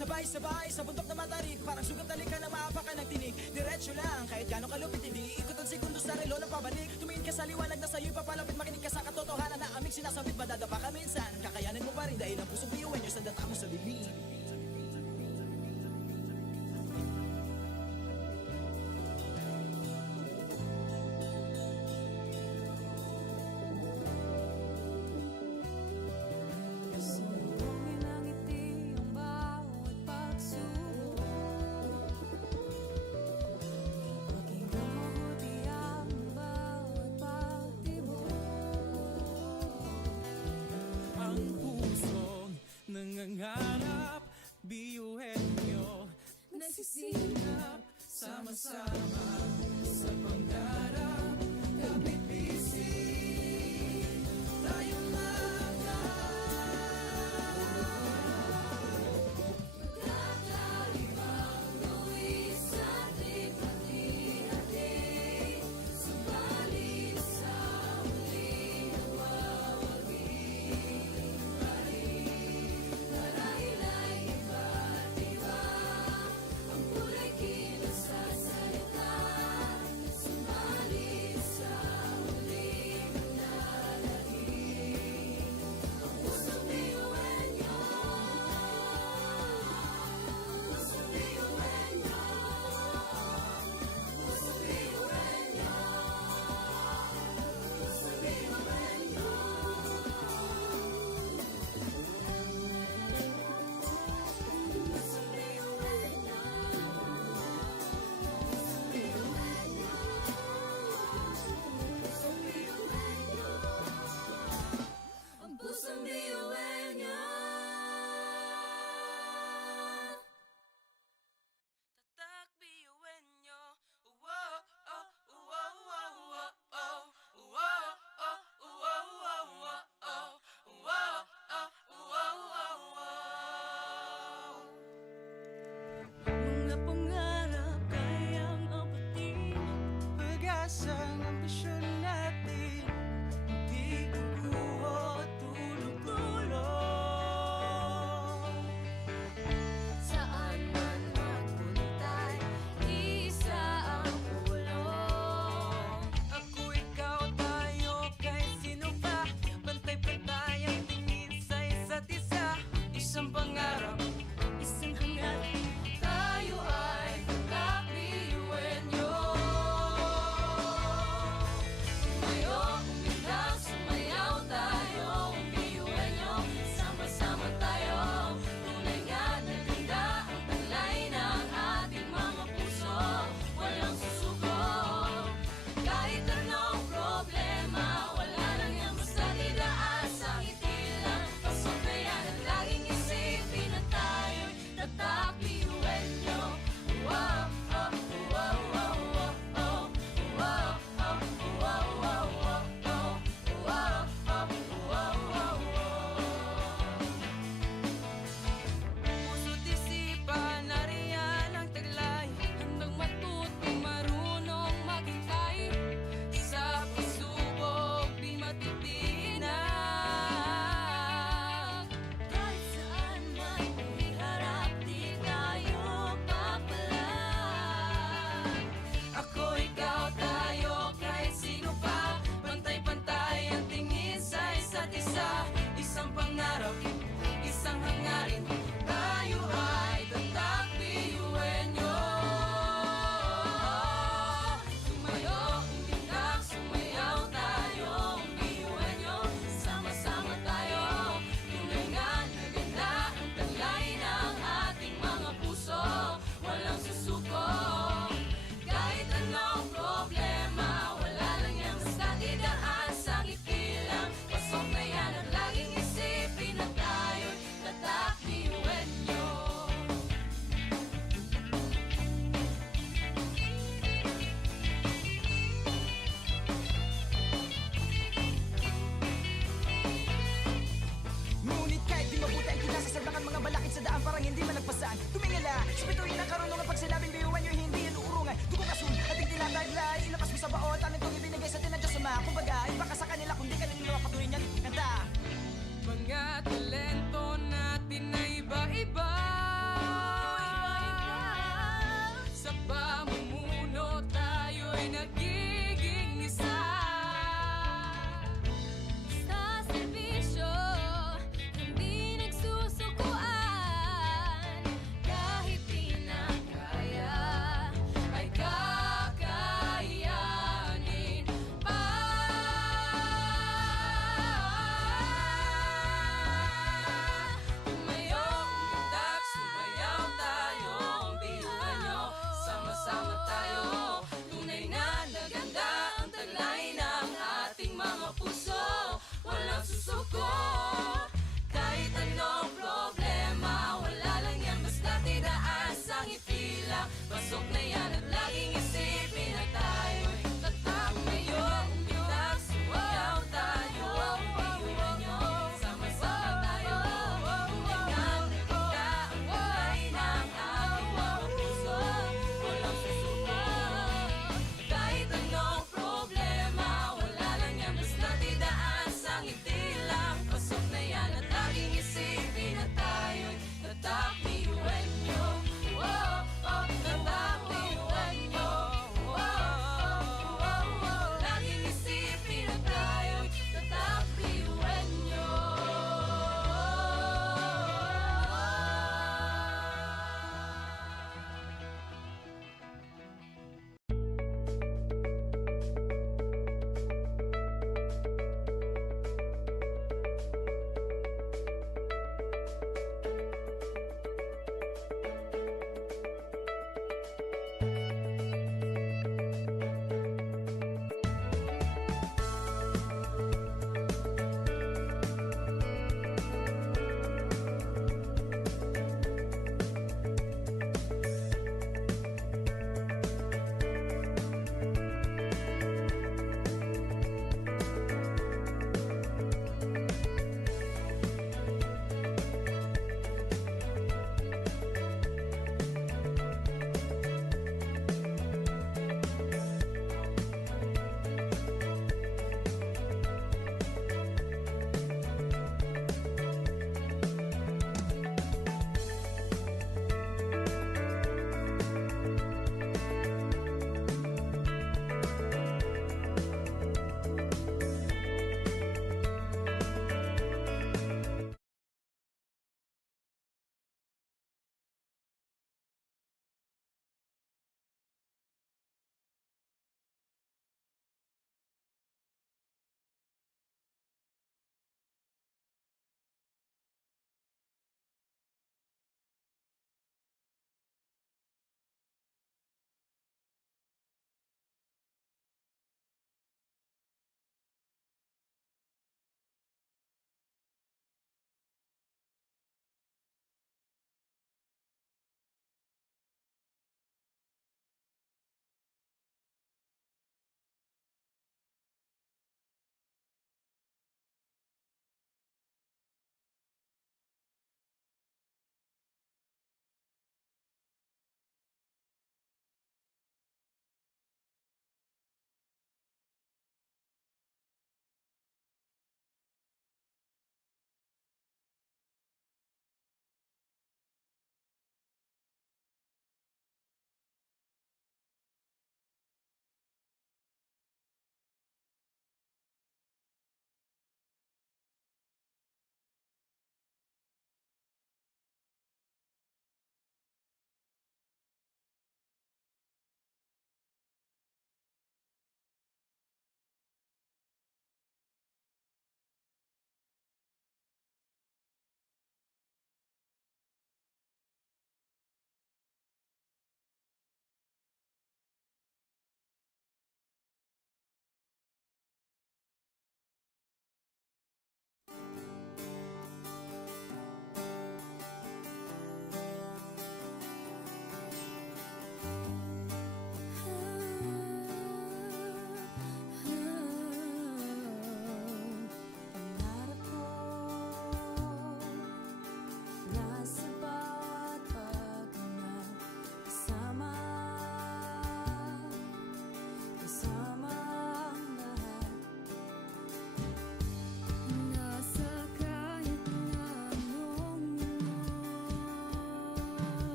Sabay-sabay sa bundok na matarik, parang sugat na lika na maapakan ng tinig. Diretso lang, kahit gano'ng kalupit, hindi ikot ang segundo sa relo na pabalik. Tumingin ka sa liwanag na sa'yo'y papalapit, makinig ka sa katotohanan na aming sinasabit. Madadapa ka minsan, kakayanin mo pa rin dahil ang pusong biyuan nyo sa data mo sa bibig. Sumugin ang ngiti ang bawat pagsubok. Pakinggan mabuti ang bawat pagtibok. Ang pusong nangangarap, biyuhin nyo, nagsisikap, sama-sama sa pangarap. Kapit bisig, tayong Kakaibang luwis at hati-hati, subalit sa huling nagwawagi. Marahil ay iba't iba, ang kulay kilos sa salita, subalit sa huling nananalangin. Ang pusong biyuan nyo, pusong biyuan nyo, pusong biyuan nyo, pusong biyuan nyo. Ang pusong biyuan niya. tatak biyuhin nyo. Wow, oh, wow, wow, wow, oh. Wow, oh, wow, wow, wow, oh. Wow, oh, wow, wow, wow. Mga pangarap kayang abutin, pag-asang ambisyon natin, di kukuha tulog-tulog. Saan man magpuntay, isa ang ulong. Ako, ikaw, tayo, kahit sino pa, pantay-pantay ang tingin sa isa't isa. Isang pangarap, isang hangarin. Tayo ay kakabiyuhin nyo. Tumayo, umilang, sumayaw tayo, biyuhin nyo. Sama-sama tayo, tunay nga na ganda ang talay ng ating mga puso. Walang susuko, kahit anong problema, wala lang yan basta didaan sa ngiti lang. Pasok na yan at laging isipin na tayo'y tatak biyuhin nyo. Wow, oh, wow, wow, wow, oh. Wow, oh, wow, wow, wow, oh. Wow, oh, wow, wow, wow. Puso't isipan, nariyan ang taglay. Handang matuto, marunong maghintay. Sa pagsubok, di matitinag. Kahit saan man iharap, di tayo papalag. Ako, ikaw, tayo, kahit sino pa, pantay-pantay ang tingin sa isa't isa. Isang pangarap, isang hangarin, tayo ay tatak biyuhin nyo. Tumayo, umilang, sumayaw tayo, biyuhin nyo. Sama-sama tayo, tunay nga na ganda ang talay ng ating mga puso. Walang susuko, kahit anong problema, wala lang yan basta didaan sa ngiti lang. Pasok na yan at laging isipin na tayo'y tatak biyuhin nyo. Ngunit kahit di mabuti ang kinasasaglakan mga balakid sa daan parang hindi malagpasan. Tumingala, spituin ang karunungan pag sinabing biyuhan nyo hindi yan uurungan. Dugong asun, ating tinataglay, ilabas mo sa baot, ang itong ibinigay sa atin ng Diyos Ama. Kumbaga, iba ka sa kanila kung di ka nila patuloy niyan kanta. Mga talento natin na iba-iba. lang. Pasok na yan at laging isipin na tayo'y tatak ngayon. Umitak, sumayaw tayo, iulan nyo, sama-sama tayo. Tulingan, nakita ang kulay ng ating mga puso. Walang susuko. Kahit anong problema, wala lang yan, basta't idaan sa ngiti lang. Pasok na yan at laging isipin na tayo'y tatak, iulan nyo. Tatak, iulan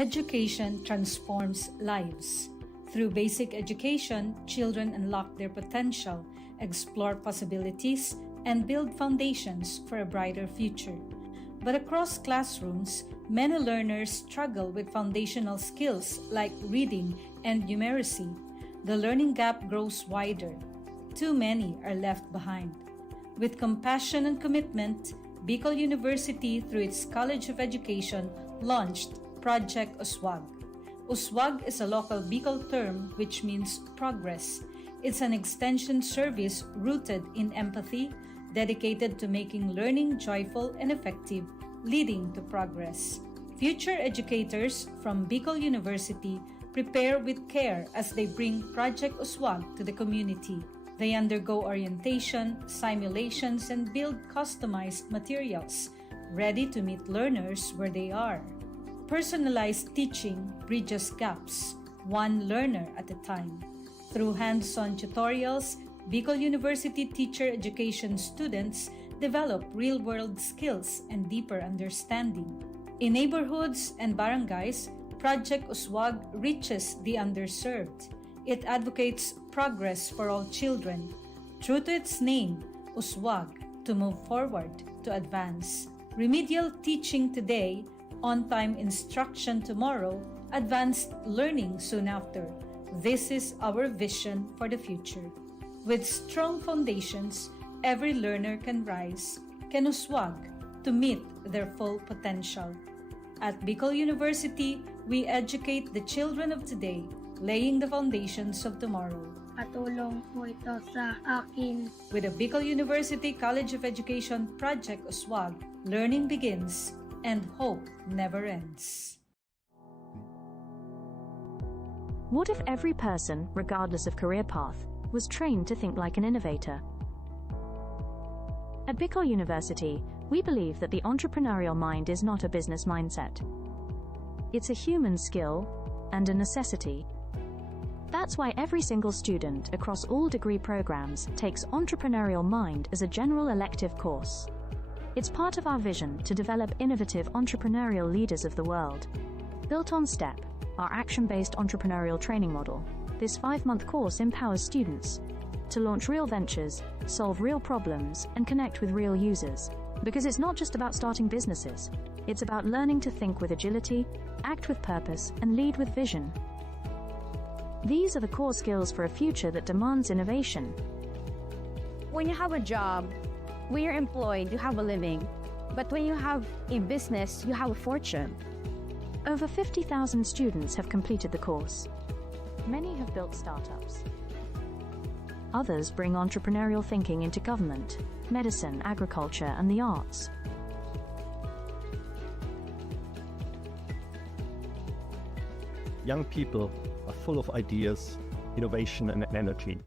Education transforms lives. Through basic education, children unlock their potential, explore possibilities, and build foundations for a brighter future. But across classrooms, many learners struggle with foundational skills like reading and numeracy. The learning gap grows wider. Too many are left behind. With compassion and commitment, Bicol University, through its College of Education, launched Project Uswag. Uswag is a local Bicol term which means progress. It's an extension service rooted in empathy, dedicated to making learning joyful and effective, leading to progress. Future educators from Bicol University prepare with care as they bring Project Uswag to the community. They undergo orientation, simulations, and build customized materials, ready to meet learners where they are. Personalized teaching bridges gaps, one learner at a time. Through hands-on tutorials, Bicol University teacher education students develop real-world skills and deeper understanding. In neighborhoods and barangays, Project Uswag reaches the underserved. It advocates progress for all children. True to its name, Uswag, to move forward, to advance. Remedial teaching today, on-time instruction tomorrow, advanced learning soon after. This is our vision for the future. With strong foundations, every learner can rise, can uswag to meet their full potential. At Bicol University, we educate the children of today, laying the foundations of tomorrow. Katulong po ito sa akin. With the Bicol University College of Education Project Uswag, learning begins and hope never ends. What if every person, regardless of career path, was trained to think like an innovator? At Bicol University, we believe that the entrepreneurial mind is not a business mindset. It's a human skill and a necessity. That's why every single student across all degree programs takes Entrepreneurial Mind as a general elective course. It's part of our vision to develop innovative entrepreneurial leaders of the world. Built on STEP, our action-based entrepreneurial training model, this 5-month course empowers students to launch real ventures, solve real problems, and connect with real users. Because it's not just about starting businesses, it's about learning to think with agility, act with purpose, and lead with vision. These are the core skills for a future that demands innovation. When you have a job, when you're employed, you have a living. But when you have a business, you have a fortune. Over 50,000 students have completed the course. Many have built startups. Others bring entrepreneurial thinking into government, medicine, agriculture, and the arts. Young people are full of ideas, innovation, and energy.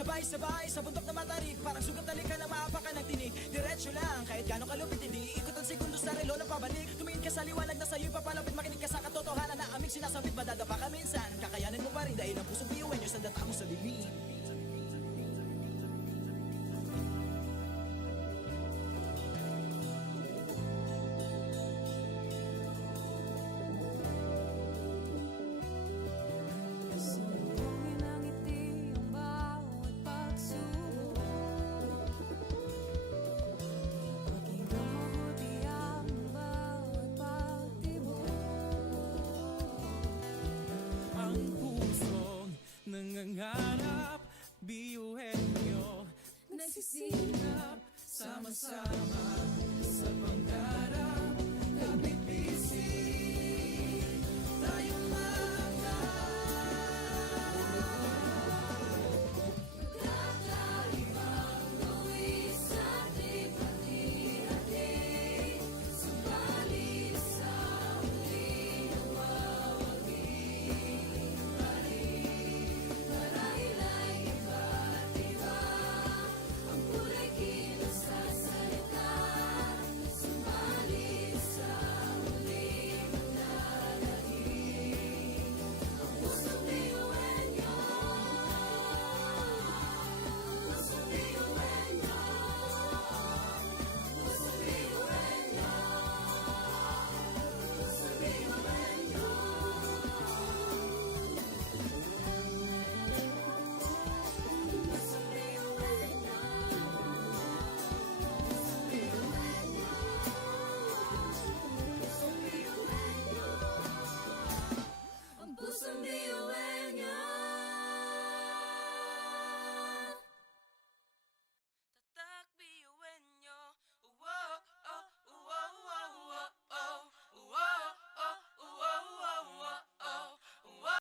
Sabay-sabay sa bundok na matarik, parang sugat na likha na maapakan ng tinig. Diretso lang, kahit gano'ng kalupit, hindi ikot ang segundo sa relo na pabalik. Tumingin ka sa liwanag na sa'yo'y papalapit, makinig ka sa katotohanan na aming sinasabit. Madadapa ka minsan, kakayanin mo pa rin dahil ang pusong biyuin nyo sa data mo sa dilim. Sundungin ang ngiti ang bawat pagsubok. Pakinggan mabuti ang bawat pagtibok. Ang pusong nangangarap, biyuhin nyo nagsisikap, sama-sama sa pangarap.